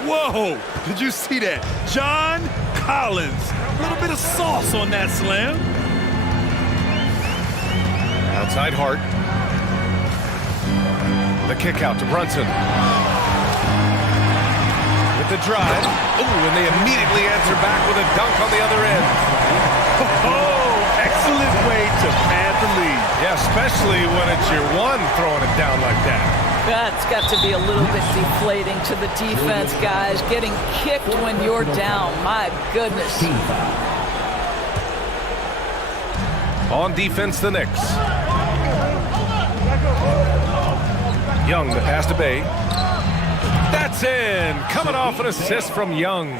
Whoa, did you see that? John Collins. A little bit of sauce on that slam. Outside Hart. The kick out to Brunson. With the drive. Ooh, and they immediately answer back with a dunk on the other end. Oh, excellent way to pad the lead. Yeah, especially when it's your one throwing it down like that. That's got to be a little bit deflating to the defense, guys. Getting kicked when you're down. My goodness. On defense, the Knicks. Young, the pass to Bey. That's in. Coming off an assist from Young.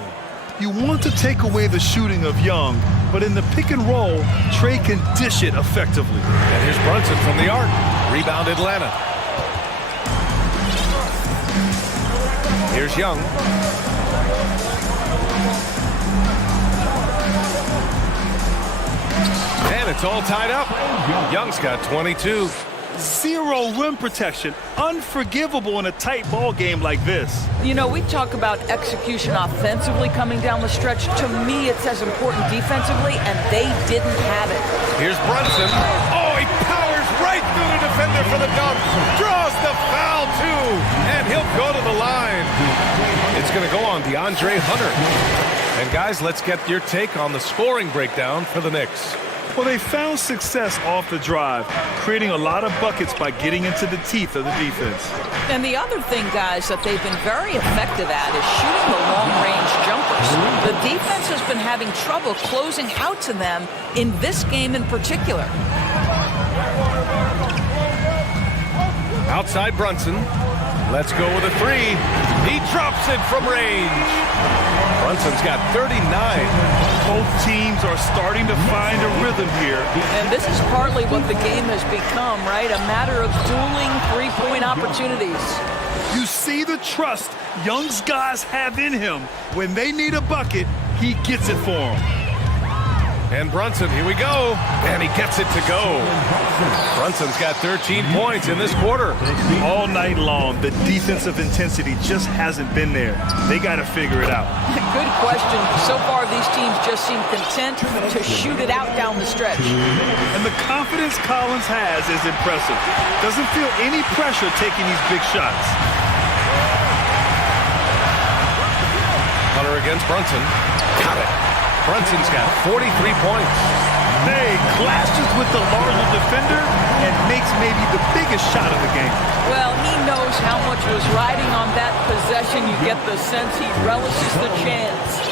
You want to take away the shooting of Young, but in the pick and roll, Trey can dish it effectively. And here's Brunson from the arc. Rebound Atlanta. Here's Young. And it's all tied up. Young's got 22. Zero rim protection. Unforgivable in a tight ball game like this. You know, we talk about execution offensively coming down the stretch. To me, it's as important defensively, and they didn't have it. Here's Brunson. Oh, he powers right through the defender for the dunk. Draws the foul, too. And he'll go to the line. It's going to go on DeAndre Hunter. And, guys, let's get your take on the scoring breakdown for the Knicks. Well, they found success off the drive, creating a lot of buckets by getting into the teeth of the defense. And the other thing, guys, that they've been very effective at is shooting the long-range jumpers. The defense has been having trouble closing out to them in this game in particular. Outside Brunson. Let's go with a three. He drops it from range. Brunson's got 39. Both teams are starting to find a rhythm here. And this is partly what the game has become, right? A matter of dueling three-point opportunities. You see the trust Young's guys have in him. When they need a bucket, he gets it for them. And Brunson, here we go. And he gets it to go. Brunson's got 13 points in this quarter. All night long, the defensive intensity just hasn't been there. They got to figure it out. Good question. So far, these teams just seem content to shoot it out down the stretch. And the confidence Collins has is impressive. Doesn't feel any pressure taking these big shots. Hunter against Brunson. Got it. Brunson's got 43 points. Hey, clashes with the larger defender and makes maybe the biggest shot of the game. Well, he knows how much was riding on that possession. You get the sense he relishes the chance.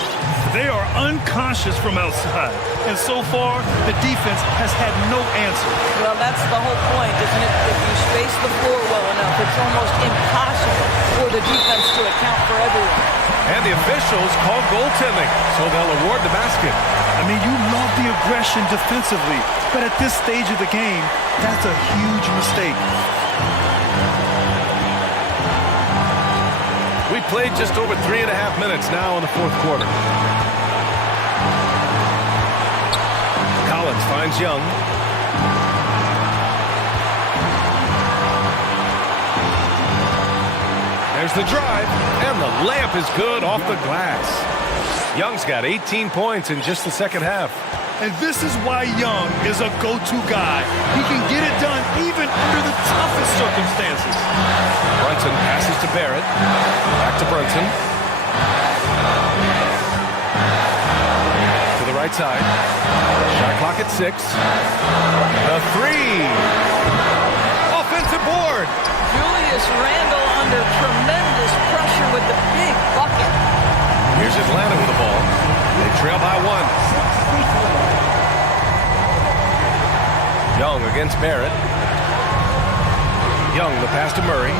They are unconscious from outside, and so far, the defense has had no answer. Well, that's the whole point, isn't it? If you space the floor well enough, it's almost impossible for the defense to account for everyone. And the officials call goaltending, so they'll award the basket. I mean, you love the aggression defensively, but at this stage of the game, that's a huge mistake. We played just over 3.5 minutes now in the fourth quarter. Collins finds Young. There's the drive, and the layup is good off the glass. Young's got 18 points in just the second half. And this is why Young is a go-to guy. He can get it done even under the toughest circumstances. Brunson passes to Barrett. Back to Brunson. To the right side. Shot clock at 6. The 3. Offensive board. Julius Randle under tremendous pressure with the big bucket. Here's Atlanta with the ball. They trail by 1. Young against Barrett. Young, the pass to Murray.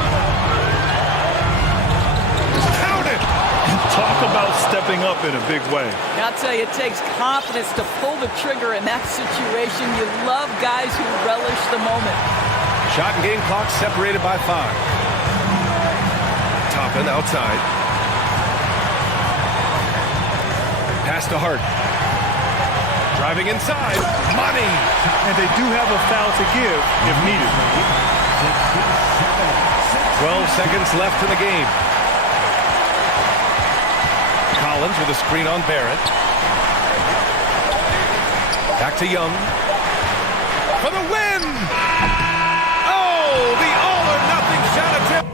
Counted! Talk about stepping up in a big way. I'll tell you, it takes confidence to pull the trigger in that situation. You love guys who relish the moment. Shot and game clock separated by 5. Toppin outside. Pass to Hart. Driving inside. Money! And they do have a foul to give if needed. 12 seconds left in the game. Collins with a screen on Barrett. Back to Young. For the win! Oh, the all-or-nothing shot attempt.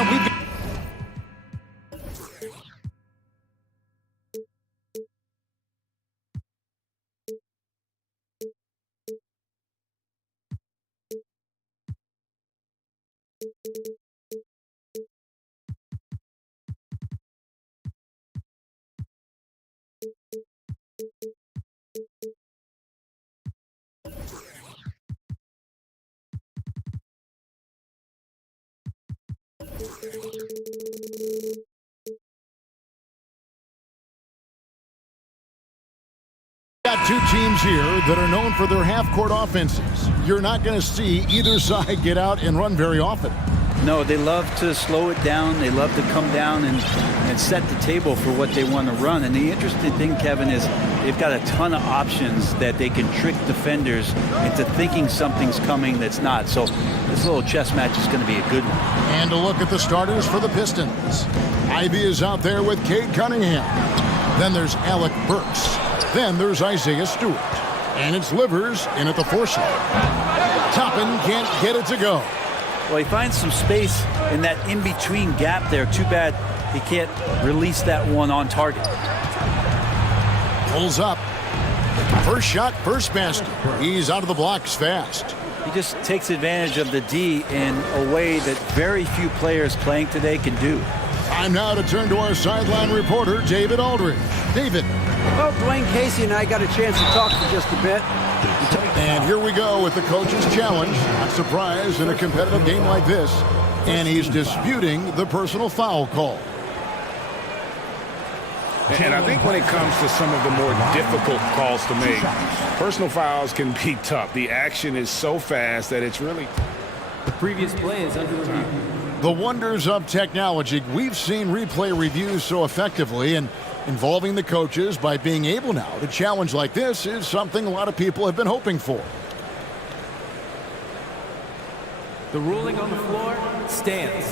Well, we've got two teams here that are known for their half-court offenses. You're not going to see either side get out and run very often. No, they love to slow it down. They love to come down and set the table for what they want to run. And the interesting thing, Kevin, is they've got a ton of options that they can trick defenders into thinking something's coming that's not. So this little chess match is going to be a good one. And a look at the starters for the Pistons. Ivy is out there with Cade Cunningham. Then there's Alec Burks. Then there's Isaiah Stewart. And it's Livers in at the 4 slot. Toppin can't get it to go. Well, he finds some space in that in-between gap there. Too bad he can't release that one on target. Pulls up. First shot, first basket. He's out of the blocks fast. He just takes advantage of the D in a way that very few players playing today can do. Time now to turn to our sideline reporter, David Aldridge. David. Well, Dwayne Casey and I got a chance to talk for just a bit. And here we go with the coach's challenge. Not surprised in a competitive game like this. And he's disputing the personal foul call. And I think when it comes to some of the more difficult calls to make, personal fouls can be tough. The action is so fast that it's really... The previous play is under review. The wonders of technology. We've seen replay reviews so effectively, and involving the coaches by being able now to challenge like this is something a lot of people have been hoping for. The ruling on the floor stands.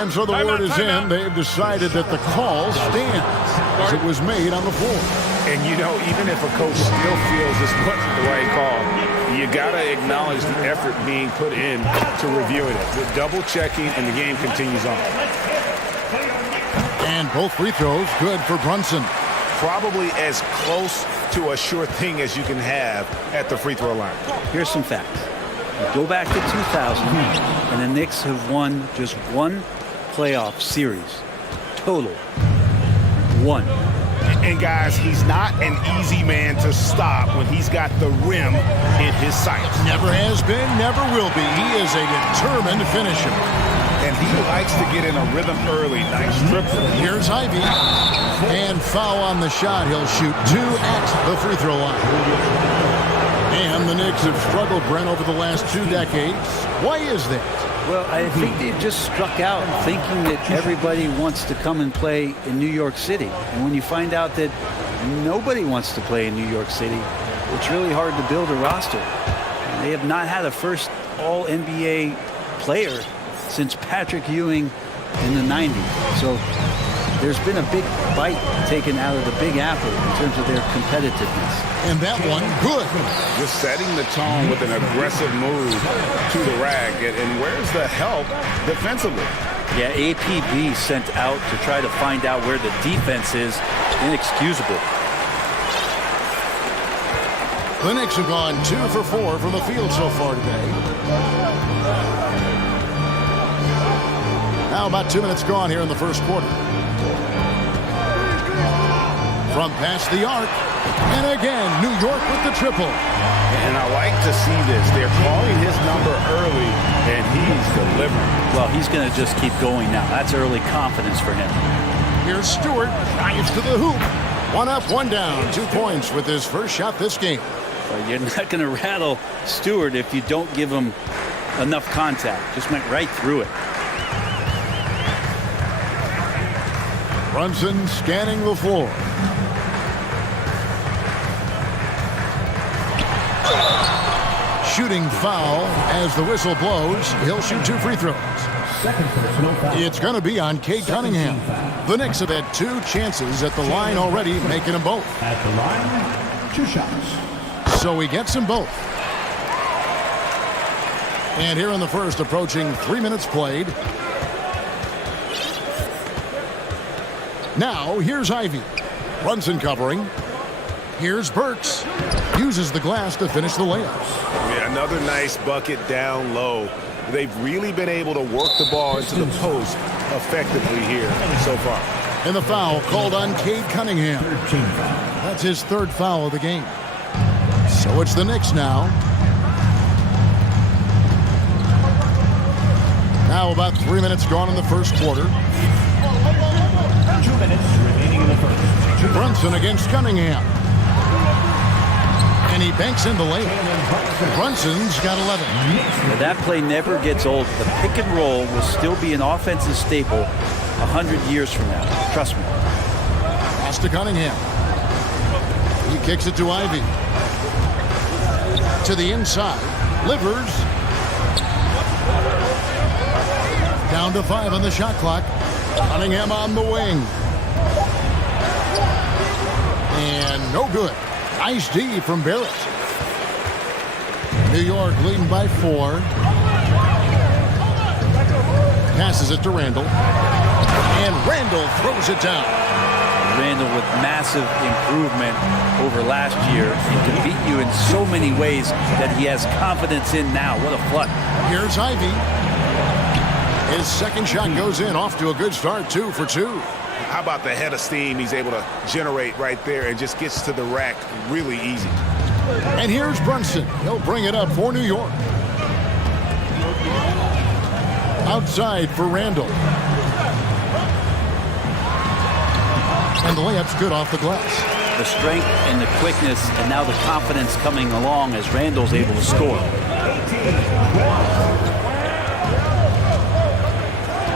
And so the word is in. They've decided that the call stands as it was made on the floor. And you know, even if a coach still feels this wasn't the right call, you got to acknowledge the effort being put in to reviewing it. The double checking, and the game continues on. And both free throws good for Brunson. Probably as close to a sure thing as you can have at the free throw line. Here's some facts. Go back to 2000, and the Knicks have won just one playoff series. Total. One. And guys, he's not an easy man to stop when he's got the rim in his sights. Never has been, never will be. He is a determined finisher. And he likes to get in a rhythm early. Nice trip. Here's Ivy. And foul on the shot. He'll shoot 2 at the free throw line. And the Knicks have struggled, Brent, over the last 2 decades. Why is that? Well, I think they've just struck out thinking that everybody wants to come and play in New York City. And when you find out that nobody wants to play in New York City, it's really hard to build a roster. And they have not had a first All-NBA player since Patrick Ewing in the 90s. So there's been a big bite taken out of the Big Apple in terms of their competitiveness. And that one, good. Just setting the tone with an aggressive move to the rag. And where's the help defensively? Yeah, APB sent out to try to find out where the defense is. Inexcusable. The Knicks have gone 2 for 4 from the field so far today. Now about 2 minutes gone here in the first quarter. From past the arc, and again, New York with the triple. And I like to see this. They're calling his number early, and he's delivering. Well, he's going to just keep going now. That's early confidence for him. Here's Stewart, drives to the hoop. 1 up, 1 down, 2 points with his first shot this game. Well, you're not going to rattle Stewart if you don't give him enough contact. Just went right through it. Brunson scanning the floor. Shooting foul as the whistle blows. He'll shoot 2 free throws. It's going to be on Cade Cunningham. The Knicks have had 2 chances at the line already, making them both. At the line, 2 shots. So he gets them both. And here in the first, approaching 3 minutes played. Now, here's Ivy. Brunson covering. Here's Burks. Uses the glass to finish the layup. Yeah, another nice bucket down low. They've really been able to work the ball into the post effectively here so far. And the foul called on Cade Cunningham. That's his third foul of the game. So it's the Knicks now. Now about 3 minutes gone in the first quarter. 2 minutes remaining in the first. Brunson against Cunningham. And he banks in the layup. Brunson's got 11. Now that play never gets old. The pick and roll will still be an offensive staple 100 years from now. Trust me. Pass to Cunningham. He kicks it to Ivy. To the inside. Livers. Down to 5 on the shot clock. Cunningham on the wing. And no good. Nice D from Barrett. New York leading by 4. Passes it to Randall. And Randall throws it down. Randall with massive improvement over last year and can beat you in so many ways that he has confidence in now. What a flood. Here's Ivy. His second shot goes in, off to a good start, 2 for 2. How about the head of steam he's able to generate right there and just gets to the rack really easy. And here's Brunson. He'll bring it up for New York. Outside for Randall. And the layup's good off the glass. The strength and the quickness and now the confidence coming along as Randall's able to score.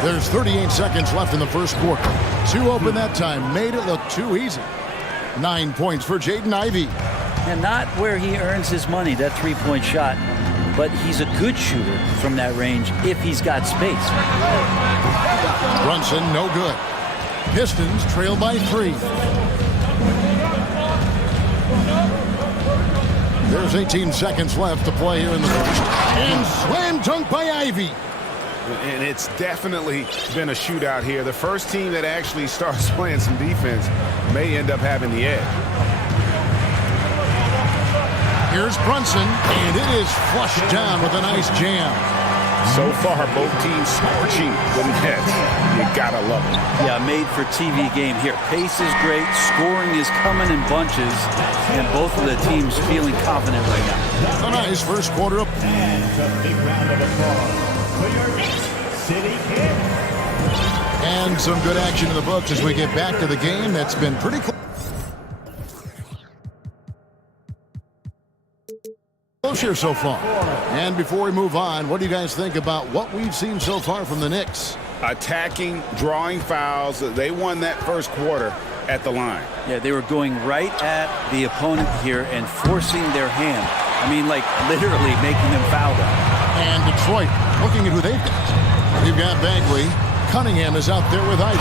There's 38 seconds left in the first quarter. 2 open that time. Made it look too easy. 9 points for Jaden Ivey. And not where he earns his money, that three-point shot. But he's a good shooter from that range if he's got space. Brunson, no good. Pistons trail by 3. There's 18 seconds left to play here in the first. And slam dunk by Ivy. And it's definitely been a shootout here. The first team that actually starts playing some defense may end up having the edge. Here's Brunson, and it is flushed down with a nice jam. So far, both teams scorching the nets. You gotta love it. Yeah, made for TV game here. Pace is great, scoring is coming in bunches, and both of the teams feeling confident right now. A nice first quarter up. And a big round of applause for your City Kid. And some good action in the books as we get back to the game that's been pretty close here so far. And before we move on, what do you guys think about what we've seen so far from the Knicks? Attacking, drawing fouls. They won that first quarter at the line. Yeah, they were going right at the opponent here and forcing their hand. I mean, like literally making them foul them. And Detroit, looking at who they've got. They've got Bagley. Cunningham is out there with Ivy.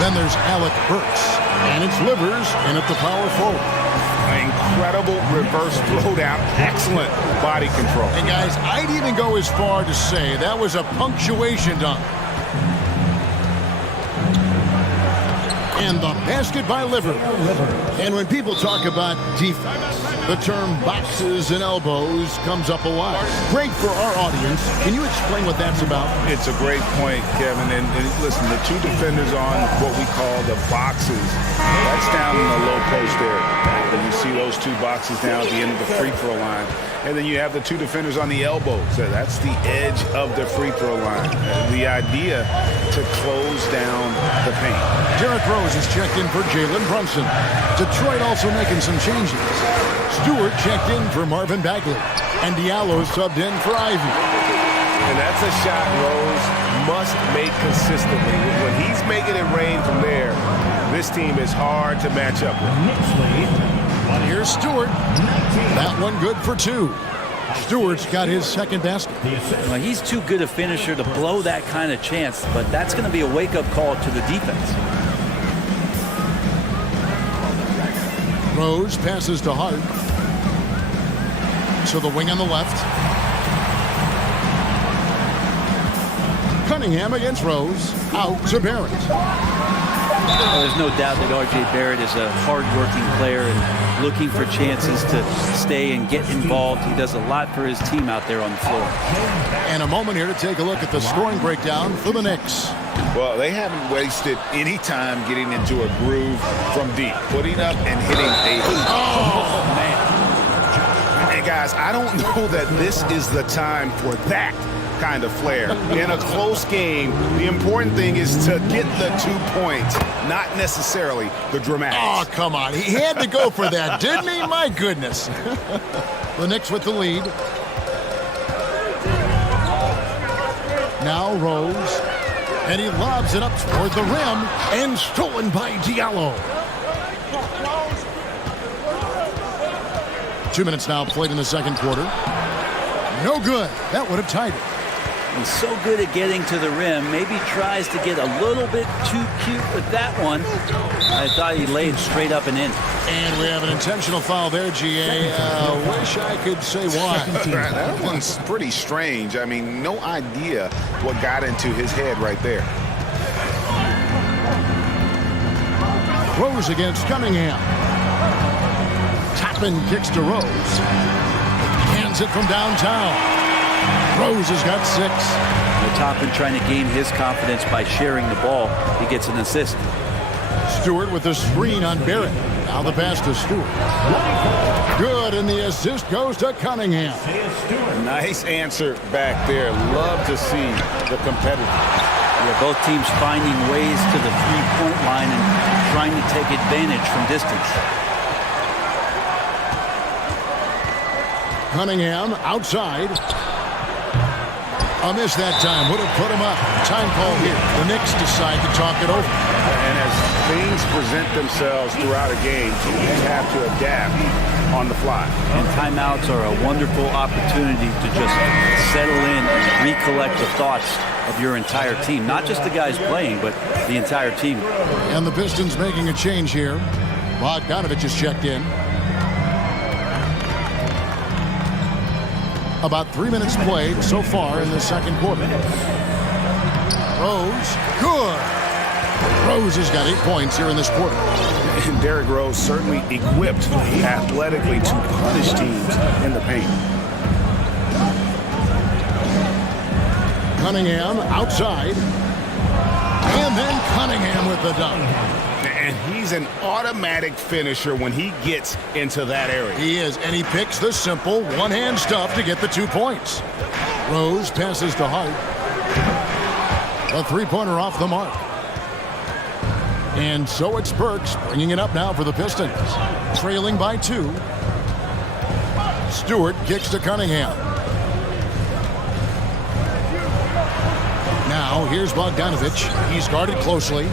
Then there's Alec Burks. And it's Livers in at the power forward. Incredible reverse throwdown. Excellent body control. And guys, I'd even go as far to say that was a punctuation dunk. And the basket by Liver. And when people talk about defense, the term boxes and elbows comes up a lot. Great for our audience. Can you explain what that's about? It's a great point, Kevin. And listen, the two defenders on what we call the boxes, that's down in the low post area. And you see those two boxes down at the end of the free throw line. And then you have the two defenders on the elbows. That's the edge of the free throw line. The idea to close down the paint. Derrick Rose is checked in for Jalen Brunson. Detroit also making some changes. Stewart checked in for Marvin Bagley. And Diallo subbed in for Ivy. And that's a shot Rose must make consistently. When he's making it rain from there, this team is hard to match up with. Here's Stewart. That one good for 2. Stewart's got his second basket. Well, he's too good a finisher to blow that kind of chance, but that's going to be a wake-up call to the defense. Rose passes to Hart. So the wing on the left. Cunningham against Rose. Out to Barrett. Well, there's no doubt that R.J. Barrett is a hard-working player and looking for chances to stay and get involved. He does a lot for his team out there on the floor. And a moment here to take a look at the scoring breakdown for the Knicks. Well, they haven't wasted any time getting into a groove from deep, putting up and hitting a... Oh, man. Hey, guys, I don't know that this is the time for that kind of flair. In a close game, the important thing is to get the 2 points, not necessarily the dramatics. Oh, come on. He had to go for that, didn't he? My goodness. The Knicks with the lead. Now Rose. And he lobs it up toward the rim and stolen by Diallo. 2 minutes now played in the second quarter. No good. That would have tied it. He's so good at getting to the rim. Maybe tries to get a little bit too cute with that one. I thought he laid straight up and in. And we have an intentional foul there, GA. Wish I could say why. That one's pretty strange. I mean, no idea what got into his head right there. Rose against Cunningham. Toppin kicks to Rose. Hands it from downtown. Rose has got 6. Toppin trying to gain his confidence by sharing the ball. He gets an assist. Stewart with the screen on Barrett. Now the pass to Stewart. Good, and the assist goes to Cunningham. Nice answer back there. Love to see the competitor. Yeah, both teams finding ways to the three-point line and trying to take advantage from distance. Cunningham outside. A miss that time. Would have put him up. Time call here. The Knicks decide to talk it over. And as things present themselves throughout a game, you have to adapt on the fly. And timeouts are a wonderful opportunity to just settle in and recollect the thoughts of your entire team. Not just the guys playing, but the entire team. And the Pistons making a change here. Bogdanovich is checked in. About 3 minutes played so far in the second quarter. Rose, good. Rose has got 8 points here in this quarter. And Derrick Rose certainly equipped athletically to punish teams in the paint. Cunningham outside. And then Cunningham with the dunk. And he's an automatic finisher when he gets into that area. He is, and he picks the simple one-hand stuff to get the 2 points. Rose passes to Hart. A three-pointer off the mark. And so it's Burks bringing it up now for the Pistons. Trailing by 2. Stewart kicks to Cunningham. Now here's Bogdanovich. He's guarded closely.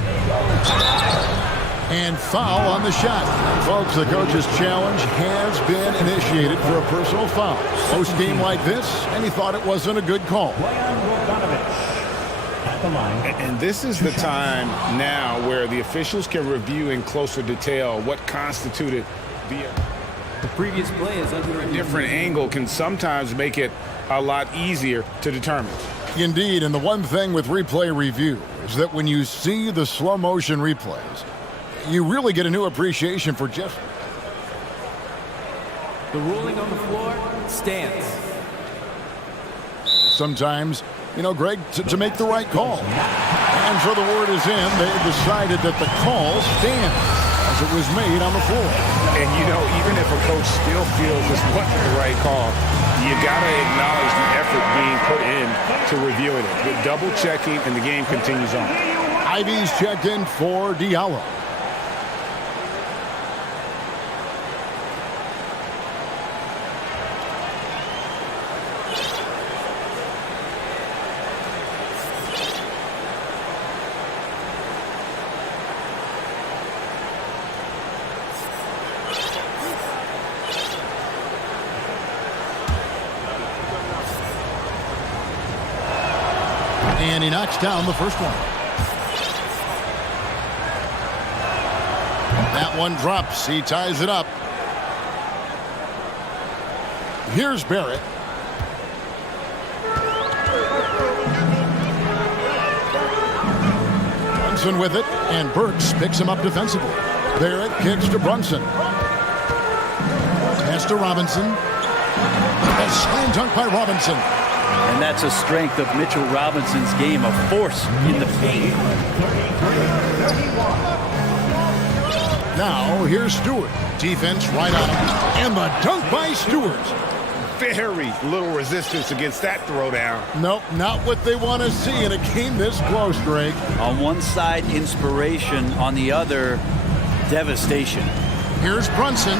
And foul on the shot. Folks, the coach's challenge has been initiated for a personal foul. Post game like this, and he thought it wasn't a good call. And this is the time now where the officials can review in closer detail what constituted the previous play is under a different angle can sometimes make it a lot easier to determine. Indeed, and the one thing with replay review is that when you see the slow motion replays, you really get a new appreciation for just... The ruling on the floor stands. Sometimes, you know, Greg, to make the right call. And so the word is in. They've decided that the call stands as it was made on the floor. And, you know, even if a coach still feels this wasn't the right call, you got to acknowledge the effort being put in to reviewing it. The double checking, and the game continues on. Ivy's checked in for Diallo. And he knocks down the first one. That one drops. He ties it up. Here's Barrett. Brunson with it, and Burks picks him up defensively. Barrett kicks to Brunson. Pass to Robinson. A slam dunk by Robinson. And that's a strength of Mitchell Robinson's game, a force in the paint. Now, here's Stewart. Defense right on him. And the dunk by Stewart. Very little resistance against that throwdown. Nope, not what they want to see in a game this close, Greg. On one side, inspiration. On the other, devastation. Here's Brunson.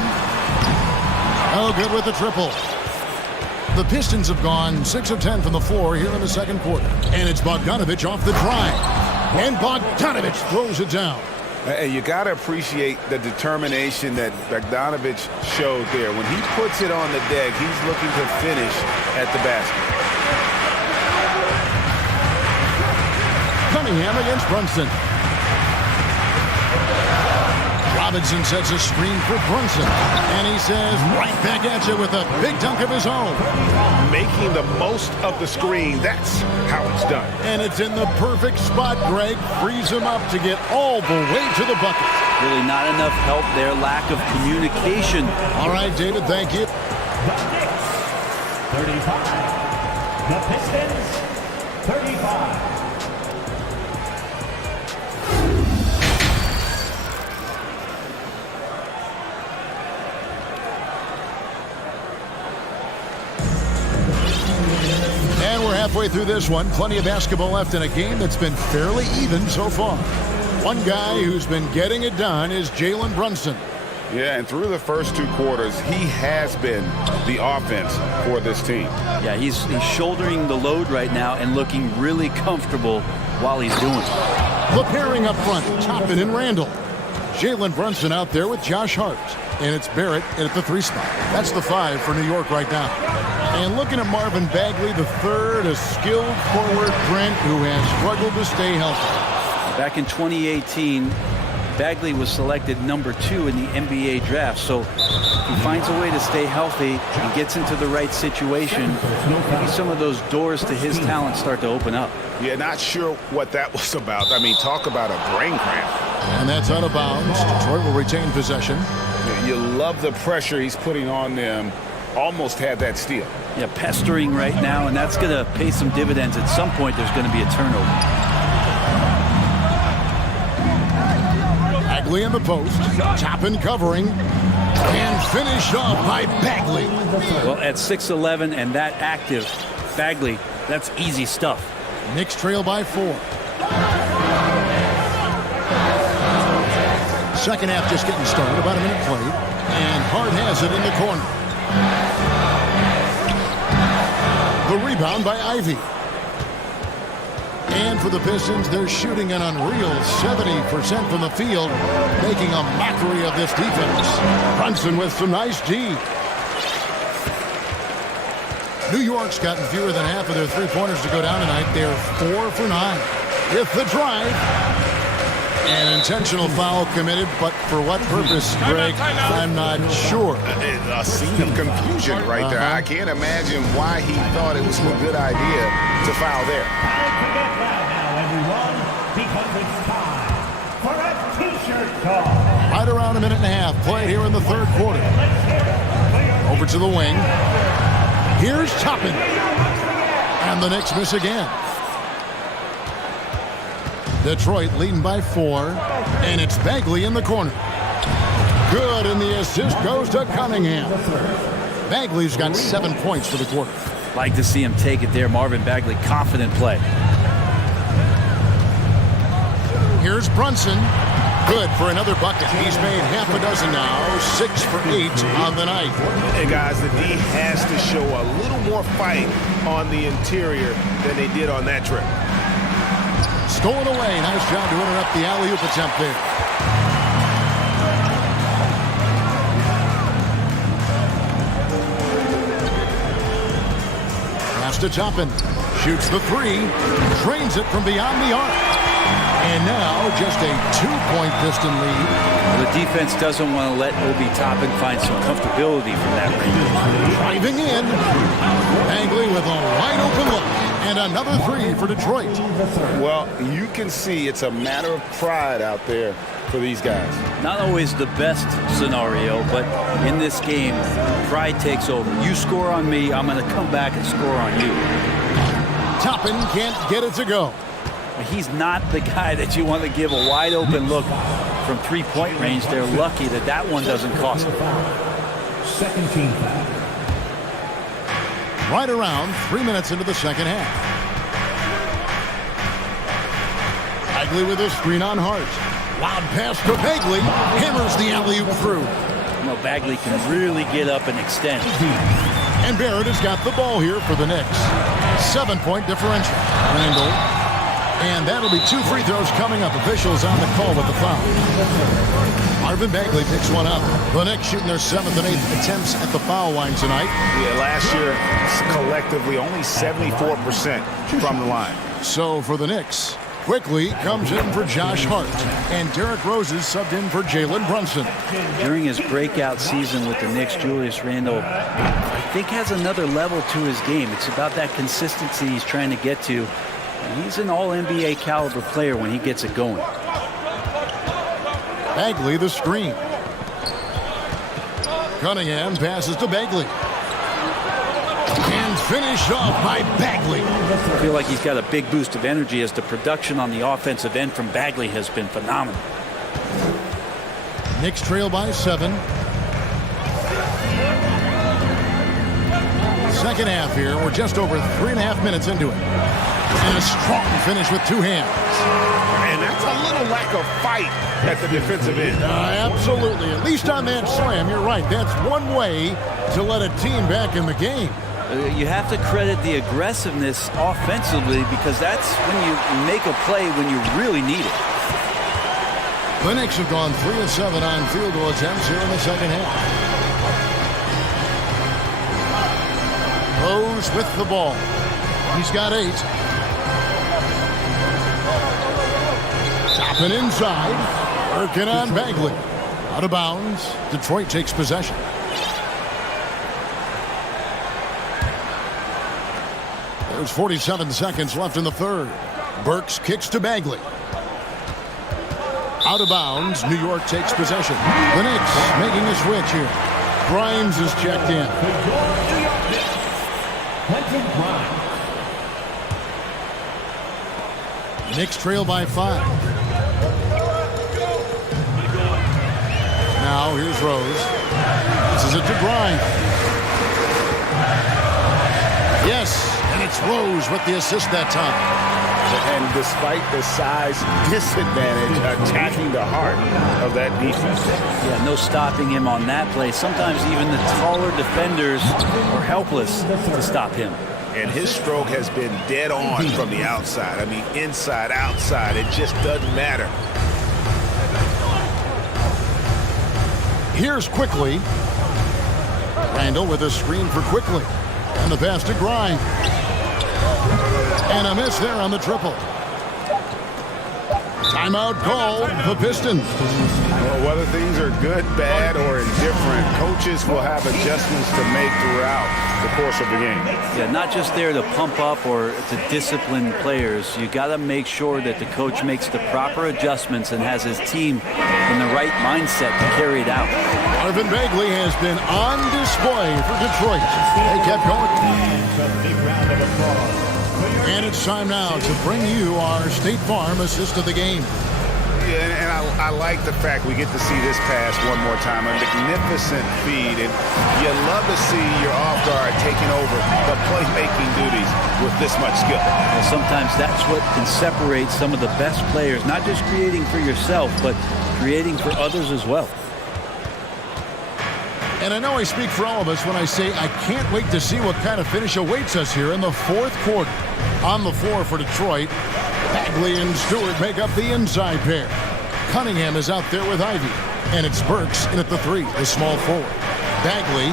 Oh, good with the triple. The Pistons have gone 6 of 10 from the floor here in the second quarter. And it's Bogdanovich off the drive. And Bogdanovich throws it down. And you got to appreciate the determination that Bogdanovich showed there. When he puts it on the deck, he's looking to finish at the basket. Cunningham against Brunson. Robinson sets a screen for Brunson. And he says, right back at you with a big dunk of his own. Making the most of the screen, that's how it's done. And it's in the perfect spot, Greg. Frees him up to get all the way to the bucket. Really not enough help there, lack of communication. All right, David, thank you. The Knicks, 35. The Pistons, 35. Halfway through this one, plenty of basketball left in a game that's been fairly even so far. One guy who's been getting it done is Jalen Brunson. Yeah, and through the first 2 quarters, he has been the offense for this team. Yeah, he's shouldering the load right now and looking really comfortable while he's doing it. The pairing up front, Toppin and Randall. Jalen Brunson out there with Josh Hart. And it's Barrett at the 3 spot. That's the 5 for New York right now. And looking at Marvin Bagley, the third, a skilled forward Brent who has struggled to stay healthy. Back in 2018, Bagley was selected number 2 in the NBA draft. So he finds a way to stay healthy and gets into the right situation. Maybe some of those doors to his talent start to open up. Yeah, not sure what that was about. I mean, talk about a brain cramp. And that's out of bounds. Detroit will retain possession. You love the pressure he's putting on them. Almost had that steal. Yeah, pestering right now, and that's going to pay some dividends. At some point, there's going to be a turnover. Bagley in the post. Toppin covering. And finished off by Bagley. Well, at 6'11" and that active, Bagley, that's easy stuff. Knicks trail by 4. Second half just getting started, about a minute played. And Hart has it in the corner. The rebound by Ivy. And for the Pistons, they're shooting an unreal 70% from the field, making a mockery of this defense. Brunson with some nice D. New York's gotten fewer than half of their three-pointers to go down tonight. They're 4 for 9. With the drive. An intentional foul committed, but for what purpose, Greg, I'm not sure. A scene of confusion right there. I can't imagine why he thought it was a good idea to foul there. Right around a minute and a half played here in the third quarter. Over to the wing. Here's Toppin. And the Knicks miss again. Detroit leading by 4. And it's Bagley in the corner. Good, and the assist goes to Cunningham. Bagley's got 7 points for the quarter. Like to see him take it there. Marvin Bagley, confident play. Here's Brunson. Good for another bucket. He's made half a dozen now. 6 for 8 on the night. And guys, the D has to show a little more fight on the interior than they did on that trip. Stolen away. Nice job to interrupt the alley-oop attempt there. Pass to Toppin. Shoots the 3. Drains it from beyond the arc. And now just a 2-point Piston lead. Well, the defense doesn't want to let Obi Toppin find some comfortability from that range. Driving in. Bagley with a wide open look. And another three for Detroit. Well, you can see it's a matter of pride out there for these guys. Not always the best scenario, but in this game, pride takes over. You score on me, I'm going to come back and score on you. Toppin can't get it to go. He's not the guy that you want to give a wide open look from three-point range. They're lucky that that one doesn't cost them. Second team foul. Right around 3 minutes into the second half. Bagley with a screen on Hart. Loud pass to Bagley. Hammers the alley-oop through. You know, Bagley can really get up and extend. And Barrett has got the ball here for the Knicks. 7-point differential. Randall. And that'll be 2 free throws coming up. Officials on the call with the foul. Marvin Bagley picks one up. The Knicks shooting their 7th and 8th attempts at the foul line tonight. Yeah, last year, collectively, only 74% from the line. So for the Knicks, Quickly comes in for Josh Hart. And Derrick Rose is subbed in for Jalen Brunson. During his breakout season with the Knicks, Julius Randle, I think, has another level to his game. It's about that consistency he's trying to get to. He's an all-NBA caliber player when he gets it going. Bagley the screen. Cunningham passes to Bagley. And finished off by Bagley. I feel like he's got a big boost of energy as the production on the offensive end from Bagley has been phenomenal. Knicks trail by 7. Second half here. We're just over 3.5 minutes into it. And a strong finish with 2 hands. And that's a little lack of fight at the defensive end. Absolutely. At least on that slam, you're right. That's one way to let a team back in the game. You have to credit the aggressiveness offensively because that's when you make a play when you really need it. The Knicks have gone 3 of 7 on field goal attempts here in the second half. Rose with the ball. He's got 8. Toppin inside. Working on Bagley. Out of bounds. Detroit takes possession. There's 47 seconds left in the third. Burks kicks to Bagley. Out of bounds. New York takes possession. The Knicks making a switch here. Grimes is checked in. Knicks trail by 5. Now here's Rose. This is it to Grimes. Yes. And it's Rose with the assist that time. And despite the size disadvantage, attacking the heart of that defense. Yeah, no stopping him on that play. Sometimes even the taller defenders are helpless to stop him. And his stroke has been dead on from the outside. I mean, inside, outside, it just doesn't matter. Here's Quickly. Randall with a screen for Quickly. And the pass to Grimes. And a miss there on the triple. Timeout called the Pistons. Well, whether things are good, bad, or indifferent, coaches will have adjustments to make throughout the course of the game. Yeah, not just there to pump up or to discipline players. You got to make sure that the coach makes the proper adjustments and has his team in the right mindset to carry it out. Marvin Bagley has been on display for Detroit. They kept going. Big round of applause. And it's time now to bring you our State Farm assist of the game. Yeah, and I like the fact we get to see this pass one more time. A magnificent feed, and you love to see your off guard taking over the playmaking duties with this much skill. Well, sometimes that's what can separate some of the best players, not just creating for yourself, but creating for others as well. And I know I speak for all of us when I say I can't wait to see what kind of finish awaits us here in the fourth quarter. On the floor for Detroit, Bagley and Stewart make up the inside pair. Cunningham is out there with Ivy. And it's Burks in at the 3, the small forward. Bagley,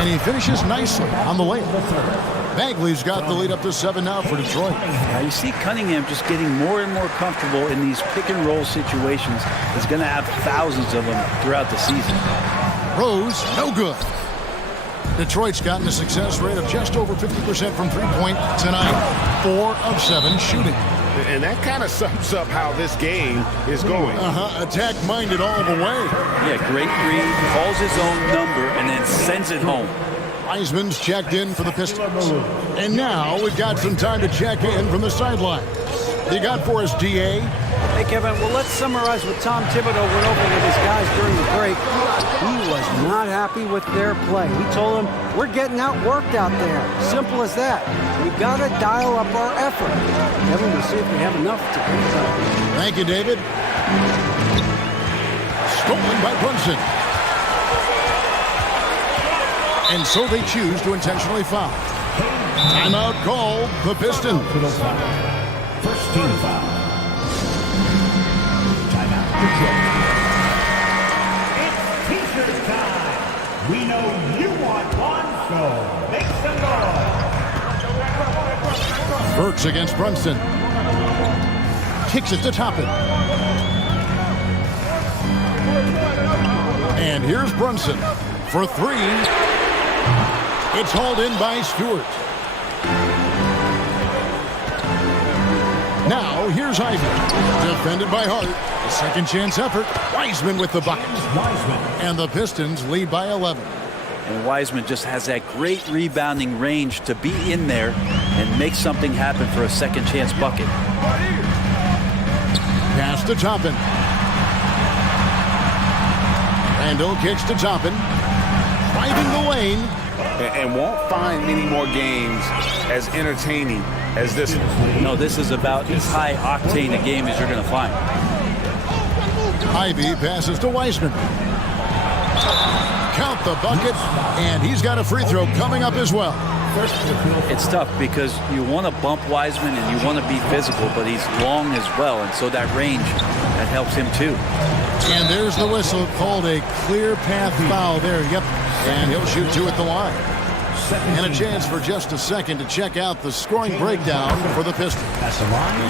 and he finishes nicely on the layup. Bagley's got the lead up to 7 now for Detroit. Now you see Cunningham just getting more and more comfortable in these pick-and-roll situations. He's going to have thousands of them throughout the season. Rose, no good. Detroit's gotten a success rate of just over 50% from three-point tonight. 4 of 7 shooting. And that kind of sums up how this game is going. Attack-minded all the way. Yeah, great read, calls his own number, and then sends it home. Wiseman's checked in for the Pistons. And now we've got some time to check in from the sideline. You got for us, DA? Hey, Kevin, well, let's summarize what Tom Thibodeau went over with his guys during the break. He was not happy with their play. He told them, we're getting outworked out there. Simple as that. We've got to dial up our effort. Kevin, we'll see if we have enough to do that. Thank you, David. Stolen by Brunson. And so they choose to intentionally foul. Timeout called the Pistons. First team foul. Timeout. It's t-shirt time. We know you want one, so make some noise. Burks against Brunson. Kicks it to Toppin. And here's Brunson for 3. It's hauled in by Stewart. Now, here's Ivy. Defended by Hart. A second chance effort. Wiseman with the bucket. And the Pistons lead by 11. And Wiseman just has that great rebounding range to be in there and make something happen for a second chance bucket. Pass to Toppin. Randall kicks to Toppin. Driving the lane. And won't find many more games as entertaining as this one. No, this is about as high octane a game as you're going to find. Ivy passes to Wiseman. Count the bucket, and he's got a free throw coming up as well. It's tough because you want to bump Wiseman and you want to be physical, but he's long as well, and so that range, that helps him too. And there's the whistle, called a clear path foul there. Yep, and he'll shoot 2 at the line. And a chance for just a second to check out the scoring breakdown for the Pistons.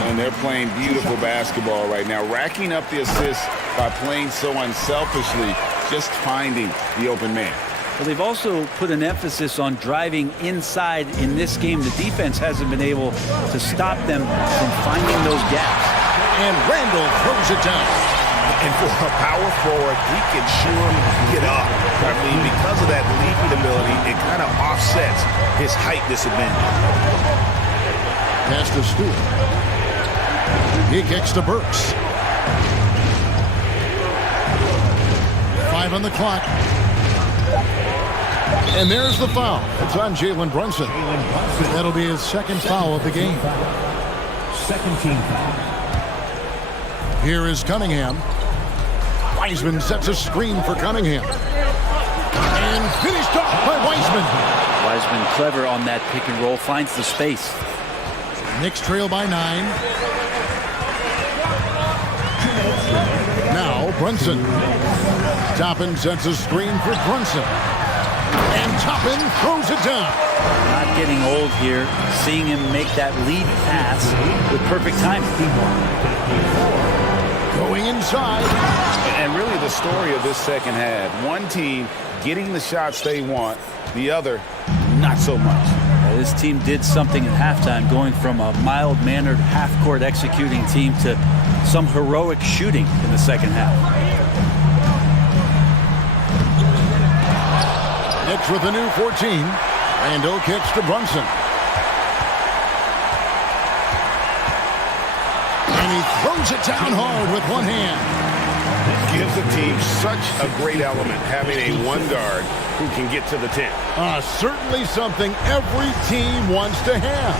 And they're playing beautiful basketball right now, racking up the assists by playing so unselfishly, just finding the open man. Well, they've also put an emphasis on driving inside in this game. The defense hasn't been able to stop them from finding those gaps. And Randall throws it down. And for a power forward, he can sure get up. I mean, because of that leaping ability, it kind of offsets his height disadvantage. Pass to Stewart. He kicks to Burks. 5 on the clock. And there's the foul. It's on Jalen Brunson. That'll be his second foul of the game. Second team foul. Here is Cunningham. Wiseman sets a screen for Cunningham. And finished off by Wiseman. Wiseman clever on that pick and roll, finds the space. Knicks trail by 9. Now Brunson. Toppin sets a screen for Brunson. And Toppin throws it down. Not getting old here. Seeing him make that lead pass with perfect timing. Going inside. And really the story of this second half. One team getting the shots they want, the other not so much. This team did something at halftime, going from a mild-mannered half-court executing team to some heroic shooting in the second half. Knicks with a new 14. Randall kicks to Brunson. And he throws it down hard with one hand. Gives the team such a great element, having a one guard who can get to the 10. Certainly something every team wants to have.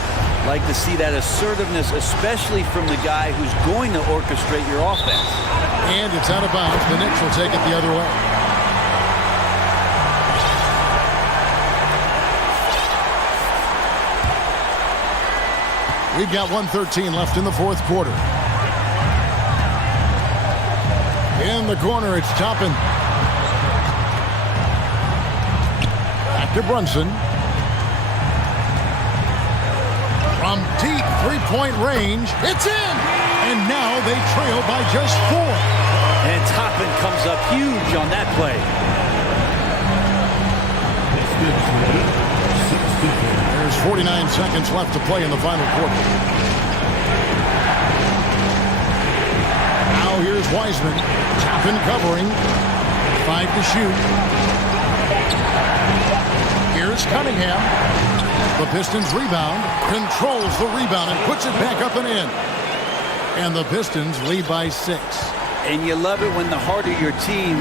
Like to see that assertiveness, especially from the guy who's going to orchestrate your offense. And it's out of bounds. The Knicks will take it the other way. We've got 1:13 left in the fourth quarter. In the corner, it's Toppin. Back to Brunson. From deep three-point range, it's in! And now they trail by just 4. And Toppin comes up huge on that play. There's 49 seconds left to play in the final quarter. Now here's Wiseman. Tap in covering. 5 to shoot. Here's Cunningham. The Pistons rebound. Controls the rebound and puts it back up and in. And the Pistons lead by 6. And you love it when the heart of your team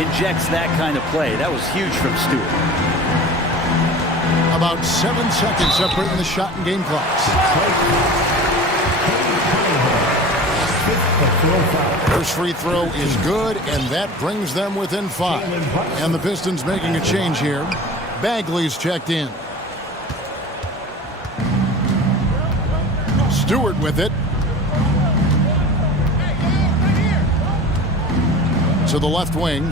injects that kind of play. That was huge from Stewart. About 7 seconds separating the shot and game clocks. First free throw is good, and that brings them within 5. And the Pistons making a change here. Bagley's checked in. Stewart with it. To the left wing.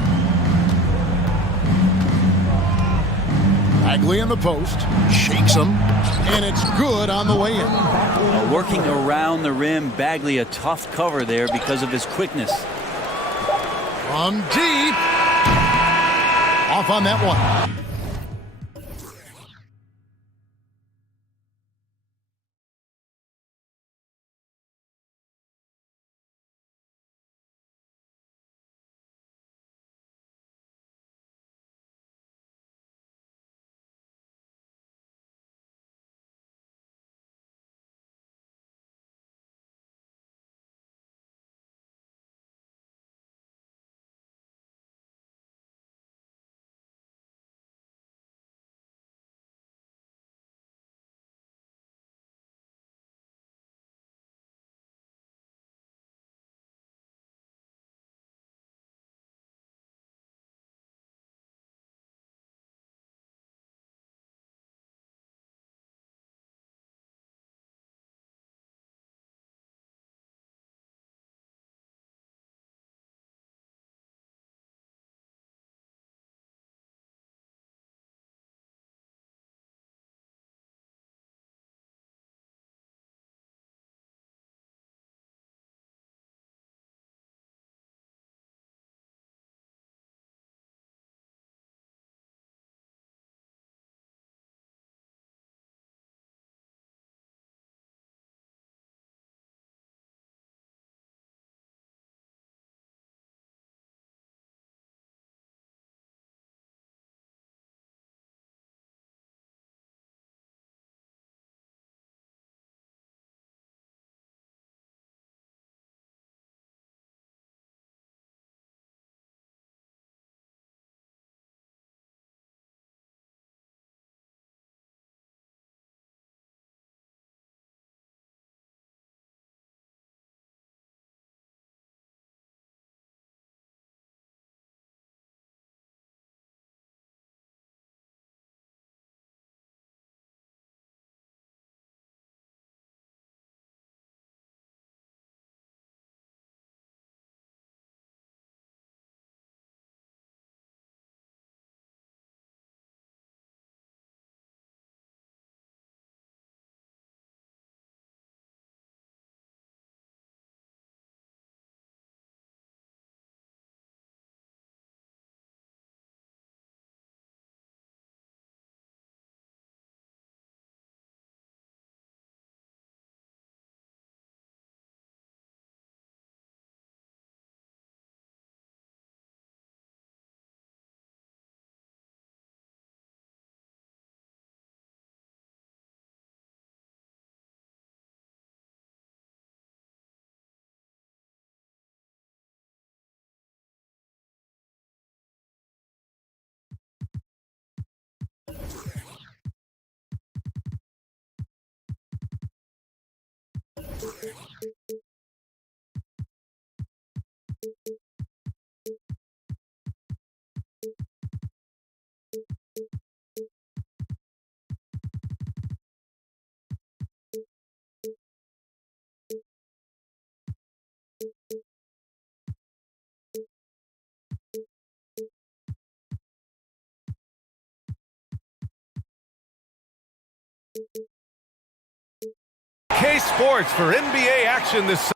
Bagley in the post. Shakes him. And it's good on the way in. Working around the rim, Bagley a tough cover there because of his quickness. From deep. Off on that one. K Sports for NBA action this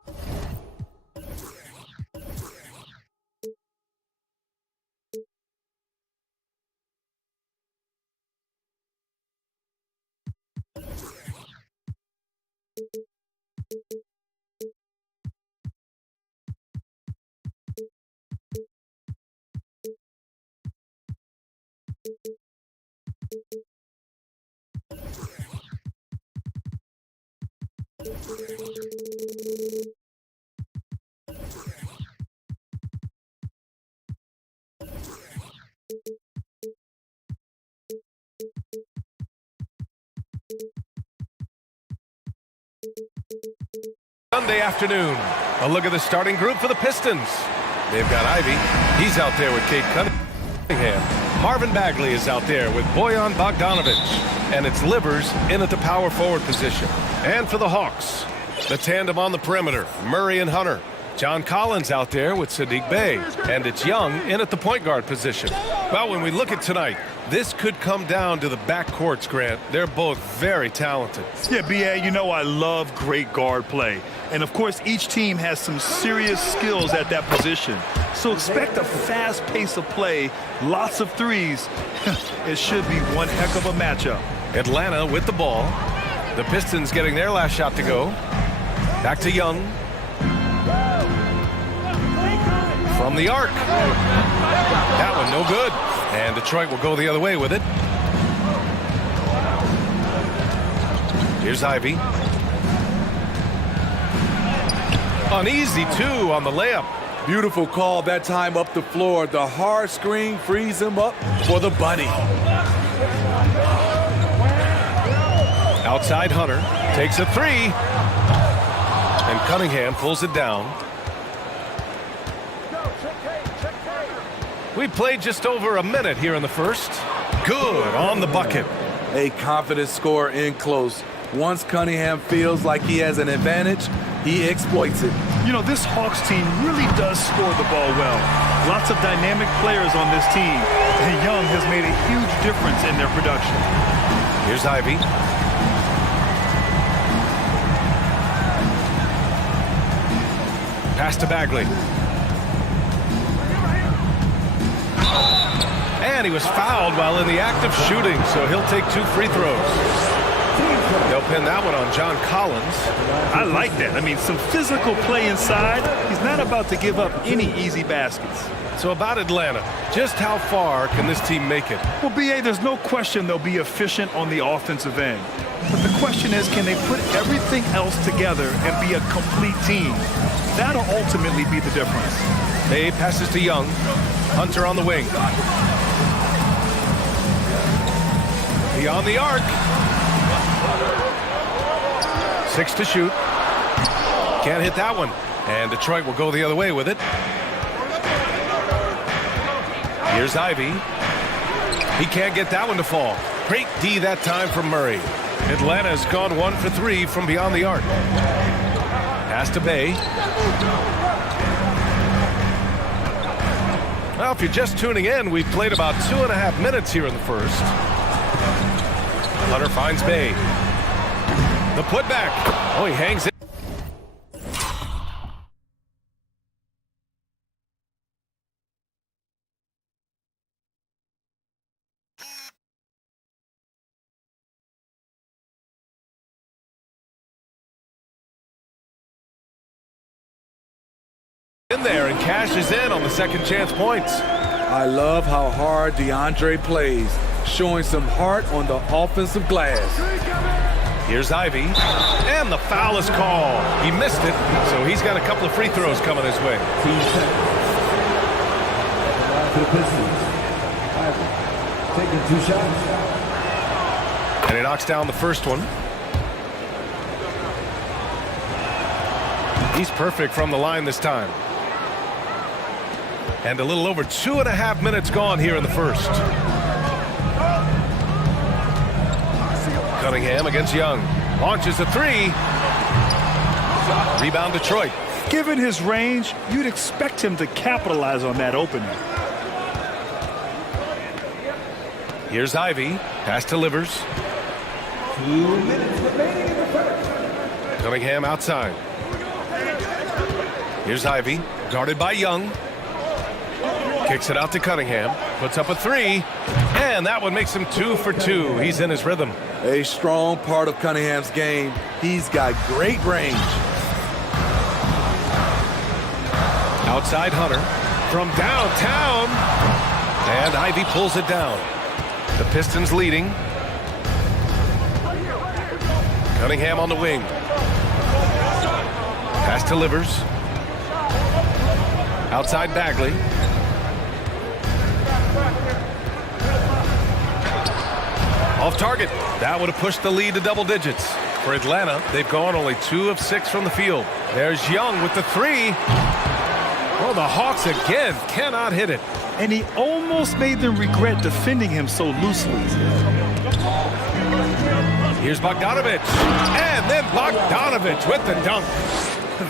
Sunday afternoon. A look at the starting group for the Pistons. They've got Ivy. He's out there with Kate Cunningham. Marvin Bagley is out there with Bojan Bogdanovic. And it's Livers in at the power forward position. And for the Hawks, the tandem on the perimeter, Murray and Hunter. John Collins out there with Sadiq Bey. And it's Young in at the point guard position. Well, when we look at tonight, this could come down to the backcourts, Grant. They're both very talented. Yeah, B.A., you know I love great guard play. And, of course, each team has some serious skills at that position. So expect a fast pace of play, lots of threes. It should be one heck of a matchup. Atlanta with the ball. The Pistons getting their last shot to go. Back to Young. From the arc. That one no good. And Detroit will go the other way with it. Here's Ivy. Uneasy, too, on the layup. Beautiful call that time up the floor. The hard screen frees him up for the bunny. Outside Hunter. Takes a three. And Cunningham pulls it down. We played just over a minute here in the first. Good on the bucket. A confident score in close. Once Cunningham feels like he has an advantage, he exploits it. You know, this Hawks team really does score the ball well. Lots of dynamic players on this team. And Young has made a huge difference in their production. Here's Ivy. Pass to Bagley. And he was fouled while in the act of shooting, so he'll take 2 free throws. They'll pin that one on John Collins. I like that. I mean, some physical play inside. He's not about to give up any easy baskets. So about Atlanta, just how far can this team make it? Well, B.A., there's no question they'll be efficient on the offensive end. But the question is, can they put everything else together and be a complete team? That'll ultimately be the difference. Bay passes to Young. Hunter on the wing. Beyond the arc. 6 to shoot. Can't hit that one. And Detroit will go the other way with it. Here's Ivy. He can't get that one to fall. Great D that time from Murray. Atlanta's gone 1 for 3 from beyond the arc. Pass to Bay. Well, if you're just tuning in, we've played about 2.5 minutes here in the first. Hunter finds Bay. The putback. Oh, he hangs it. In there and cashes in on the second chance points. I love how hard DeAndre plays, showing some heart on the offensive glass. Here's Ivy, and the foul is called. He missed it, so he's got a couple of free throws coming his way. Taking 2 shots. And he knocks down the first one. He's perfect from the line this time. And a little over 2.5 minutes gone here in the first. Cunningham against Young. Launches a 3. Rebound Detroit. Given his range, you'd expect him to capitalize on that opening. Here's Ivy. Pass to Livers. 2 minutes remaining in the first. Cunningham outside. Here's Ivy. Guarded by Young. Kicks it out to Cunningham. Puts up a three. And that one makes him 2 for 2. He's in his rhythm. A strong part of Cunningham's game. He's got great range. Outside Hunter from downtown. And Ivy pulls it down. The Pistons leading. Cunningham on the wing. Pass to Livers. Outside Bagley. Off target. That would have pushed the lead to double digits. For Atlanta, they've gone only 2 of 6 from the field. There's Young with the three. Well, the Hawks again cannot hit it. And he almost made them regret defending him so loosely. Here's Bogdanovich. And then Bogdanovich with the dunk.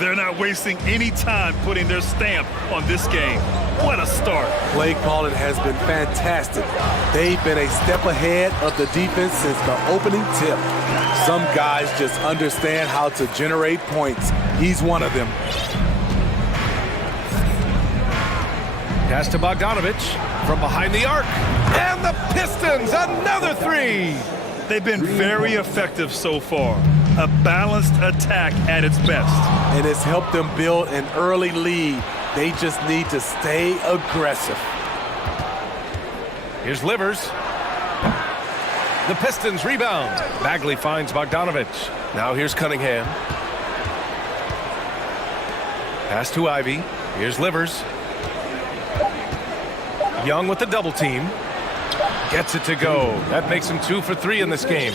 They're not wasting any time putting their stamp on this game. What a start. Play calling has been fantastic. They've been a step ahead of the defense since the opening tip. Some guys just understand how to generate points. He's one of them. Pass to Bogdanovich from behind the arc. And the Pistons, another three. They've been very effective so far. A balanced attack at its best. And it's helped them build an early lead. They just need to stay aggressive. Here's Livers. The Pistons rebound. Bagley finds Bogdanovich. Now here's Cunningham. Pass to Ivy. Here's Livers. Young with the double team. Gets it to go. That makes him 2 for 3 in this game.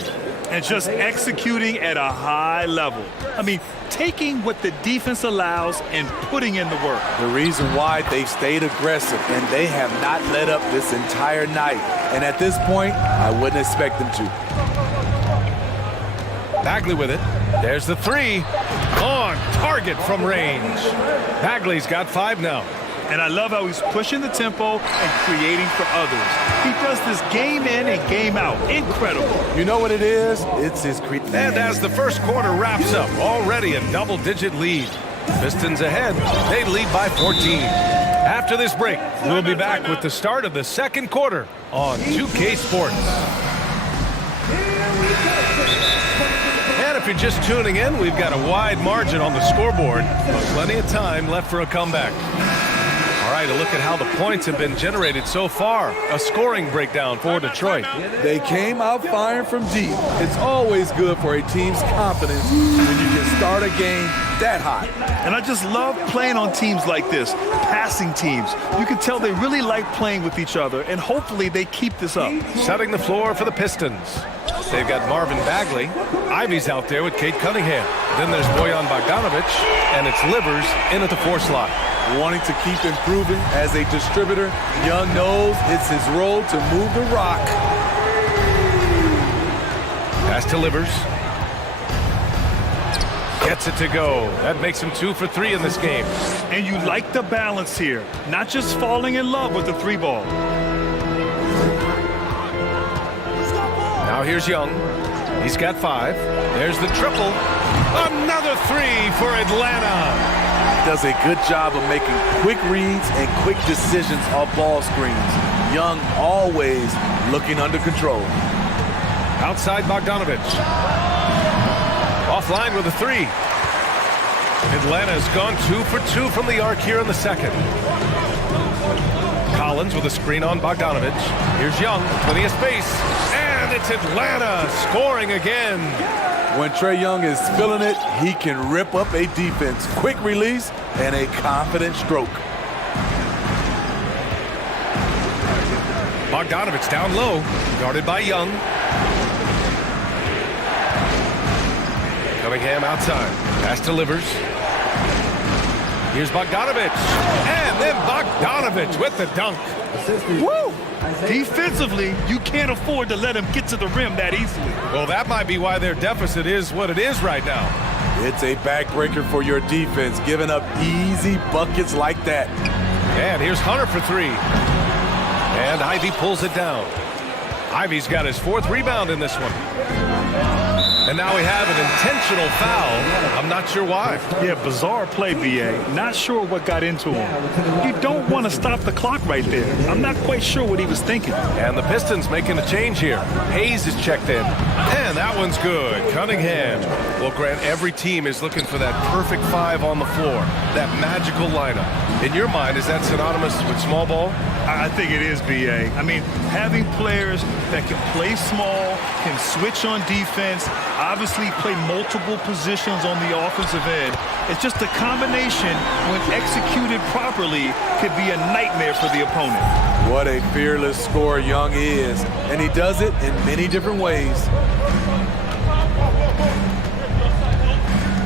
And just executing at a high level. I mean, taking what the defense allows and putting in the work. The reason why they stayed aggressive, and they have not let up this entire night. And at this point, I wouldn't expect them to. Bagley with it. There's the three. On target from range. Bagley's got 5 now. And I love how he's pushing the tempo and creating for others. He does this game in and game out. Incredible. You know what it is? It's his creativity. And as the first quarter wraps up, already a double-digit lead. Pistons ahead. They lead by 14. After this break, we'll be back with the start of the second quarter on 2K Sports. And if you're just tuning in, we've got a wide margin on the scoreboard, but plenty of time left for a comeback. All right, a look at how the points have been generated so far. A scoring breakdown for Detroit. They came out firing from deep. It's always good for a team's confidence when you can start a game that hot. And I just love playing on teams like this, passing teams. You can tell they really like playing with each other, and hopefully they keep this up. Setting the floor for the Pistons. They've got Marvin Bagley. Ivy's out there with Kate Cunningham. Then there's Bojan Bogdanovich, and it's Livers in at the 4 slot. Wanting to keep improving as a distributor, Young knows it's his role to move the rock. Pass to Livers. Gets it to go. That makes him 2 for 3 in this game. And you like the balance here, not just falling in love with the 3 ball. Now here's Young. He's got 5. There's the triple. Another 3 for Atlanta. Does a good job of making quick reads and quick decisions off ball screens. Young always looking under control. Outside Bogdanovich. Offline with a 3. Atlanta has gone 2 for 2 from the arc here in the second. Collins with a screen on Bogdanovich. Here's Young, plenty of space. And it's Atlanta scoring again. When Trae Young is feeling it, he can rip up a defense. Quick release and a confident stroke. Bogdanovich down low, guarded by Young. Cunningham outside. Pass to Livers. Here's Bogdanovich. And then Bogdanovich with the dunk. Woo! Defensively, you can't afford to let him get to the rim that easily. Well, that might be why their deficit is what it is right now. It's a backbreaker for your defense, giving up easy buckets like that. And here's Hunter for 3. And Ivy pulls it down. Ivy's got his 4th rebound in this one. And now we have an intentional foul. I'm not sure why. Yeah, bizarre play, B.A. Not sure what got into him. You don't want to stop the clock right there. I'm not quite sure what he was thinking. And the Pistons making a change here. Hayes is checked in. And that one's good. Cunningham. Well, Grant, every team is looking for that perfect five on the floor. That magical lineup. In your mind, is that synonymous with small ball? I think it is, B.A. I mean, having players that can play small, can switch on defense, obviously play multiple positions on the offensive end. It's just a combination, when executed properly, could be a nightmare for the opponent. What a fearless scorer Young is, and he does it in many different ways.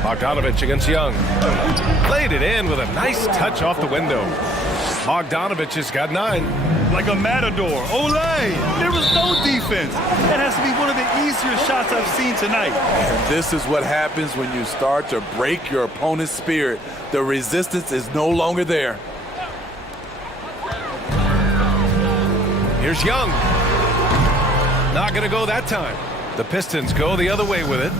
Bogdanovich against Young. Played it in with a nice touch off the window. Bogdanovich has got 9. Like a matador. Olay! There was no defense. That has to be one of the easier shots I've seen tonight. And this is what happens when you start to break your opponent's spirit. The resistance is no longer there. Here's Young. Not going to go that time. The Pistons go the other way with it.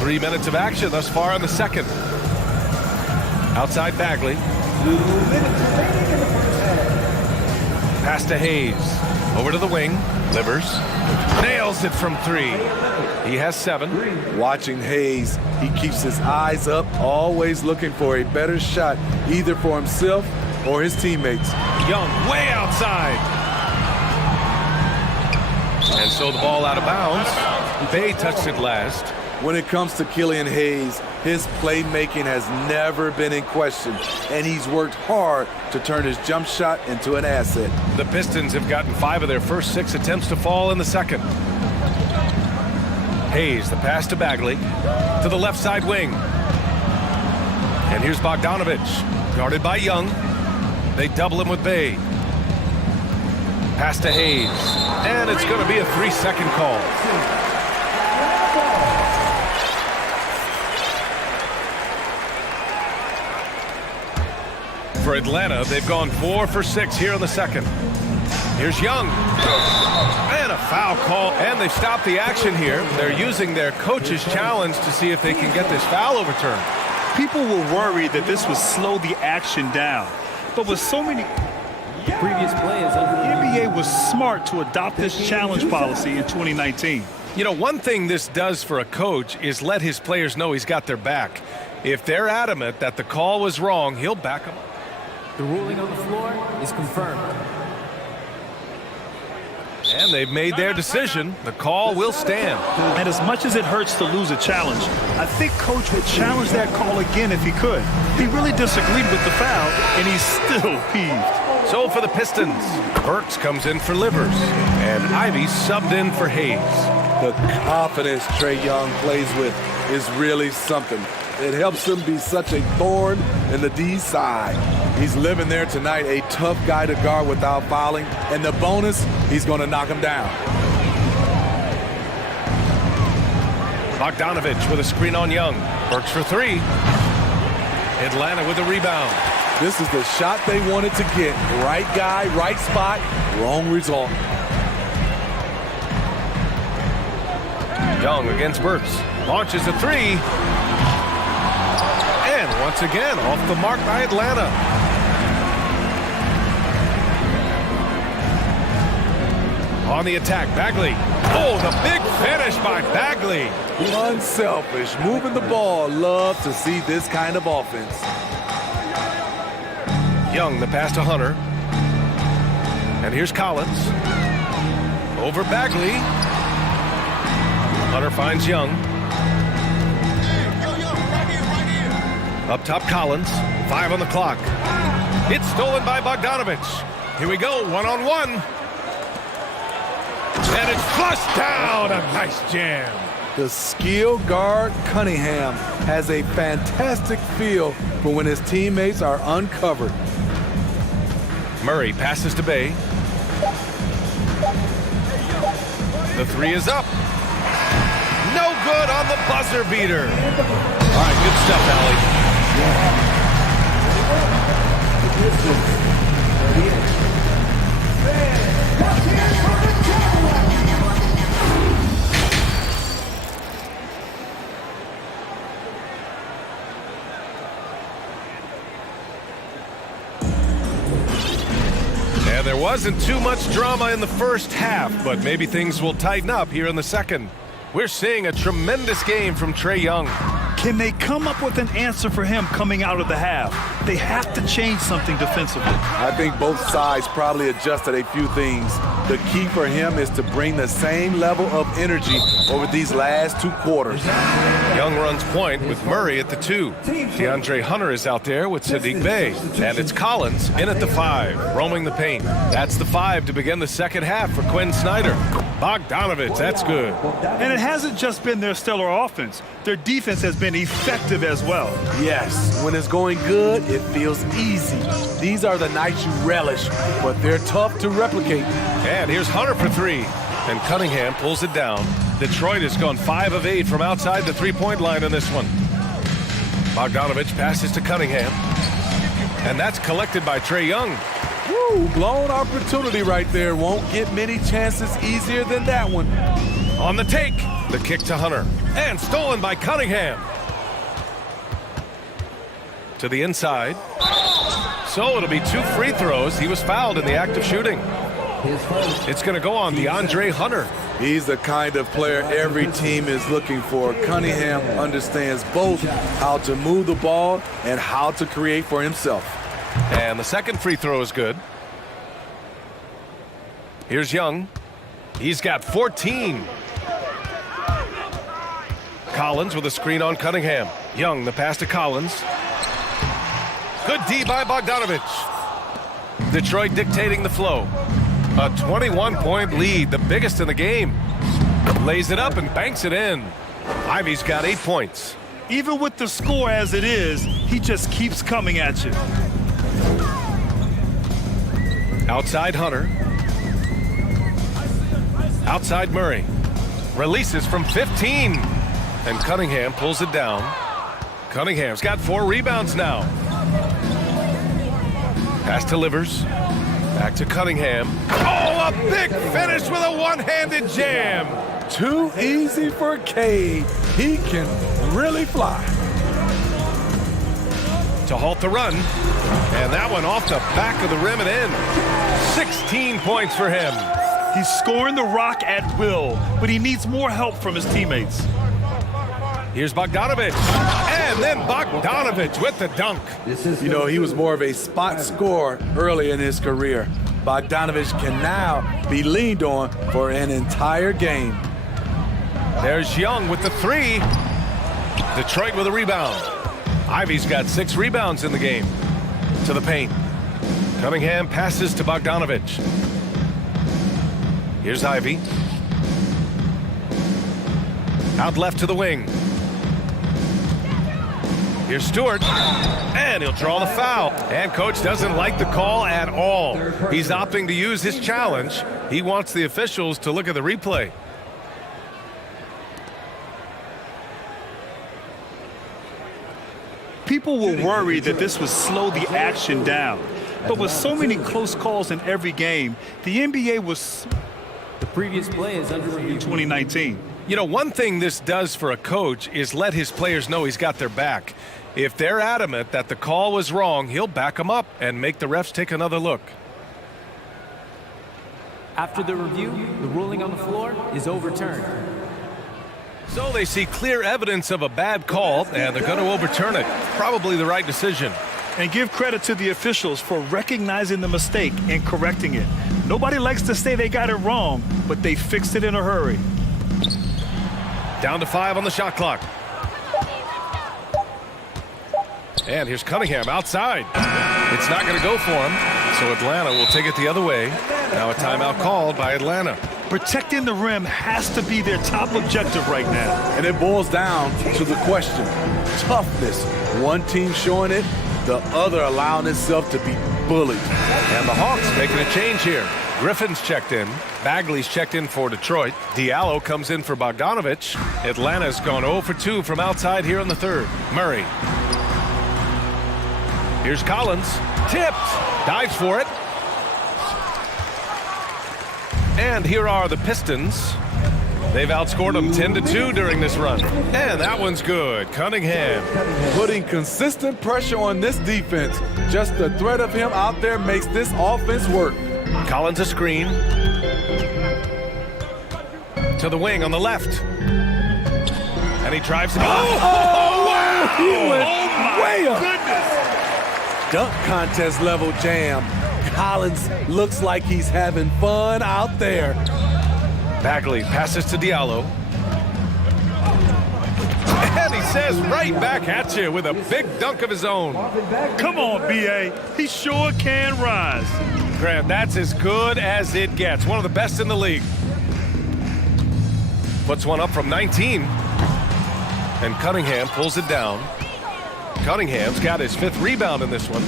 3 minutes of action thus far in the second. Outside Bagley. Pass to Hayes. Over to the wing. Livers. Nails it from 3. He has 7. Watching Hayes, he keeps his eyes up, always looking for a better shot, either for himself or his teammates. Young way outside. And so the ball out of bounds. Bay touched it last. When it comes to Killian Hayes, his playmaking has never been in question, and he's worked hard to turn his jump shot into an asset. The Pistons have gotten 5 of their first 6 attempts to fall in the second. Hayes, the pass to Bagley, to the left side wing. And here's Bogdanovich, guarded by Young. They double him with Bay. Pass to Hayes, and it's going to be a 3-second call. For Atlanta, they've gone 4 for 6 here in the second. Here's Young. And a foul call. And they've stopped the action here. They're using their coach's challenge to see if they can get this foul overturned. People were worried that this would slow the action down. But with so many... Previous players, the NBA was smart to adopt this challenge policy in 2019. You know, one thing this does for a coach is let his players know he's got their back. If they're adamant that the call was wrong, he'll back them up. The ruling on the floor is confirmed. And they've made their decision. The call will stand. And as much as it hurts to lose a challenge, I think Coach would challenge that call again if he could. He really disagreed with the foul, and he's still peeved. So for the Pistons, Burks comes in for Livers, and Ivy subbed in for Hayes. The confidence Trae Young plays with is really something. It helps him be such a thorn in the D side. He's living there tonight, a tough guy to guard without fouling. And the bonus, he's going to knock him down. Bogdanovich with a screen on Young. Burks for 3. Atlanta with a rebound. This is the shot they wanted to get. Right guy, right spot, wrong result. Young against Burks. Launches a 3. And once again, off the mark by Atlanta. On the attack, Bagley. Oh, the big finish by Bagley. Unselfish, moving the ball. Love to see this kind of offense. Young, the pass to Hunter. And here's Collins. Over Bagley. Hunter finds Young. Up top, Collins. 5 on the clock. It's stolen by Bogdanovich. Here we go, one-on-one. And it's flushed down. A nice jam. The skill guard Cunningham has a fantastic feel for when his teammates are uncovered. Murray passes to Bay. The 3 is up. No good on the buzzer beater. All right, good stuff, Allie. And there wasn't too much drama in the first half, but maybe things will tighten up here in the second. We're seeing a tremendous game from Trae Young. Can they come up with an answer for him coming out of the half? They have to change something defensively. I think both sides probably adjusted a few things. The key for him is to bring the same level of energy over these last 2 quarters. Young runs point with Murray at the 2. DeAndre Hunter is out there with Sadiq Bey. And it's Collins in at the 5, roaming the paint. That's the 5 to begin the second half for Quinn Snyder. Bogdanovich, that's good. And it hasn't just been their stellar offense. Their defense has been effective as well. Yes, when it's going good, it feels easy. These are the nights you relish, but they're tough to replicate. And here's Hunter for 3. And Cunningham pulls it down. Detroit has gone 5 of 8 from outside the three-point line in this one. Bogdanovich passes to Cunningham. And that's collected by Trae Young. Woo, blown opportunity right there. Won't get many chances easier than that one. On the take, the kick to Hunter. And stolen by Cunningham. To the inside. So it'll be 2 free throws. He was fouled in the act of shooting. It's going to go on DeAndre Hunter. He's the kind of player every team is looking for. Cunningham understands both how to move the ball and how to create for himself. And the second free throw is good. Here's Young. He's got 14. Collins with a screen on Cunningham. Young, the pass to Collins. Good D by Bogdanovich. Detroit dictating the flow. A 21-point lead, the biggest in the game. Lays it up and banks it in. Ivy's got 8 points. Even with the score as it is, he just keeps coming at you. Outside Hunter. Outside Murray. Releases from 15. And Cunningham pulls it down. Cunningham's got 4 rebounds now. Pass to Livers. Back to Cunningham. Oh, a big finish with a one-handed jam. Too easy for Cade. He can really fly. To halt the run. And that one off the back of the rim and in. 16 points for him. He's scoring the rock at will, but he needs more help from his teammates. Here's Bogdanovich. And then Bogdanovich with the dunk. You know, he was more of a spot scorer early in his career. Bogdanovich can now be leaned on for an entire game. There's Young with the 3. Detroit with a rebound. Ivy's got 6 rebounds in the game. To the paint. Cunningham passes to Bogdanovich. Here's Ivy. Out left to the wing. Here's Stewart, and he'll draw the foul. And coach doesn't like the call at all. He's opting to use his challenge. He wants the officials to look at the replay. People were worried that this would slow the action down. But with so many close calls in every game, the NBA was... The previous play is under review. 2019. You know, one thing this does for a coach is let his players know he's got their back. If they're adamant that the call was wrong, he'll back them up and make the refs take another look. After the review, the ruling on the floor is overturned. So they see clear evidence of a bad call, and they're going to overturn it. Probably the right decision. And give credit to the officials for recognizing the mistake and correcting it. Nobody likes to say they got it wrong, but they fixed it in a hurry. Down to 5 on the shot clock. And here's Cunningham outside. It's not going to go for him, so Atlanta will take it the other way. Now a timeout called by Atlanta. Protecting the rim has to be their top objective right now. And it boils down to the question. Toughness. One team showing it, the other allowing itself to be bullied. And the Hawks making a change here. Griffin's checked in. Bagley's checked in for Detroit. Diallo comes in for Bogdanovich. Atlanta's gone 0 for 2 from outside here in the third. Murray. Here's Collins. Tipped. Dives for it. And here are the Pistons. They've outscored them 10-2 during this run. And that one's good. Cunningham. Putting consistent pressure on this defense. Just the threat of him out there makes this offense work. Collins a screen. To the wing on the left. And he drives it. Wow! He went way up. Goodness. Dunk contest level jam. Collins looks like he's having fun out there. Bagley passes to Diallo. And he says right back at you with a big dunk of his own. Come on, B.A. He sure can rise. Grant, that's as good as it gets. One of the best in the league. Puts one up from 19. And Cunningham pulls it down. Cunningham's got his 5th rebound in this one.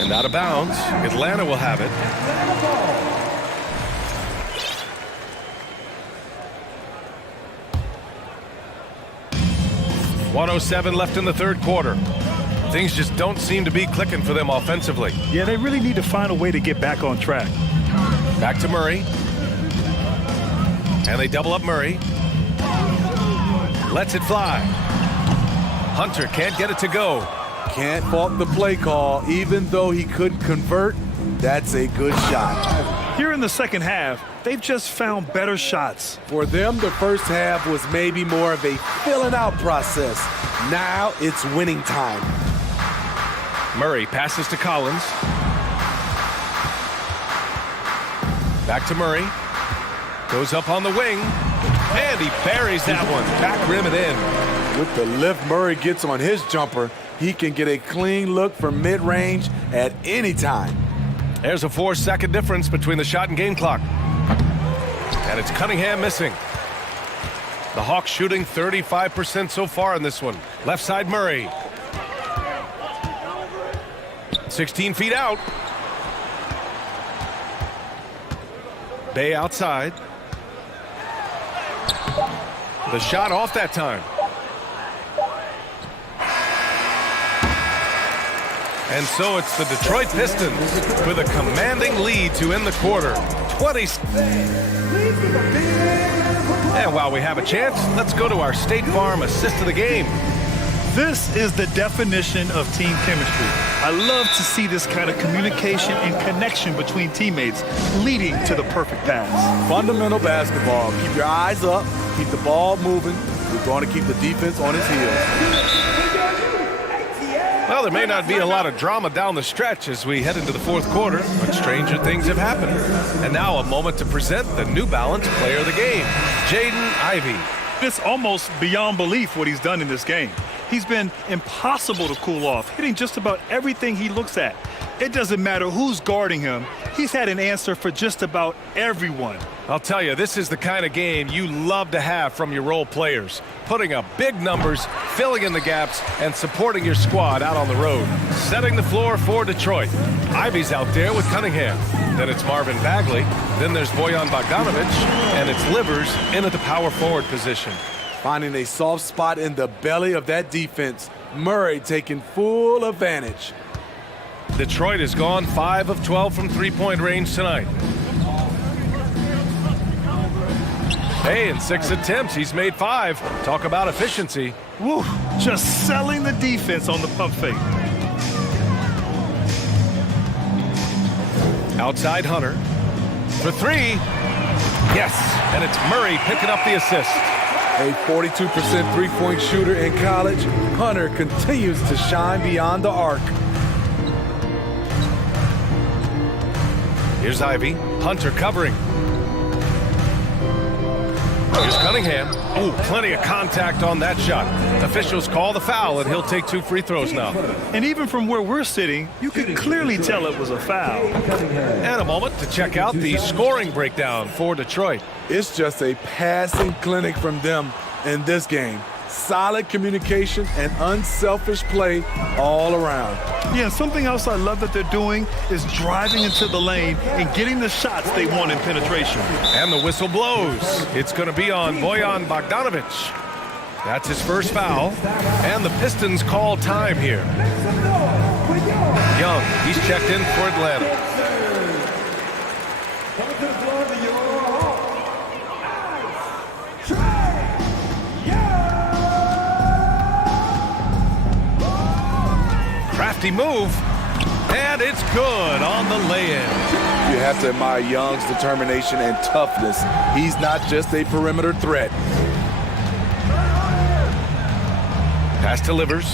And out of bounds. Atlanta will have it. .107 left in the 3rd quarter. Things just don't seem to be clicking for them offensively. Yeah, they really need to find a way to get back on track. Back to Murray. And they double up Murray. Lets it fly. Hunter can't get it to go. Can't fault the play call. Even though he couldn't convert, that's a good shot. Here in the second half, they've just found better shots. For them, the first half was maybe more of a filling out process. Now it's winning time. Murray passes to Collins. Back to Murray. Goes up on the wing. And he buries that one. Back rim and in. With the lift Murray gets on his jumper, he can get a clean look from mid-range at any time. There's a 4-second difference between the shot and game clock. And it's Cunningham missing. The Hawks shooting 35% so far in this one. Left side Murray. 16 feet out. Bay outside. The shot off that time. And so it's the Detroit Pistons with a commanding lead to end the quarter. 20. And while we have a chance, let's go to our State Farm assist of the game. This is the definition of team chemistry. I love to see this kind of communication and connection between teammates leading to the perfect pass. Fundamental basketball. Keep your eyes up, keep the ball moving. We're going to keep the defense on its heels. Well, there may not be a lot of drama down the stretch as we head into the 4th quarter, but stranger things have happened. And now a moment to present the New Balance Player of the Game, Jaden Ivey. It's almost beyond belief what he's done in this game. He's been impossible to cool off, hitting just about everything he looks at. It doesn't matter who's guarding him. He's had an answer for just about everyone. I'll tell you, this is the kind of game you love to have from your role players. Putting up big numbers, filling in the gaps, and supporting your squad out on the road. Setting the floor for Detroit. Ivey's out there with Cunningham. Then it's Marvin Bagley. Then there's Bojan Bogdanovic. And it's Livers in at the power forward position. Finding a soft spot in the belly of that defense. Murray taking full advantage. Detroit has gone 5 of 12 from three-point range tonight. Hey, in 6 attempts, he's made 5. Talk about efficiency. Woo, just selling the defense on the pump fake. Outside Hunter. For 3. Yes, and it's Murray picking up the assist. A 42% three-point shooter in college, Hunter continues to shine beyond the arc. Here's Ivey. Hunter covering. Here's Cunningham. Oh, plenty of contact on that shot. Officials call the foul, and he'll take 2 free throws now. And even from where we're sitting, you can clearly tell it was a foul. And a moment to check out the scoring breakdown for Detroit. It's just a passing clinic from them in this game. Solid communication and unselfish play all around. Yeah, and something else I love that they're doing is driving into the lane and getting the shots they want in penetration. And the whistle blows. It's going to be on Bojan Bogdanovic. That's his first foul. And the Pistons call time here. Young, he's checked in for Atlanta. Crafty move, and it's good on the lay-in. You have to admire Young's determination and toughness. He's not just a perimeter threat. Pass delivers.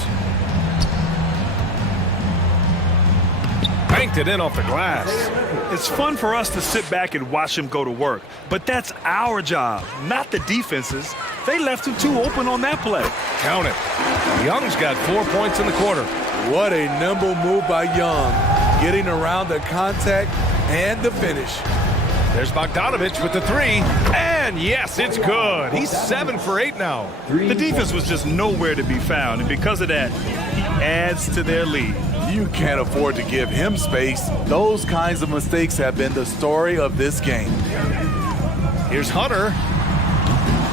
Banked it in off the glass. It's fun for us to sit back and watch him go to work, but that's our job, not the defense's. They left him too open on that play. Count it. Young's got 4 points in the quarter. What a nimble move by Young, getting around the contact and the finish. There's Bogdanovich with the three, and yes, it's good. He's 7 for 8 now. The defense was just nowhere to be found, and because of that, he adds to their lead. You can't afford to give him space. Those kinds of mistakes have been the story of this game. Here's Hunter.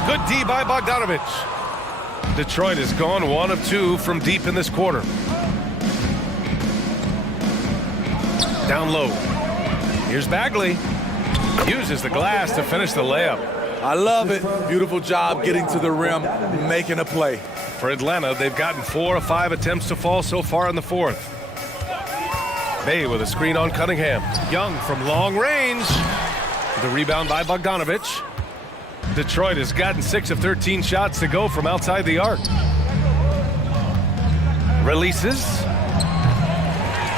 Good D by Bogdanovich. Detroit has gone 1 of 2 from deep in this quarter. Down low. Here's Bagley. Uses the glass to finish the layup. I love it. Beautiful job getting to the rim, making a play. For Atlanta, they've gotten 4 of 5 attempts to fall so far in the fourth. Bay with a screen on Cunningham. Young from long range. The rebound by Bogdanovich. Detroit has gotten 6 of 13 shots to go from outside the arc. Releases.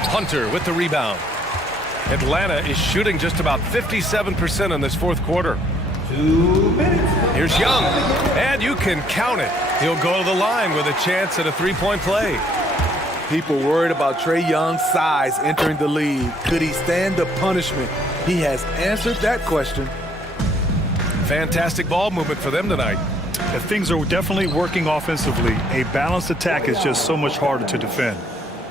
Hunter with the rebound. Atlanta is shooting just about 57% in this fourth quarter. 2 minutes. Here's Young, and you can count it. He'll go to the line with a chance at a three-point play. People worried about Trae Young's size entering the league. Could he stand the punishment? He has answered that question. Fantastic ball movement for them tonight. If things are definitely working offensively, a balanced attack is just so much harder to defend.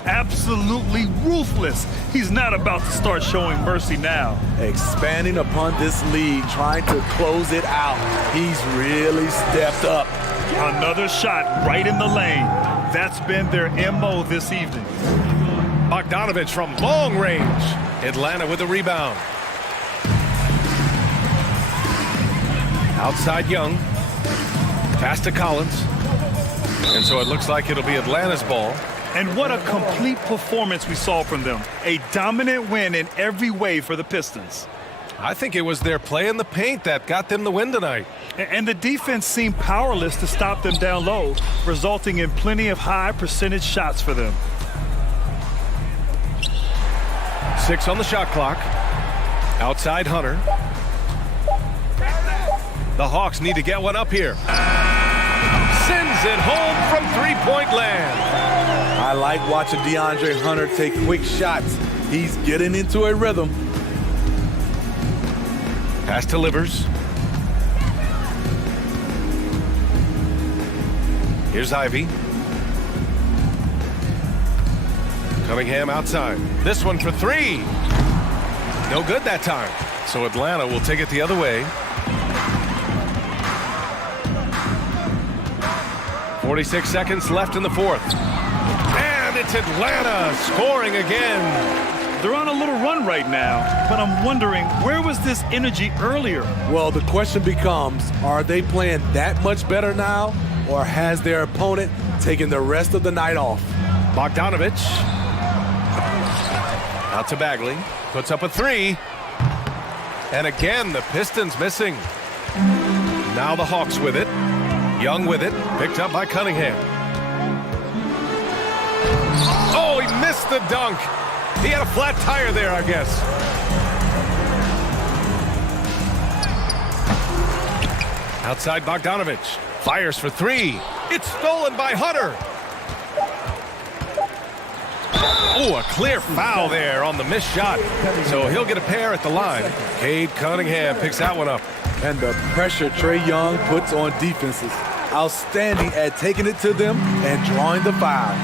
Absolutely ruthless. He's not about to start showing mercy now. Expanding upon this lead, trying to close it out. He's really stepped up. Another shot right in the lane. That's been their MO this evening. Bogdanovich from long range. Atlanta with the rebound. Outside Young. Pass to Collins. And so it looks like it'll be Atlanta's ball. And what a complete performance we saw from them. A dominant win in every way for the Pistons. I think it was their play in the paint that got them the win tonight. And the defense seemed powerless to stop them down low, resulting in plenty of high percentage shots for them. 6 on the shot clock. Outside Hunter. The Hawks need to get one up here. Sends it home from three-point land. I like watching DeAndre Hunter take quick shots. He's getting into a rhythm. Pass delivers. Here's Ivy. Cunningham outside. This one for 3. No good that time. So Atlanta will take it the other way. 46 seconds left in the fourth. And it's Atlanta scoring again. They're on a little run right now, but I'm wondering, where was this energy earlier? Well, the question becomes, are they playing that much better now, or has their opponent taken the rest of the night off? Bogdanovich. Out to Bagley. Puts up a 3. And again, the Pistons missing. Now the Hawks with it. Young with it. Picked up by Cunningham. Oh, he missed the dunk. He had a flat tire there, I guess. Outside Bogdanovich. Fires for 3. It's stolen by Hunter. Oh, a clear foul there on the missed shot. So he'll get a pair at the line. Cade Cunningham picks that one up. And the pressure Trae Young puts on defenses. Outstanding at taking it to them and drawing the foul.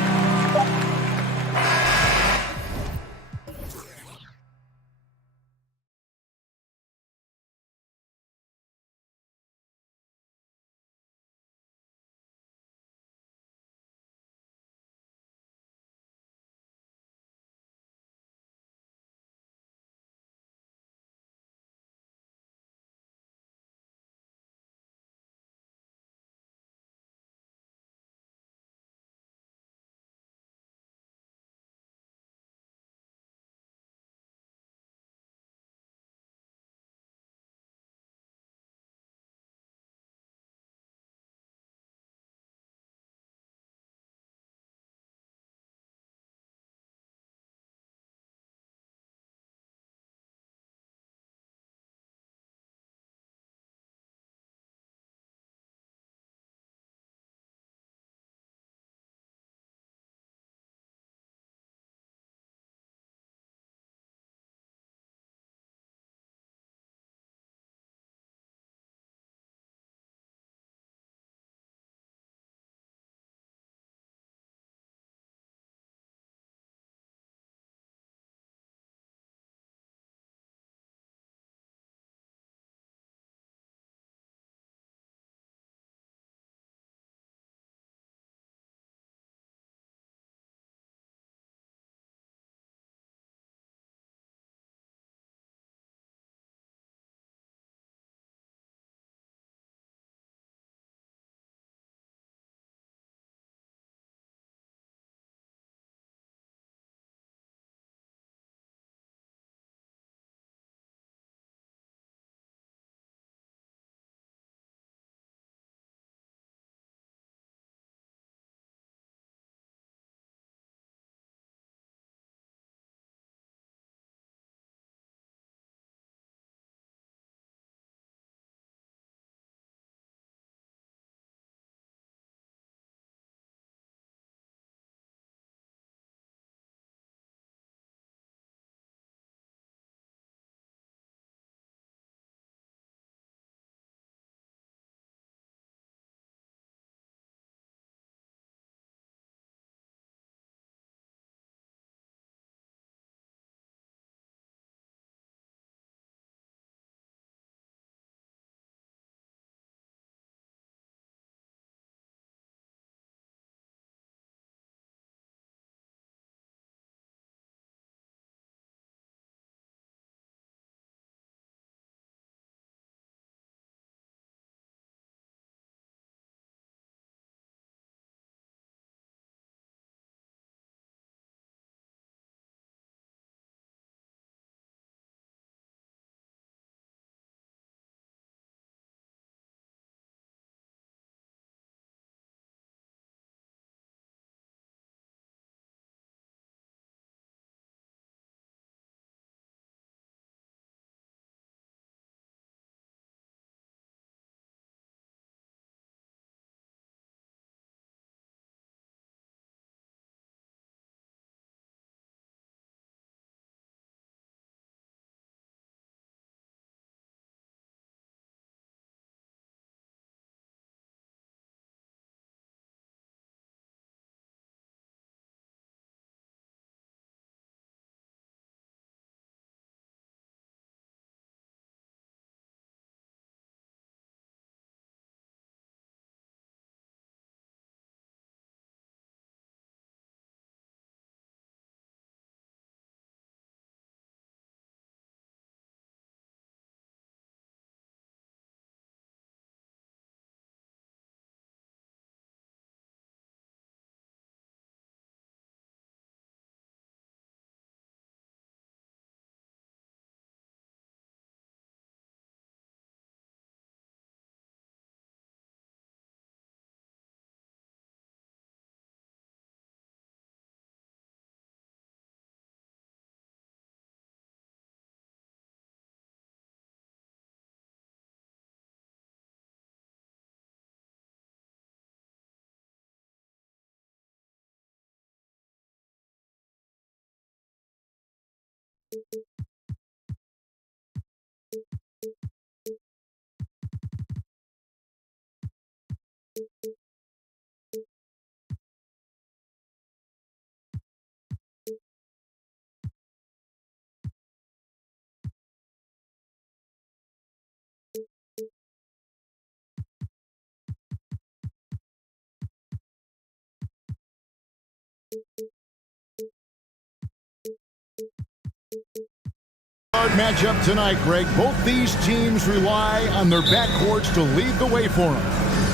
Matchup tonight, Greg. Both these teams rely on their backcourts to lead the way for them.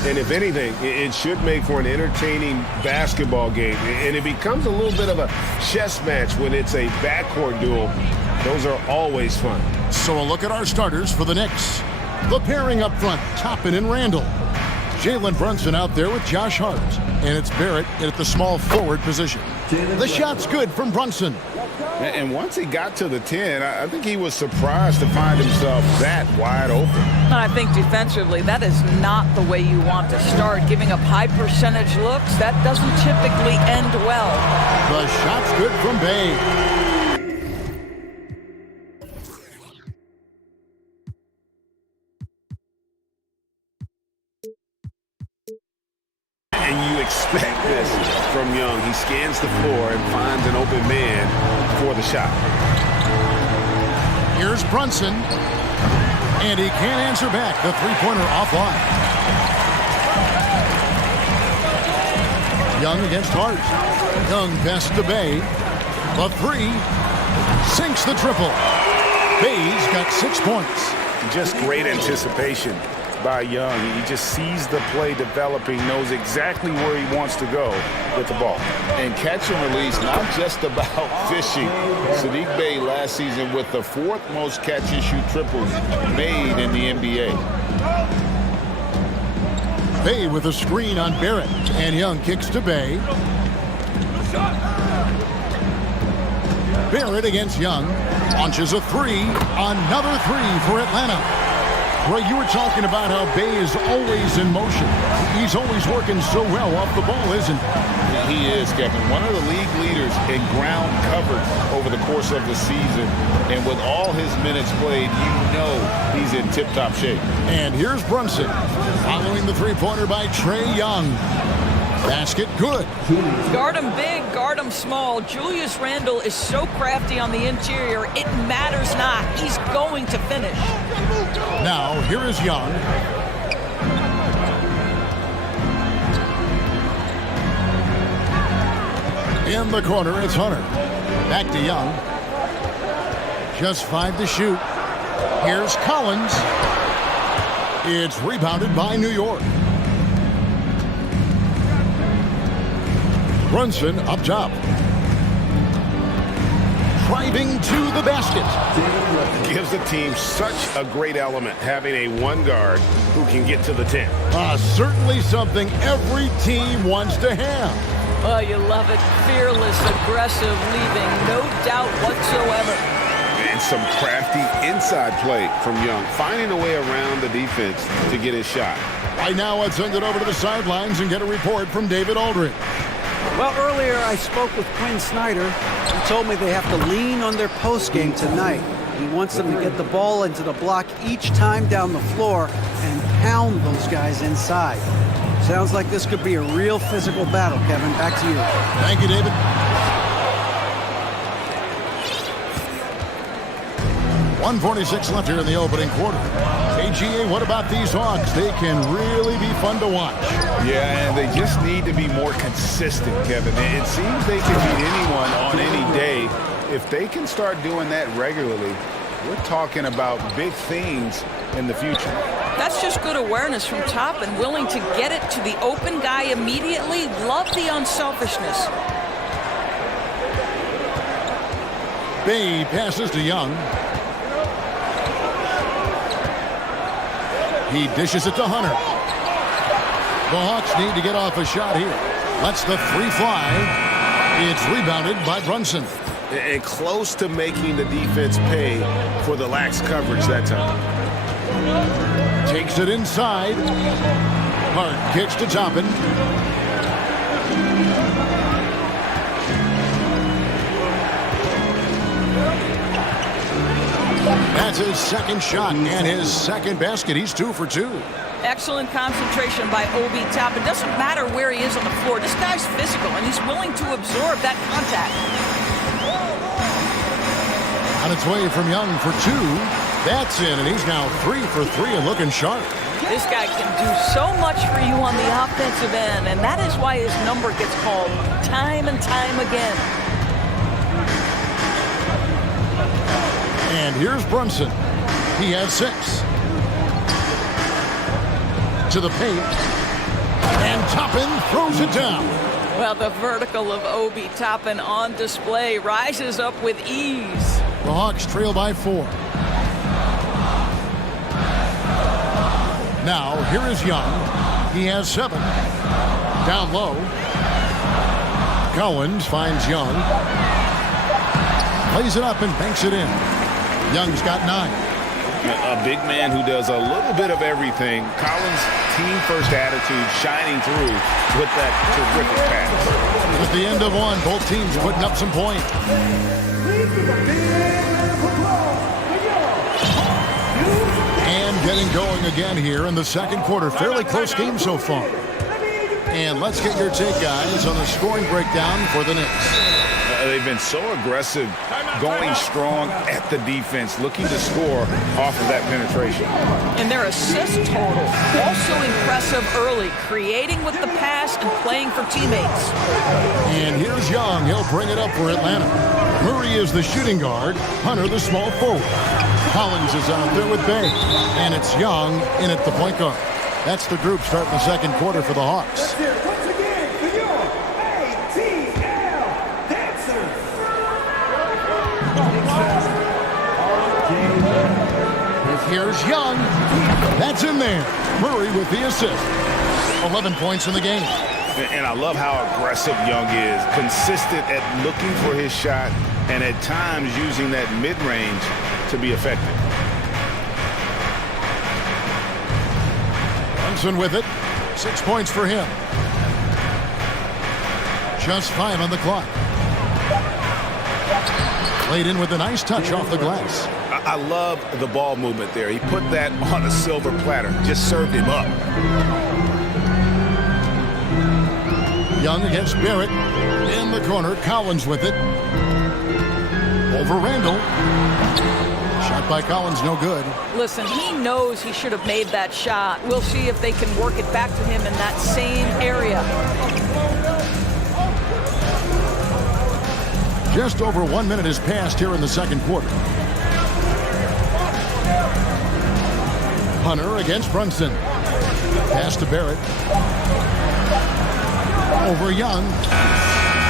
And if anything, it should make for an entertaining basketball game. And it becomes a little bit of a chess match when it's a backcourt duel. Those are always fun. So a look at our starters for the Knicks. The pairing up front, Toppin and Randall. Jalen Brunson out there with Josh Hart. And it's Barrett at the small forward position. The shot's good from Brunson. And once he got to the 10, I think he was surprised to find himself that wide open. I think defensively, that is not the way you want to start. Giving up high percentage looks, that doesn't typically end well. The shot's good from Bay. And you expect this from Young. He scans the floor and finds an open man for the shot. Here's Brunson. And he can't answer back. The three-pointer offline. Young against Hart. Young best to Bay. The three. Sinks the triple. Bay's got 6 points. Just great anticipation by Young. He just sees the play developing, knows exactly where he wants to go with the ball. And catch and release, not just about fishing. Saddiq Bey last season with the 4th most catch and shoot triples made in the NBA. Bay with a screen on Barrett. And Young kicks to Bay. Barrett against Young. Launches a three. Another three for Atlanta. Well, you were talking about how Bay is always in motion. He's always working so well off the ball, isn't he? He is, Kevin. One of the league leaders in ground covered over the course of the season. And with all his minutes played, you know he's in tip-top shape. And here's Brunson following the three-pointer by Trae Young. Basket good. Guard him big, guard him small. Julius Randle is so crafty on the interior, it matters not. He's going to finish. Now, here is Young. In the corner, it's Hunter. Back to Young. Just 5 to shoot. Here's Collins. It's rebounded by New York. Brunson up top. Driving to the basket. Gives the team such a great element, having a one guard who can get to the 10. Certainly something every team wants to have. Oh, you love it. Fearless, aggressive, leaving no doubt whatsoever. And some crafty inside play from Young, finding a way around the defense to get his shot. Right now, let's send it over to the sidelines and get a report from David Aldridge. Well, earlier I spoke with Quinn Snyder. He told me they have to lean on their post game tonight. He wants them to get the ball into the block each time down the floor and pound those guys inside. Sounds like this could be a real physical battle, Kevin. Back to you. Thank you, David. 1:46 left here in the opening quarter. AGA, what about these Hawks? They can really be fun to watch. Yeah, and they just need to be more consistent, Kevin. It seems they can beat anyone on any day. If they can start doing that regularly, we're talking about big things in the future. That's just good awareness from top and willing to get it to the open guy immediately. Love the unselfishness. Bay passes to Young. He dishes it to Hunter. The Hawks need to get off a shot here. Lets the three fly. It's rebounded by Brunson. And close to making the defense pay for the lax coverage that time. Takes it inside. Hart kicks to Toppin. That's his second shot and his second basket. He's 2 for 2. Excellent concentration by Obi Toppin. It doesn't matter where he is on the floor. This guy's physical, and he's willing to absorb that contact. On its way from Young for 2. That's in, and he's now 3 for 3 and looking sharp. This guy can do so much for you on the offensive end, and that is why his number gets called time and time again. And here's Brunson. He has 6. To the paint. And Toppin throws it down. Well, the vertical of Obi Toppin on display rises up with ease. The Hawks trail by 4. Now, here is Young. He has 7. Down low. Collins finds Young. Plays it up and banks it in. Young's got 9. A big man who does a little bit of everything. Collins' team-first attitude shining through with that terrific pass. At the end of one, both teams putting up some points. And getting going again here in the second quarter. Fairly close game so far. And let's get your take, guys, on the scoring breakdown for the Knicks. They've been so aggressive, going strong at the defense, looking to score off of that penetration. And their assist total, also impressive early, creating with the pass and playing for teammates. And here's Young. He'll bring it up for Atlanta. Murray is the shooting guard. Hunter the small forward. Collins is out there with Bay. And it's Young in at the point guard. That's the group starting the second quarter for the Hawks. Here's Young. That's in there. Murray with the assist. 11 points in the game. And I love how aggressive Young is. Consistent at looking for his shot and at times using that mid-range to be effective. Brunson with it. 6 points for him. Just 5 on the clock. Played in with a nice touch off the glass. I love the ball movement there. He put that on a silver platter. Just served him up. Young against Barrett. In the corner. Collins with it. Over Randall. Shot by Collins, no good. Listen, he knows he should have made that shot. We'll see if they can work it back to him in that same area. Just over 1 minute has passed here in the second quarter. Hunter against Brunson. Pass to Barrett. Over Young.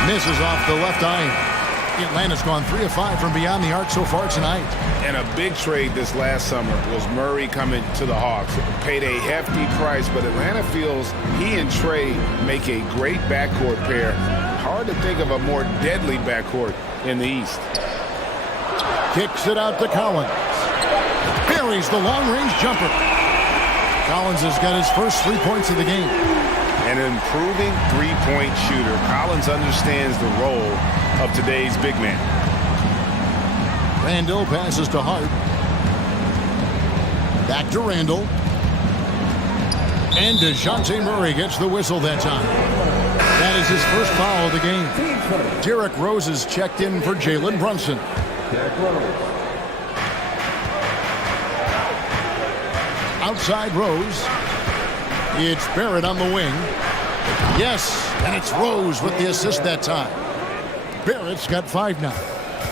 Misses off the left eye. Atlanta's gone 3 of 5 from beyond the arc so far tonight. And a big trade this last summer was Murray coming to the Hawks. Paid a hefty price, but Atlanta feels he and Trey make a great backcourt pair. Hard to think of a more deadly backcourt in the East. Kicks it out to Collins. Buries the long-range jumper. Collins has got his first 3 points of the game. An improving three-point shooter. Collins understands the role of today's big man. Randall passes to Hart. Back to Randall. And DeJounte Murray gets the whistle that time. That is his first foul of the game. Derrick Rose is checked in for Jalen Brunson. Outside Rose. It's Barrett on the wing. Yes, and it's Rose with the assist that time. Barrett's got 5 now.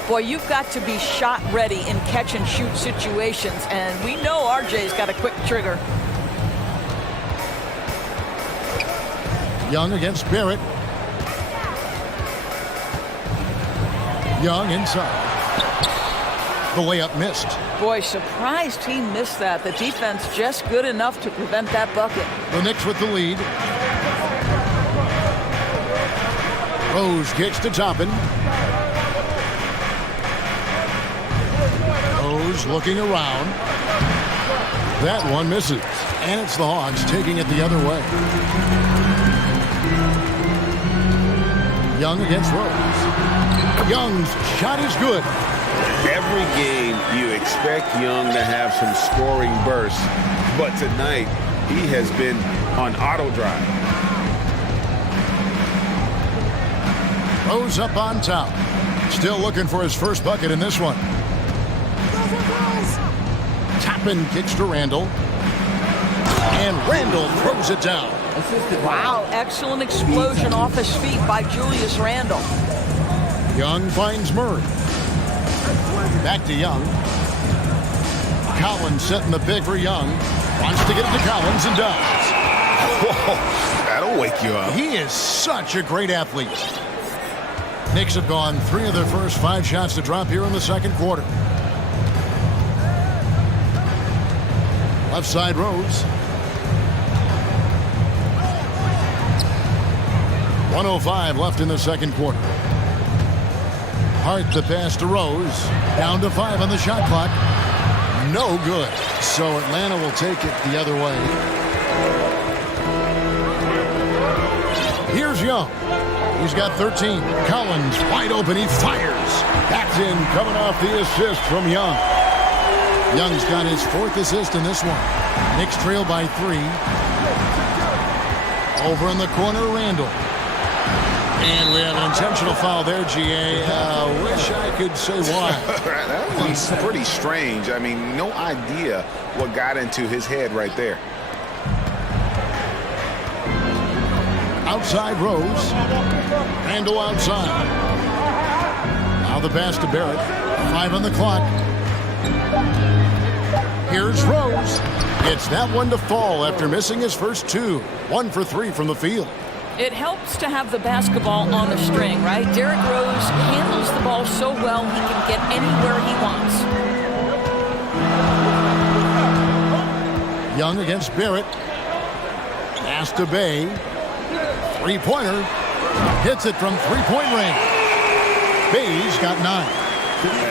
Boy, you've got to be shot ready in catch and shoot situations, and we know RJ's got a quick trigger. Young against Barrett. Young inside. The layup missed. Boy, surprised he missed that. The defense just good enough to prevent that bucket. The Knicks with the lead. Rose kicks to Toppin. Rose looking around. That one misses. And it's the Hawks taking it the other way. Young against Rose. Young's shot is good. Every game you expect Young to have some scoring bursts, but tonight he has been on auto drive. Rose up on top. Still looking for his first bucket in this one. Toppin kicks to Randall. And Randall throws it down. Wow, excellent explosion off his feet by Julius Randle. Young finds Murray. Back to Young. Collins setting the big for Young. Wants to get it to Collins and does. Whoa, that'll wake you up. He is such a great athlete. Knicks have gone 3 of their first 5 shots to drop here in the second quarter. Left side Rose. 1:05 left in the second quarter. Hart the pass to Rose. Down to 5 on the shot clock. No good. So Atlanta will take it the other way. Here's Young. He's got 13. Collins wide open. He fires. That's in, coming off the assist from Young. Young's got his 4th assist in this one. Knicks trail by 3. Over in the corner, Randall. And we have an intentional foul there, GA. Wish I could say why. That was pretty strange. I mean, no idea what got into his head right there. Outside Rose. Randall outside. Now the pass to Barrett. 5 on the clock. Here's Rose. Gets that one to fall after missing his first 2. 1 for 3 from the field. It helps to have the basketball on the string, right? Derrick Rose handles the ball so well he can get anywhere he wants. Young against Barrett. Pass to Bay. 3-pointer. Hits it from 3-point range. Bay's got 9.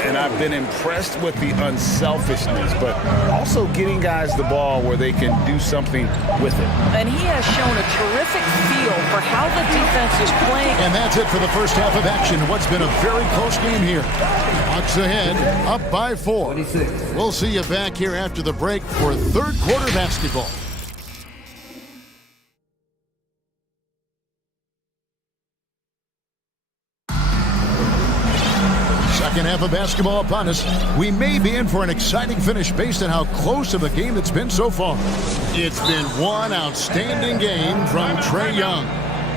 And I've been impressed with the unselfishness, but also getting guys the ball where they can do something with it. And he has shown a terrific feel for how the defense is playing. And that's it for the first half of action. What's been a very close game here. Bucks ahead, up by 4. We'll see you back here after the break for third quarter basketball. Second half of basketball upon us. We may be in for an exciting finish based on how close of a game it's been so far. It's been one outstanding game from Trae Young.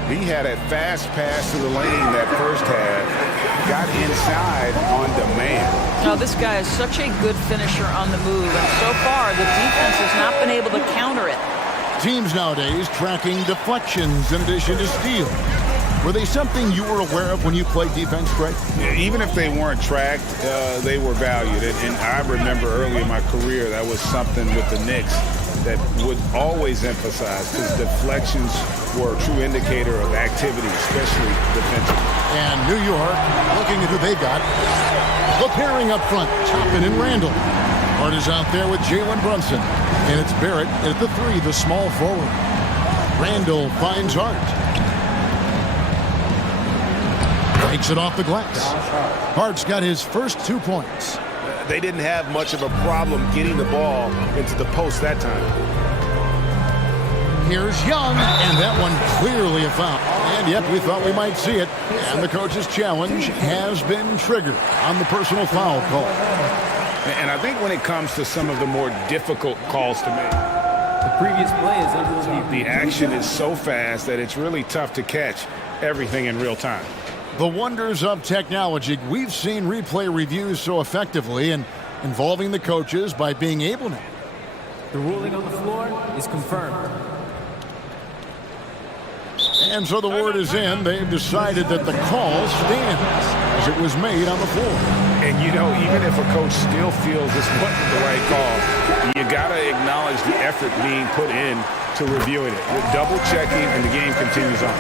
He had a fast pass to the lane that first half. Got inside on demand. Now, this guy is such a good finisher on the move, and so far the defense has not been able to counter it. Teams nowadays tracking deflections in addition to steals. Were they something you were aware of when you played defense, Craig? Yeah, even if they weren't tracked, they were valued. And I remember early in my career, that was something with the Knicks that would always emphasize, because deflections were a true indicator of activity, especially defensively. And New York, looking at who they've got, the pairing up front, Toppin and Randall. Hart is out there with Jalen Brunson. And it's Barrett at the 3, the small forward. Randall finds Hart. Takes it off the glass. Hart's got his first 2 points. They didn't have much of a problem getting the ball into the post that time. Here's Young, and that one clearly a foul. And yep, we thought we might see it. And the coach's challenge has been triggered on the personal foul call. And I think when it comes to some of the more difficult calls to make, the previous play is under review. The action is so fast that it's really tough to catch everything in real time. The wonders of technology. We've seen replay reviews so effectively and involving the coaches by being able to. The ruling on the floor is confirmed. And so the word is in. They've decided that the call stands as it was made on the floor. And you know, even if a coach still feels this wasn't the right call, you got to acknowledge the effort being put in to reviewing it. With double checking, and the game continues on.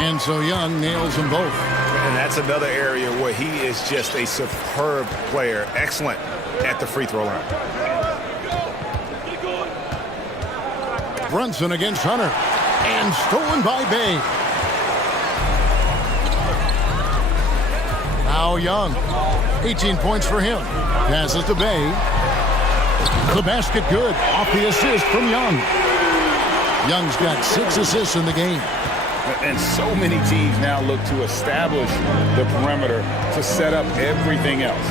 And so Young nails them both. And that's another area where he is just a superb player. Excellent at the free throw line. Brunson against Hunter. And stolen by Bay. Now Young. 18 points for him. Passes to Bay. The basket good. Off the assist from Young. Young's got 6 assists in the game. And so many teams now look to establish the perimeter to set up everything else.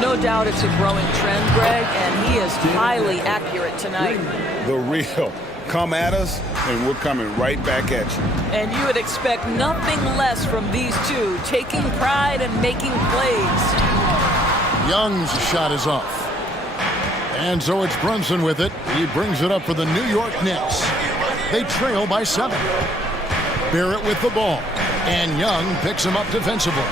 No doubt it's a growing trend, Greg, and he is highly accurate tonight. The real come at us, and we're coming right back at you. And you would expect nothing less from these two, taking pride and making plays. Young's shot is off. And so it's Brunson with it. He brings it up for the New York Knicks. They trail by 7. Barrett with the ball. And Young picks him up defensively.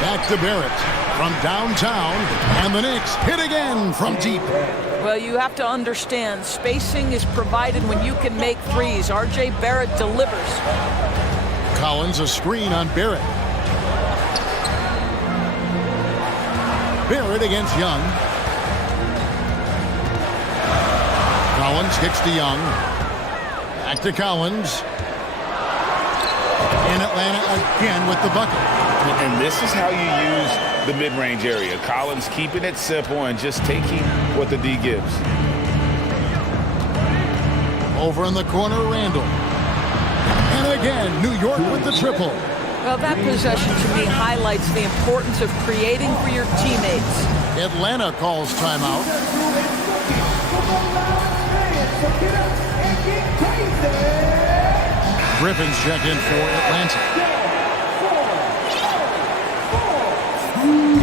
Back to Barrett from downtown. And the Knicks hit again from deep. Well, you have to understand, spacing is provided when you can make threes. R.J. Barrett delivers. Collins a screen on Barrett. Barrett against Young. Collins kicks to Young. Back to Collins. In Atlanta again with the bucket. And this is how you use the mid-range area. Collins keeping it simple and just taking what the D gives. Over in the corner, Randall. And again, New York with the triple. Well, that possession to me highlights the importance of creating for your teammates. Atlanta calls timeout. Griffin's checked in for Atlanta.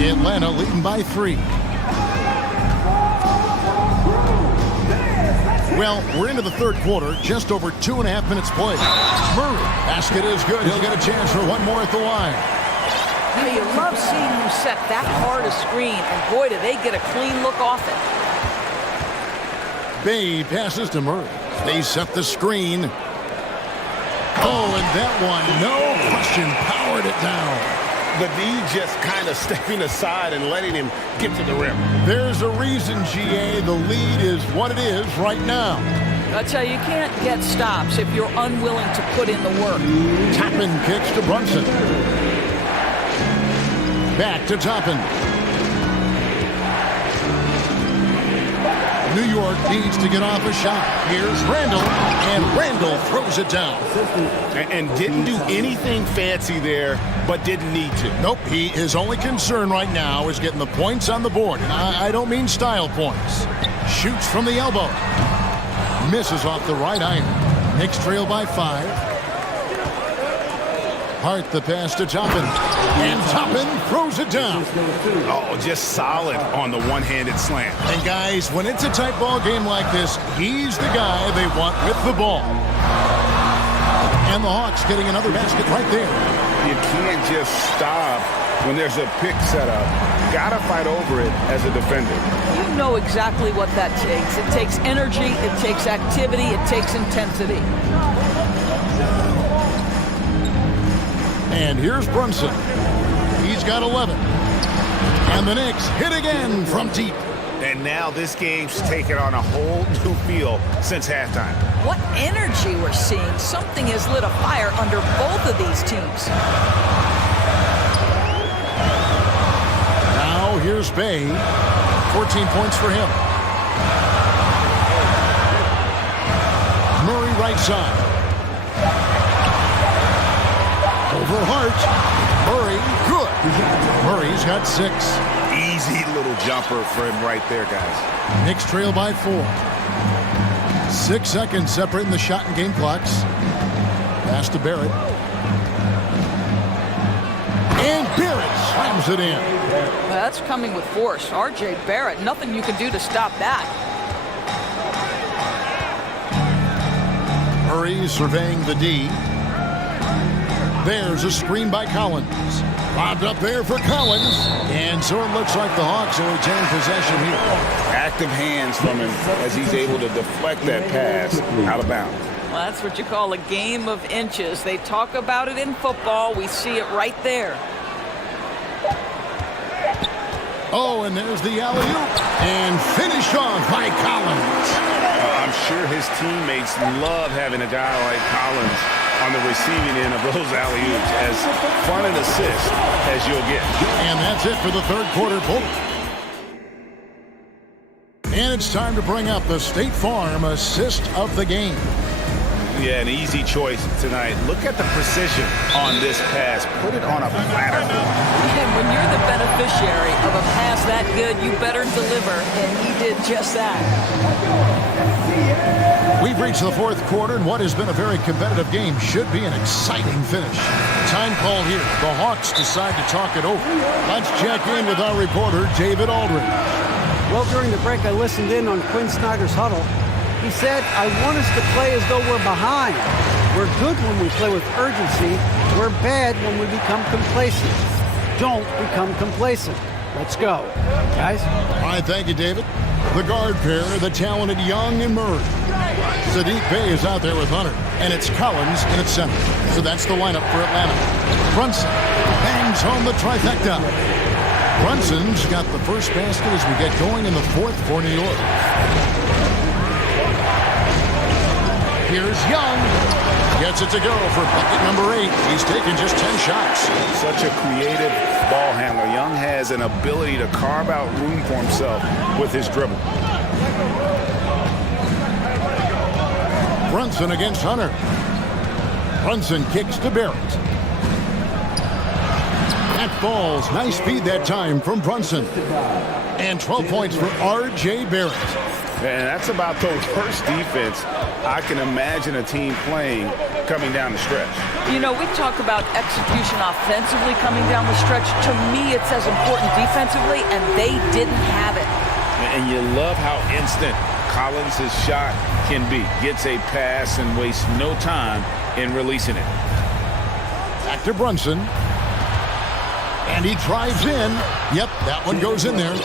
Atlanta leading by 3. Well, we're into the third quarter, just over 2.5 minutes played. Murray, basket is good. He'll get a chance for one more at the line. Now, you love seeing him set that hard a screen, and boy, do they get a clean look off it. Bay passes to Murray. They set the screen. Oh, and that one, no question, powered it down. The D just kind of stepping aside and letting him get to the rim. There's a reason, GA, the lead is what it is right now. I tell you, you can't get stops if you're unwilling to put in the work. Toppin kicks to Brunson. Back to Toppin. New York needs to get off a shot. Here's Randall, and Randall throws it down. And didn't do anything fancy there, but didn't need to. Nope, his only concern right now is getting the points on the board. And I don't mean style points. Shoots from the elbow. Misses off the right iron. Knicks trail by 5. Hart the pass to Toppin. And Toppin throws it down. Oh, just solid on the one-handed slam. And guys, when it's a tight ball game like this, he's the guy they want with the ball. And the Hawks getting another basket right there. You can't just stop when there's a pick set up. Gotta fight over it as a defender. You know exactly what that takes. It takes energy, it takes activity, it takes intensity. And here's Brunson. He's got 11. And the Knicks hit again from deep. And now this game's taken on a whole new feel since halftime. What energy we're seeing. Something has lit a fire under both of these teams. Now here's Bay. 14 points for him. Murray right side. Over Hart. Murray, good. Murray's got 6. Easy little jumper for him right there, guys. Knicks trail by 4. 6 seconds separating the shot and game clocks. Pass to Barrett. And Barrett slams it in. That's coming with force. R.J. Barrett, nothing you can do to stop that. Murray surveying the D. There's a screen by Collins. Lobbed up there for Collins. And so it looks like the Hawks will retain possession here. Active hands from him as he's able to deflect that pass out of bounds. Well, that's what you call a game of inches. They talk about it in football. We see it right there. Oh, and there's the alley-oop. And finish off by Collins. I'm sure his teammates love having a guy like Collins on the receiving end of those alley-oops. As fun an assist as you'll get. And that's it for the third quarter ball. And it's time to bring up the State Farm assist of the game. Yeah, an easy choice tonight. Look at the precision on this pass. Put it on a platter. And when you're the beneficiary of a pass that good, you better deliver. And he did just that. We've reached the fourth quarter, and what has been a very competitive game should be an exciting finish. Time call here. The Hawks decide to talk it over. Let's check in with our reporter, David Aldridge. Well, during the break, I listened in on Quinn Snyder's huddle. He said, I want us to play as though we're behind. We're good when we play with urgency. We're bad when we become complacent. Don't become complacent. Let's go. Guys? All right, thank you, David. The guard pair, the talented Young and Murray. Sadiq Bey is out there with Hunter, and it's Collins in its center. So that's the lineup for Atlanta. Brunson bangs home the trifecta. Brunson's got the first basket as we get going in the fourth for New York. Here's Young. Gets it to go for bucket number 8. He's taken just 10 shots. Such a creative ball handler. Young has an ability to carve out room for himself with his dribble. Brunson against Hunter. Brunson kicks to Barrett. That falls. Nice feed that time from Brunson. And 12 points for R.J. Barrett. And that's about the worst defense I can imagine a team playing coming down the stretch. You know, we talk about execution offensively coming down the stretch. To me, it's as important defensively, and they didn't have it. And you love how instant Collins' shot can be. Gets a pass and wastes no time in releasing it. Back to Brunson. And he drives in. Yep, that one goes in there.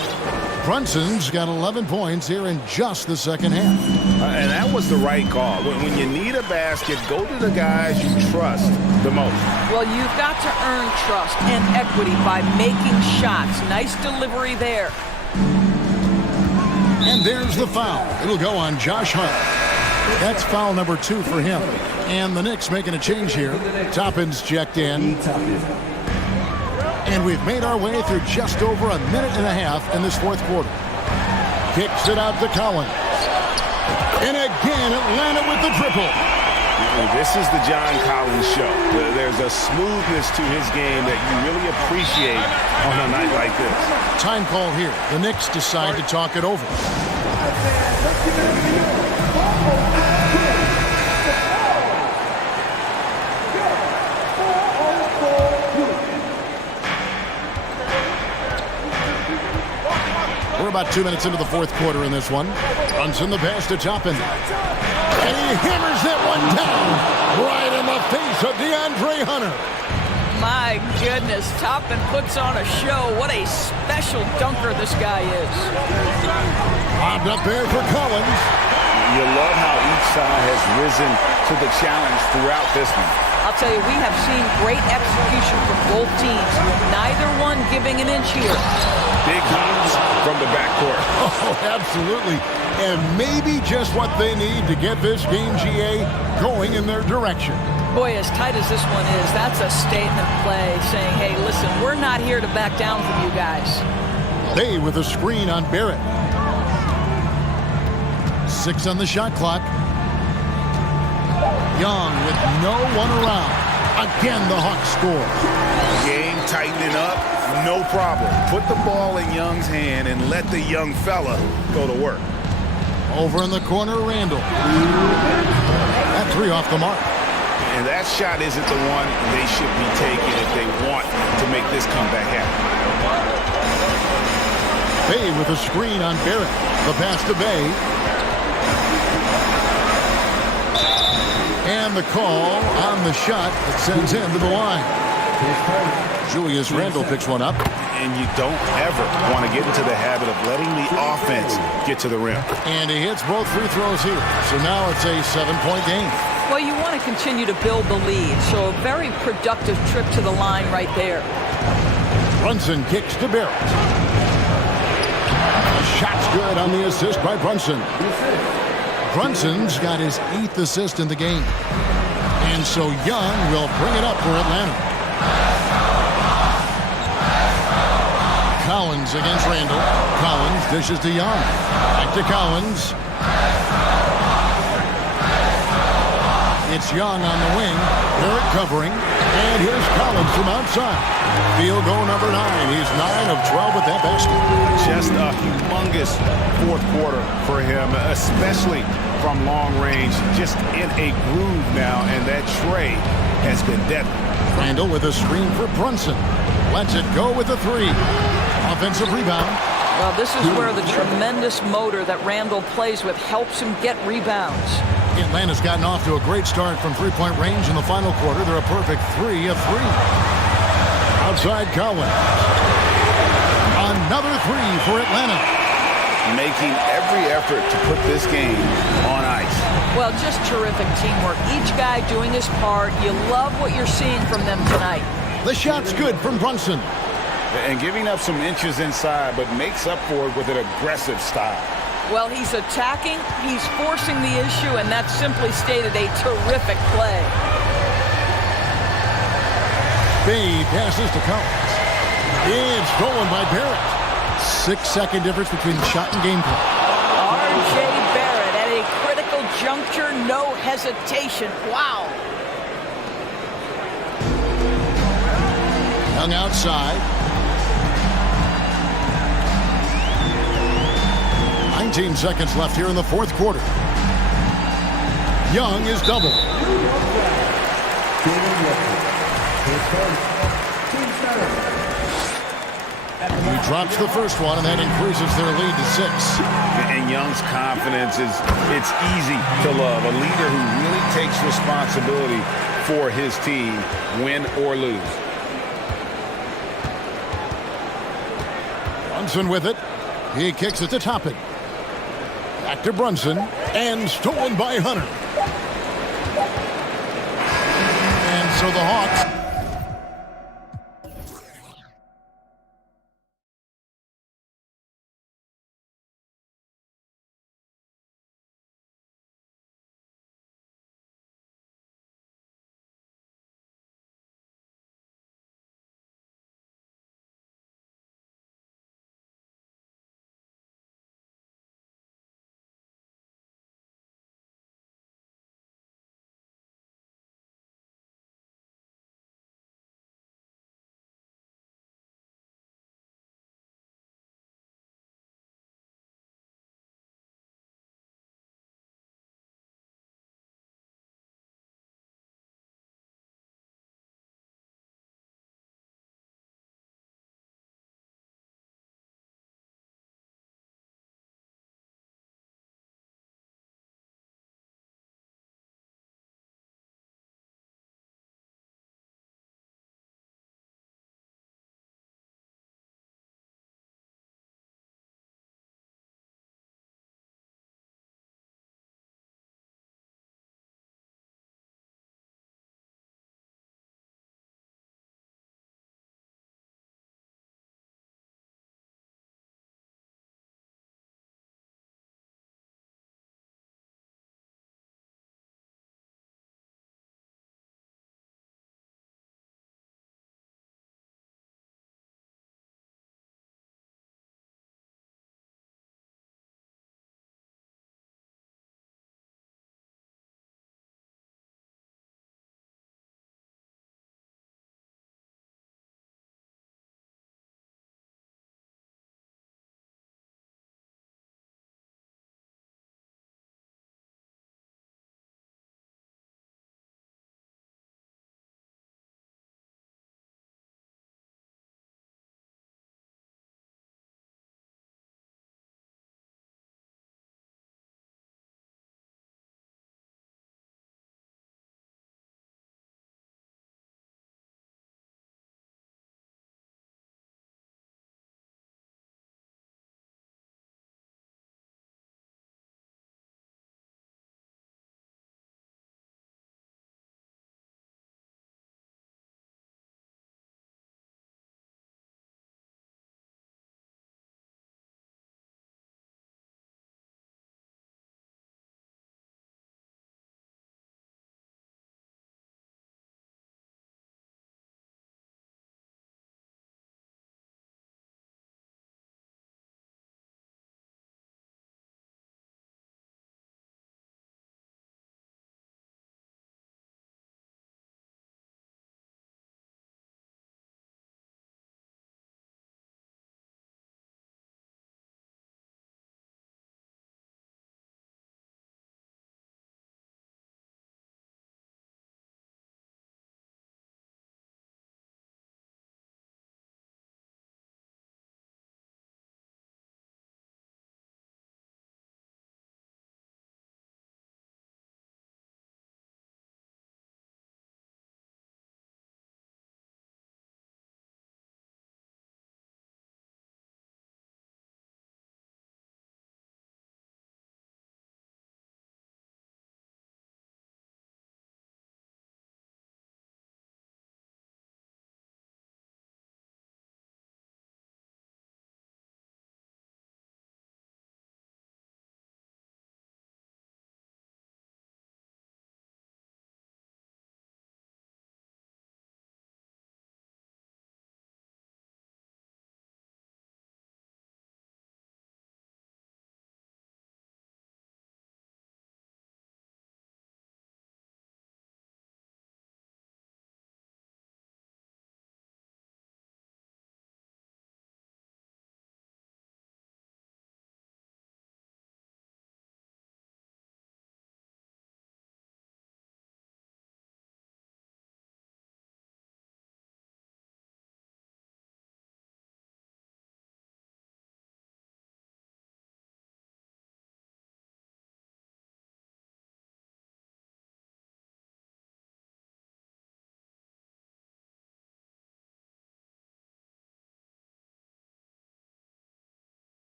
Brunson's got 11 points here in just the second half. And that was the right call. When you need a basket, go to the guys you trust the most. Well, you've got to earn trust and equity by making shots. Nice delivery there. And there's the foul. It'll go on Josh Hart. That's foul number 2 for him. And the Knicks making a change here. Toppin's checked in. And we've made our way through just over a minute and a half in this fourth quarter. Kicks it out to Collins. And again, Atlanta with the triple. This is the John Collins show. There's a smoothness to his game that you really appreciate on a night like this. Time call here. The Knicks decide to talk it over. We're about 2 minutes into the fourth quarter in this one. Brunson the pass to Toppin. And he hammers that one down right in the face of DeAndre Hunter. My goodness, Toppin puts on a show. What a special dunker this guy is. Lobbed up there for Collins. You love how each side has risen to the challenge throughout this one. I'll tell you, we have seen great execution from both teams. Neither one giving an inch here. Big hops from the backcourt. Oh, absolutely. And maybe just what they need to get this game, GA, going in their direction. Boy, as tight as this one is, that's a statement play saying, hey, listen, we're not here to back down from you guys. They with a screen on Barrett. 6 on the shot clock. Young with no one around. Again, the Hawks score. Game tightening up, no problem. Put the ball in Young's hand and let the young fella go to work. Over in the corner, Randall. That 3 off the mark. And that shot isn't the one they should be taking if they want to make this comeback happen. Bey with a screen on Barrett. The pass to Bey. And the call on the shot that sends him to the line. Julius Randle picks one up. And you don't ever want to get into the habit of letting the offense get to the rim. And he hits both free throws here. So now it's a 7-point game. Well, you want to continue to build the lead, so a very productive trip to the line right there. Brunson kicks to Barrett. The shot's good on the assist by Brunson. Brunson's got his 8th assist in the game. And so Young will bring it up for Atlanta. Collins against Randall. Collins dishes to Young. Back to Collins. It's Young on the wing. Barrett covering. And here's Collins from outside. Field goal number 9. He's 9 of 12 with that basket. Just a humongous fourth quarter for him, especially from long range. Just in a groove now, and that tray has been deadly. Randall with a screen for Brunson. Lets it go with a 3. Offensive rebound. Well, this is where the tremendous motor that Randall plays with helps him get rebounds. Atlanta's gotten off to a great start from three-point range in the final quarter. They're a perfect 3 of 3. Outside Collins. Another 3 for Atlanta. Making every effort to put this game on ice. Well, just terrific teamwork. Each guy doing his part. You love what you're seeing from them tonight. The shot's good from Brunson. And giving up some inches inside, but makes up for it with an aggressive style. Well, he's attacking, he's forcing the issue, and that's simply stated a terrific play. Bay passes to Collins. It's stolen by Barrett. 6-second difference between shot and game clock. R.J. Barrett at a critical juncture, no hesitation. Wow. Young outside. 19 seconds left here in the fourth quarter. Young is doubled. He drops the first one, and that increases their lead to 6. And Young's confidence it's easy to love. A leader who really takes responsibility for his team, win or lose. Brunson with it. He kicks it to Toppin. Back to Brunson, and stolen by Hunter. And so the Hawks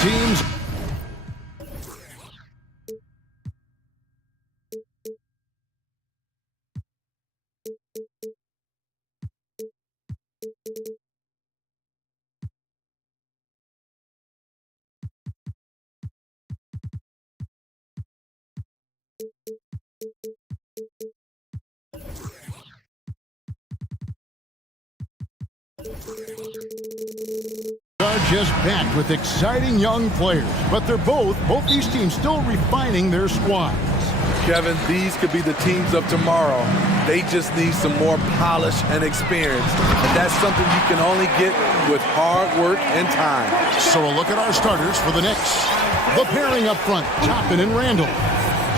Teams. Are just back with exciting young players, but they're both these teams still refining their squads. Kevin, these could be the teams of tomorrow. They just need some more polish and experience, and that's something you can only get with hard work and time. So a look at our starters for the Knicks. The pairing up front, Toppin and Randall.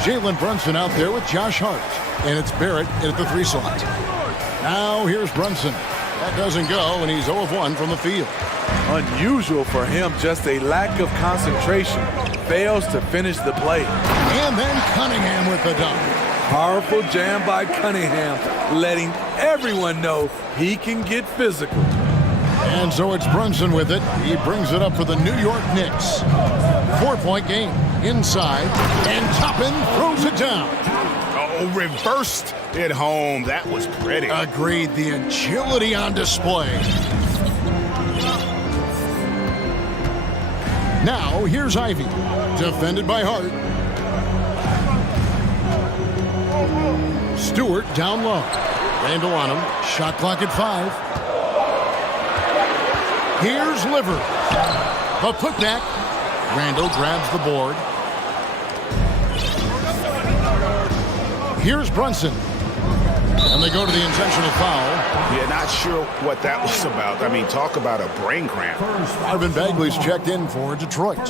Jalen Brunson out there with Josh Hart, and it's Barrett at the 3 slot. Now here's Brunson. That doesn't go, and he's 0 of 1 from the field. Unusual for him, just a lack of concentration. Fails to finish the play. And then Cunningham with the dunk. Powerful jam by Cunningham, letting everyone know he can get physical. And so it's Brunson with it. He brings it up for the New York Knicks. 4-point game. Inside, and Toppin throws it down. Oh, reversed it home. That was pretty. Agreed. The agility on display. Now, here's Ivy. Defended by Hart. Stewart down low. Randall on him. Shot clock at 5. Here's Liver. The putback. Randall grabs the board. Here's Brunson. And they go to the intentional foul. Yeah, not sure what that was about. I mean, talk about a brain cramp. Marvin Bagley's checked in for Detroit.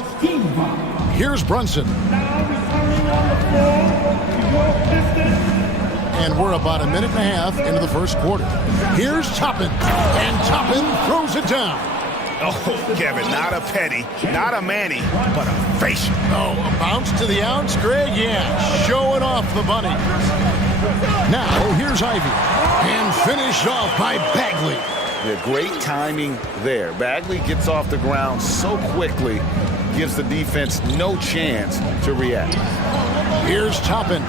Here's Brunson. And we're about a minute and a half into the first quarter. Here's Toppin. And Toppin throws it down. Oh, Kevin, not a petty, not a Manny, but a facial. Oh, a bounce to the ounce, Greg? Yeah, showing off the bunny. Now, here's Ivy. And finished off by Bagley. Yeah, great timing there. Bagley gets off the ground so quickly, gives the defense no chance to react. Here's Toppin.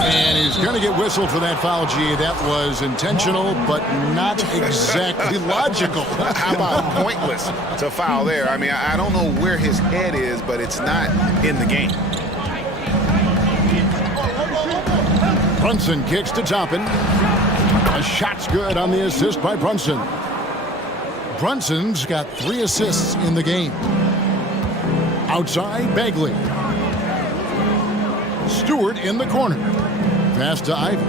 And he's going to get whistled for that foul, G. That was intentional, but not exactly logical. How about pointless to foul there? I mean, I don't know where his head is, but it's not in the game. Brunson kicks to Toppin. A shot's good on the assist by Brunson. Brunson's got 3 assists in the game. Outside, Bagley. Stewart in the corner. Pass to Ivy.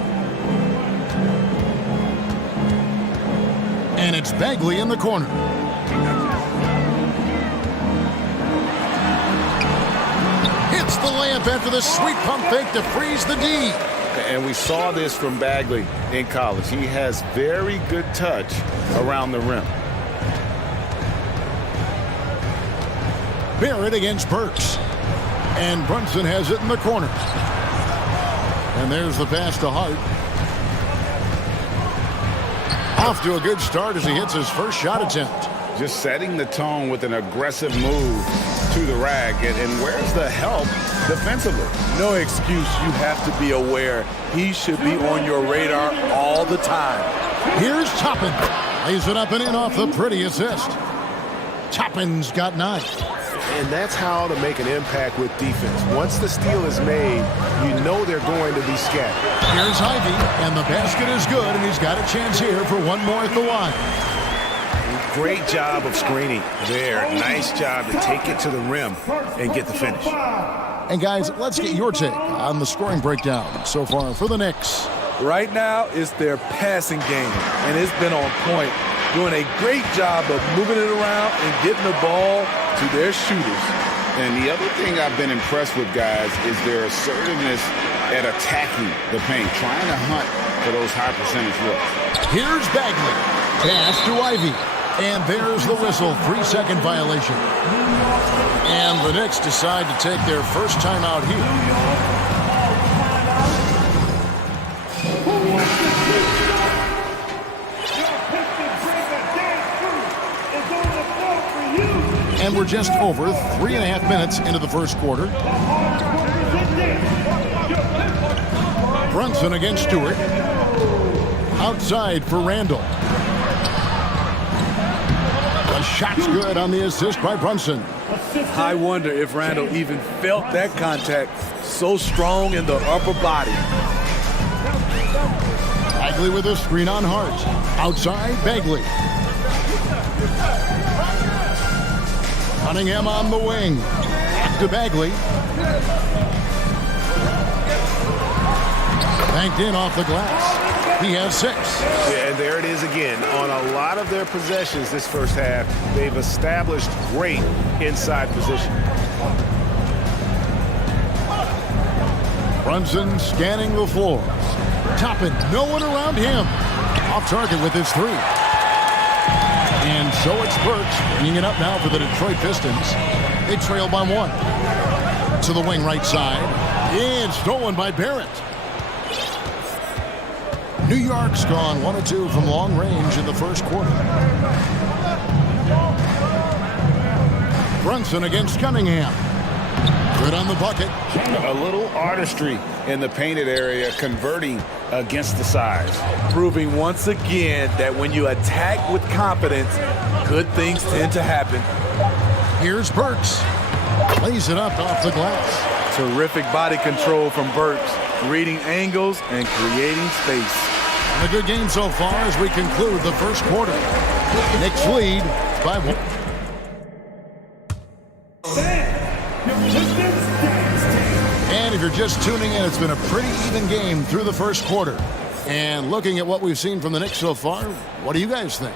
And it's Bagley in the corner. Hits the layup after the sweet pump fake to freeze the D. And we saw this from Bagley in college. He has very good touch around the rim. Barrett against Burks. And Brunson has it in the corner. And there's the pass to Hart. Off to a good start as he hits his first shot attempt. Just setting the tone with an aggressive move to the rack. And where's the help defensively? No excuse. You have to be aware. He should be on your radar all the time. Here's Toppin. Lays it up and in off the pretty assist. Toppin's got 9. And that's how to make an impact with defense. Once the steal is made, you know they're going to be scattered. Here's Ivy, and the basket is good, and he's got a chance here for one more at the line. Great job of screening there. Nice job to take it to the rim and get the finish. And guys, let's get your take on the scoring breakdown so far for the Knicks. Right now, it's their passing game, and it's been on point. Doing a great job of moving it around and getting the ball to their shooters. And the other thing I've been impressed with, guys, is their assertiveness at attacking the paint, trying to hunt for those high percentage looks. Here's Bagley. Pass to Ivy. And there's the whistle, 3-second violation. And the Knicks decide to take their first timeout here. And we're just over 3.5 minutes into the first quarter. Brunson against Stewart. Outside for Randall. The shot's good on the assist by Brunson. I wonder if Randall even felt that contact, so strong in the upper body. Bagley with a screen on Hart. Outside, Bagley. Cunningham on the wing. Back to Bagley. Banked in off the glass. He has 6. Yeah, and there it is again. On a lot of their possessions this first half, they've established great inside position. Brunson scanning the floor. Toppin, no one around him. Off target with his 3. And so it's Burks bringing it up now for the Detroit Pistons. They trail by 1. To the wing right side. And stolen by Barrett. New York's gone 1 of 2 from long range in the first quarter. Brunson against Cunningham. Good on the bucket. A little artistry in the painted area, converting against the size. Proving once again that when you attack with confidence, good things tend to happen. Here's Burks. Plays it up off the glass. Terrific body control from Burks, reading angles and creating space. A good game so far as we conclude the first quarter. Knicks lead by 1. And if you're just tuning in, it's been a pretty even game through the first quarter. And looking at what we've seen from the Knicks so far, what do you guys think?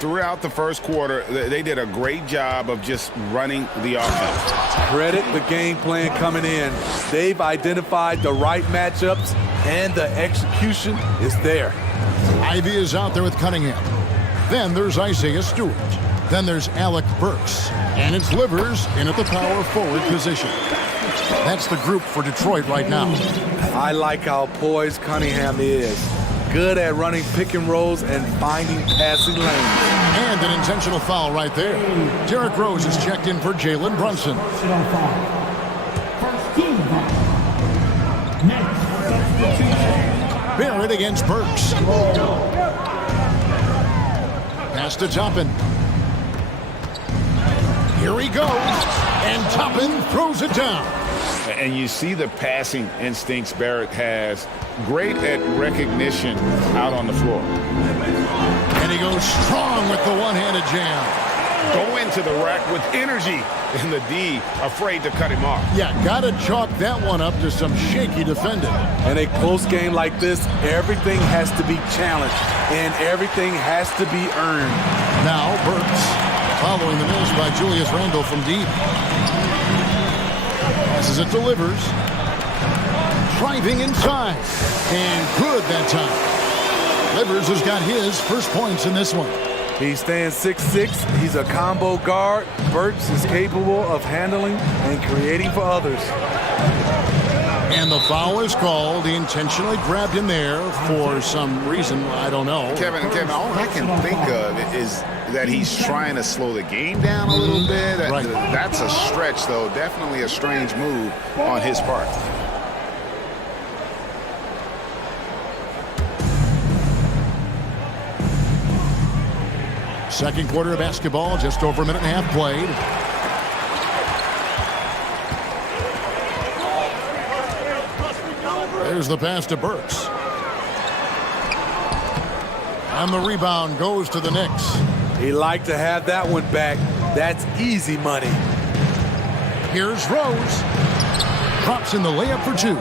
Throughout the first quarter, they did a great job of just running the offense. Credit the game plan coming in. They've identified the right matchups, and the execution is there. Ivy is out there with Cunningham. Then there's Isaiah Stewart. Then there's Alec Burks. And it's Livers in at the power forward position. That's the group for Detroit right now. I like how poised Cunningham is. Good at running pick and rolls and finding passing lanes. And an intentional foul right there. Derrick Rose is checked in for Jalen Brunson. Barrett against Burks. Pass to Toppin. Here he goes. And Toppin throws it down. And you see the passing instincts Barrett has. Great at recognition out on the floor. And he goes strong with the one-handed jam. Go into the rack with energy. And the D afraid to cut him off. Yeah, gotta chalk that one up to some shaky defending. In a close game like this, everything has to be challenged. And everything has to be earned. Now Burks following the miss by Julius Randle from deep. Passes it to Livers. Driving inside. And good that time. Livers has got his first points in this one. He stands 6'6". He's a combo guard. Burks is capable of handling and creating for others. And the foul is called. He intentionally grabbed him there for some reason. I don't know. Kevin, all I can think of is that he's trying to slow the game down a little bit. Right. That's a stretch, though. Definitely a strange move on his part. Second quarter of basketball, just over a minute and a half played. There's the pass to Burks. And the rebound goes to the Knicks. He'd like to have that one back. That's easy money. Here's Rose. Drops in the layup for 2.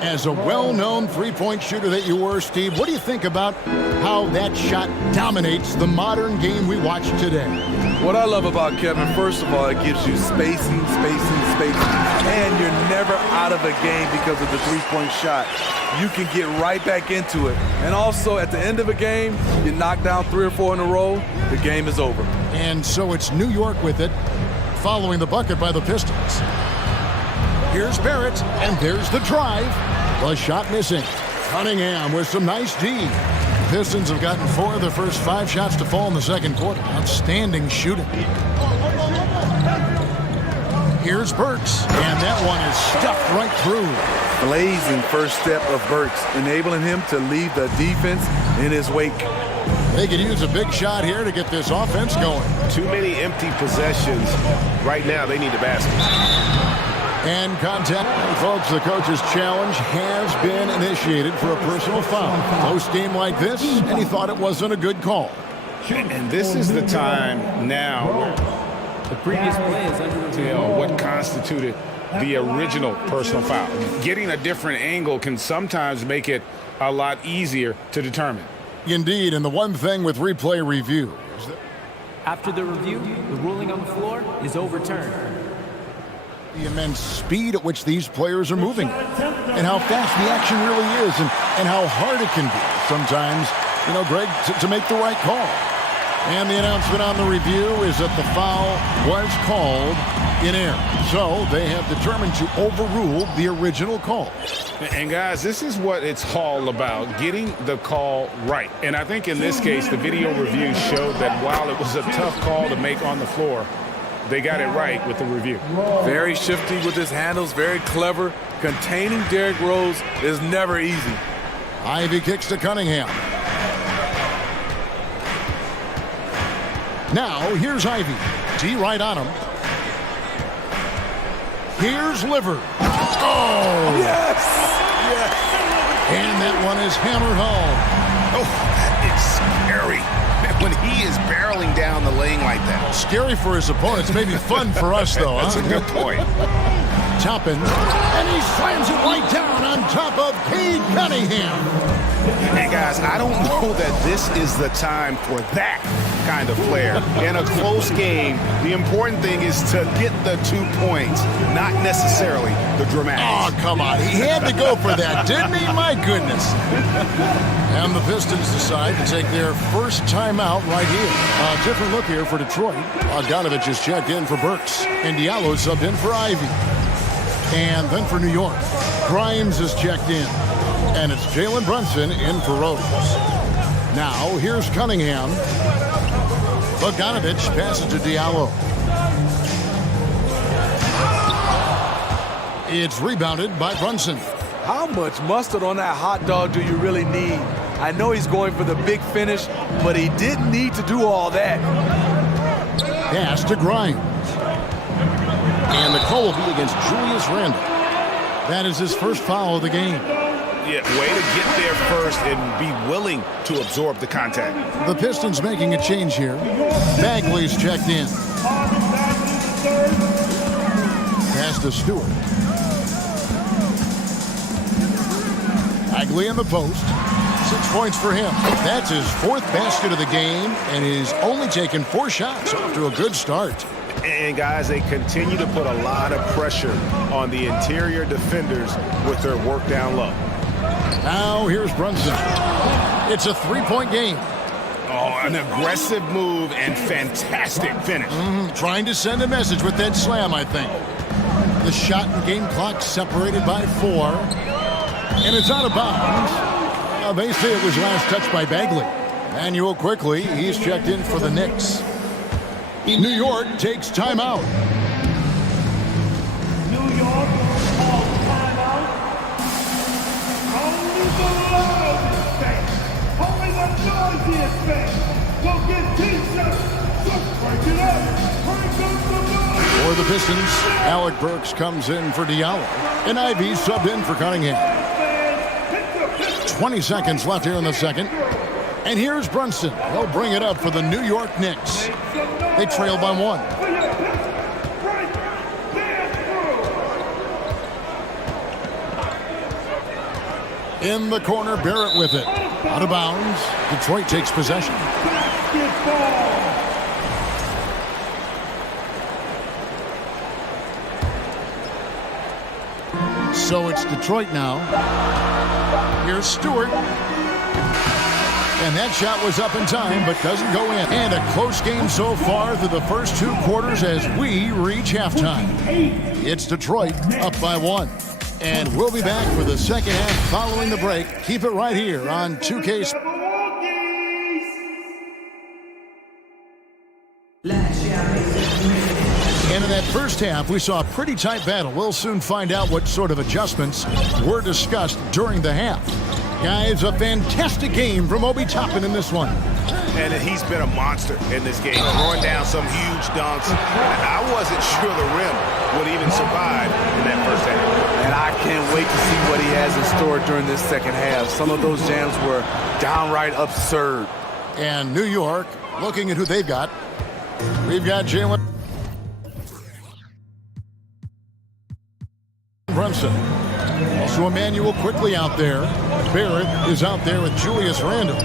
As a well-known three-point shooter that you were, Steve, what do you think about how that shot dominates the modern game we watch today? What I love about Kevin, first of all, it gives you spacing, and you're never out of a game because of the three-point shot. You can get right back into it. And also, at the end of a game, you knock down 3 or 4 in a row, the game is over. And so it's New York with it, following the bucket by the Pistons. Here's Barrett, and there's the drive. The shot missing. Cunningham with some nice D. Pistons have gotten 4 of their first 5 shots to fall in the second quarter. Outstanding shooting. Here's Burks, and that one is stuffed right through. Blazing first step of Burks, enabling him to leave the defense in his wake. They could use a big shot here to get this offense going. Too many empty possessions. Right now, they need a basket. And contact. Folks, the coach's challenge has been initiated for a personal foul. Close game like this, and he thought it wasn't a good call. And this is the time now where The previous play is under review. what constituted the original personal foul. Getting a different angle can sometimes make it a lot easier to determine. Indeed, and the one thing with replay review is that After the review, the ruling on the floor is overturned. the immense speed at which these players are moving and how fast the action really is and how hard it can be sometimes, Greg, to make the right call. And the announcement on the review is that the foul was called in error. So they have determined to overrule the original call. And guys, this is what it's all about, getting the call right. And I think in this case, the video review showed that while it was a tough call to make on the floor, they got it right with the review. Very shifty with his handles, very clever. Containing Derrick Rose is never easy. Ivy kicks to Cunningham. Now, here's Ivy. D right on him. Here's Liver. Oh! Yes! Yes! And that one is hammered home. Oh, that is scary. When he is barreling down the lane like that. Scary for his opponents. Maybe fun for us, though, That's huh? a good point. Toppin, and he slams it right down on top of Cade Cunningham. And guys, I don't know that this is the time for that kind of player. In a close game, the important thing is to get the 2 points, not necessarily the dramatics. Oh, come on. He had to go for that, didn't he? My goodness. And the Pistons decide to take their first timeout right here. A different look here for Detroit. Bogdanovich is checked in for Burks, and Diallo subbed in for Ivy. And then for New York, Grimes is checked in. And it's Jalen Brunson in for Rose. Now, here's Cunningham. Bogdanovich passes to Diallo. It's rebounded by Brunson. How much mustard on that hot dog do you really need? I know he's going for the big finish, but he didn't need to do all that. Pass to Grimes. And the call will be against Julius Randle. That is his first foul of the game. Yeah, way to get there first and be willing to absorb the contact. The Pistons making a change here. Bagley's checked in. Pass to Stewart. Bagley in the post. 6 points for him. That's his 4th basket of the game, and he's only taken 4 shots. Off to a good start. And guys, they continue to put a lot of pressure on the interior defenders with their work down low. Now here's Brunson. It's a 3-point game. Oh, an aggressive move and fantastic finish. Trying to send a message with that slam, I think. The shot and game clock separated by 4. And it's out of bounds. They say it was last touched by Bagley. Manuel quickly, he's checked in for the Knicks. New York takes timeout. New York calls timeout. Only the loudest fans, only the noisiest fans will get T-shirts. Just break it up. Break up the noise. For the Pistons, Alec Burks comes in for Diallo. And Ivy subbed in for Cunningham. 20 seconds left here in the second. And here's Brunson. He'll bring it up for the New York Knicks. They trail by 1. In the corner, Barrett with it. Out of bounds. Detroit takes possession. So it's Detroit now. Here's Stewart. And that shot was up in time, but doesn't go in. And a close game so far through the first 2 quarters as we reach halftime. It's Detroit up by 1. And we'll be back for the second half following the break. Keep it right here on 2K. And in that first half, we saw a pretty tight battle. We'll soon find out what sort of adjustments were discussed during the half. Guys, a fantastic game from Obi Toppin in this one. And he's been a monster in this game, throwing down some huge dunks. I wasn't sure the rim would even survive in that first half. And I can't wait to see what he has in store during this second half. Some of those jams were downright absurd. And New York, looking at who they've got. We've got Jalen Brunson. Also Emmanuel quickly out there. Barrett is out there with Julius Randle.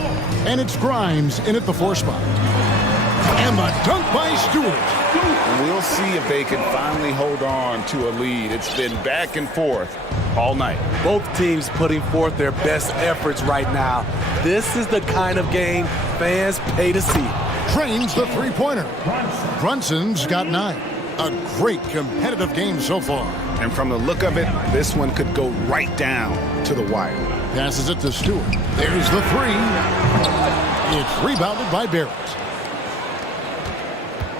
And it's Grimes in at the 4 spot. And the dunk by Stewart. We'll see if they can finally hold on to a lead. It's been back and forth all night. Both teams putting forth their best efforts right now. This is the kind of game fans pay to see. Trains the three-pointer. Brunson's got 9. A great competitive game so far. And from the look of it, this one could go right down to the wire. Passes it to Stewart. There's the 3. It's rebounded by Barrett.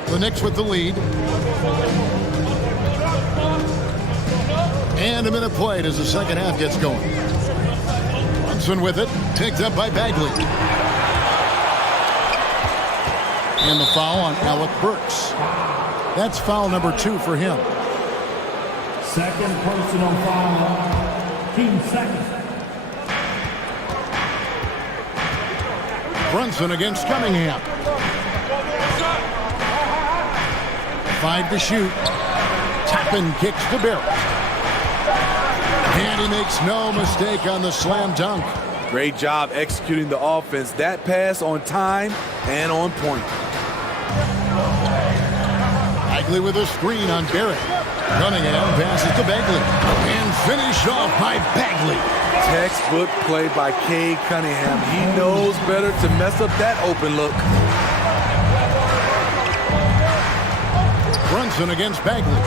The Knicks with the lead. And a minute played as the second half gets going. Brunson with it. Picked up by Bagley. And the foul on Alec Burks. That's foul number 2 for him. Second personal foul. Team second. Brunson against Cunningham. 5 to shoot. Toppin kicks to Barrett. And he makes no mistake on the slam dunk. Great job executing the offense. That pass on time and on point. Bagley with a screen on Barrett. Cunningham passes to Bagley. And finish off by Bagley. Textbook play by Cade Cunningham. He knows better to mess up that open look. Brunson against Bagley.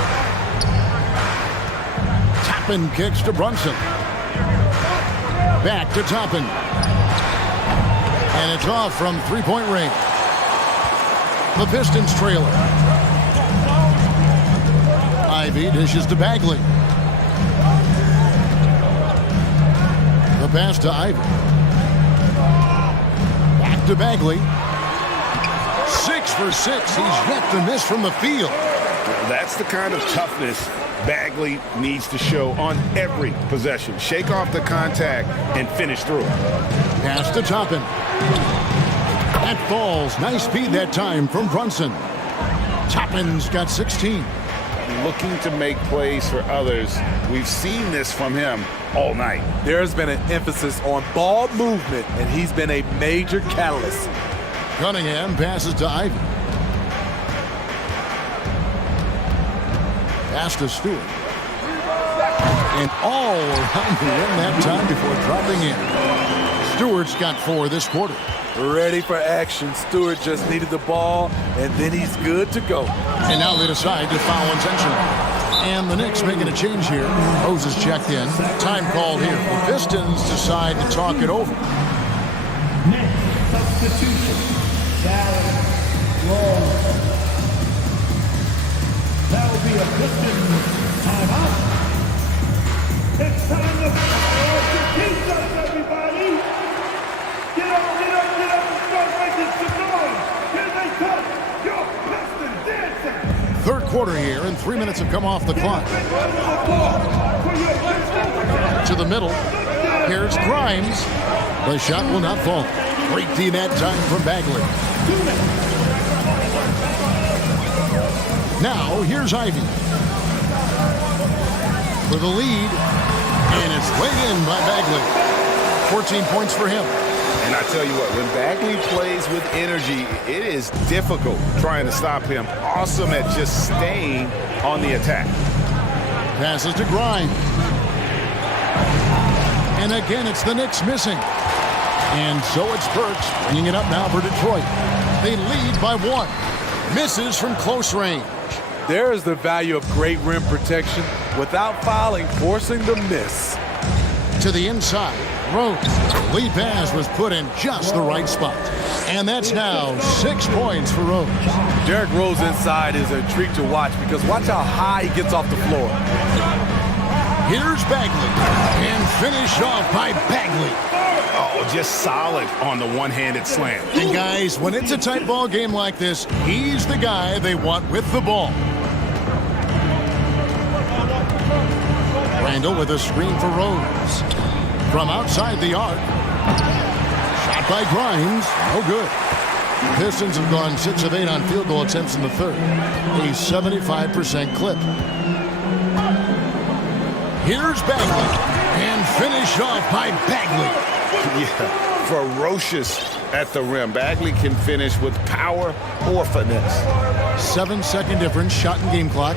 Toppin kicks to Brunson. Back to Toppin. And it's off from three-point range. The Pistons trailer. Ivy dishes to Bagley. The pass to Ivy. Back to Bagley. 6 for 6. He's yet to miss from the field. That's the kind of toughness Bagley needs to show on every possession. Shake off the contact and finish through it. Pass to Toppin. That falls. Nice speed that time from Brunson. Toppin's got 16. Looking to make plays for others. We've seen this from him all night. There's been an emphasis on ball movement, and he's been a major catalyst. Cunningham passes to Ivy. Pass to Stewart. And all around the rim that time before dropping in. Stewart's got 4 this quarter. Ready for action. Stewart just needed the ball, and then he's good to go. And now they decide to foul intentionally. And the Knicks making a change here. Rose is checked in. Time called here. The Pistons decide to talk it over. Next substitution. That will be a Pistons timeout. It's time to fire the defense, everybody. Get up, get up, get up and start making some noise. Here they come, your Pistons dancing. Third quarter here, and 3 minutes have come off the clock. To the middle. Here's Grimes. The shot will not fall. Great D that time from Bagley. Now, here's Ivy. For the lead. And it's laid in by Bagley. 14 points for him. And I tell you what, when Bagley plays with energy, it is difficult trying to stop him. Awesome at just staying on the attack. Passes to Grimes. And again, it's the Knicks missing. And so it's Burks bringing it up now for Detroit. They lead by 1. Misses from close range. There is the value of great rim protection without fouling, forcing the miss. To the inside, Rose. Lead pass was put in just the right spot. And that's now 6 points for Rose. Derrick Rose inside is a treat to watch because watch how high he gets off the floor. Here's Bagley. And finished off by Bagley. Oh, just solid on the one-handed slam. And guys, when it's a tight ball game like this, he's the guy they want with the ball. Randall with a screen for Rose. From outside the arc. Shot by Grimes. No good. The Pistons have gone 6 of 8 on field goal attempts in the third. A 75% clip. Here's Bagley. And finish off by Bagley. Yeah, ferocious at the rim. Bagley can finish with power or finesse. 7-second difference, shot and game clock.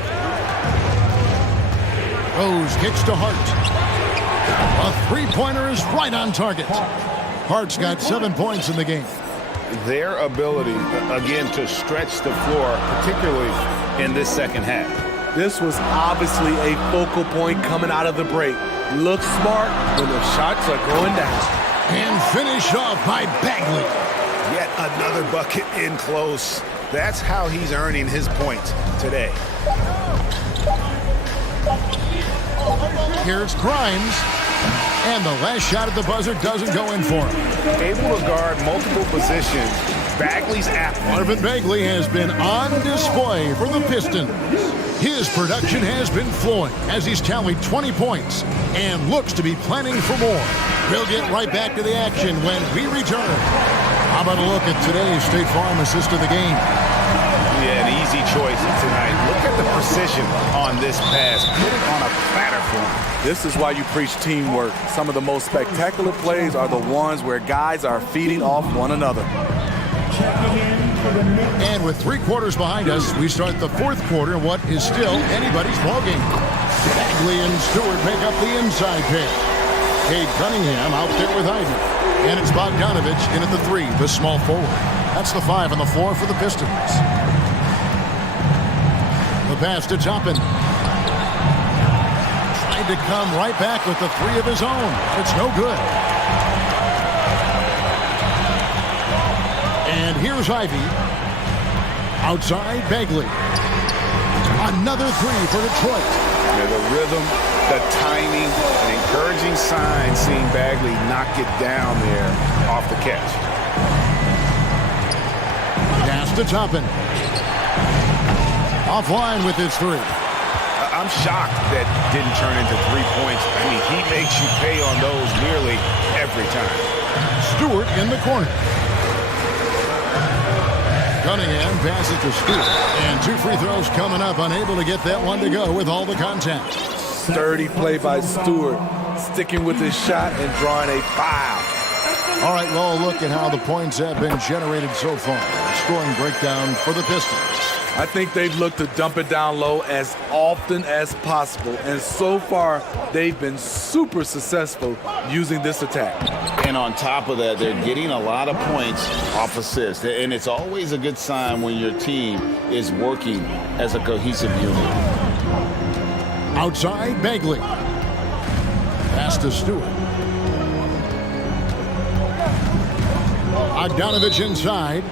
Rose kicks to Hart. A three-pointer is right on target. Hart's got 7 points in the game. Their ability, again, to stretch the floor, particularly in this second half. This was obviously a focal point coming out of the break. Look smart when the shots are going down. And finish off by Bagley. Yet another bucket in close. That's how he's earning his points today. Here's Grimes. And the last shot at the buzzer doesn't go in for him. Able to guard multiple positions. Bagley's apt. Marvin Bagley has been on display for the Pistons. His production has been flowing as he's tallied 20 points and looks to be planning for more. We'll get right back to the action when we return. How about a look at today's State Farm assist of the game? Yeah, an easy choice tonight. Look at the precision on this pass. Put it on a platter for him. This is why you preach teamwork. Some of the most spectacular plays are the ones where guys are feeding off one another. And with 3 quarters behind us, we start the 4th quarter in what is still anybody's ballgame. Bagley and Stewart make up the inside pair. Cade Cunningham out there with Ivy. And it's Bogdanovich in at the 3, the small forward. That's the 5 on the floor for the Pistons. The pass to Toppin. Tried to come right back with the 3 of his own. It's no good. And here's Ivy. Outside, Bagley. Another 3 for Detroit. Yeah, the rhythm, the timing, an encouraging sign seeing Bagley knock it down there off the catch. Pass to Toppin. Offline with his 3. I'm shocked that didn't turn into 3 points. I mean, he makes you pay on those nearly every time. Stewart in the corner. Cunningham passes to Stewart. And 2 free throws coming up, unable to get that one to go with all the contact. Sturdy play by Stewart, sticking with his shot and drawing a foul. All right, well, look at how the points have been generated so far. Scoring breakdown for the Pistons. I think they've looked to dump it down low as often as possible. And so far, they've been super successful using this attack. And on top of that, they're getting a lot of points off assists. And it's always a good sign when your team is working as a cohesive unit. Outside, Bagley. Pass to Stewart. Bogdanovich inside.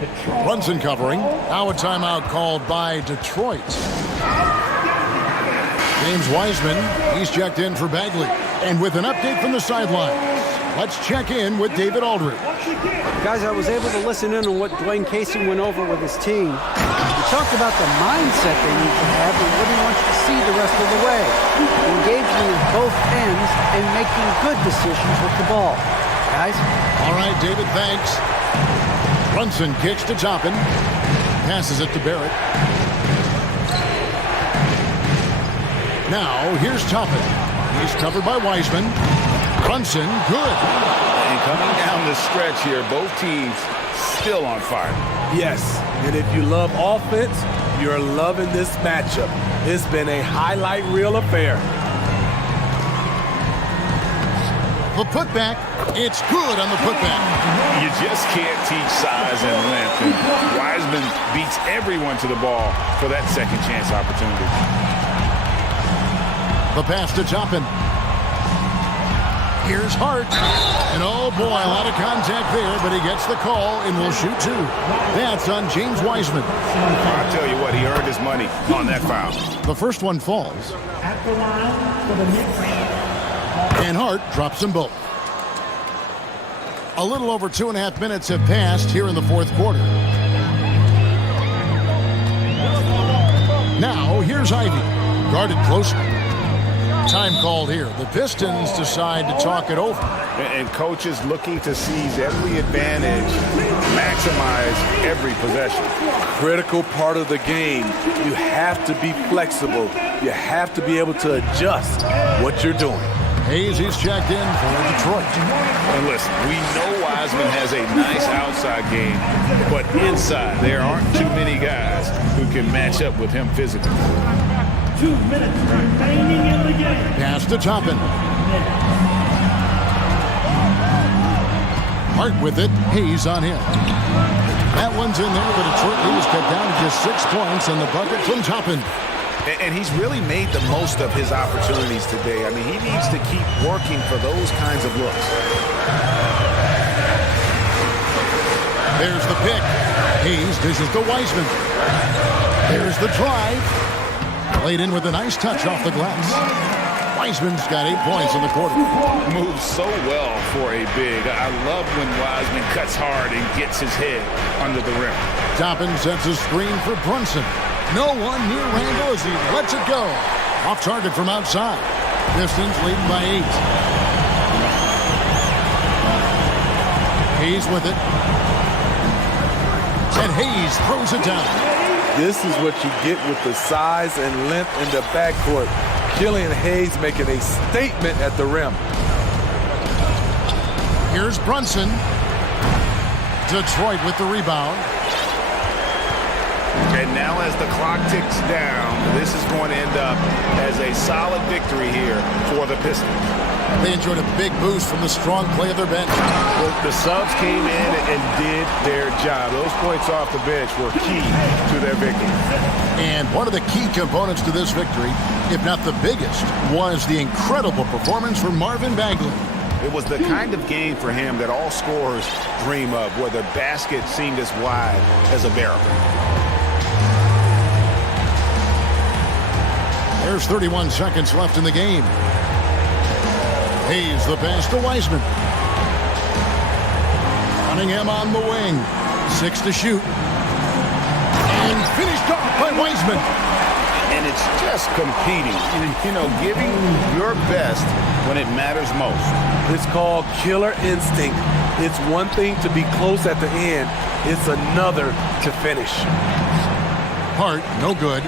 Brunson covering. Now a timeout called by Detroit. James Wiseman, he's checked in for Bagley. And with an update from the sidelines, let's check in with David Aldridge. Guys, I was able to listen in on what Dwayne Casey went over with his team. He talked about the mindset they need to have and what he wants to see the rest of the way. Engagement at both ends and making good decisions with the ball. Guys? All right, David, thanks. Brunson kicks to Toppin. Passes it to Barrett. Now, here's Toppin. He's covered by Wiseman. Brunson, good. And coming down the stretch here, both teams still on fire. Yes, and if you love offense, you're loving this matchup. It's been a highlight reel affair. The putback, it's good on the putback. You just can't teach size and length. And Wiseman beats everyone to the ball for that second chance opportunity. The pass to Toppin. Here's Hart. And oh boy, a lot of contact there, but he gets the call and will shoot two. That's on James Wiseman. I'll tell you what, he earned his money on that foul. The first one falls. And Hart drops them both. A little over 2.5 minutes have passed here in the fourth quarter. Now, here's Ivy. Guarded closely. Time called here. The Pistons decide to talk it over. And coaches looking to seize every advantage, maximize every possession. Critical part of the game. You have to be flexible. You have to be able to adjust what you're doing. Hayes is checked in for Detroit. And listen, we know Wiseman has a nice outside game, but inside there aren't too many guys who can match up with him physically. 2 minutes remaining in the game. Pass to Toppin. Hart with it. Hayes on him. That one's in there, but Detroit lead is cut down to just 6 points on the bucket from Toppin. And he's really made the most of his opportunities today. I mean, he needs to keep working for those kinds of looks. There's the pick. Hayes dishes to Wiseman. There's the drive. Laid in with a nice touch off the glass. Wiseman's got 8 points in the quarter. Moves so well for a big. I love when Wiseman cuts hard and gets his head under the rim. Toppin sets a screen for Brunson. No one near Randall as he lets it go. Off target from outside. Pistons leading by 8. Hayes with it. And Hayes throws it down. This is what you get with the size and length in the backcourt. Killian Hayes making a statement at the rim. Here's Brunson. Detroit with the rebound. And now as the clock ticks down, this is going to end up as a solid victory here for the Pistons. They enjoyed a big boost from the strong play of their bench. The subs came in and did their job. Those points off the bench were key to their victory. And one of the key components to this victory, if not the biggest, was the incredible performance from Marvin Bagley. It was the kind of game for him that all scorers dream of, where the basket seemed as wide as a barrel. There's 31 seconds left in the game. Hayes the pass to Wiseman. Cunningham on the wing. 6 to shoot. And finished off by Wiseman. And it's just competing, you know, giving your best when it matters most. It's called killer instinct. It's one thing to be close at the end. It's another to finish. Hart, no good.